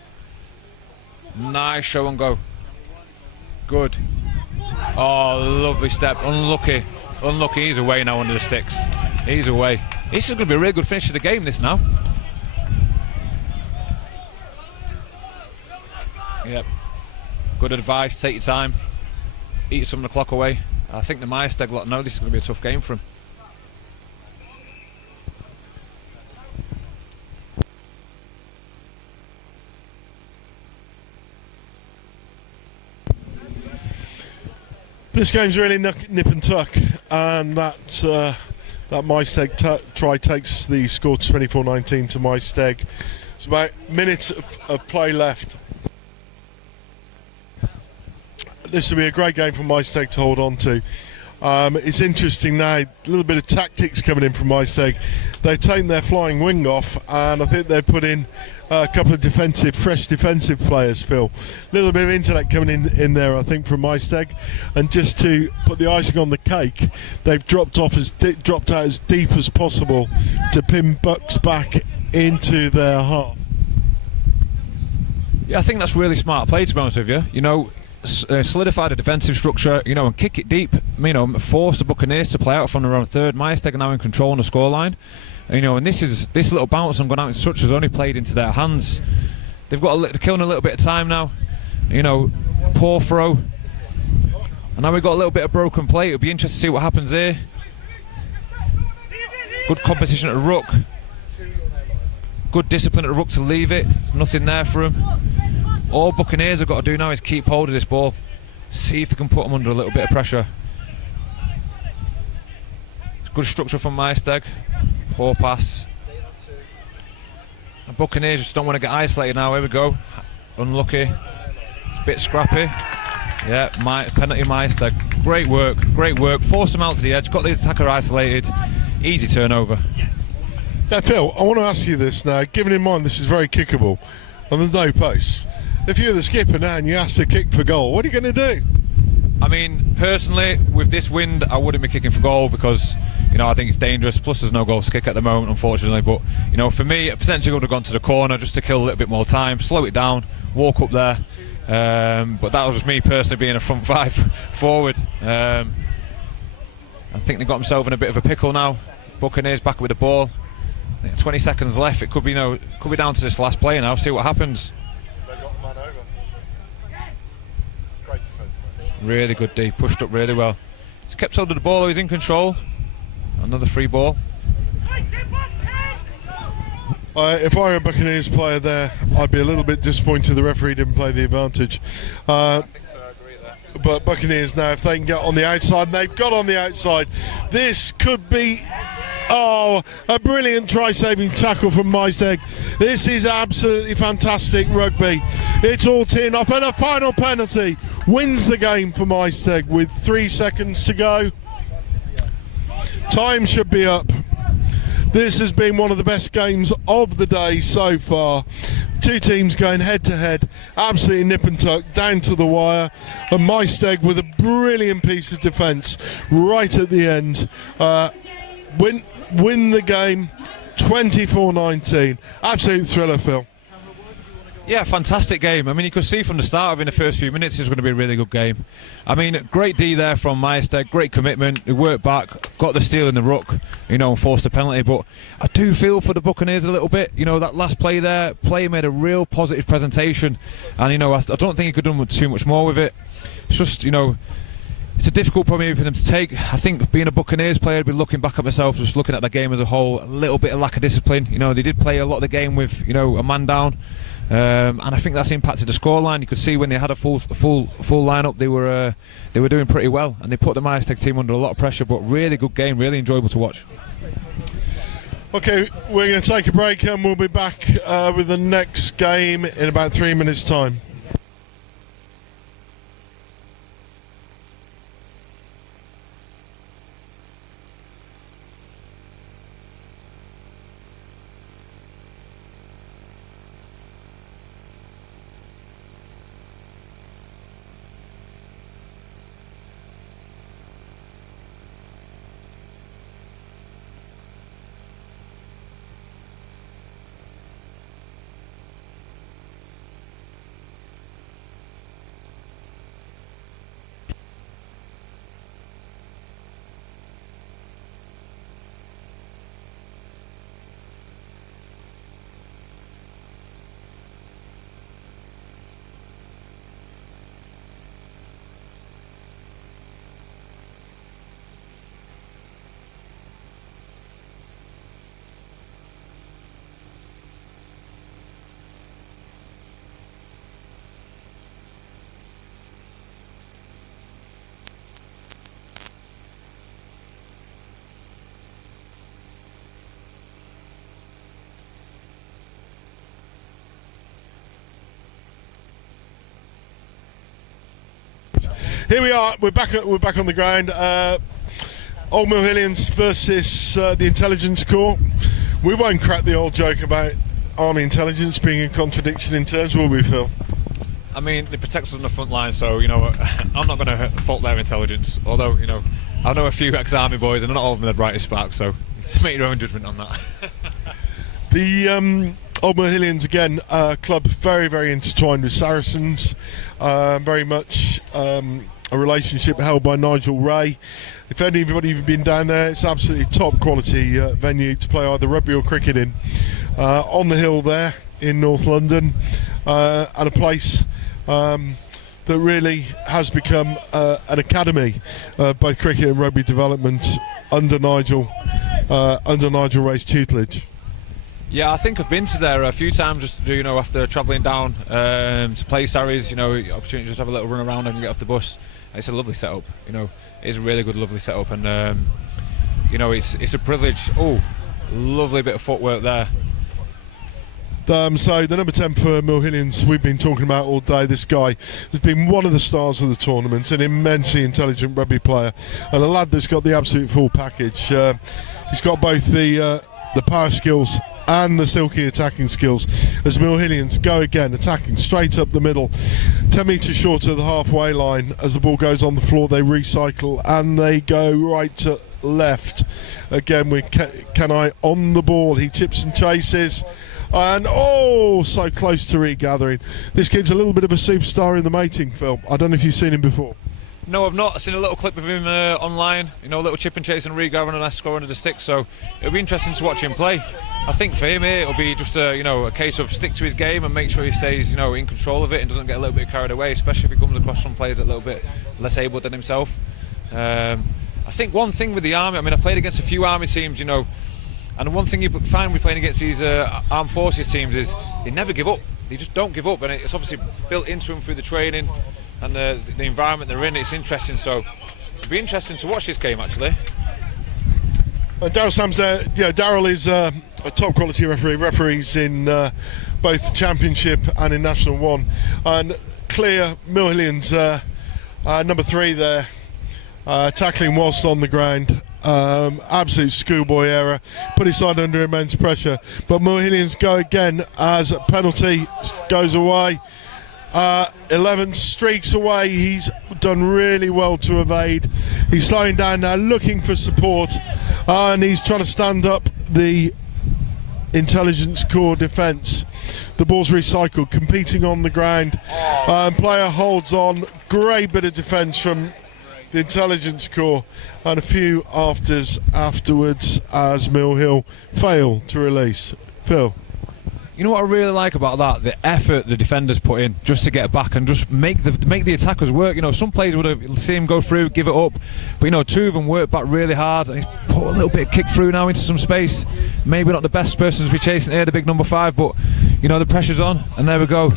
Nice show and go. Good. Oh, lovely step. Unlucky. He's away now under the sticks. He's away. This is going to be a really good finish to the game, this now. Yep. Good advice. Take your time. Eat some of the clock away. I think the Miesteg lot know this is going to be a tough game for him. This game's really nip and tuck, and that Miesteg try takes the score to 24-19 to Miesteg. It's about a minute of play left. This will be a great game for Miesteg to hold on to. It's interesting now, a little bit of tactics coming in from Miesteg. They've taken their flying wing off, and I think they've put in a couple of fresh defensive players, Phil. A little bit of intellect coming in there, I think, from Miesteg. And just to put the icing on the cake, they've dropped out as deep as possible to pin Bucks back into their half. Yeah, I think that's really smart play, to be honest with you. Solidify the defensive structure, and kick it deep, force the Buccaneers to play out from their own third. Miesteg are now in control on the scoreline. And this little bounce and gone out in touch has only played into their hands. They've got killing a little bit of time now. Poor throw. And now we've got a little bit of broken play. It'll be interesting to see what happens here. Good competition at the ruck. Good discipline at the ruck to leave it. There's nothing there for him. All Buccaneers have got to do now is keep hold of this ball. See if they can put them under a little bit of pressure. Good structure from Miesteg. Poor pass. The Buccaneers just don't want to get isolated now. Here we go. Unlucky. It's a bit scrappy. Yeah, penalty Miesteg. Great work. Forced them out to the edge. Got the attacker isolated. Easy turnover. Now, Phil, I want to ask you this now. Given in mind this is very kickable and there's no post. If you're the skipper now and you ask to kick for goal, what are you going to do? I mean, personally, with this wind, I wouldn't be kicking for goal because, I think it's dangerous. Plus, there's no goal to kick at the moment, unfortunately. But, for me, I potentially would have gone to the corner just to kill a little bit more time, slow it down, walk up there. But that was just me personally being a front five forward. I think they got themselves in a bit of a pickle now. Buccaneers back with the ball. 20 seconds left. It could be down to this last play now. See what happens. Really good D, pushed up really well. He's kept hold of the ball, he's in control. Another free ball. If I were a Buccaneers player there, I'd be a little bit disappointed the referee didn't play the advantage. I agree there. But Buccaneers now, if they can get on the outside, and they've got on the outside, this could be a brilliant try-saving tackle from Miesteg. This is absolutely fantastic rugby. It's all teeing off, and a final penalty wins the game for Miesteg with 3 seconds to go. Time should be up. This has been one of the best games of the day so far. Two teams going head to head, absolutely nip and tuck, down to the wire. And Miesteg with a brilliant piece of defence right at the end. Win the game 24-19. Absolute thriller, Phil. Yeah, fantastic game. I mean, you could see from the start of in the first few minutes it's going to be a really good game. I mean, great D there from Miesteg, great commitment. He worked back, got the steal in the ruck, and forced a penalty. But I do feel for the Buccaneers a little bit. That last play there, made a real positive presentation. And, I don't think he could have done too much more with it. It's just, It's a difficult problem for them to take. I think being a Buccaneers player, I'd be looking back at myself, just looking at the game as a whole, a little bit of lack of discipline. You know, they did play a lot of the game with, you know, a man down, and I think that's impacted the scoreline. You could see when they had a full lineup, they were doing pretty well, and they put the Miesteg team under a lot of pressure. But really good game, really enjoyable to watch. Okay, we're going to take a break and we'll be back with the next game in about 3 minutes' time. Here we are. We're back on the ground. Old Mill Hillians versus the Intelligence Corps. We won't crack the old joke about Army intelligence being a contradiction in terms, will we, Phil? I mean, they protect us on the front line, so, you know, I'm not going to fault their intelligence. Although, you know, I know a few ex-Army boys, and not all of them are the brightest spark, so make your own judgment on that. The Old Mill Hillians, again, club very, very intertwined with Saracens. Very much a relationship held by Nigel Ray. If anybody have been down there, it's absolutely top quality venue to play either rugby or cricket in. On the hill there in North London, and a place that really has become an academy of both cricket and rugby development under Nigel Ray's tutelage. Yeah, I think I've been to there a few times just to do, you know, after travelling down to play Sarries, you know, opportunity to just have a little run around and get off the bus. It's a lovely setup, you know, it's a really good, lovely setup, and you know, it's a privilege. Oh, lovely bit of footwork there. So the number 10 for Mill Hillians, we've been talking about all day. This guy has been one of the stars of the tournament, an immensely intelligent rugby player, and a lad that's got the absolute full package. He's got both the power skills and the silky attacking skills, as Mill Hillians go again, attacking straight up the middle, 10 metres short of the halfway line. As the ball goes on the floor, they recycle and they go right to left. Again with Kenai on the ball, he chips and chases, and oh, so close to regathering. This kid's a little bit of a superstar in the mating, Phil. I don't know if you've seen him before. No, I've not. I've seen a little clip of him online, you know, a little chip and chase and regathering and a score under the stick, so it'll be interesting to watch him play. I think for him here, it'll be just a case of stick to his game and make sure he stays, you know, in control of it and doesn't get a little bit carried away, especially if he comes across some players a little bit less able than himself. I think one thing with the Army, I mean, I've played against a few Army teams, you know, and one thing you find with playing against these armed forces teams is they never give up. They just don't give up, and it's obviously built into them through the training and the environment they're in. It's interesting, so it'll be interesting to watch this game actually. Daryl Sam's there. Yeah, Daryl is a top quality referee. Referees in both Championship and in National 1. And clear Mill Hillians, number 3 there, tackling whilst on the ground. Absolute schoolboy error, put his side under immense pressure. But Mill Hillians go again as a penalty goes away. 11 streaks away. He's done really well to evade. He's slowing down now, looking for support, and he's trying to stand up the Intelligence Corps defence. The ball's recycled, competing on the ground. Player holds on. Great bit of defence from the Intelligence Corps, and a few afters afterwards as Mill Hill fail to release. Phil. You know what I really like about that? The effort the defenders put in just to get back and just make the attackers work. You know, some players would have seen him go through, give it up, but you know, two of them worked back really hard. And he's put a little bit of kick through now into some space. Maybe not the best person to be chasing here, the big number 5, but you know, the pressure's on, and there we go.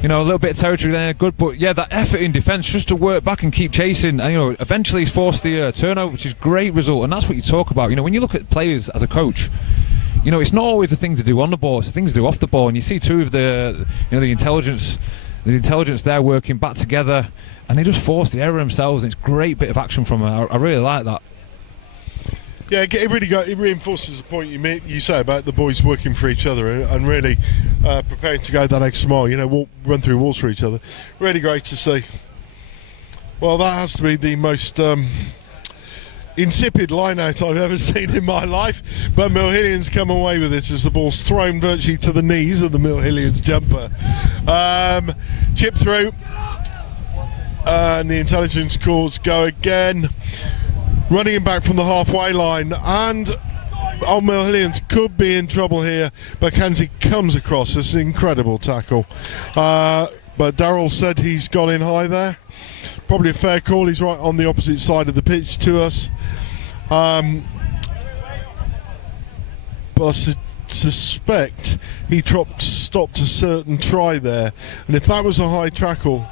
You know, a little bit of territory there, good, but yeah, that effort in defence just to work back and keep chasing, and you know, eventually he's forced the turnover, which is a great result, and that's what you talk about. You know, when you look at players as a coach, you know, it's not always the thing to do on the ball, it's the thing to do off the ball, and you see two of the intelligence there working back together, and they just force the error themselves, and it's a great bit of action from them. I really like that. Yeah, it reinforces the point you say about the boys working for each other and really preparing to go that extra mile. You know, run through walls for each other. Really great to see. Well, that has to be the most insipid line-out I've ever seen in my life. But Mill-Hillians come away with it as the ball's thrown virtually to the knees of the Mill-Hillians jumper. Chip through, and the intelligence calls go again. Running him back from the halfway line, and Old Mill-Hillians could be in trouble here. Mackenzie comes across. It's an incredible tackle. But Darryl said he's got in high there. Probably a fair call. He's right on the opposite side of the pitch to us. But I suspect he stopped a certain try there. And if that was a high tackle,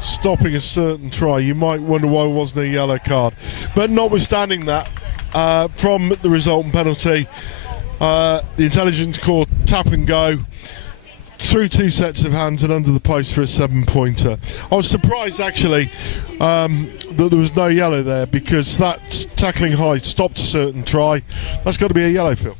stopping a certain try, you might wonder why it wasn't a yellow card. But notwithstanding that, from the resultant penalty, the intelligence called tap and go through 2 sets of hands and under the post for a 7-pointer. I was surprised actually that there was no yellow there, because that tackling high stopped a certain try. That's got to be a yellow, Phil.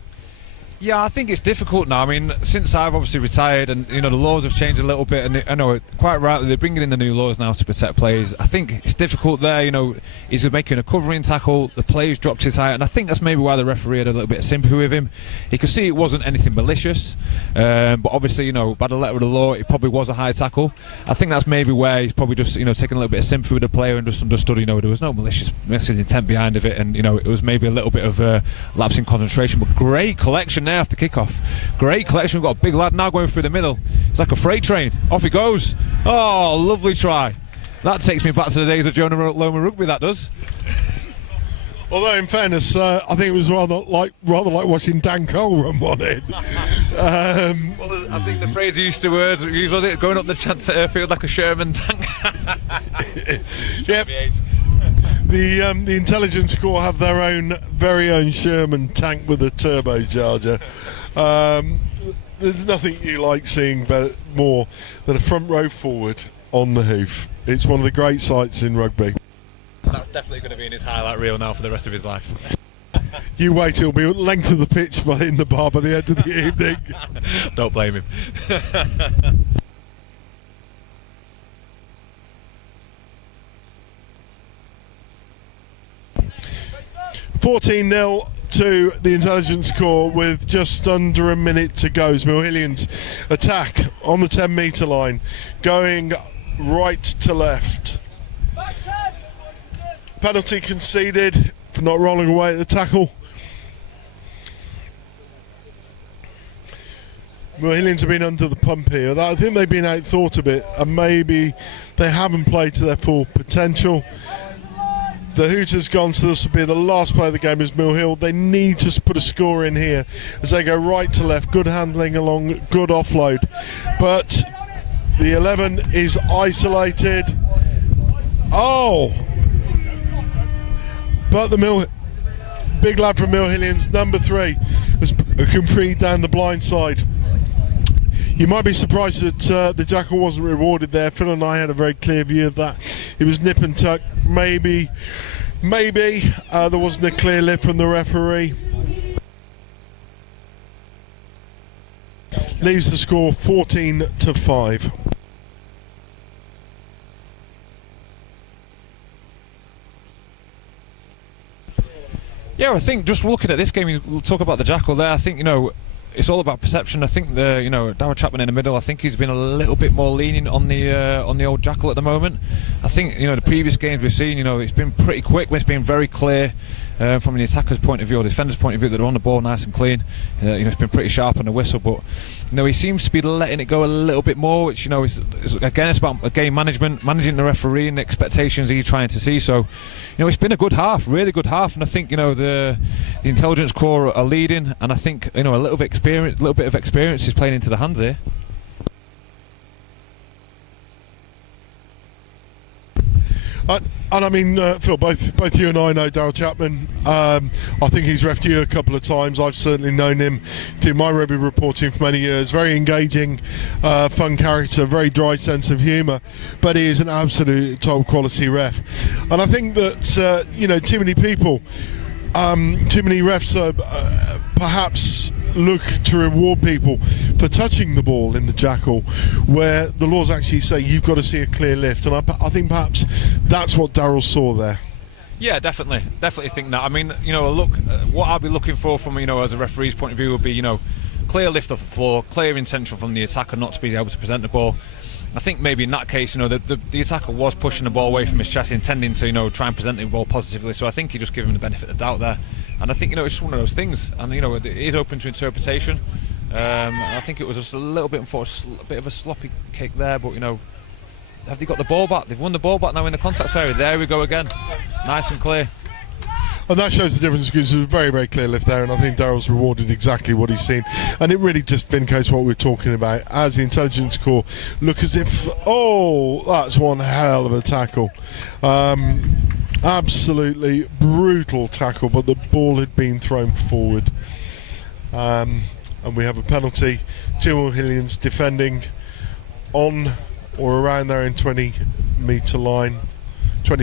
Yeah, I think it's difficult now. I mean, since I've obviously retired, and you know, the laws have changed a little bit, and I know quite rightly they're bringing in the new laws now to protect players. I think it's difficult there. You know, he's making a covering tackle, the player's dropped his height, and I think that's maybe why the referee had a little bit of sympathy with him. He could see it wasn't anything malicious, but obviously, you know, by the letter of the law, it probably was a high tackle. I think that's maybe where he's probably just, you know, taking a little bit of sympathy with the player and just understood, you know, there was no malicious intent behind of it, and you know, it was maybe a little bit of a lapse in concentration. But great collection there after kickoff. Great collection. We've got a big lad now going through the middle. It's like a freight train. Off he goes. Oh, lovely try. That takes me back to the days of Jonah Loma Rugby, that does. Although, in fairness, I think it was rather like watching Dan Cole run one in. Well, I think the phrase he used to use was it going up the chance field like a Sherman tank. Yep. The intelligence corps have their very own Sherman tank with a turbocharger. There's nothing you like seeing more than a front row forward on the hoof. It's one of the great sights in rugby. That's definitely going to be in his highlight reel now for the rest of his life. You wait, it'll be length of the pitch in the bar by the end of the evening. Don't blame him. 14-0 to the intelligence corps with just under a minute to go. As Mill-Hillians attack on the 10-metre line, going right to left. Penalty conceded for not rolling away at the tackle. Mill-Hillians have been under the pump here. I think they've been out-thought a bit, and maybe they haven't played to their full potential. The Hooters gone, so this will be the last play of the game as Mill Hill. They need to put a score in here as they go right to left. Good handling along, good offload. But the 11 is isolated. Oh! But the big lad from Mill-Hillians, number 3, was complete down the blind side. You might be surprised that the jackal wasn't rewarded there. Phil and I had a very clear view of that. It was nip and tuck. Maybe there wasn't a clear lift from the referee. Leaves the score 14-5. Yeah, I think just looking at this game, you talk about the jackal there. I think, you know, it's all about perception. I think Darragh Chapman in the middle, I think he's been a little bit more lenient on the old jackal at the moment. I think, you know, the previous games we've seen, you know, it's been pretty quick, it's been very clear. from the attacker's point of view or the defender's point of view, that are on the ball nice and clean. It's been pretty sharp on the whistle, but he seems to be letting it go a little bit more, which again, it's about game management, managing the referee and the expectations he's trying to see. So it's been a good half, really good half, and I think the intelligence corps are leading, and I think a little bit of experience is playing into the hands here. And I mean, Phil, both you and I know Daryl Chapman. I think he's reffed you a couple of times. I've certainly known him through my rugby reporting for many years. Very engaging, fun character, very dry sense of humour, but he is an absolute top quality ref. And I think that too many people, too many refs perhaps look to reward people for touching the ball in the jackal, where the laws actually say you've got to see a clear lift, and I think perhaps that's what Daryl saw there. Yeah, definitely think that. I mean, look, what I'll be looking for from as a referee's point of view would be clear lift off the floor, clear intention from the attacker not to be able to present the ball. I think maybe in that case, the attacker was pushing the ball away from his chest, intending to try and present the ball positively. So I think he just gave him the benefit of the doubt there. And I think it's just one of those things, and it is open to interpretation. I think it was just a little bit, a bit of a sloppy kick there, but have they got the ball back? They've won the ball back now in the contact area. There we go again, nice and clear. And that shows the difference, because there's a very, very clear lift there, and I think Daryl's rewarded exactly what he's seen. And it really just vindicates what we're talking about, as the intelligence corps look as if, that's one hell of a tackle. Absolutely brutal tackle, but the ball had been thrown forward. And we have a penalty. Jill Hillians defending on or around there in 22 metre line. I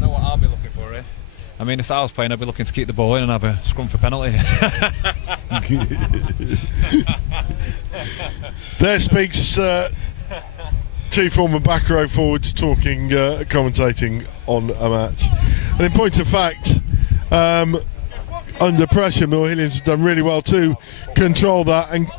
know what I'll be looking for here. I mean, if I was playing, I'd be looking to keep the ball in and have a scrum for penalty. There speaks two former back row forwards talking, commentating on a match. And in point of fact, under pressure, Mill Hillians have done really well to control that, and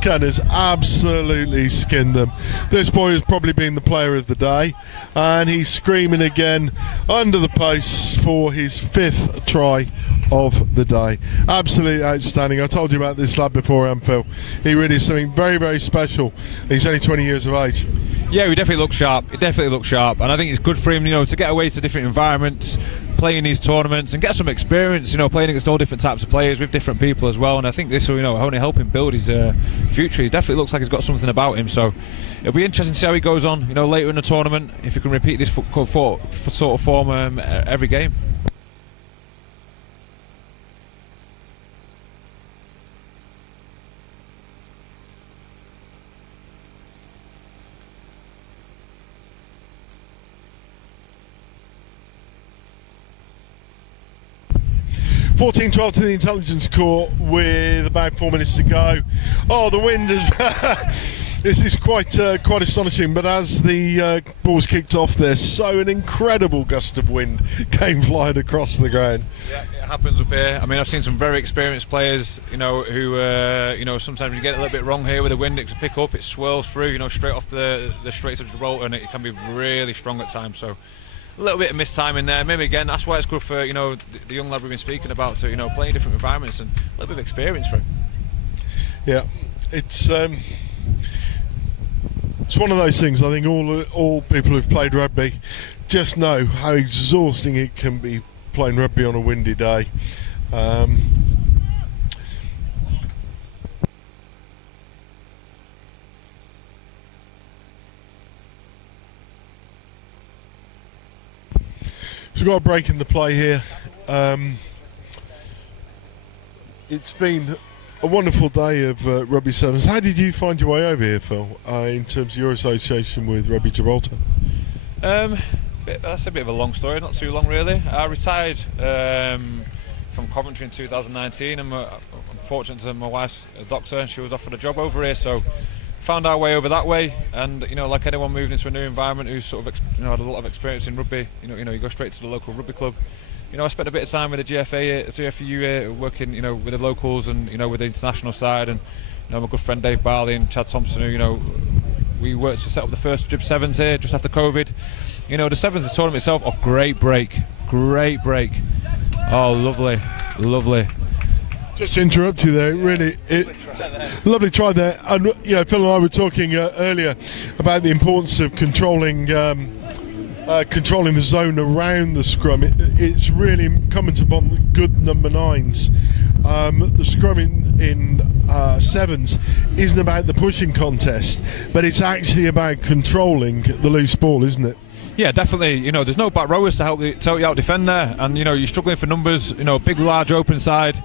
Ken has absolutely skinned them. This boy has probably been the player of the day, and he's screaming again under the posts for his 5th try of the day. Absolutely outstanding. I told you about this lad before, Phil. He really is something very, very special. He's only 20 years of age. Yeah, he definitely looks sharp. And I think it's good for him, to get away to different environments, play in these tournaments, and get some experience, playing against all different types of players with different people as well. And I think this will, only help him build his future. He definitely looks like he's got something about him. So it'll be interesting to see how he goes on, later in the tournament, if he can repeat this sort of form every game. (14-12) to the intelligence corps with about 4 minutes to go. The wind is this is quite astonishing, but as the ball's kicked off, there's an incredible gust of wind came flying across the ground. Yeah, it happens up here. I mean, I've seen some very experienced players, who sometimes you get a little bit wrong here with the wind. It can pick up, it swirls through, straight off the Straits of Gibraltar, and it can be really strong at times. So a little bit of mistiming there. Maybe again, that's why it's good for the young lad we've been speaking about to play in different environments, and a little bit of experience for him. Yeah, it's one of those things. I think all people who've played rugby just know how exhausting it can be playing rugby on a windy day. So we've got a break in the play here. It's been a wonderful day of Rugby Sevens. How did you find your way over here, Phil, in terms of your association with Rugby Gibraltar? That's a bit of a long story, not too long really. I retired from Coventry in 2019, and I'm fortunate to my wife's a doctor, and she was offered a job over here, so found our way over that way. And like anyone moving into a new environment who's sort of had a lot of experience in rugby, you go straight to the local rugby club. I spent a bit of time with the GFU working with the locals and with the international side, and my good friend Dave Barley and Chad Thompson, who we worked to set up the first Gib Sevens here just after COVID. You know, the Sevens tournament itself, oh, great break. Oh, lovely. Just to interrupt you there, really, lovely try there. And you know, Phil and I were talking earlier about the importance of controlling the zone around the scrum. It's really incumbent upon the good number 9s. The scrum in sevens isn't about the pushing contest, but it's actually about controlling the loose ball, isn't it? Yeah, definitely. You know, there's no back rowers to help you out defend there, and you know you're struggling for numbers. You know, big, large, open side.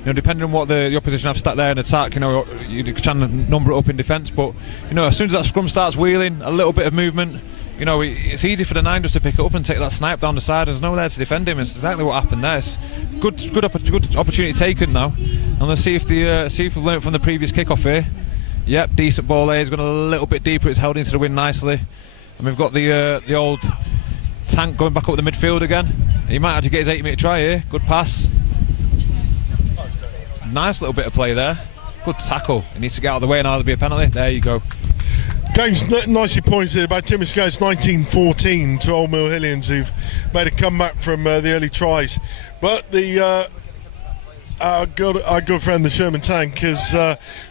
You know, depending on what the opposition have stat there in attack, you know, you can number it up in defence. But you know, as soon as that scrum starts wheeling, a little bit of movement, you know, it's easy for the 9 just to pick it up and take that snipe down the side. There's no one there to defend him. It's exactly what happened there. It's good opportunity taken now, and let's see if we've learned from the previous kickoff here. Yep, decent ball there. He's gone a little bit deeper. It's held into the wind nicely. And we've got the old tank going back up the midfield again. He might actually get his 80-metre try here. Good pass. Nice little bit of play there. Good tackle. He needs to get out of the way and either be a penalty. There you go. Game's nicely pointed by Tim Scales, 19-14 to Old Mill Hillians, who've made a comeback from the early tries. But our good friend the Sherman Tank is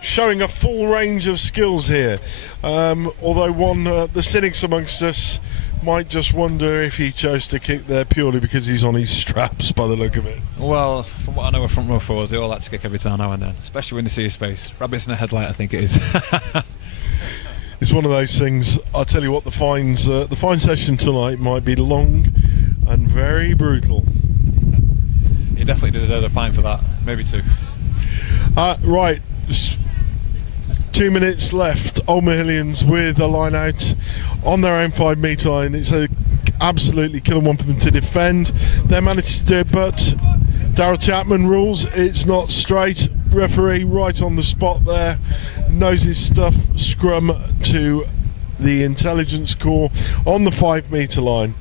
showing a full range of skills here. Although the cynics amongst us might just wonder if he chose to kick there purely because he's on his straps by the look of it. Well, from what I know of front row forwards, they all like to kick every time now and then, especially when they see his space. Rabbits in a headlight, I think it is. It's one of those things. I'll tell you what, the fine session tonight might be long and very brutal. He definitely deserves a pint for that, maybe 2. Right, 2 minutes left. Old Mill Hillians with a line out on their own 5-metre line. It's a absolutely killer one for them to defend. They managed to do it, but Darryl Chapman rules it's not straight. Referee right on the spot there, knows his stuff. Scrum to the intelligence corps on the 5-metre line.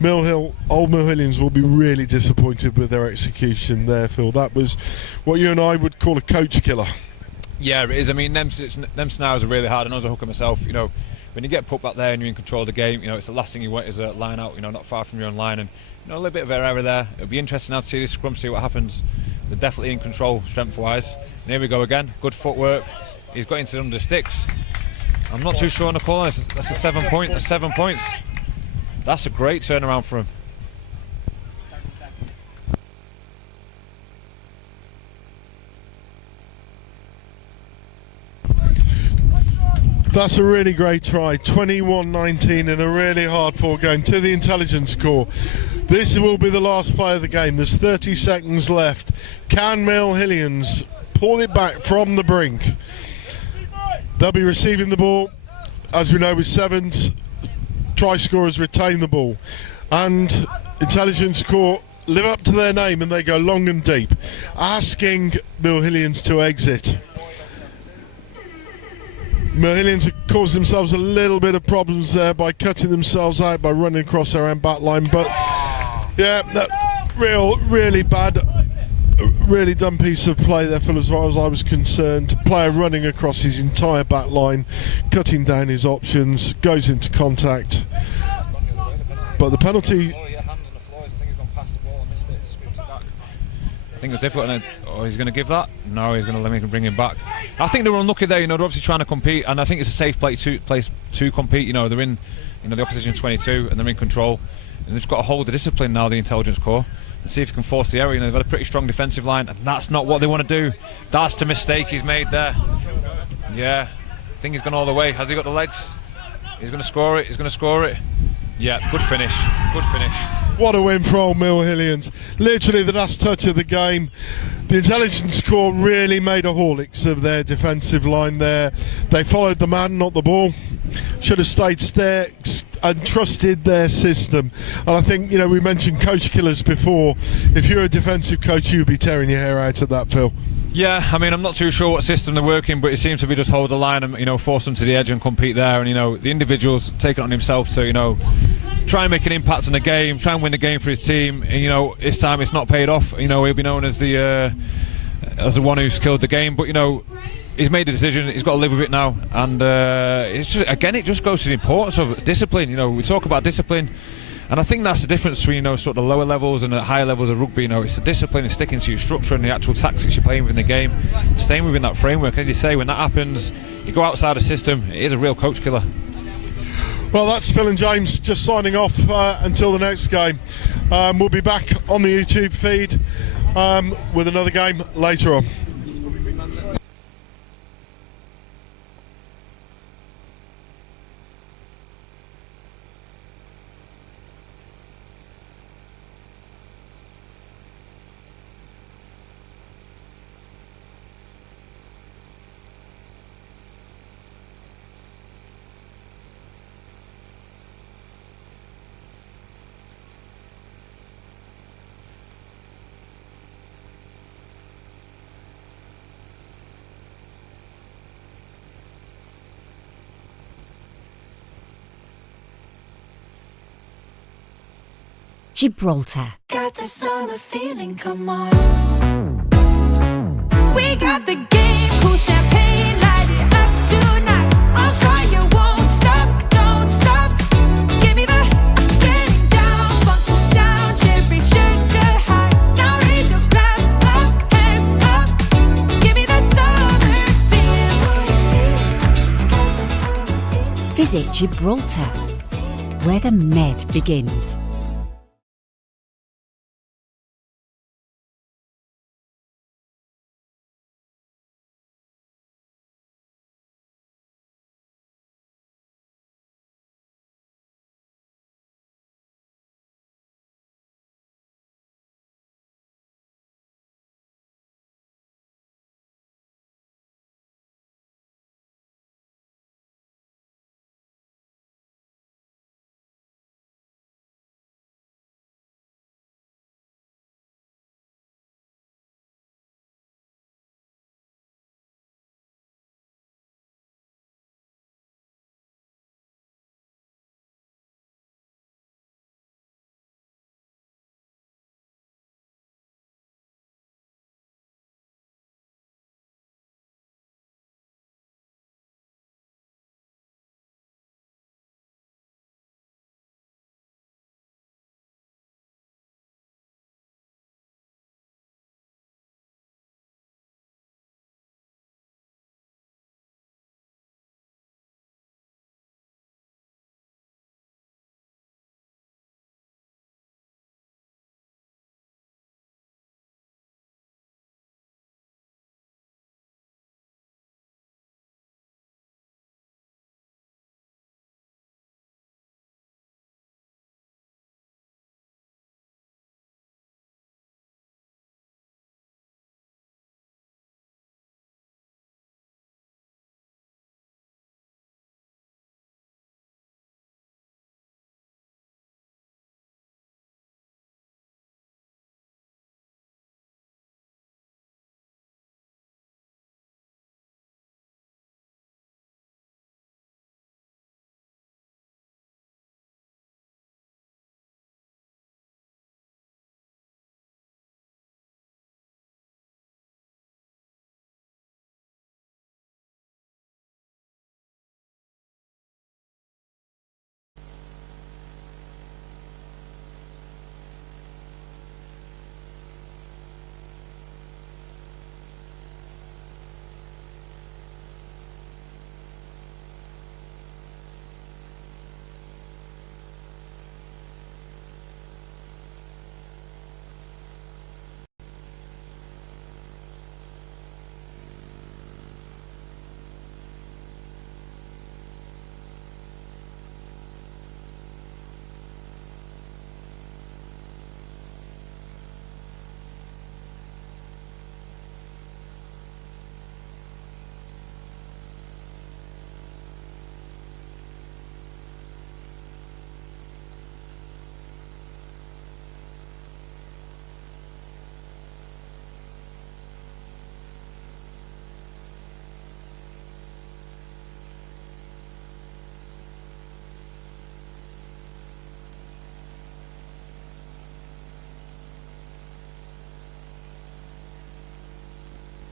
Old Mill Hillians will be really disappointed with their execution there, Phil. That was what you and I would call a coach killer. Yeah, it is. I mean, them scenarios are really hard. I know as a hooker myself, you know, when you get put back there and you're in control of the game, you know, it's the last thing you want is a line out, you know, not far from your own line, and you know, a little bit of error there. It'll be interesting now to see this scrum, see what happens. They're definitely in control strength-wise. And here we go again. Good footwork. He's got into under sticks. I'm not too sure on the call. That's a 7 point. That's 7 points. That's a great turnaround for him. That's a really great try. 21-19 in a really hard fought game to the intelligence corps. This will be the last play of the game. There's 30 seconds left. Can Mill Hillians pull it back from the brink? They'll be receiving the ball. As we know with sevens, try scorers retain the ball. And intelligence corps live up to their name and they go long and deep, asking Mill Hillians to exit. Mill Hillians have caused themselves a little bit of problems there by cutting themselves out by running across their own back line, but yeah, that really bad, really dumb piece of play there, Phil, as far as I was concerned. Player running across his entire back line, cutting down his options, goes into contact, but the penalty. I think it was difficult, and he's going to give that. No, he's going to let me bring him back. I think they were unlucky there. You know, they're obviously trying to compete, and I think it's a safe place to compete. You know, they're in, you know, the opposition 22, and they're in control, and they've got to hold the discipline now. The intelligence corps, and see if they can force the error. You know, they've got a pretty strong defensive line, and that's not what they want to do. That's the mistake he's made there. Yeah, I think he's gone all the way. Has he got the legs? He's going to score it. He's going to score it. Yeah, good finish. Good finish. What a win for Old Mill Hillians. Literally the last touch of the game. The intelligence corps really made a Horlicks of their defensive line there. They followed the man, not the ball. Should have stayed sticks and trusted their system. And I think, you know, we mentioned coach killers before. If you're a defensive coach, you'd be tearing your hair out at that, Phil. Yeah, I mean, I'm not too sure what system they're working, but it seems to be just hold the line and, you know, force them to the edge and compete there. And, you know, the individual's taken it on himself to, you know, try and make an impact on the game, try and win the game for his team. And, you know, this time it's not paid off. You know, he'll be known as the one who's killed the game. But, you know, he's made a decision. He's got to live with it now, and it's just, again, it just goes to the importance of discipline. You know, we talk about discipline, and I think that's the difference between, you know, sort of the lower levels and the higher levels of rugby. You know, it's the discipline, it's sticking to your structure and the actual tactics you're playing within the game, staying within that framework. As you say, when that happens, you go outside the system. It is a real coach killer. Well, that's Phil and James just signing off until the next game. We'll be back on the YouTube feed with another game later on. Gibraltar. Got the summer feeling, come on. We got the game, cool champagne, light it up tonight. On fire, won't stop, don't stop. Give me the getting down, funky sound, cherry sugar high. Now raise your glass up, hands up. Give me the summer feel. Got the summer feeling. Visit Gibraltar, where the Med begins.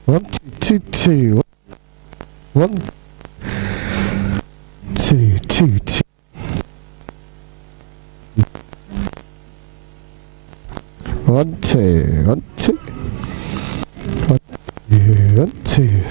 One, two, two, two. 1, 2, 2, 2. 1, 2, 1, 2. 1, 2, 1, 2.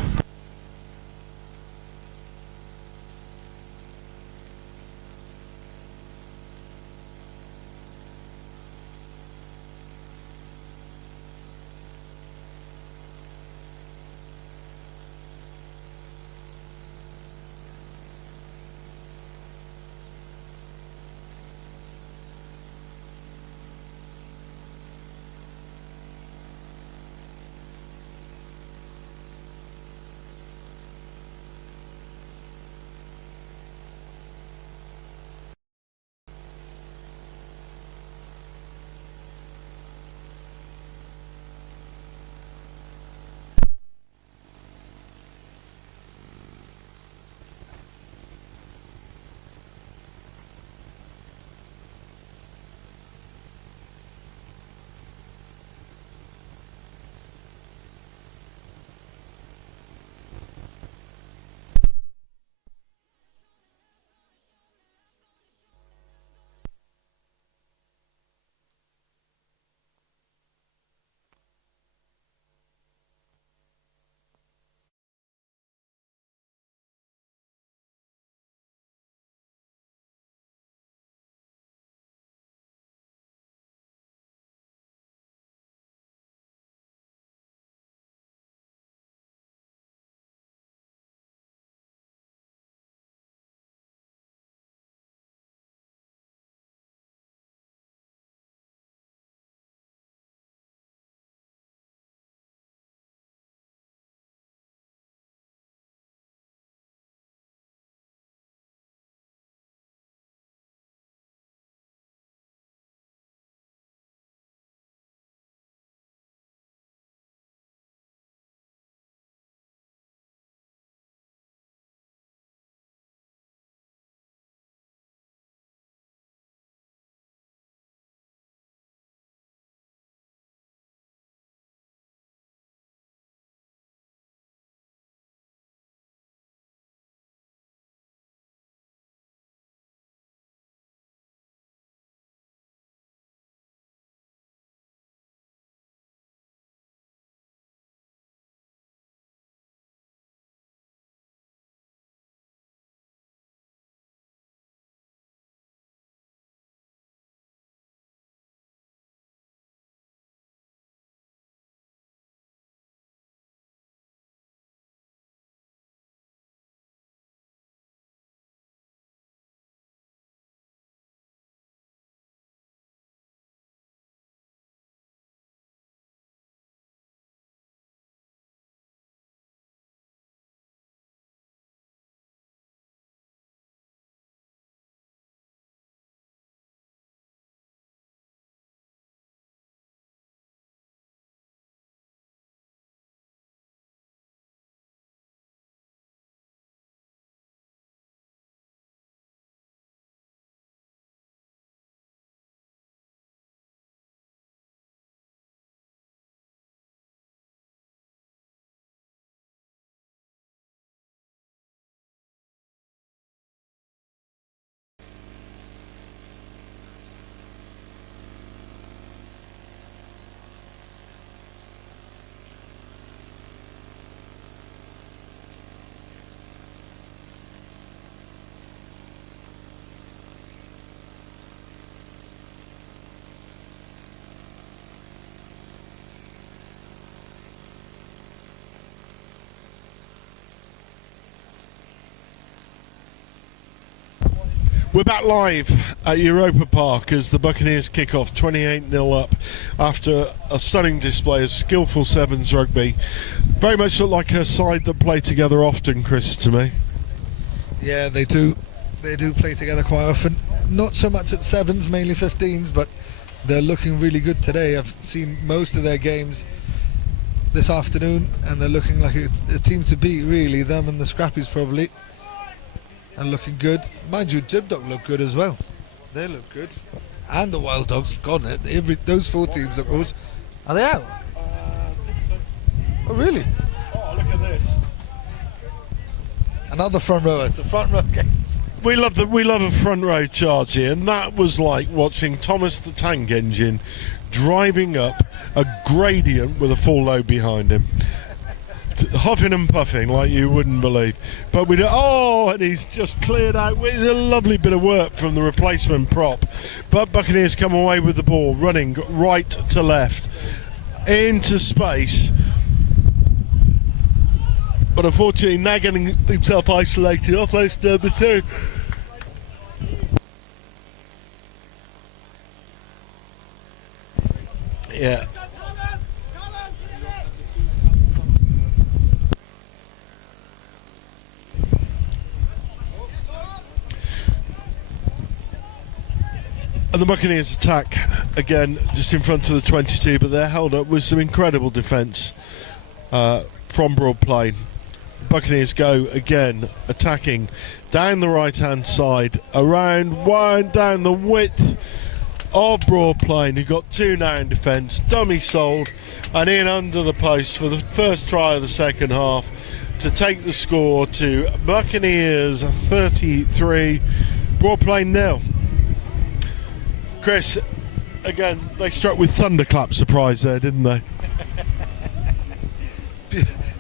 We're back live at Europa Park as the Buccaneers kick off 28-0 up after a stunning display of skillful sevens rugby. Very much look like a side that play together often, Chris, to me. Yeah, they do. They do play together quite often. Not so much at sevens, mainly 15s, but they're looking really good today. I've seen most of their games this afternoon, and they're looking like a team to beat, really. Them and the Scrappies probably. And looking good. Mind you, Jib Dog look good as well. They look good. And the Wild Dogs, God, those four teams look good. Are they out? I think so. Oh, really? Oh, look at this. Another front rower. It's the front row game. We love a front row charge here, and that was like watching Thomas the Tank Engine driving up a gradient with a full load behind him, huffing and puffing like you wouldn't believe. But and he's just cleared out. It's a lovely bit of work from the replacement prop. But Buccaneers come away with the ball, running right to left into space. But unfortunately, now getting himself isolated off those number 2. Yeah. And the Buccaneers attack again just in front of the 22, but they're held up with some incredible defence from Broad Plain. Buccaneers go again attacking down the right hand side, around one down the width of Broad Plain, who got 2 now in defence, dummy sold and in under the post for the first try of the second half to take the score to Buccaneers 33, Broad Plain 0. Chris, again, they struck with thunderclap surprise there, didn't they?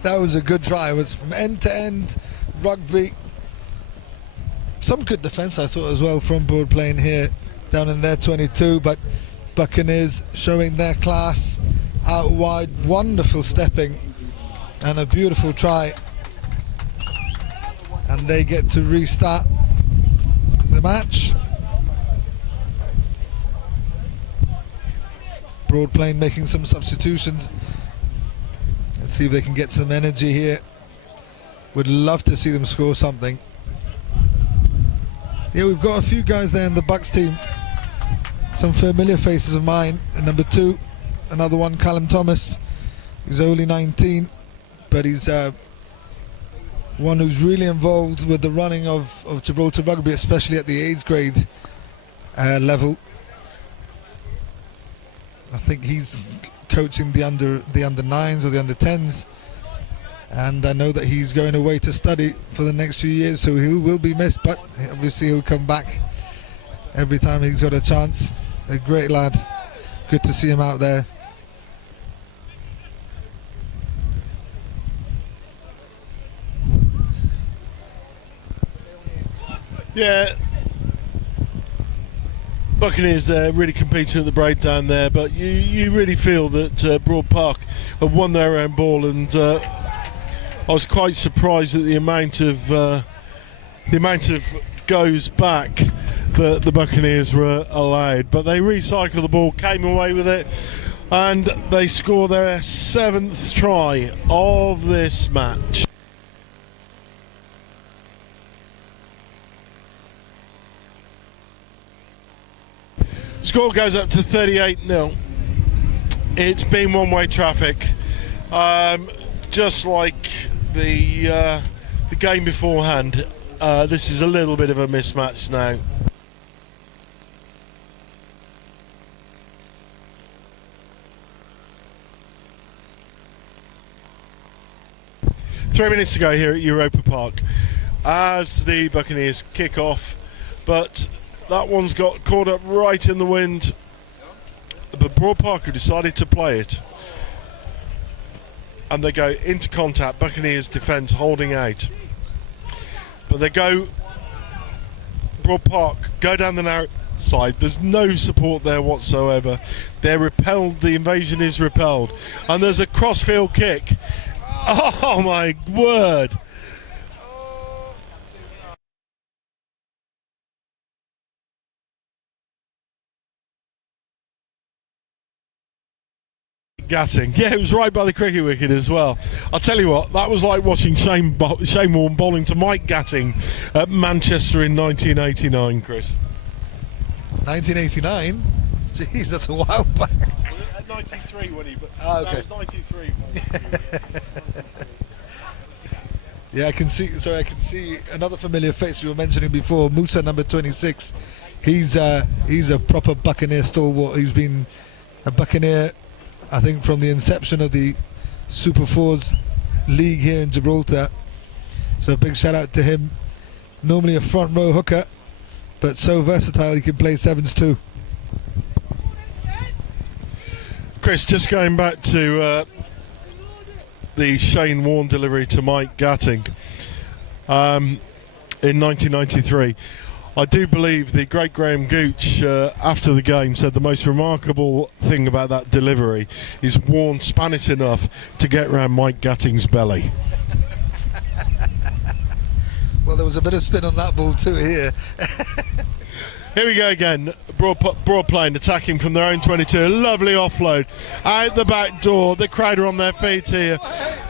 That was a good try. It was from end to end rugby. Some good defence, I thought, as well, from Broad Plain here, down in their 22. But Buccaneers showing their class out wide. Wonderful stepping and a beautiful try. And they get to restart the match. Broad Plain making some substitutions. Let's see if they can get some energy here. Would love to see them score something. Yeah, we've got a few guys there in the Bucks team. Some familiar faces of mine. Number 2, another one, Callum Thomas. He's only 19, but he's one who's really involved with the running of Gibraltar rugby, especially at the age grade level. I think he's coaching the under 9s or the under 10s, and I know that he's going away to study for the next few years, so he will be missed, but obviously he'll come back every time he's got a chance. A great lad, good to see him out there. Yeah, Buccaneers there really competing at the breakdown there, but you really feel that Broad Park have won their own ball, and I was quite surprised at the amount of goes back that the Buccaneers were allowed. But they recycled the ball, came away with it, and they score their 7th try of this match. Score goes up to 38-0. It's been one-way traffic, just like the game beforehand. This is a little bit of a mismatch now. Three minutes to go here at Europa Park as the Buccaneers kick off, but that one's got caught up right in the wind. But Broad Park have decided to play it, and they go into contact. Buccaneers defence holding out, but they go. Broad Park go down the narrow side. There's no support there whatsoever. They're repelled. The invasion is repelled, and there's a crossfield kick. Oh my word! Gatting. Yeah, it was right by the cricket wicket as well. I'll tell you what, that was like watching Shane Warne bowling to Mike Gatting at Manchester in 1989, Chris. 1989? Jeez, that's a while back. At 93 when he... Oh, okay. That was 93. Yeah, I can see another familiar face you were mentioning before, Musa, number 26. He's a proper Buccaneer stalwart. He's been a Buccaneer, I think, from the inception of the Super Fours League here in Gibraltar. So a big shout out to him. Normally a front row hooker, but so versatile he can play sevens too. Chris, just going back to the Shane Warne delivery to Mike Gatting in 1993. I do believe the great Graham Gooch, after the game, said the most remarkable thing about that delivery is Warne span it enough to get round Mike Gatting's belly. Well, there was a bit of spin on that ball too here. Here we go again. Broad Plain attacking from their own 22. A lovely offload out the back door. The crowd are on their feet here.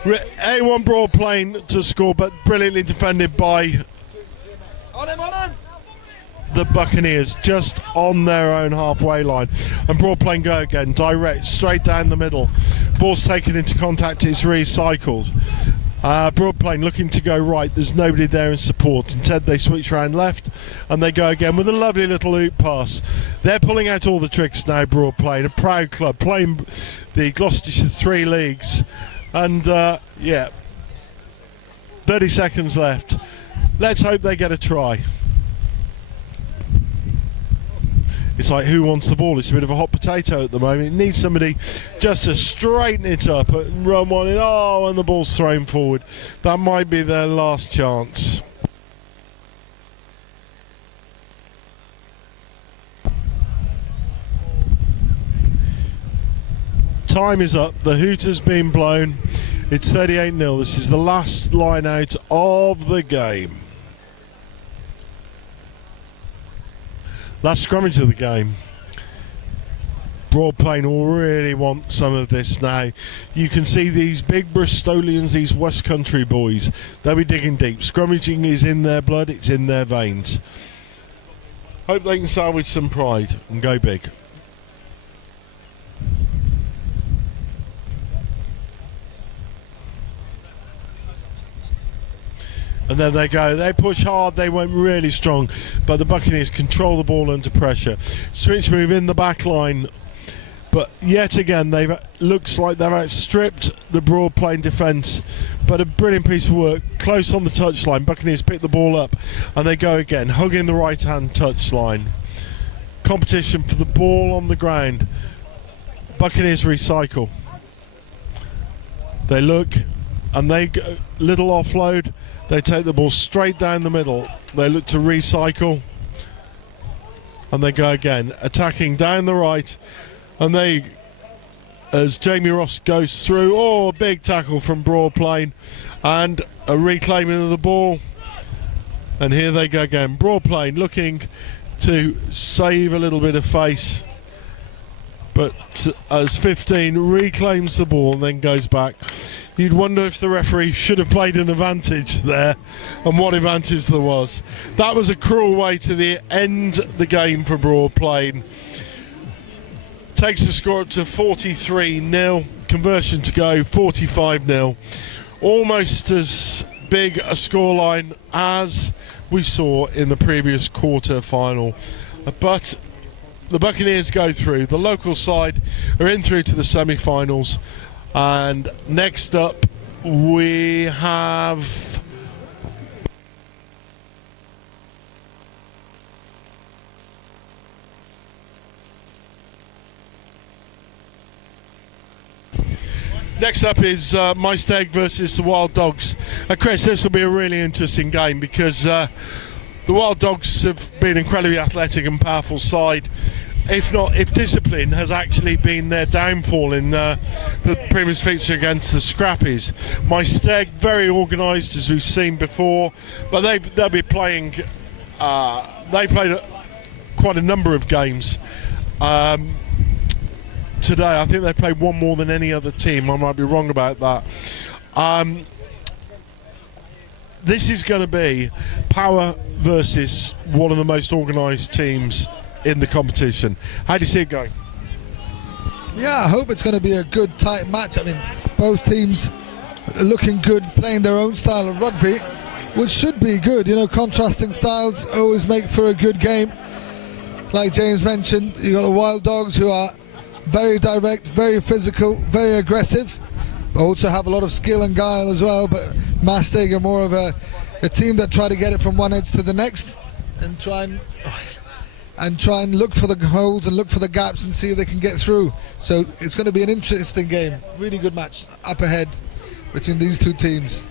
A1 Broad Plain to score, but brilliantly defended by the Buccaneers, just on their own halfway line. And Broad Plain go again, direct, straight down the middle. Ball's taken into contact, it's recycled. Broad Plain looking to go right, there's nobody there in support. Instead they switch around left and they go again with a lovely little loop pass. They're pulling out all the tricks now, Broad Plain, a proud club playing the Gloucestershire 3 leagues. And yeah, 30 seconds left. Let's hope they get a try. It's like, who wants the ball? It's a bit of a hot potato at the moment. It needs somebody just to straighten it up and run one in. Oh, and the ball's thrown forward. That might be their last chance. Time is up. The hoot has been blown. It's 38-0. This is the last line out of the game. Last scrummage of the game. Broad Plain will really want some of this now. You can see these big Bristolians, these West Country boys, they'll be digging deep. Scrummaging is in their blood, it's in their veins. Hope they can salvage some pride and go big. And then they go, they push hard, they went really strong, but the Buccaneers control the ball under pressure. Switch move in the back line, but yet again, looks like they've outstripped the Broad Plain defence, but a brilliant piece of work, close on the touchline. Buccaneers pick the ball up, and they go again, hugging the right-hand touchline. Competition for the ball on the ground. Buccaneers recycle. They look, and they go, little offload. They take the ball straight down the middle. They look to recycle. And they go again, attacking down the right. And they, as Jamie Ross goes through, oh, a big tackle from Broad Plain. And a reclaiming of the ball. And here they go again. Broad Plain looking to save a little bit of face. But as 15 reclaims the ball and then goes back. You'd wonder if the referee should have played an advantage there, and what advantage there was. That was a cruel way to end the game for Broad Plain. Takes the score up to 43-0. Conversion to go 45-0. Almost as big a scoreline as we saw in the previous quarter final. But the Buccaneers go through. The local side are in through to the semi-finals. And next up we have Miesteg versus the Wild Dogs. Chris, this will be a really interesting game because the Wild Dogs have been incredibly athletic and powerful side. If discipline has actually been their downfall in the previous feature against the Scrappies. Miesteg, very organised as we've seen before, but they'll be playing. They played quite a number of games today. I think they played one more than any other team. I might be wrong about that. This is going to be power versus one of the most organised teams in the competition. How do you see it going? Yeah, I hope it's going to be a good tight match. I mean, both teams are looking good, playing their own style of rugby, which should be good. You know, contrasting styles always make for a good game. Like James mentioned, you got the Wild Dogs who are very direct, very physical, very aggressive, also have a lot of skill and guile as well, but Miesteg are more of a team that try to get it from one edge to the next and try and look for the holes and look for the gaps and see if they can get through. So it's going to be an interesting game. Really good match up ahead between these two teams.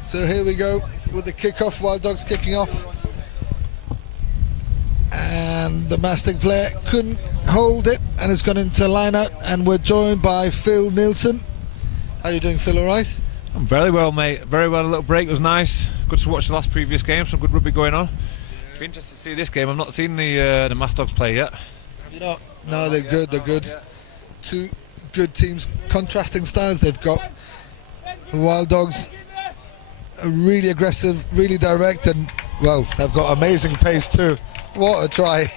So here we go with the kickoff, Wild Dogs kicking off. And the Miesteg player couldn't hold it and has gone into line out, and we're joined by Phil Nielsen. How are you doing, Phil, all right? I'm very well, mate. Very well. A little break was nice. Good to watch the last previous game. Some good rugby going on. Be interested to see this game. I've not seen the Mastogs play yet. Have you not? No, they're good. They're good. Two good teams, contrasting styles they've got. The Wild Dogs are really aggressive, really direct, and well, they've got amazing pace too. What a try!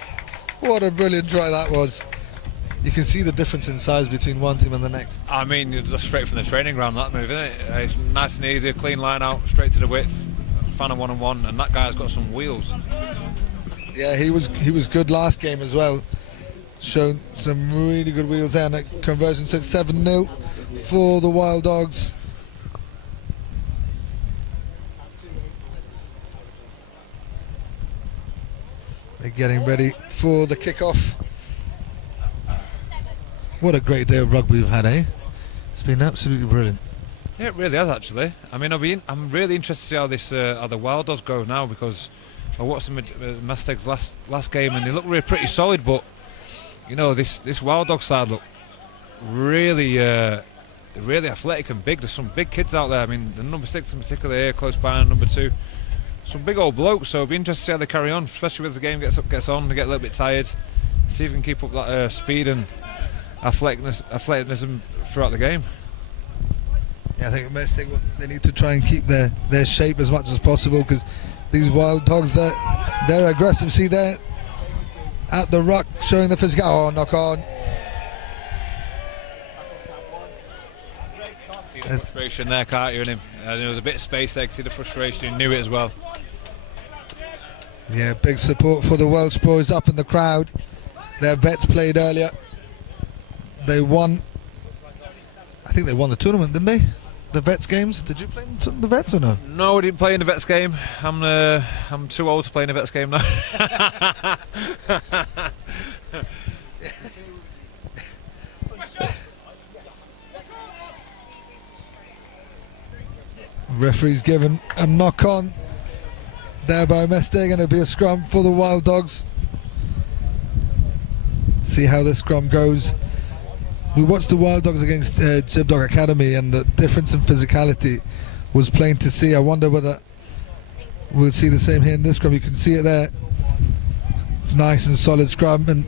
What a brilliant try that was. You can see the difference in size between one team and the next. I mean, just straight from the training ground, that move, isn't it? It's nice and easy, clean line out, straight to the width, fan of one-on-one, and that guy's got some wheels. Yeah, he was good last game as well. Shown some really good wheels there, and a conversion, so it's 7-0 for the Wild Dogs. They're getting ready for the kickoff. What a great day of rugby we've had, eh? It's been absolutely brilliant. Yeah, it really has, actually. I mean, I'm really interested to see how this how the Wild Dogs go now, because I watched them at Miesteg's last game and they look really pretty solid, but you know, this Wild Dog side look really really athletic and big. There's some big kids out there. I mean, the number 6 in particular here, close by, and number 2. Some big old blokes, so it'll be interesting to see how they carry on, especially as the game gets on, they get a little bit tired. See if we can keep up that speed and athleticism throughout the game. Yeah, I think Miesteg, they need to try and keep their shape as much as possible, because these Wild Dogs, they're aggressive. See, they're at the ruck, showing the physical. Oh, knock on. See the frustration there, can't you, in him? There was a bit of space there, see the frustration, he knew it as well. Yeah, big support for the Welsh boys up in the crowd. Their vets played earlier. They won. I think they won the tournament, didn't they? The vets games. Did you play in the vets or no? No, I didn't play in the vets game. I'm too old to play in the vets game now. Referee's given a knock on there by Miesteg, and it'll be a scrum for the Wild Dogs. See how this scrum goes. We watched the Wild Dogs against Gibraltar Academy, and the difference in physicality was plain to see. I wonder whether we'll see the same here in this scrum. You can see it there. Nice and solid scrum, and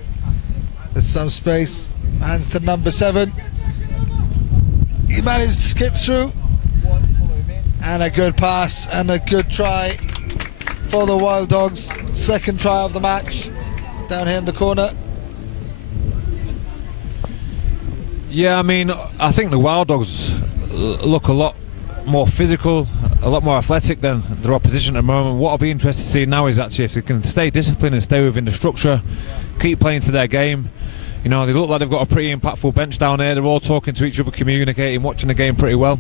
there's some space. Hands to number 7. He managed to skip through. And a good pass and a good try for the Wild Dogs. Second try of the match down here in the corner. Yeah, I mean, I think the Wild Dogs look a lot more physical, a lot more athletic than their opposition at the moment. What I'll be interested to see now is actually if they can stay disciplined and stay within the structure, keep playing to their game. You know, they look like they've got a pretty impactful bench down here. They're all talking to each other, communicating, watching the game pretty well.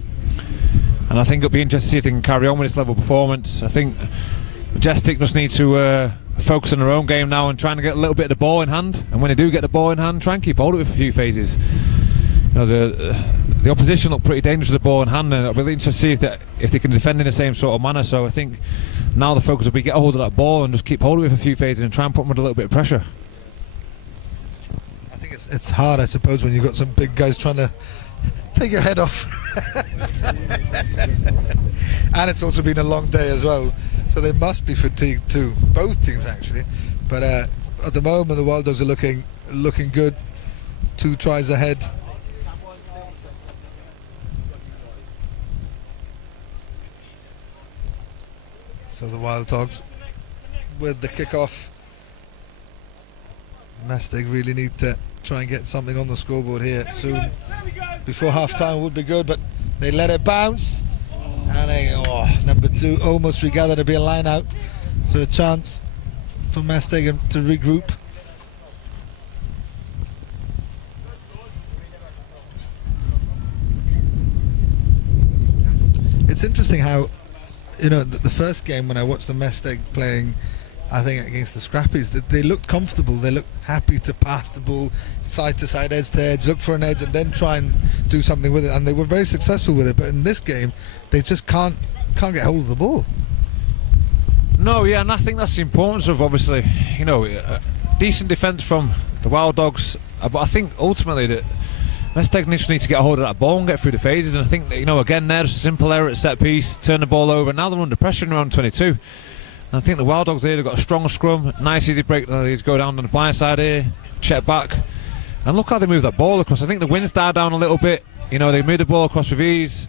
And I think it'll be interesting to see if they can carry on with this level of performance. I think Majestic just need to focus on their own game now and trying to get a little bit of the ball in hand. And when they do get the ball in hand, try and keep hold of it for a few phases. You know, the opposition look pretty dangerous with the ball in hand, and I'll be really interested to see if they can defend in the same sort of manner. So I think now the focus will be get a hold of that ball and just keep hold of it for a few phases and try and put them under a little bit of pressure. I think it's hard, I suppose, when you've got some big guys trying to take your head off. And it's also been a long day as well, so they must be fatigued too, both teams actually. But at the moment the Wild Dogs are looking good. 2 tries ahead So the Wild Dogs with the kickoff. Miesteg really need to try and get something on the scoreboard here soon. Before half time would be good, but they let it bounce. And number 2 almost regathered to be a line out. So a chance for Miesteg to regroup. It's interesting how, the first game when I watched the Miesteg playing, I think against the Scrappies, that they looked comfortable. They looked happy to pass the ball side to side, edge to edge, look for an edge, and then try and do something with it. And they were very successful with it. But in this game, they just can't get hold of the ball. No, yeah, and I think that's the importance of obviously, decent defence from the Wild Dogs. But I think ultimately that Miesteg needs to get a hold of that ball and get through the phases. And I think that, again, there's a simple error at set piece, turn the ball over. Now they're under pressure in round 22. And I think the Wild Dogs here have got a strong scrum, nice easy break. They go down on the blind side here, check back, and look how they move that ball across. I think the wind's died down a little bit. They move the ball across with ease.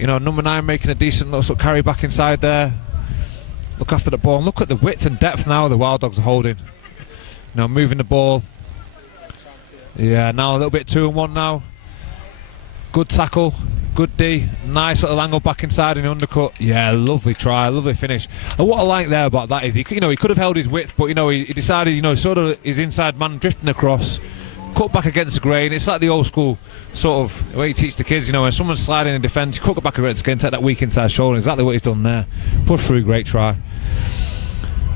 Number 9 making a decent little sort of carry back inside there. Look after the ball and look at the width and depth now the Wild Dogs are holding. Moving the ball. Yeah, now a little bit 2-1 now. Good tackle, good D, nice little angle back inside in the undercut. Yeah, lovely try, lovely finish. And what I like there about that is he could have held his width, but he decided, sort of his inside man drifting across, cut back against the grain. It's like the old school sort of way you teach the kids, when someone's sliding in defence, you cut back against the grain, take that weak inside shoulder. Exactly what he's done there. Push through, great try.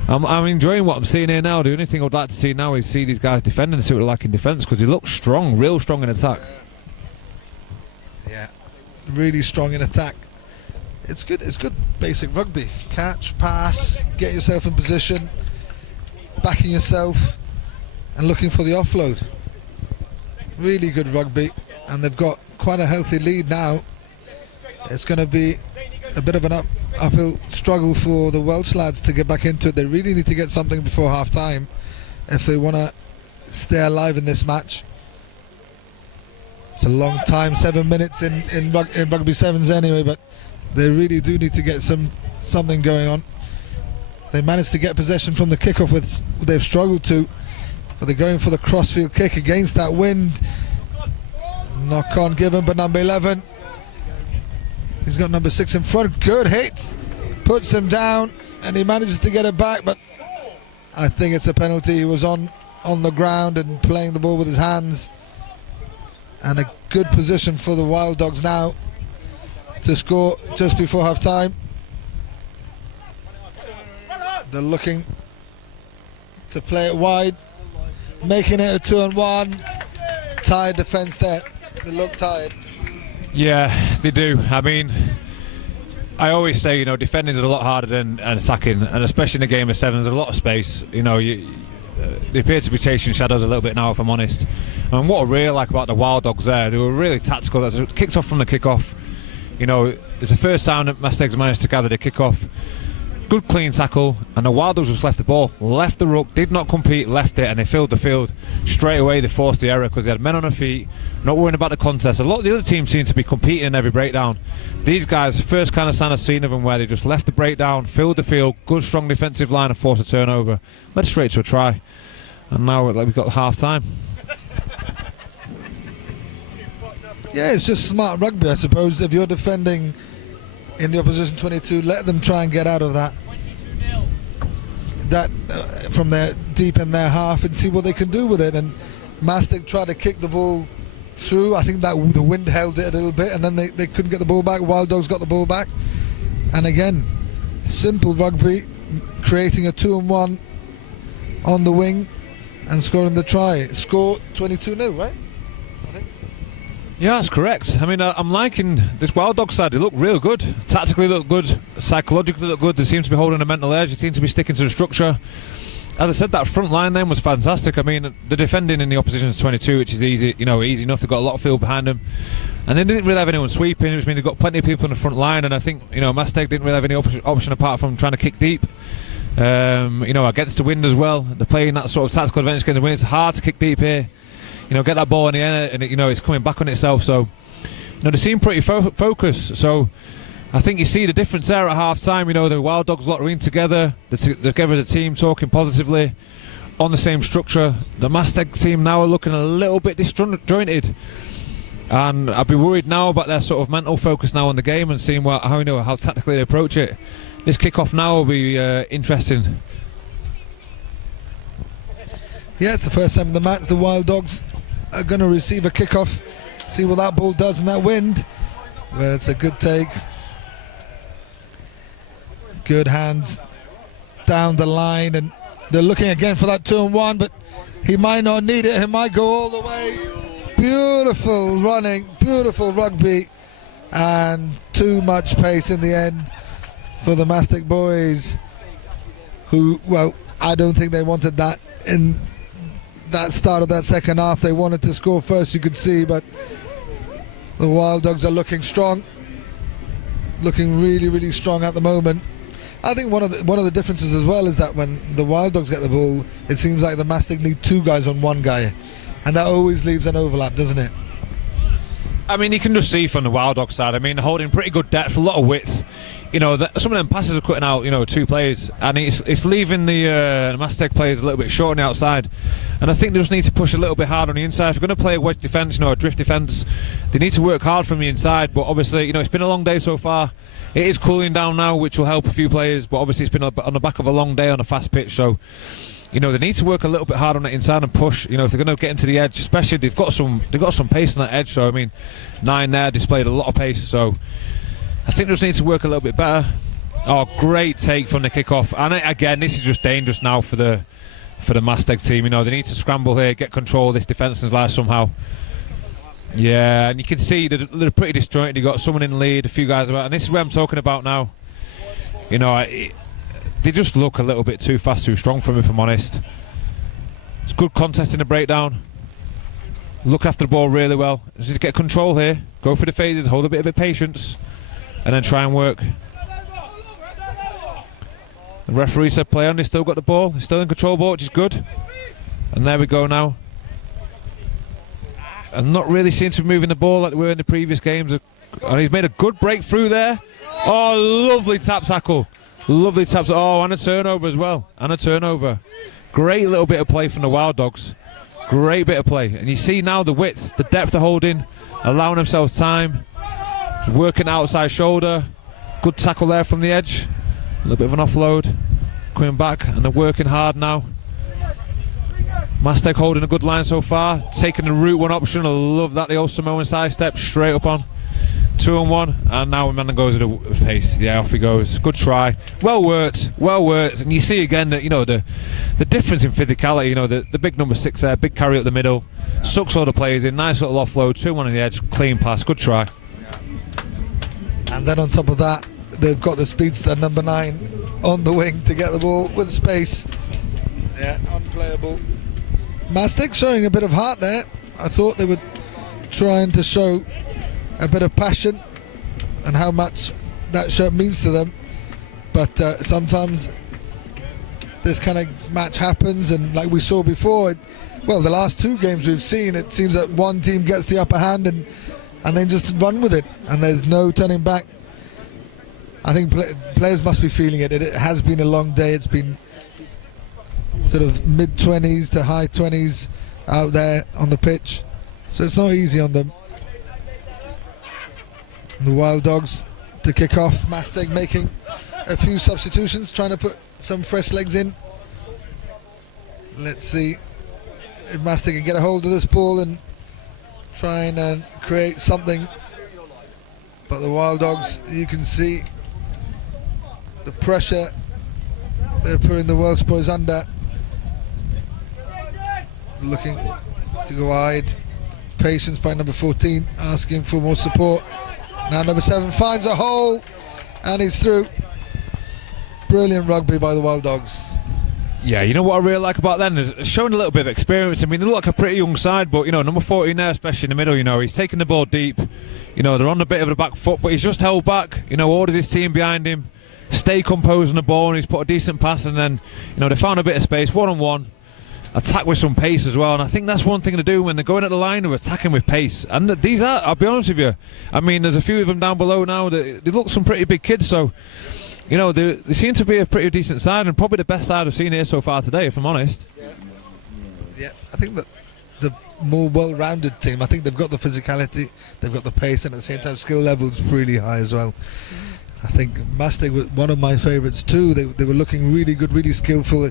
I'm enjoying what I'm seeing here now. The only thing I'd like to see now is see these guys defending and see what they're like in defence, because they look strong, real strong in attack. Yeah, really strong in attack. It's good basic rugby. Catch, pass, get yourself in position, backing yourself and looking for the offload. Really good rugby, and they've got quite a healthy lead now. It's going to be a bit of an uphill struggle for the Welsh lads to get back into it. They really need to get something before half time if they want to stay alive in this match. It's a long time, 7 minutes in rugby sevens anyway, but they really do need to get something going on. They managed to get possession from the kickoff, which they've struggled to, but they're going for the crossfield kick against that wind. Knock on given, but number 11, he's got number 6 in front. Good hit, puts him down, and he manages to get it back, but I think it's a penalty. He was on the ground and playing the ball with his hands. And a good position for the Wild Dogs now to score just before half time. They're looking to play it wide, making it a 2-1. Tired defence there. They look tired. Yeah, they do. I mean, I always say, defending is a lot harder than attacking, and especially in a game of sevens, there's a lot of space. They appear to be chasing shadows a little bit now, if I'm honest. And what I really like about the Wild Dogs there, they were really tactical. They kicked off from the kickoff. It's the first time that Miesteg's managed to gather the kickoff. Good clean tackle, and the Wild Dogs just left the ball, left the ruck, did not compete, left it, and they filled the field. Straight away they forced the error because they had men on their feet, not worrying about the contest. A lot of the other teams seem to be competing in every breakdown. These guys, first kind of sign I've seen of them where they just left the breakdown, filled the field, good strong defensive line and forced a turnover. Led straight to a try. And now we've got half time. Yeah, it's just smart rugby, I suppose. If you're defending in the opposition 22, let them try and get out of that from their deep in their half and see what they can do with it. And Miesteg tried to kick the ball through. I think that the wind held it a little bit, and then they couldn't get the ball back. Wild Dogs got the ball back, and again, simple rugby, creating a 2-1 on the wing and scoring the try. Score 22-0, right? Yeah, that's correct. I mean, I'm liking this Wild Dog side. They look real good. Tactically look good. Psychologically look good. They seem to be holding a mental edge. They seem to be sticking to the structure. As I said, that front line then was fantastic. I mean, the defending in the opposition's 22, which is easy, easy enough. They've got a lot of field behind them. And they didn't really have anyone sweeping, which means they've got plenty of people in the front line. And I think, Miesteg didn't really have any option apart from trying to kick deep. Against the wind as well. They're playing that sort of tactical advantage against the wind. It's hard to kick deep here. Get that ball in the air, and it's coming back on itself. So, they seem pretty focused. So, I think you see the difference there at half time. You know, the Wild Dogs lot are in together, they're together as a team, talking positively on the same structure. The Miesteg team now are looking a little bit disjointed, and I'd be worried now about their sort of mental focus now on the game and seeing how tactically they approach it. This kick-off now will be interesting. Yeah, it's the first time in the match the Wild Dogs are going to receive a kick-off. See what that ball does in that wind. But it's a good take. Good hands down the line, and they're looking again for that 2-on-1, but he might not need it. He might go all the way. Beautiful running, beautiful rugby, and too much pace in the end for the Miesteg boys, who, well, I don't think they wanted that in that start of that second half. They wanted to score first, you could see, but the Wild Dogs are looking strong, looking really, really strong at the moment. I think one of the differences as well is that when the Wild Dogs get the ball, it seems like the Miesteg need two guys on one guy, and that always leaves an overlap, doesn't it? I mean, you can just see from the Wild Dog side, I mean, holding pretty good depth, a lot of width. You know, some of them passes are cutting out, you know, two players, and it's leaving the Miesteg players a little bit short on the outside. And I think they just need to push a little bit hard on the inside. If you're going to play a wedge defence, you know, a drift defence, they need to work hard from the inside. But obviously, you know, it's been a long day so far. It is cooling down now, which will help a few players. But obviously, it's been on the back of a long day on a fast pitch. So, you know, they need to work a little bit hard on the inside and push. You know, if they're going to get into the edge, especially they've got some pace on that edge. So I mean, 9 there displayed a lot of pace. So I think they just need to work a little bit better. Oh, great take from the kickoff. And again, this is just dangerous now for the Miesteg team. You know, they need to scramble here, get control of this defensive line somehow. Yeah, and you can see they're pretty disjointed. You've got someone in the lead, a few guys about, and this is what I'm talking about now. You know, they just look a little bit too fast, too strong for me, if I'm honest. It's good contest in the breakdown. Look after the ball really well. Just get control here. Go for the faded, hold a bit of patience, and then try and work. The referee said play on. They still got the ball. They're still in control ball, which is good. And there we go now. I'm not really seem to be moving the ball like they were in the previous games. And he's made a good breakthrough there. Oh, lovely tap tackle. Lovely taps. Oh, and a turnover as well. And a turnover. Great little bit of play from the Wild Dogs. Great bit of play. And you see now the width, the depth of holding, allowing themselves time. Working outside shoulder. Good tackle there from the edge. A little bit of an offload. Coming back, and they're working hard now. Miesteg holding a good line so far. Taking the route one option. I love that. The old Samoan side step straight up on. 2-on-1, and now Amanda goes at a pace. Yeah, off he goes. Good try. Well worked. Well worked. And you see again that, you know, the difference in physicality. You know, the big number 6 there, big carry up the middle, sucks all the players in. Nice little offload. 2-1 on the edge. Clean pass. Good try. And then on top of that, they've got the speedster number 9 on the wing to get the ball with space. Yeah, unplayable. Miesteg showing a bit of heart there. I thought they were trying to show a bit of passion and how much that shirt means to them, but sometimes this kind of match happens, and like we saw before, well, the last 2 games we've seen, it seems that one team gets the upper hand and then just run with it, and there's no turning back. I think players must be feeling it. It has been a long day. It's been sort of mid-20s to high 20s out there on the pitch, so it's not easy on them. The Wild Dogs to kick off. Miesteg making a few substitutions, trying to put some fresh legs in. Let's see if Miesteg can get a hold of this ball and try and create something. But the Wild Dogs, you can see the pressure they're putting the Welsh boys under. Looking to go wide. Patience by number 14, asking for more support. Now number 7 finds a hole, and he's through. Brilliant rugby by the Wild Dogs. Yeah, you know what I really like about them? Is showing a little bit of experience. I mean, they look like a pretty young side, but, you know, number 14 there, especially in the middle, you know, he's taking the ball deep. You know, they're on a bit of the back foot, but he's just held back, you know, ordered his team behind him, stay composed on the ball, and he's put a decent pass, and then, you know, they found a bit of space, 1-on-1, attack with some pace as well. And I think that's one thing to do when they're going at the line, they're attacking with pace. And these are, I'll be honest with you, I mean, there's a few of them down below now. They look some pretty big kids, so you know they seem to be a pretty decent side, and probably the best side I've seen here so far today, if I'm honest. Yeah, I think that the more well-rounded team, I think they've got the physicality, they've got the pace, and at the same time skill level's really high as well. I think Miesteg was one of my favourites too. They were looking really good, really skillful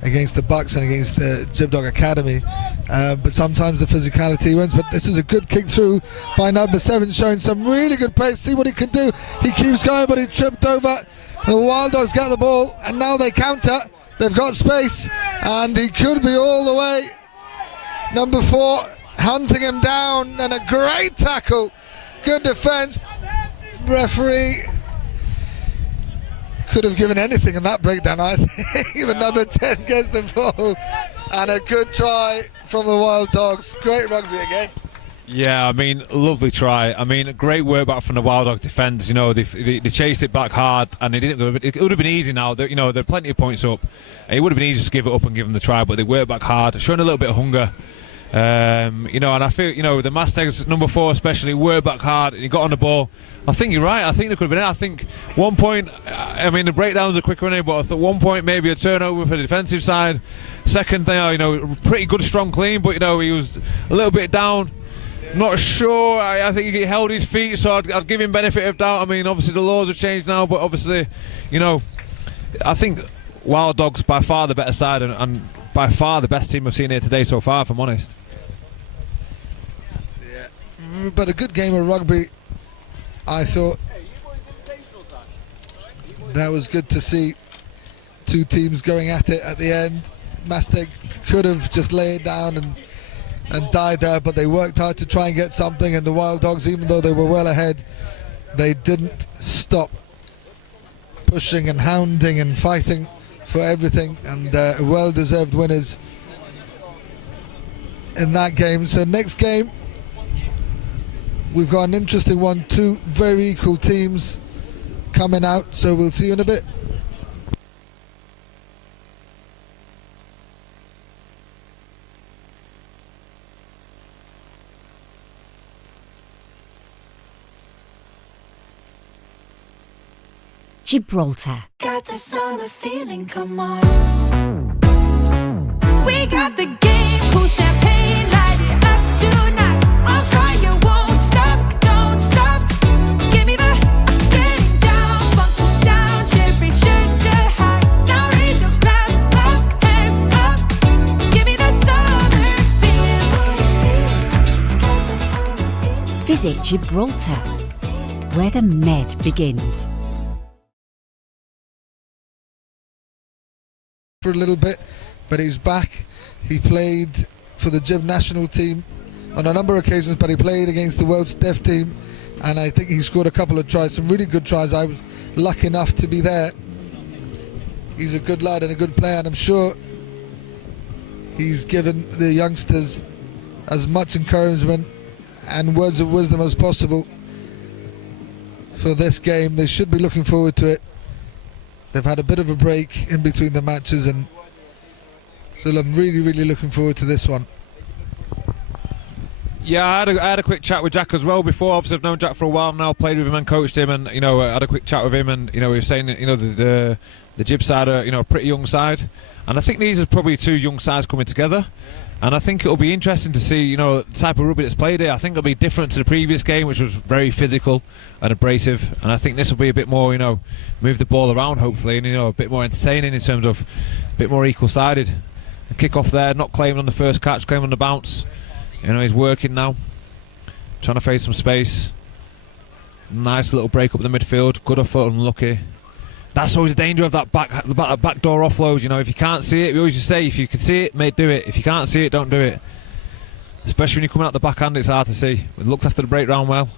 against the Bucks and against the Gibdog Academy, but sometimes the physicality wins. But this is a good kick through by number 7, showing some really good pace. See what he can do. He keeps going, but he tripped over. The Wild Dogs get the ball, and now they counter. They've got space, and he could be all the way. Number 4 hunting him down, and a great tackle. Good defence. Referee could have given anything in that breakdown, I think. Even number 10 gets the ball, and a good try from the Wild Dogs. Great rugby again. Yeah, I mean, lovely try. I mean, great work back from the Wild Dog defence. You know, they chased it back hard, and they didn't. It would have been easy now. You know, there are plenty of points up. It would have been easy to give it up and give them the try, but they worked back hard, showing a little bit of hunger. You know, and I feel, you know, the Miesteg's number 4 especially worked back hard, and he got on the ball. I think you're right. I think there could have been it. I think one point, I mean, the breakdowns are quicker in, but I thought one point maybe a turnover for the defensive side. Second thing, you know, pretty good, strong, clean, but you know, he was a little bit down. Not sure. I think he held his feet, so I'd give him benefit of doubt. I mean, obviously the laws have changed now, but obviously, you know, I think Wild Dogs by far the better side, and by far the best team I've seen here today so far, if I'm honest. Yeah, but a good game of rugby, I thought. That was good to see. Two teams going at it at the end. Miesteg could have just laid it down and died there, but they worked hard to try and get something, and the Wild Dogs, even though they were well ahead, they didn't stop pushing and hounding and fighting for everything, and well-deserved winners in that game. So next game, we've got an interesting one, 2 very equal teams coming out, so we'll see you in a bit. Gibraltar. Got the summer feeling, come on. We got the game, cool champagne, light it up tonight. On fire, won't stop, don't stop. Give me the getting down, funky sound, cherry sugar high. Now raise your glass up, hands up. Give me the summer feel. Got the summer feeling. Visit Gibraltar, where the Med begins. For a little bit, but he's back. He played for the Gib national team on a number of occasions, but he played against the World Deaf team, and I think he scored a couple of tries, some really good tries. I was lucky enough to be there. He's a good lad and a good player, and I'm sure he's given the youngsters as much encouragement and words of wisdom as possible for this game. They should be looking forward to it. They've had a bit of a break in between the matches, and so I'm really, really looking forward to this one. Yeah, I had a quick chat with Jack as well before. Obviously, I've known Jack for a while now, played with him and coached him, and you know, I had a quick chat with him, and you know, he was saying that, you know, the Gib side are, you know, a pretty young side, and I think these are probably 2 young sides coming together. And I think it'll be interesting to see, you know, the type of rugby that's played here. I think it'll be different to the previous game, which was very physical and abrasive. And I think this will be a bit more, you know, move the ball around, hopefully, and, you know, a bit more entertaining in terms of a bit more equal-sided. And kick off there, not claiming on the first catch, claiming on the bounce. You know, he's working now, trying to face some space. Nice little break up the midfield. Good off foot, unlucky. That's always the danger of that back door offload. You know, if you can't see it, we always just say, if you can see it, mate, do it. If you can't see it, don't do it. Especially when you're coming out the backhand, it's hard to see. It looked after the break round well.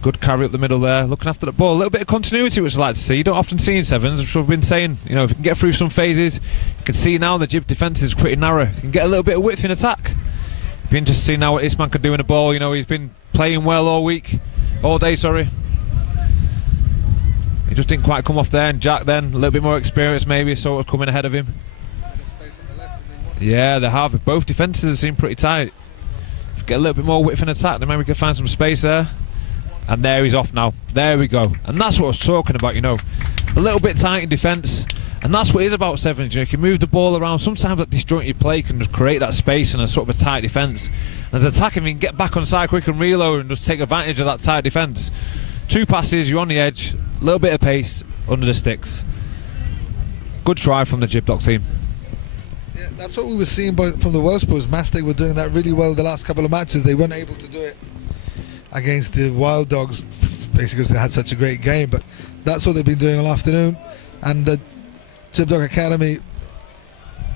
Good carry up the middle there, looking after the ball. A little bit of continuity, which I like to see. You don't often see in sevens, which I've been saying. You know, if you can get through some phases, you can see now the Gib defence is pretty narrow. You can get a little bit of width in attack. Be interested to see now what this man can do in the ball. You know, he's been playing well all day, sorry. He just didn't quite come off there, and Jack then, a little bit more experience maybe, sort of coming ahead of him. Yeah, they have. Both defences seem pretty tight. Get a little bit more width in attack, then maybe we can find some space there. And there he's off now. There we go. And that's what I was talking about, you know. A little bit tight in defence. And that's what it is about sevens. You know, you can move the ball around. Sometimes that disjointed play can just create that space and a sort of a tight defence. And as attacking, you can get back on side quick and reload and just take advantage of that tight defence. 2 passes, you're on the edge. A little bit of pace under the sticks. Good try from the Gibraltar team. Yeah, that's what we were seeing from the Welsh boys. Miesteg were doing that really well the last couple of matches. They weren't able to do it against the Wild Dogs, basically because they had such a great game. But that's what they've been doing all afternoon. And the Gibraltar Academy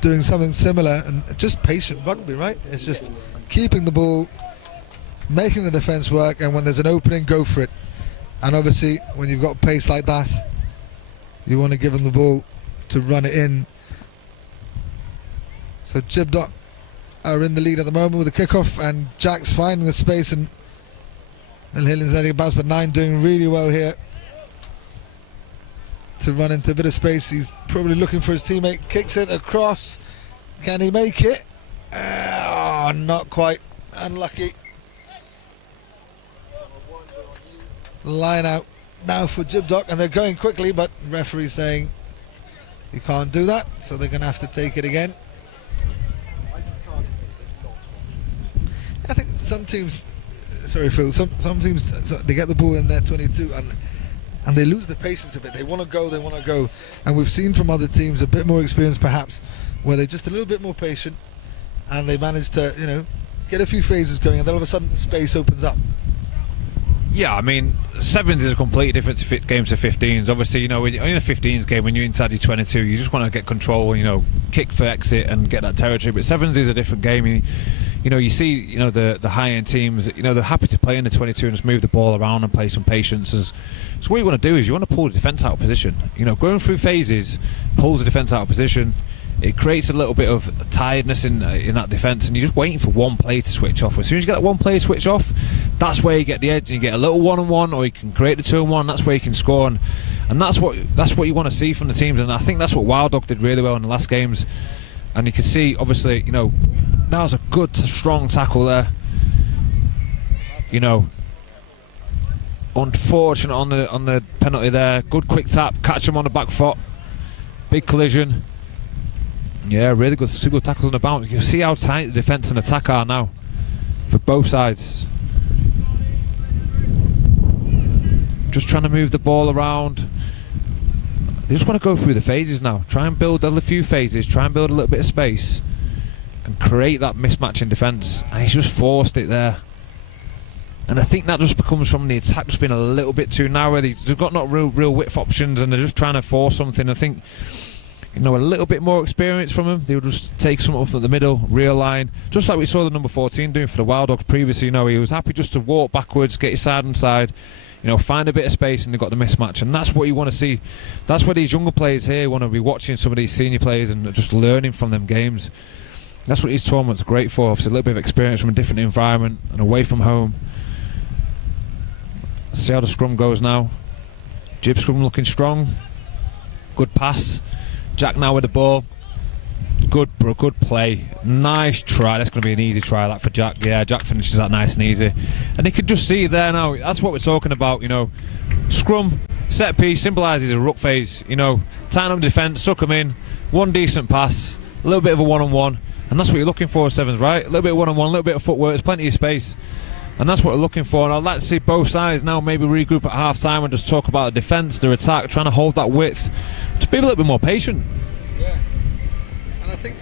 doing something similar, and just patient rugby, right? It's just keeping the ball, making the defence work, and when there's an opening, go for it. And obviously, when you've got pace like that, you want to give them the ball to run it in. So Gibraltar are in the lead at the moment with the kickoff, and Jack's finding the space, and Milhillian's letting it bounce, but 9 doing really well here to run into a bit of space. He's probably looking for his teammate, kicks it across. Can he make it? Oh, not quite. Unlucky. Line out now for Gibraltar, and they're going quickly, but the referee's saying you can't do that, so they're going to have to take it again. I think some teams, sorry Phil, some teams, they get the ball in their 22 and they lose the patience a bit. They want to go, and we've seen from other teams a bit more experience perhaps, where they're just a little bit more patient and they manage to, you know, get a few phases going, and then all of a sudden space opens up. Yeah, I mean, sevens is a completely different game to 15s. Obviously, you know, in a 15s game, when you're inside your 22, you just want to get control, you know, kick for exit and get that territory. But sevens is a different game. You know, you see, you know, the high-end teams, you know, they're happy to play in the 22 and just move the ball around and play some patience. So what you want to do is you want to pull the defence out of position. You know, going through phases pulls the defence out of position. It creates a little bit of tiredness in that defence, and you're just waiting for one play to switch off. As soon as you get that one play to switch off, that's where you get the edge, and you get a little 1-on-1, or you can create the 2-on-1. That's where you can score, and that's what you want to see from the teams. And I think that's what Wild Dog did really well in the last games. And you can see, obviously, you know, that was a good, strong tackle there. You know, unfortunate on the penalty there. Good quick tap, catch him on the back foot. Big collision. Yeah, really good. 2 good tackles on the bounce. You see how tight the defence and attack are now for both sides. Just trying to move the ball around. They just want to go through the phases now. Try and build a few phases. Try and build a little bit of space and create that mismatch in defence. And he's just forced it there. And I think that just becomes from the attack just being a little bit too narrow. They've got not real width options, and they're just trying to force something. I think, you know, a little bit more experience from him. They would just take something off at the middle, real line, just like we saw the number 14 doing for the Wild Dogs previously. You know, he was happy just to walk backwards, get his side and side, you know, find a bit of space, and they got the mismatch. And that's what you want to see. That's where these younger players here want to be watching some of these senior players and just learning from them games. That's what these tournaments are great for. Obviously, a little bit of experience from a different environment and away from home. Let's see how the scrum goes now. Jib scrum looking strong. Good pass. Jack now with the ball. Good play. Nice try. That's going to be an easy try, that, for Jack. Yeah, Jack finishes that nice and easy. And you can just see it there now. That's what we're talking about, you know. Scrum, set piece, symbolises a ruck phase. You know, tighten up defence, suck them in. One decent pass. A little bit of a one-on-one. And that's what you're looking for, sevens, right? A little bit of one-on-one, a little bit of footwork. There's plenty of space. And that's what we're looking for. And I'd like to see both sides now maybe regroup at half-time and just talk about the defence, their attack, trying to hold that width. Just be a little bit more patient. Yeah. And I think,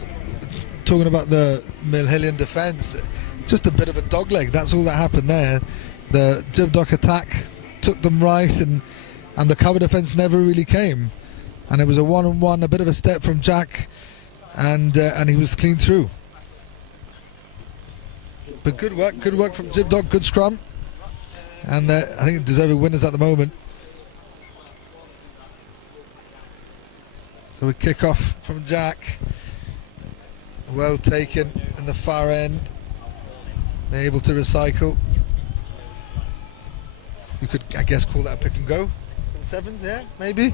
talking about the Milhillian defence, just a bit of a dogleg. That's all that happened there. The Gibraltar attack took them right, and the cover defence never really came. And it was a one-on-one, a bit of a step from Jack, and he was clean through. But good work from Gibraltar, good scrum. And I think deserving winners at the moment. So a kick off from Jack. Well taken in the far end. They're able to recycle. You could, I guess, call that a pick and go. sevens, yeah, maybe.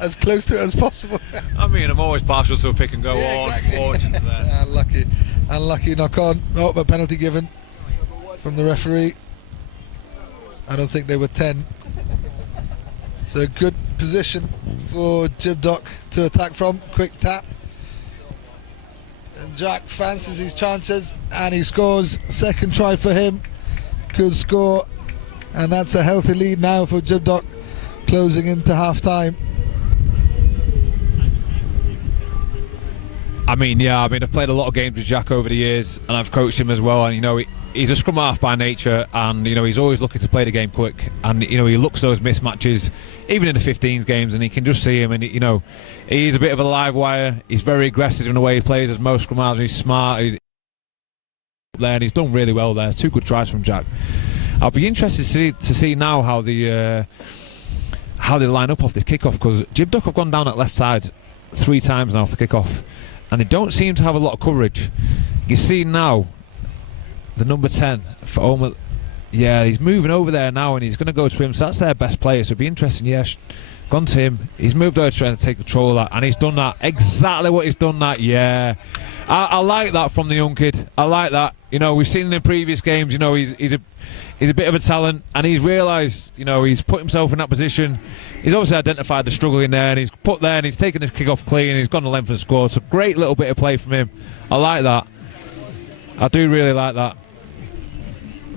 As close to it as possible. I mean, I'm always partial to a pick and go on. Exactly. Fortunate there. Unlucky knock on. Oh, but penalty given from the referee. I don't think they were 10. So good position for Gibraltar to attack from. Quick tap. And Jack fancies his chances and he scores. Second try for him. Good score. And that's a healthy lead now for Gibraltar, closing into half time. I mean, I've played a lot of games with Jack over the years, and I've coached him as well. And he's a scrum half by nature, and he's always looking to play the game quick. And he looks those mismatches, even in the 15s games, and he can just see him. And he's a bit of a live wire. He's very aggressive in the way he plays, as most scrum halves. He's smart. And he's done really well there. 2 good tries from Jack. I'll be interested to see now how they line up off the kickoff, because Gibraltar have gone down at left side 3 times now off the kickoff. And they don't seem to have a lot of coverage. You see now, the number 10 for Omar. Yeah, he's moving over there now, and he's going to go to him. So that's their best player. So it'd be interesting. Yeah, gone to him. He's moved over trying to take control of that, and he's done that. Exactly what he's done that. Yeah, I like that from the young kid. I like that. We've seen in the previous games. He's a bit of a talent, and he's realised. He's put himself in that position. He's obviously identified the struggle in there, and he's put there, and he's taken his kick off clean, and he's gone the length and scored. So great little bit of play from him. I like that. I do really like that.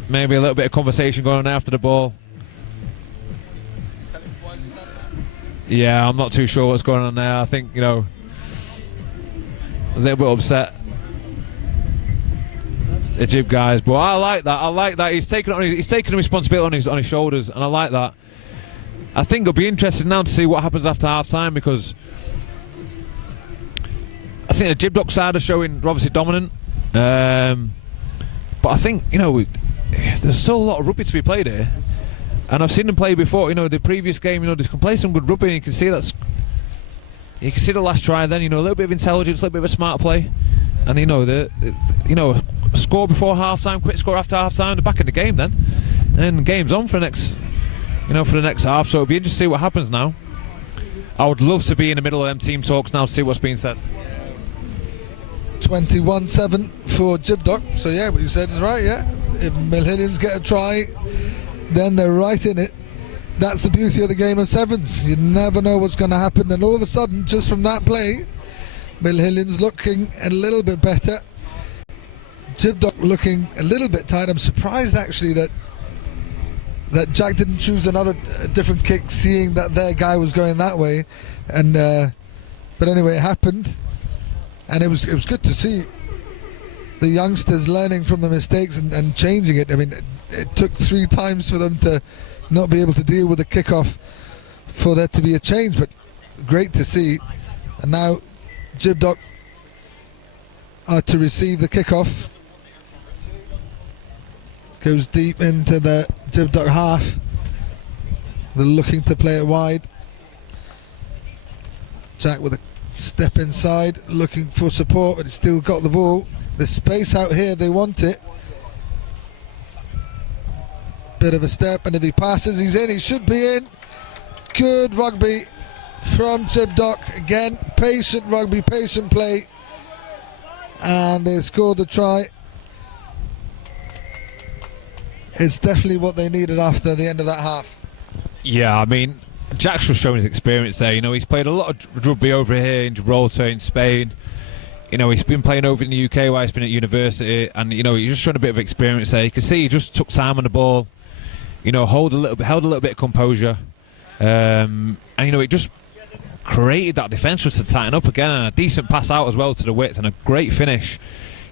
Maybe a little bit of conversation going on after the ball. Yeah, I'm not too sure what's going on there. I think, I was a little bit upset. The Jib guys, but I like that. He's taking the responsibility on his shoulders, and I like that. I think it'll be interesting now to see what happens after half time, because I think the Gibraltar side are showing obviously dominant. But I think, there's still a lot of rugby to be played here. And I've seen them play before, the previous game, they can play some good rugby, and you can see the last try then, a little bit of intelligence, a little bit of a smart play. And score before half time, quick score after half time, they're back in the game then. And the game's on for the next half, so it'll be interesting to see what happens now. I would love to be in the middle of them team talks now to see what's being said. 21-7 for Gibraltar. So yeah, what you said is right, yeah. If Milhillians get a try, then they're right in it. That's the beauty of the game of sevens. You never know what's going to happen, and all of a sudden, just from that play, Milhillians looking a little bit better. Gibraltar looking a little bit tired. I'm surprised actually that Jack didn't choose another different kick, seeing that their guy was going that way. And but anyway, it happened, and it was good to see the youngsters learning from the mistakes and changing it. I mean, it took 3 times for them to not be able to deal with the kickoff for there to be a change, but great to see. And now Gibraltar are to receive the kickoff. Goes deep into the Gibraltar half. They're looking to play it wide. Jack with a step inside, looking for support, but he's still got the ball. There's space out here, they want it. Bit of a step, and if he passes, he's in. He should be in. Good rugby from Gibraltar. Again, patient rugby, patient play. And they scored the try. It's definitely what they needed after the end of that half. Yeah, I mean, Jack's just showing his experience there. He's played a lot of rugby over here in Gibraltar, in Spain. He's been playing over in the UK while he's been at university, and he's just showing a bit of experience there. You can see he just took time on the ball. Held a little bit of composure, and it just created that defence just to tighten up again, and a decent pass out as well to the width, and a great finish.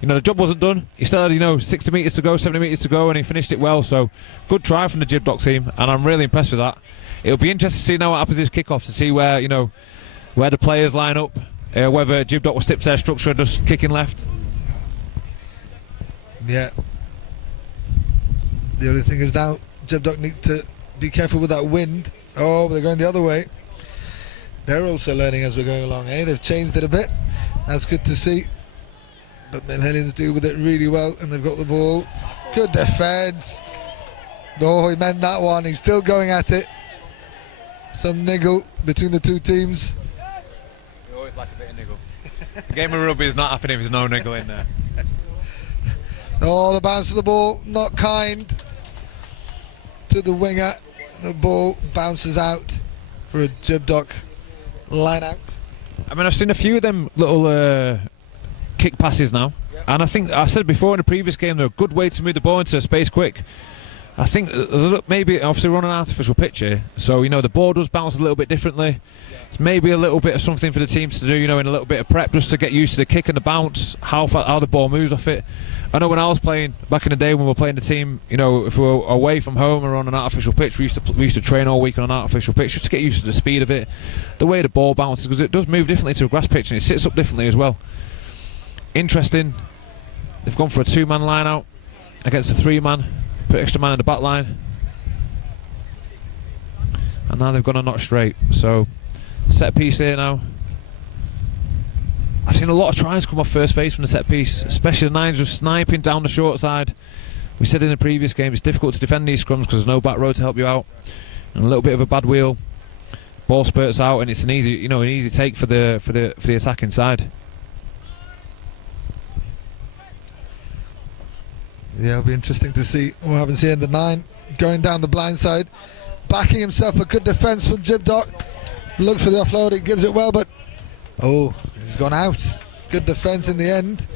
The job wasn't done. He still had 60 metres to go, 70 metres to go, and he finished it well. So good try from the Gibraltar team, and I'm really impressed with that. It'll be interesting to see now what happens this kickoff, to see where the players line up, whether Gibraltar will stick to their structure and just kicking left. Yeah. The only thing is now Gibraltar need to be careful with that wind. Oh, they're going the other way. They're also learning as we're going along. They've changed it a bit. That's good to see. But Milhillians deal with it really well, and they've got the ball. Good defence. Oh, he meant that one. He's still going at it. Some niggle between the two teams. We always like a bit of niggle. The game of rugby is not happening if there's no niggle in there. Oh, the bounce of the ball, not kind to the winger. The ball bounces out for a Gibdoc line out. I mean, I've seen a few of them little kick passes now, and I think I said before in the previous game they're a good way to move the ball into space quick. I think maybe obviously we're on an artificial pitch here, so the ball does bounce a little bit differently. It's maybe a little bit of something for the teams to do, in a little bit of prep just to get used to the kick and the bounce, how the ball moves off it. I know when I was playing back in the day when we were playing the team, if we were away from home or on an artificial pitch, we used to train all week on an artificial pitch just to get used to the speed of it, the way the ball bounces, because it does move differently to a grass pitch and it sits up differently as well. Interesting. They've gone for a 2-man line out against a 3-man. Put extra man in the back line, and now they've gone a notch straight. So set piece here now. I've seen a lot of tries come off first phase from the set piece, especially the nines just sniping down the short side. We said in the previous game it's difficult to defend these scrums because there's no back row to help you out, and a little bit of a bad wheel, ball spurts out, and it's an easy take for the attacking side. Yeah, it'll be interesting to see what happens here in the 9. Going down the blind side, backing himself, a good defence from Gibdoc. Looks for the offload, he gives it well, but oh, he's gone out. Good defence in the end.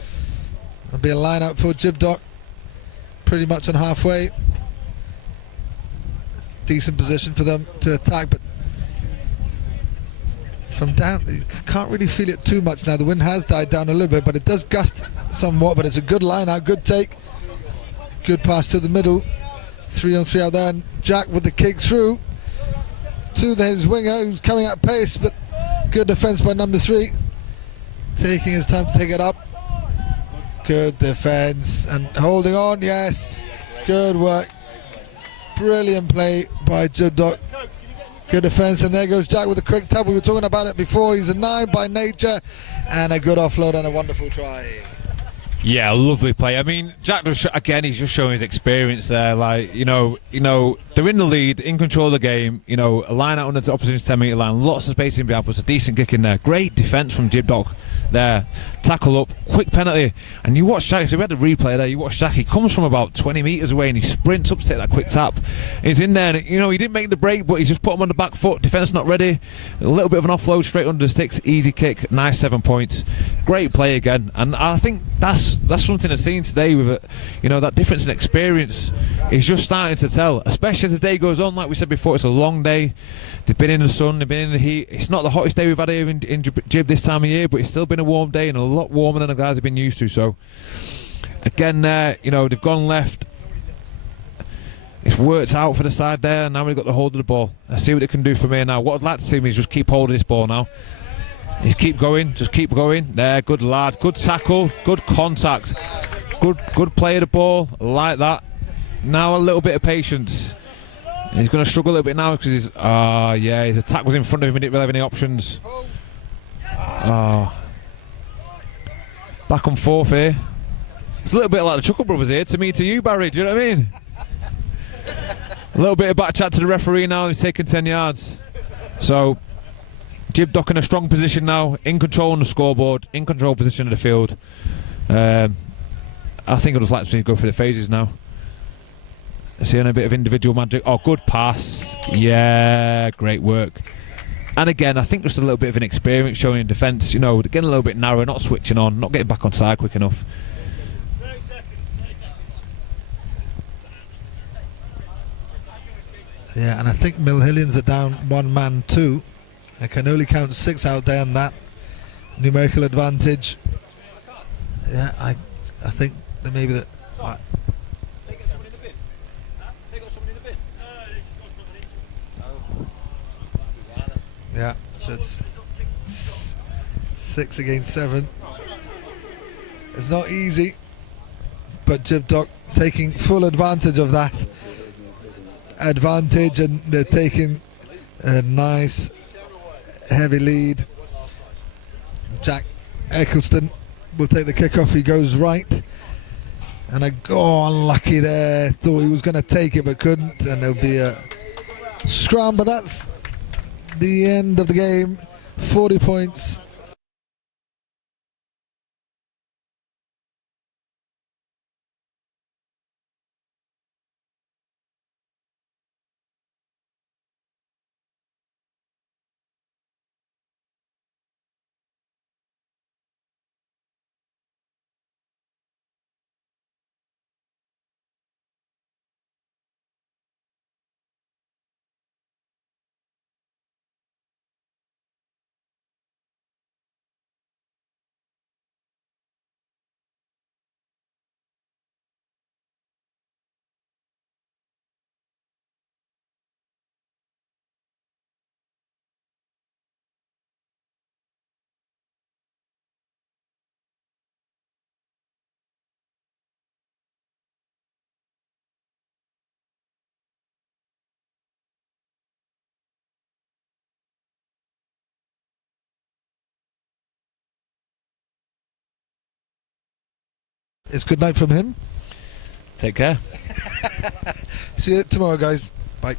It'll be a line out for Gibdoc, pretty much on halfway. Decent position for them to attack, but from down, you can't really feel it too much now. The wind has died down a little bit, but it does gust somewhat, but it's a good line out, good take. Good pass to the middle. 3-on-3 out there, and Jack with the kick through to his winger who's coming at pace, but good defence by number 3. Taking his time to take it up. Good defence and holding on, yes. Good work. Brilliant play by Gibdoc. Good defence, and there goes Jack with a quick tap. We were talking about it before. He's a 9 by nature, and a good offload and a wonderful try. Yeah, lovely play. I mean, Jack, again, he's just showing his experience there. Like, they're in the lead, in control of the game, a line out under the opposition 10-metre line, lots of space in behind, but it's a decent kick in there. Great defence from Gibdoc there. Tackle up, quick penalty. And you watch Jack, so we had the replay there, you watch Jack, he comes from about 20 metres away and he sprints up to take that quick tap. He's in there, and, he didn't make the break, but he just put him on the back foot, defence not ready. A little bit of an offload straight under the sticks, easy kick, nice 7 points. Great play again, and I think that's something I've seen today with that difference in experience is just starting to tell, especially as the day goes on. Like we said before, it's a long day. They've been in the sun, they've been in the heat. It's not the hottest day we've had here in Gib this time of year, but it's still been a warm day and a lot warmer than the guys have been used to. So again there, they've gone left. It's worked out for the side there, and now we've got the hold of the ball. Let's see what they can do from here now. What I'd like to see is just keep hold of this ball now. Just keep going, There, good lad, good tackle, good contact, good play of the ball, like that. Now a little bit of patience. He's going to struggle a little bit now because his attack was in front of him. He didn't really have any options. Back on forth here. It's a little bit like the Chuckle Brothers here, to me, to you, Barry. Do you know what I mean? A little bit of back chat to the referee now. He's taken 10 yards. So Gibdoc in a strong position now, in control on the scoreboard, in control position of the field. I think I'd just like to see go through the phases now. Seeing a bit of individual magic. Oh, good pass. Yeah, great work. And again, I think just a little bit of an experience showing in defence. Getting a little bit narrow, not switching on, not getting back on side quick enough. Yeah, and I think Millhillians are down 1 man too. I can only count 6 out there on that numerical advantage. Yeah, I think that maybe that. Yeah, so it's 6 against 7. It's not easy, but Gibdoc taking full advantage of that advantage, and they're taking a nice heavy lead. Jack Eccleston will take the kickoff. He goes right. And unlucky there. Thought he was going to take it but couldn't, and there'll be a scrum. But that's the end of the game. 40 points. It's good night from him. Take care. See you tomorrow, guys. Bye.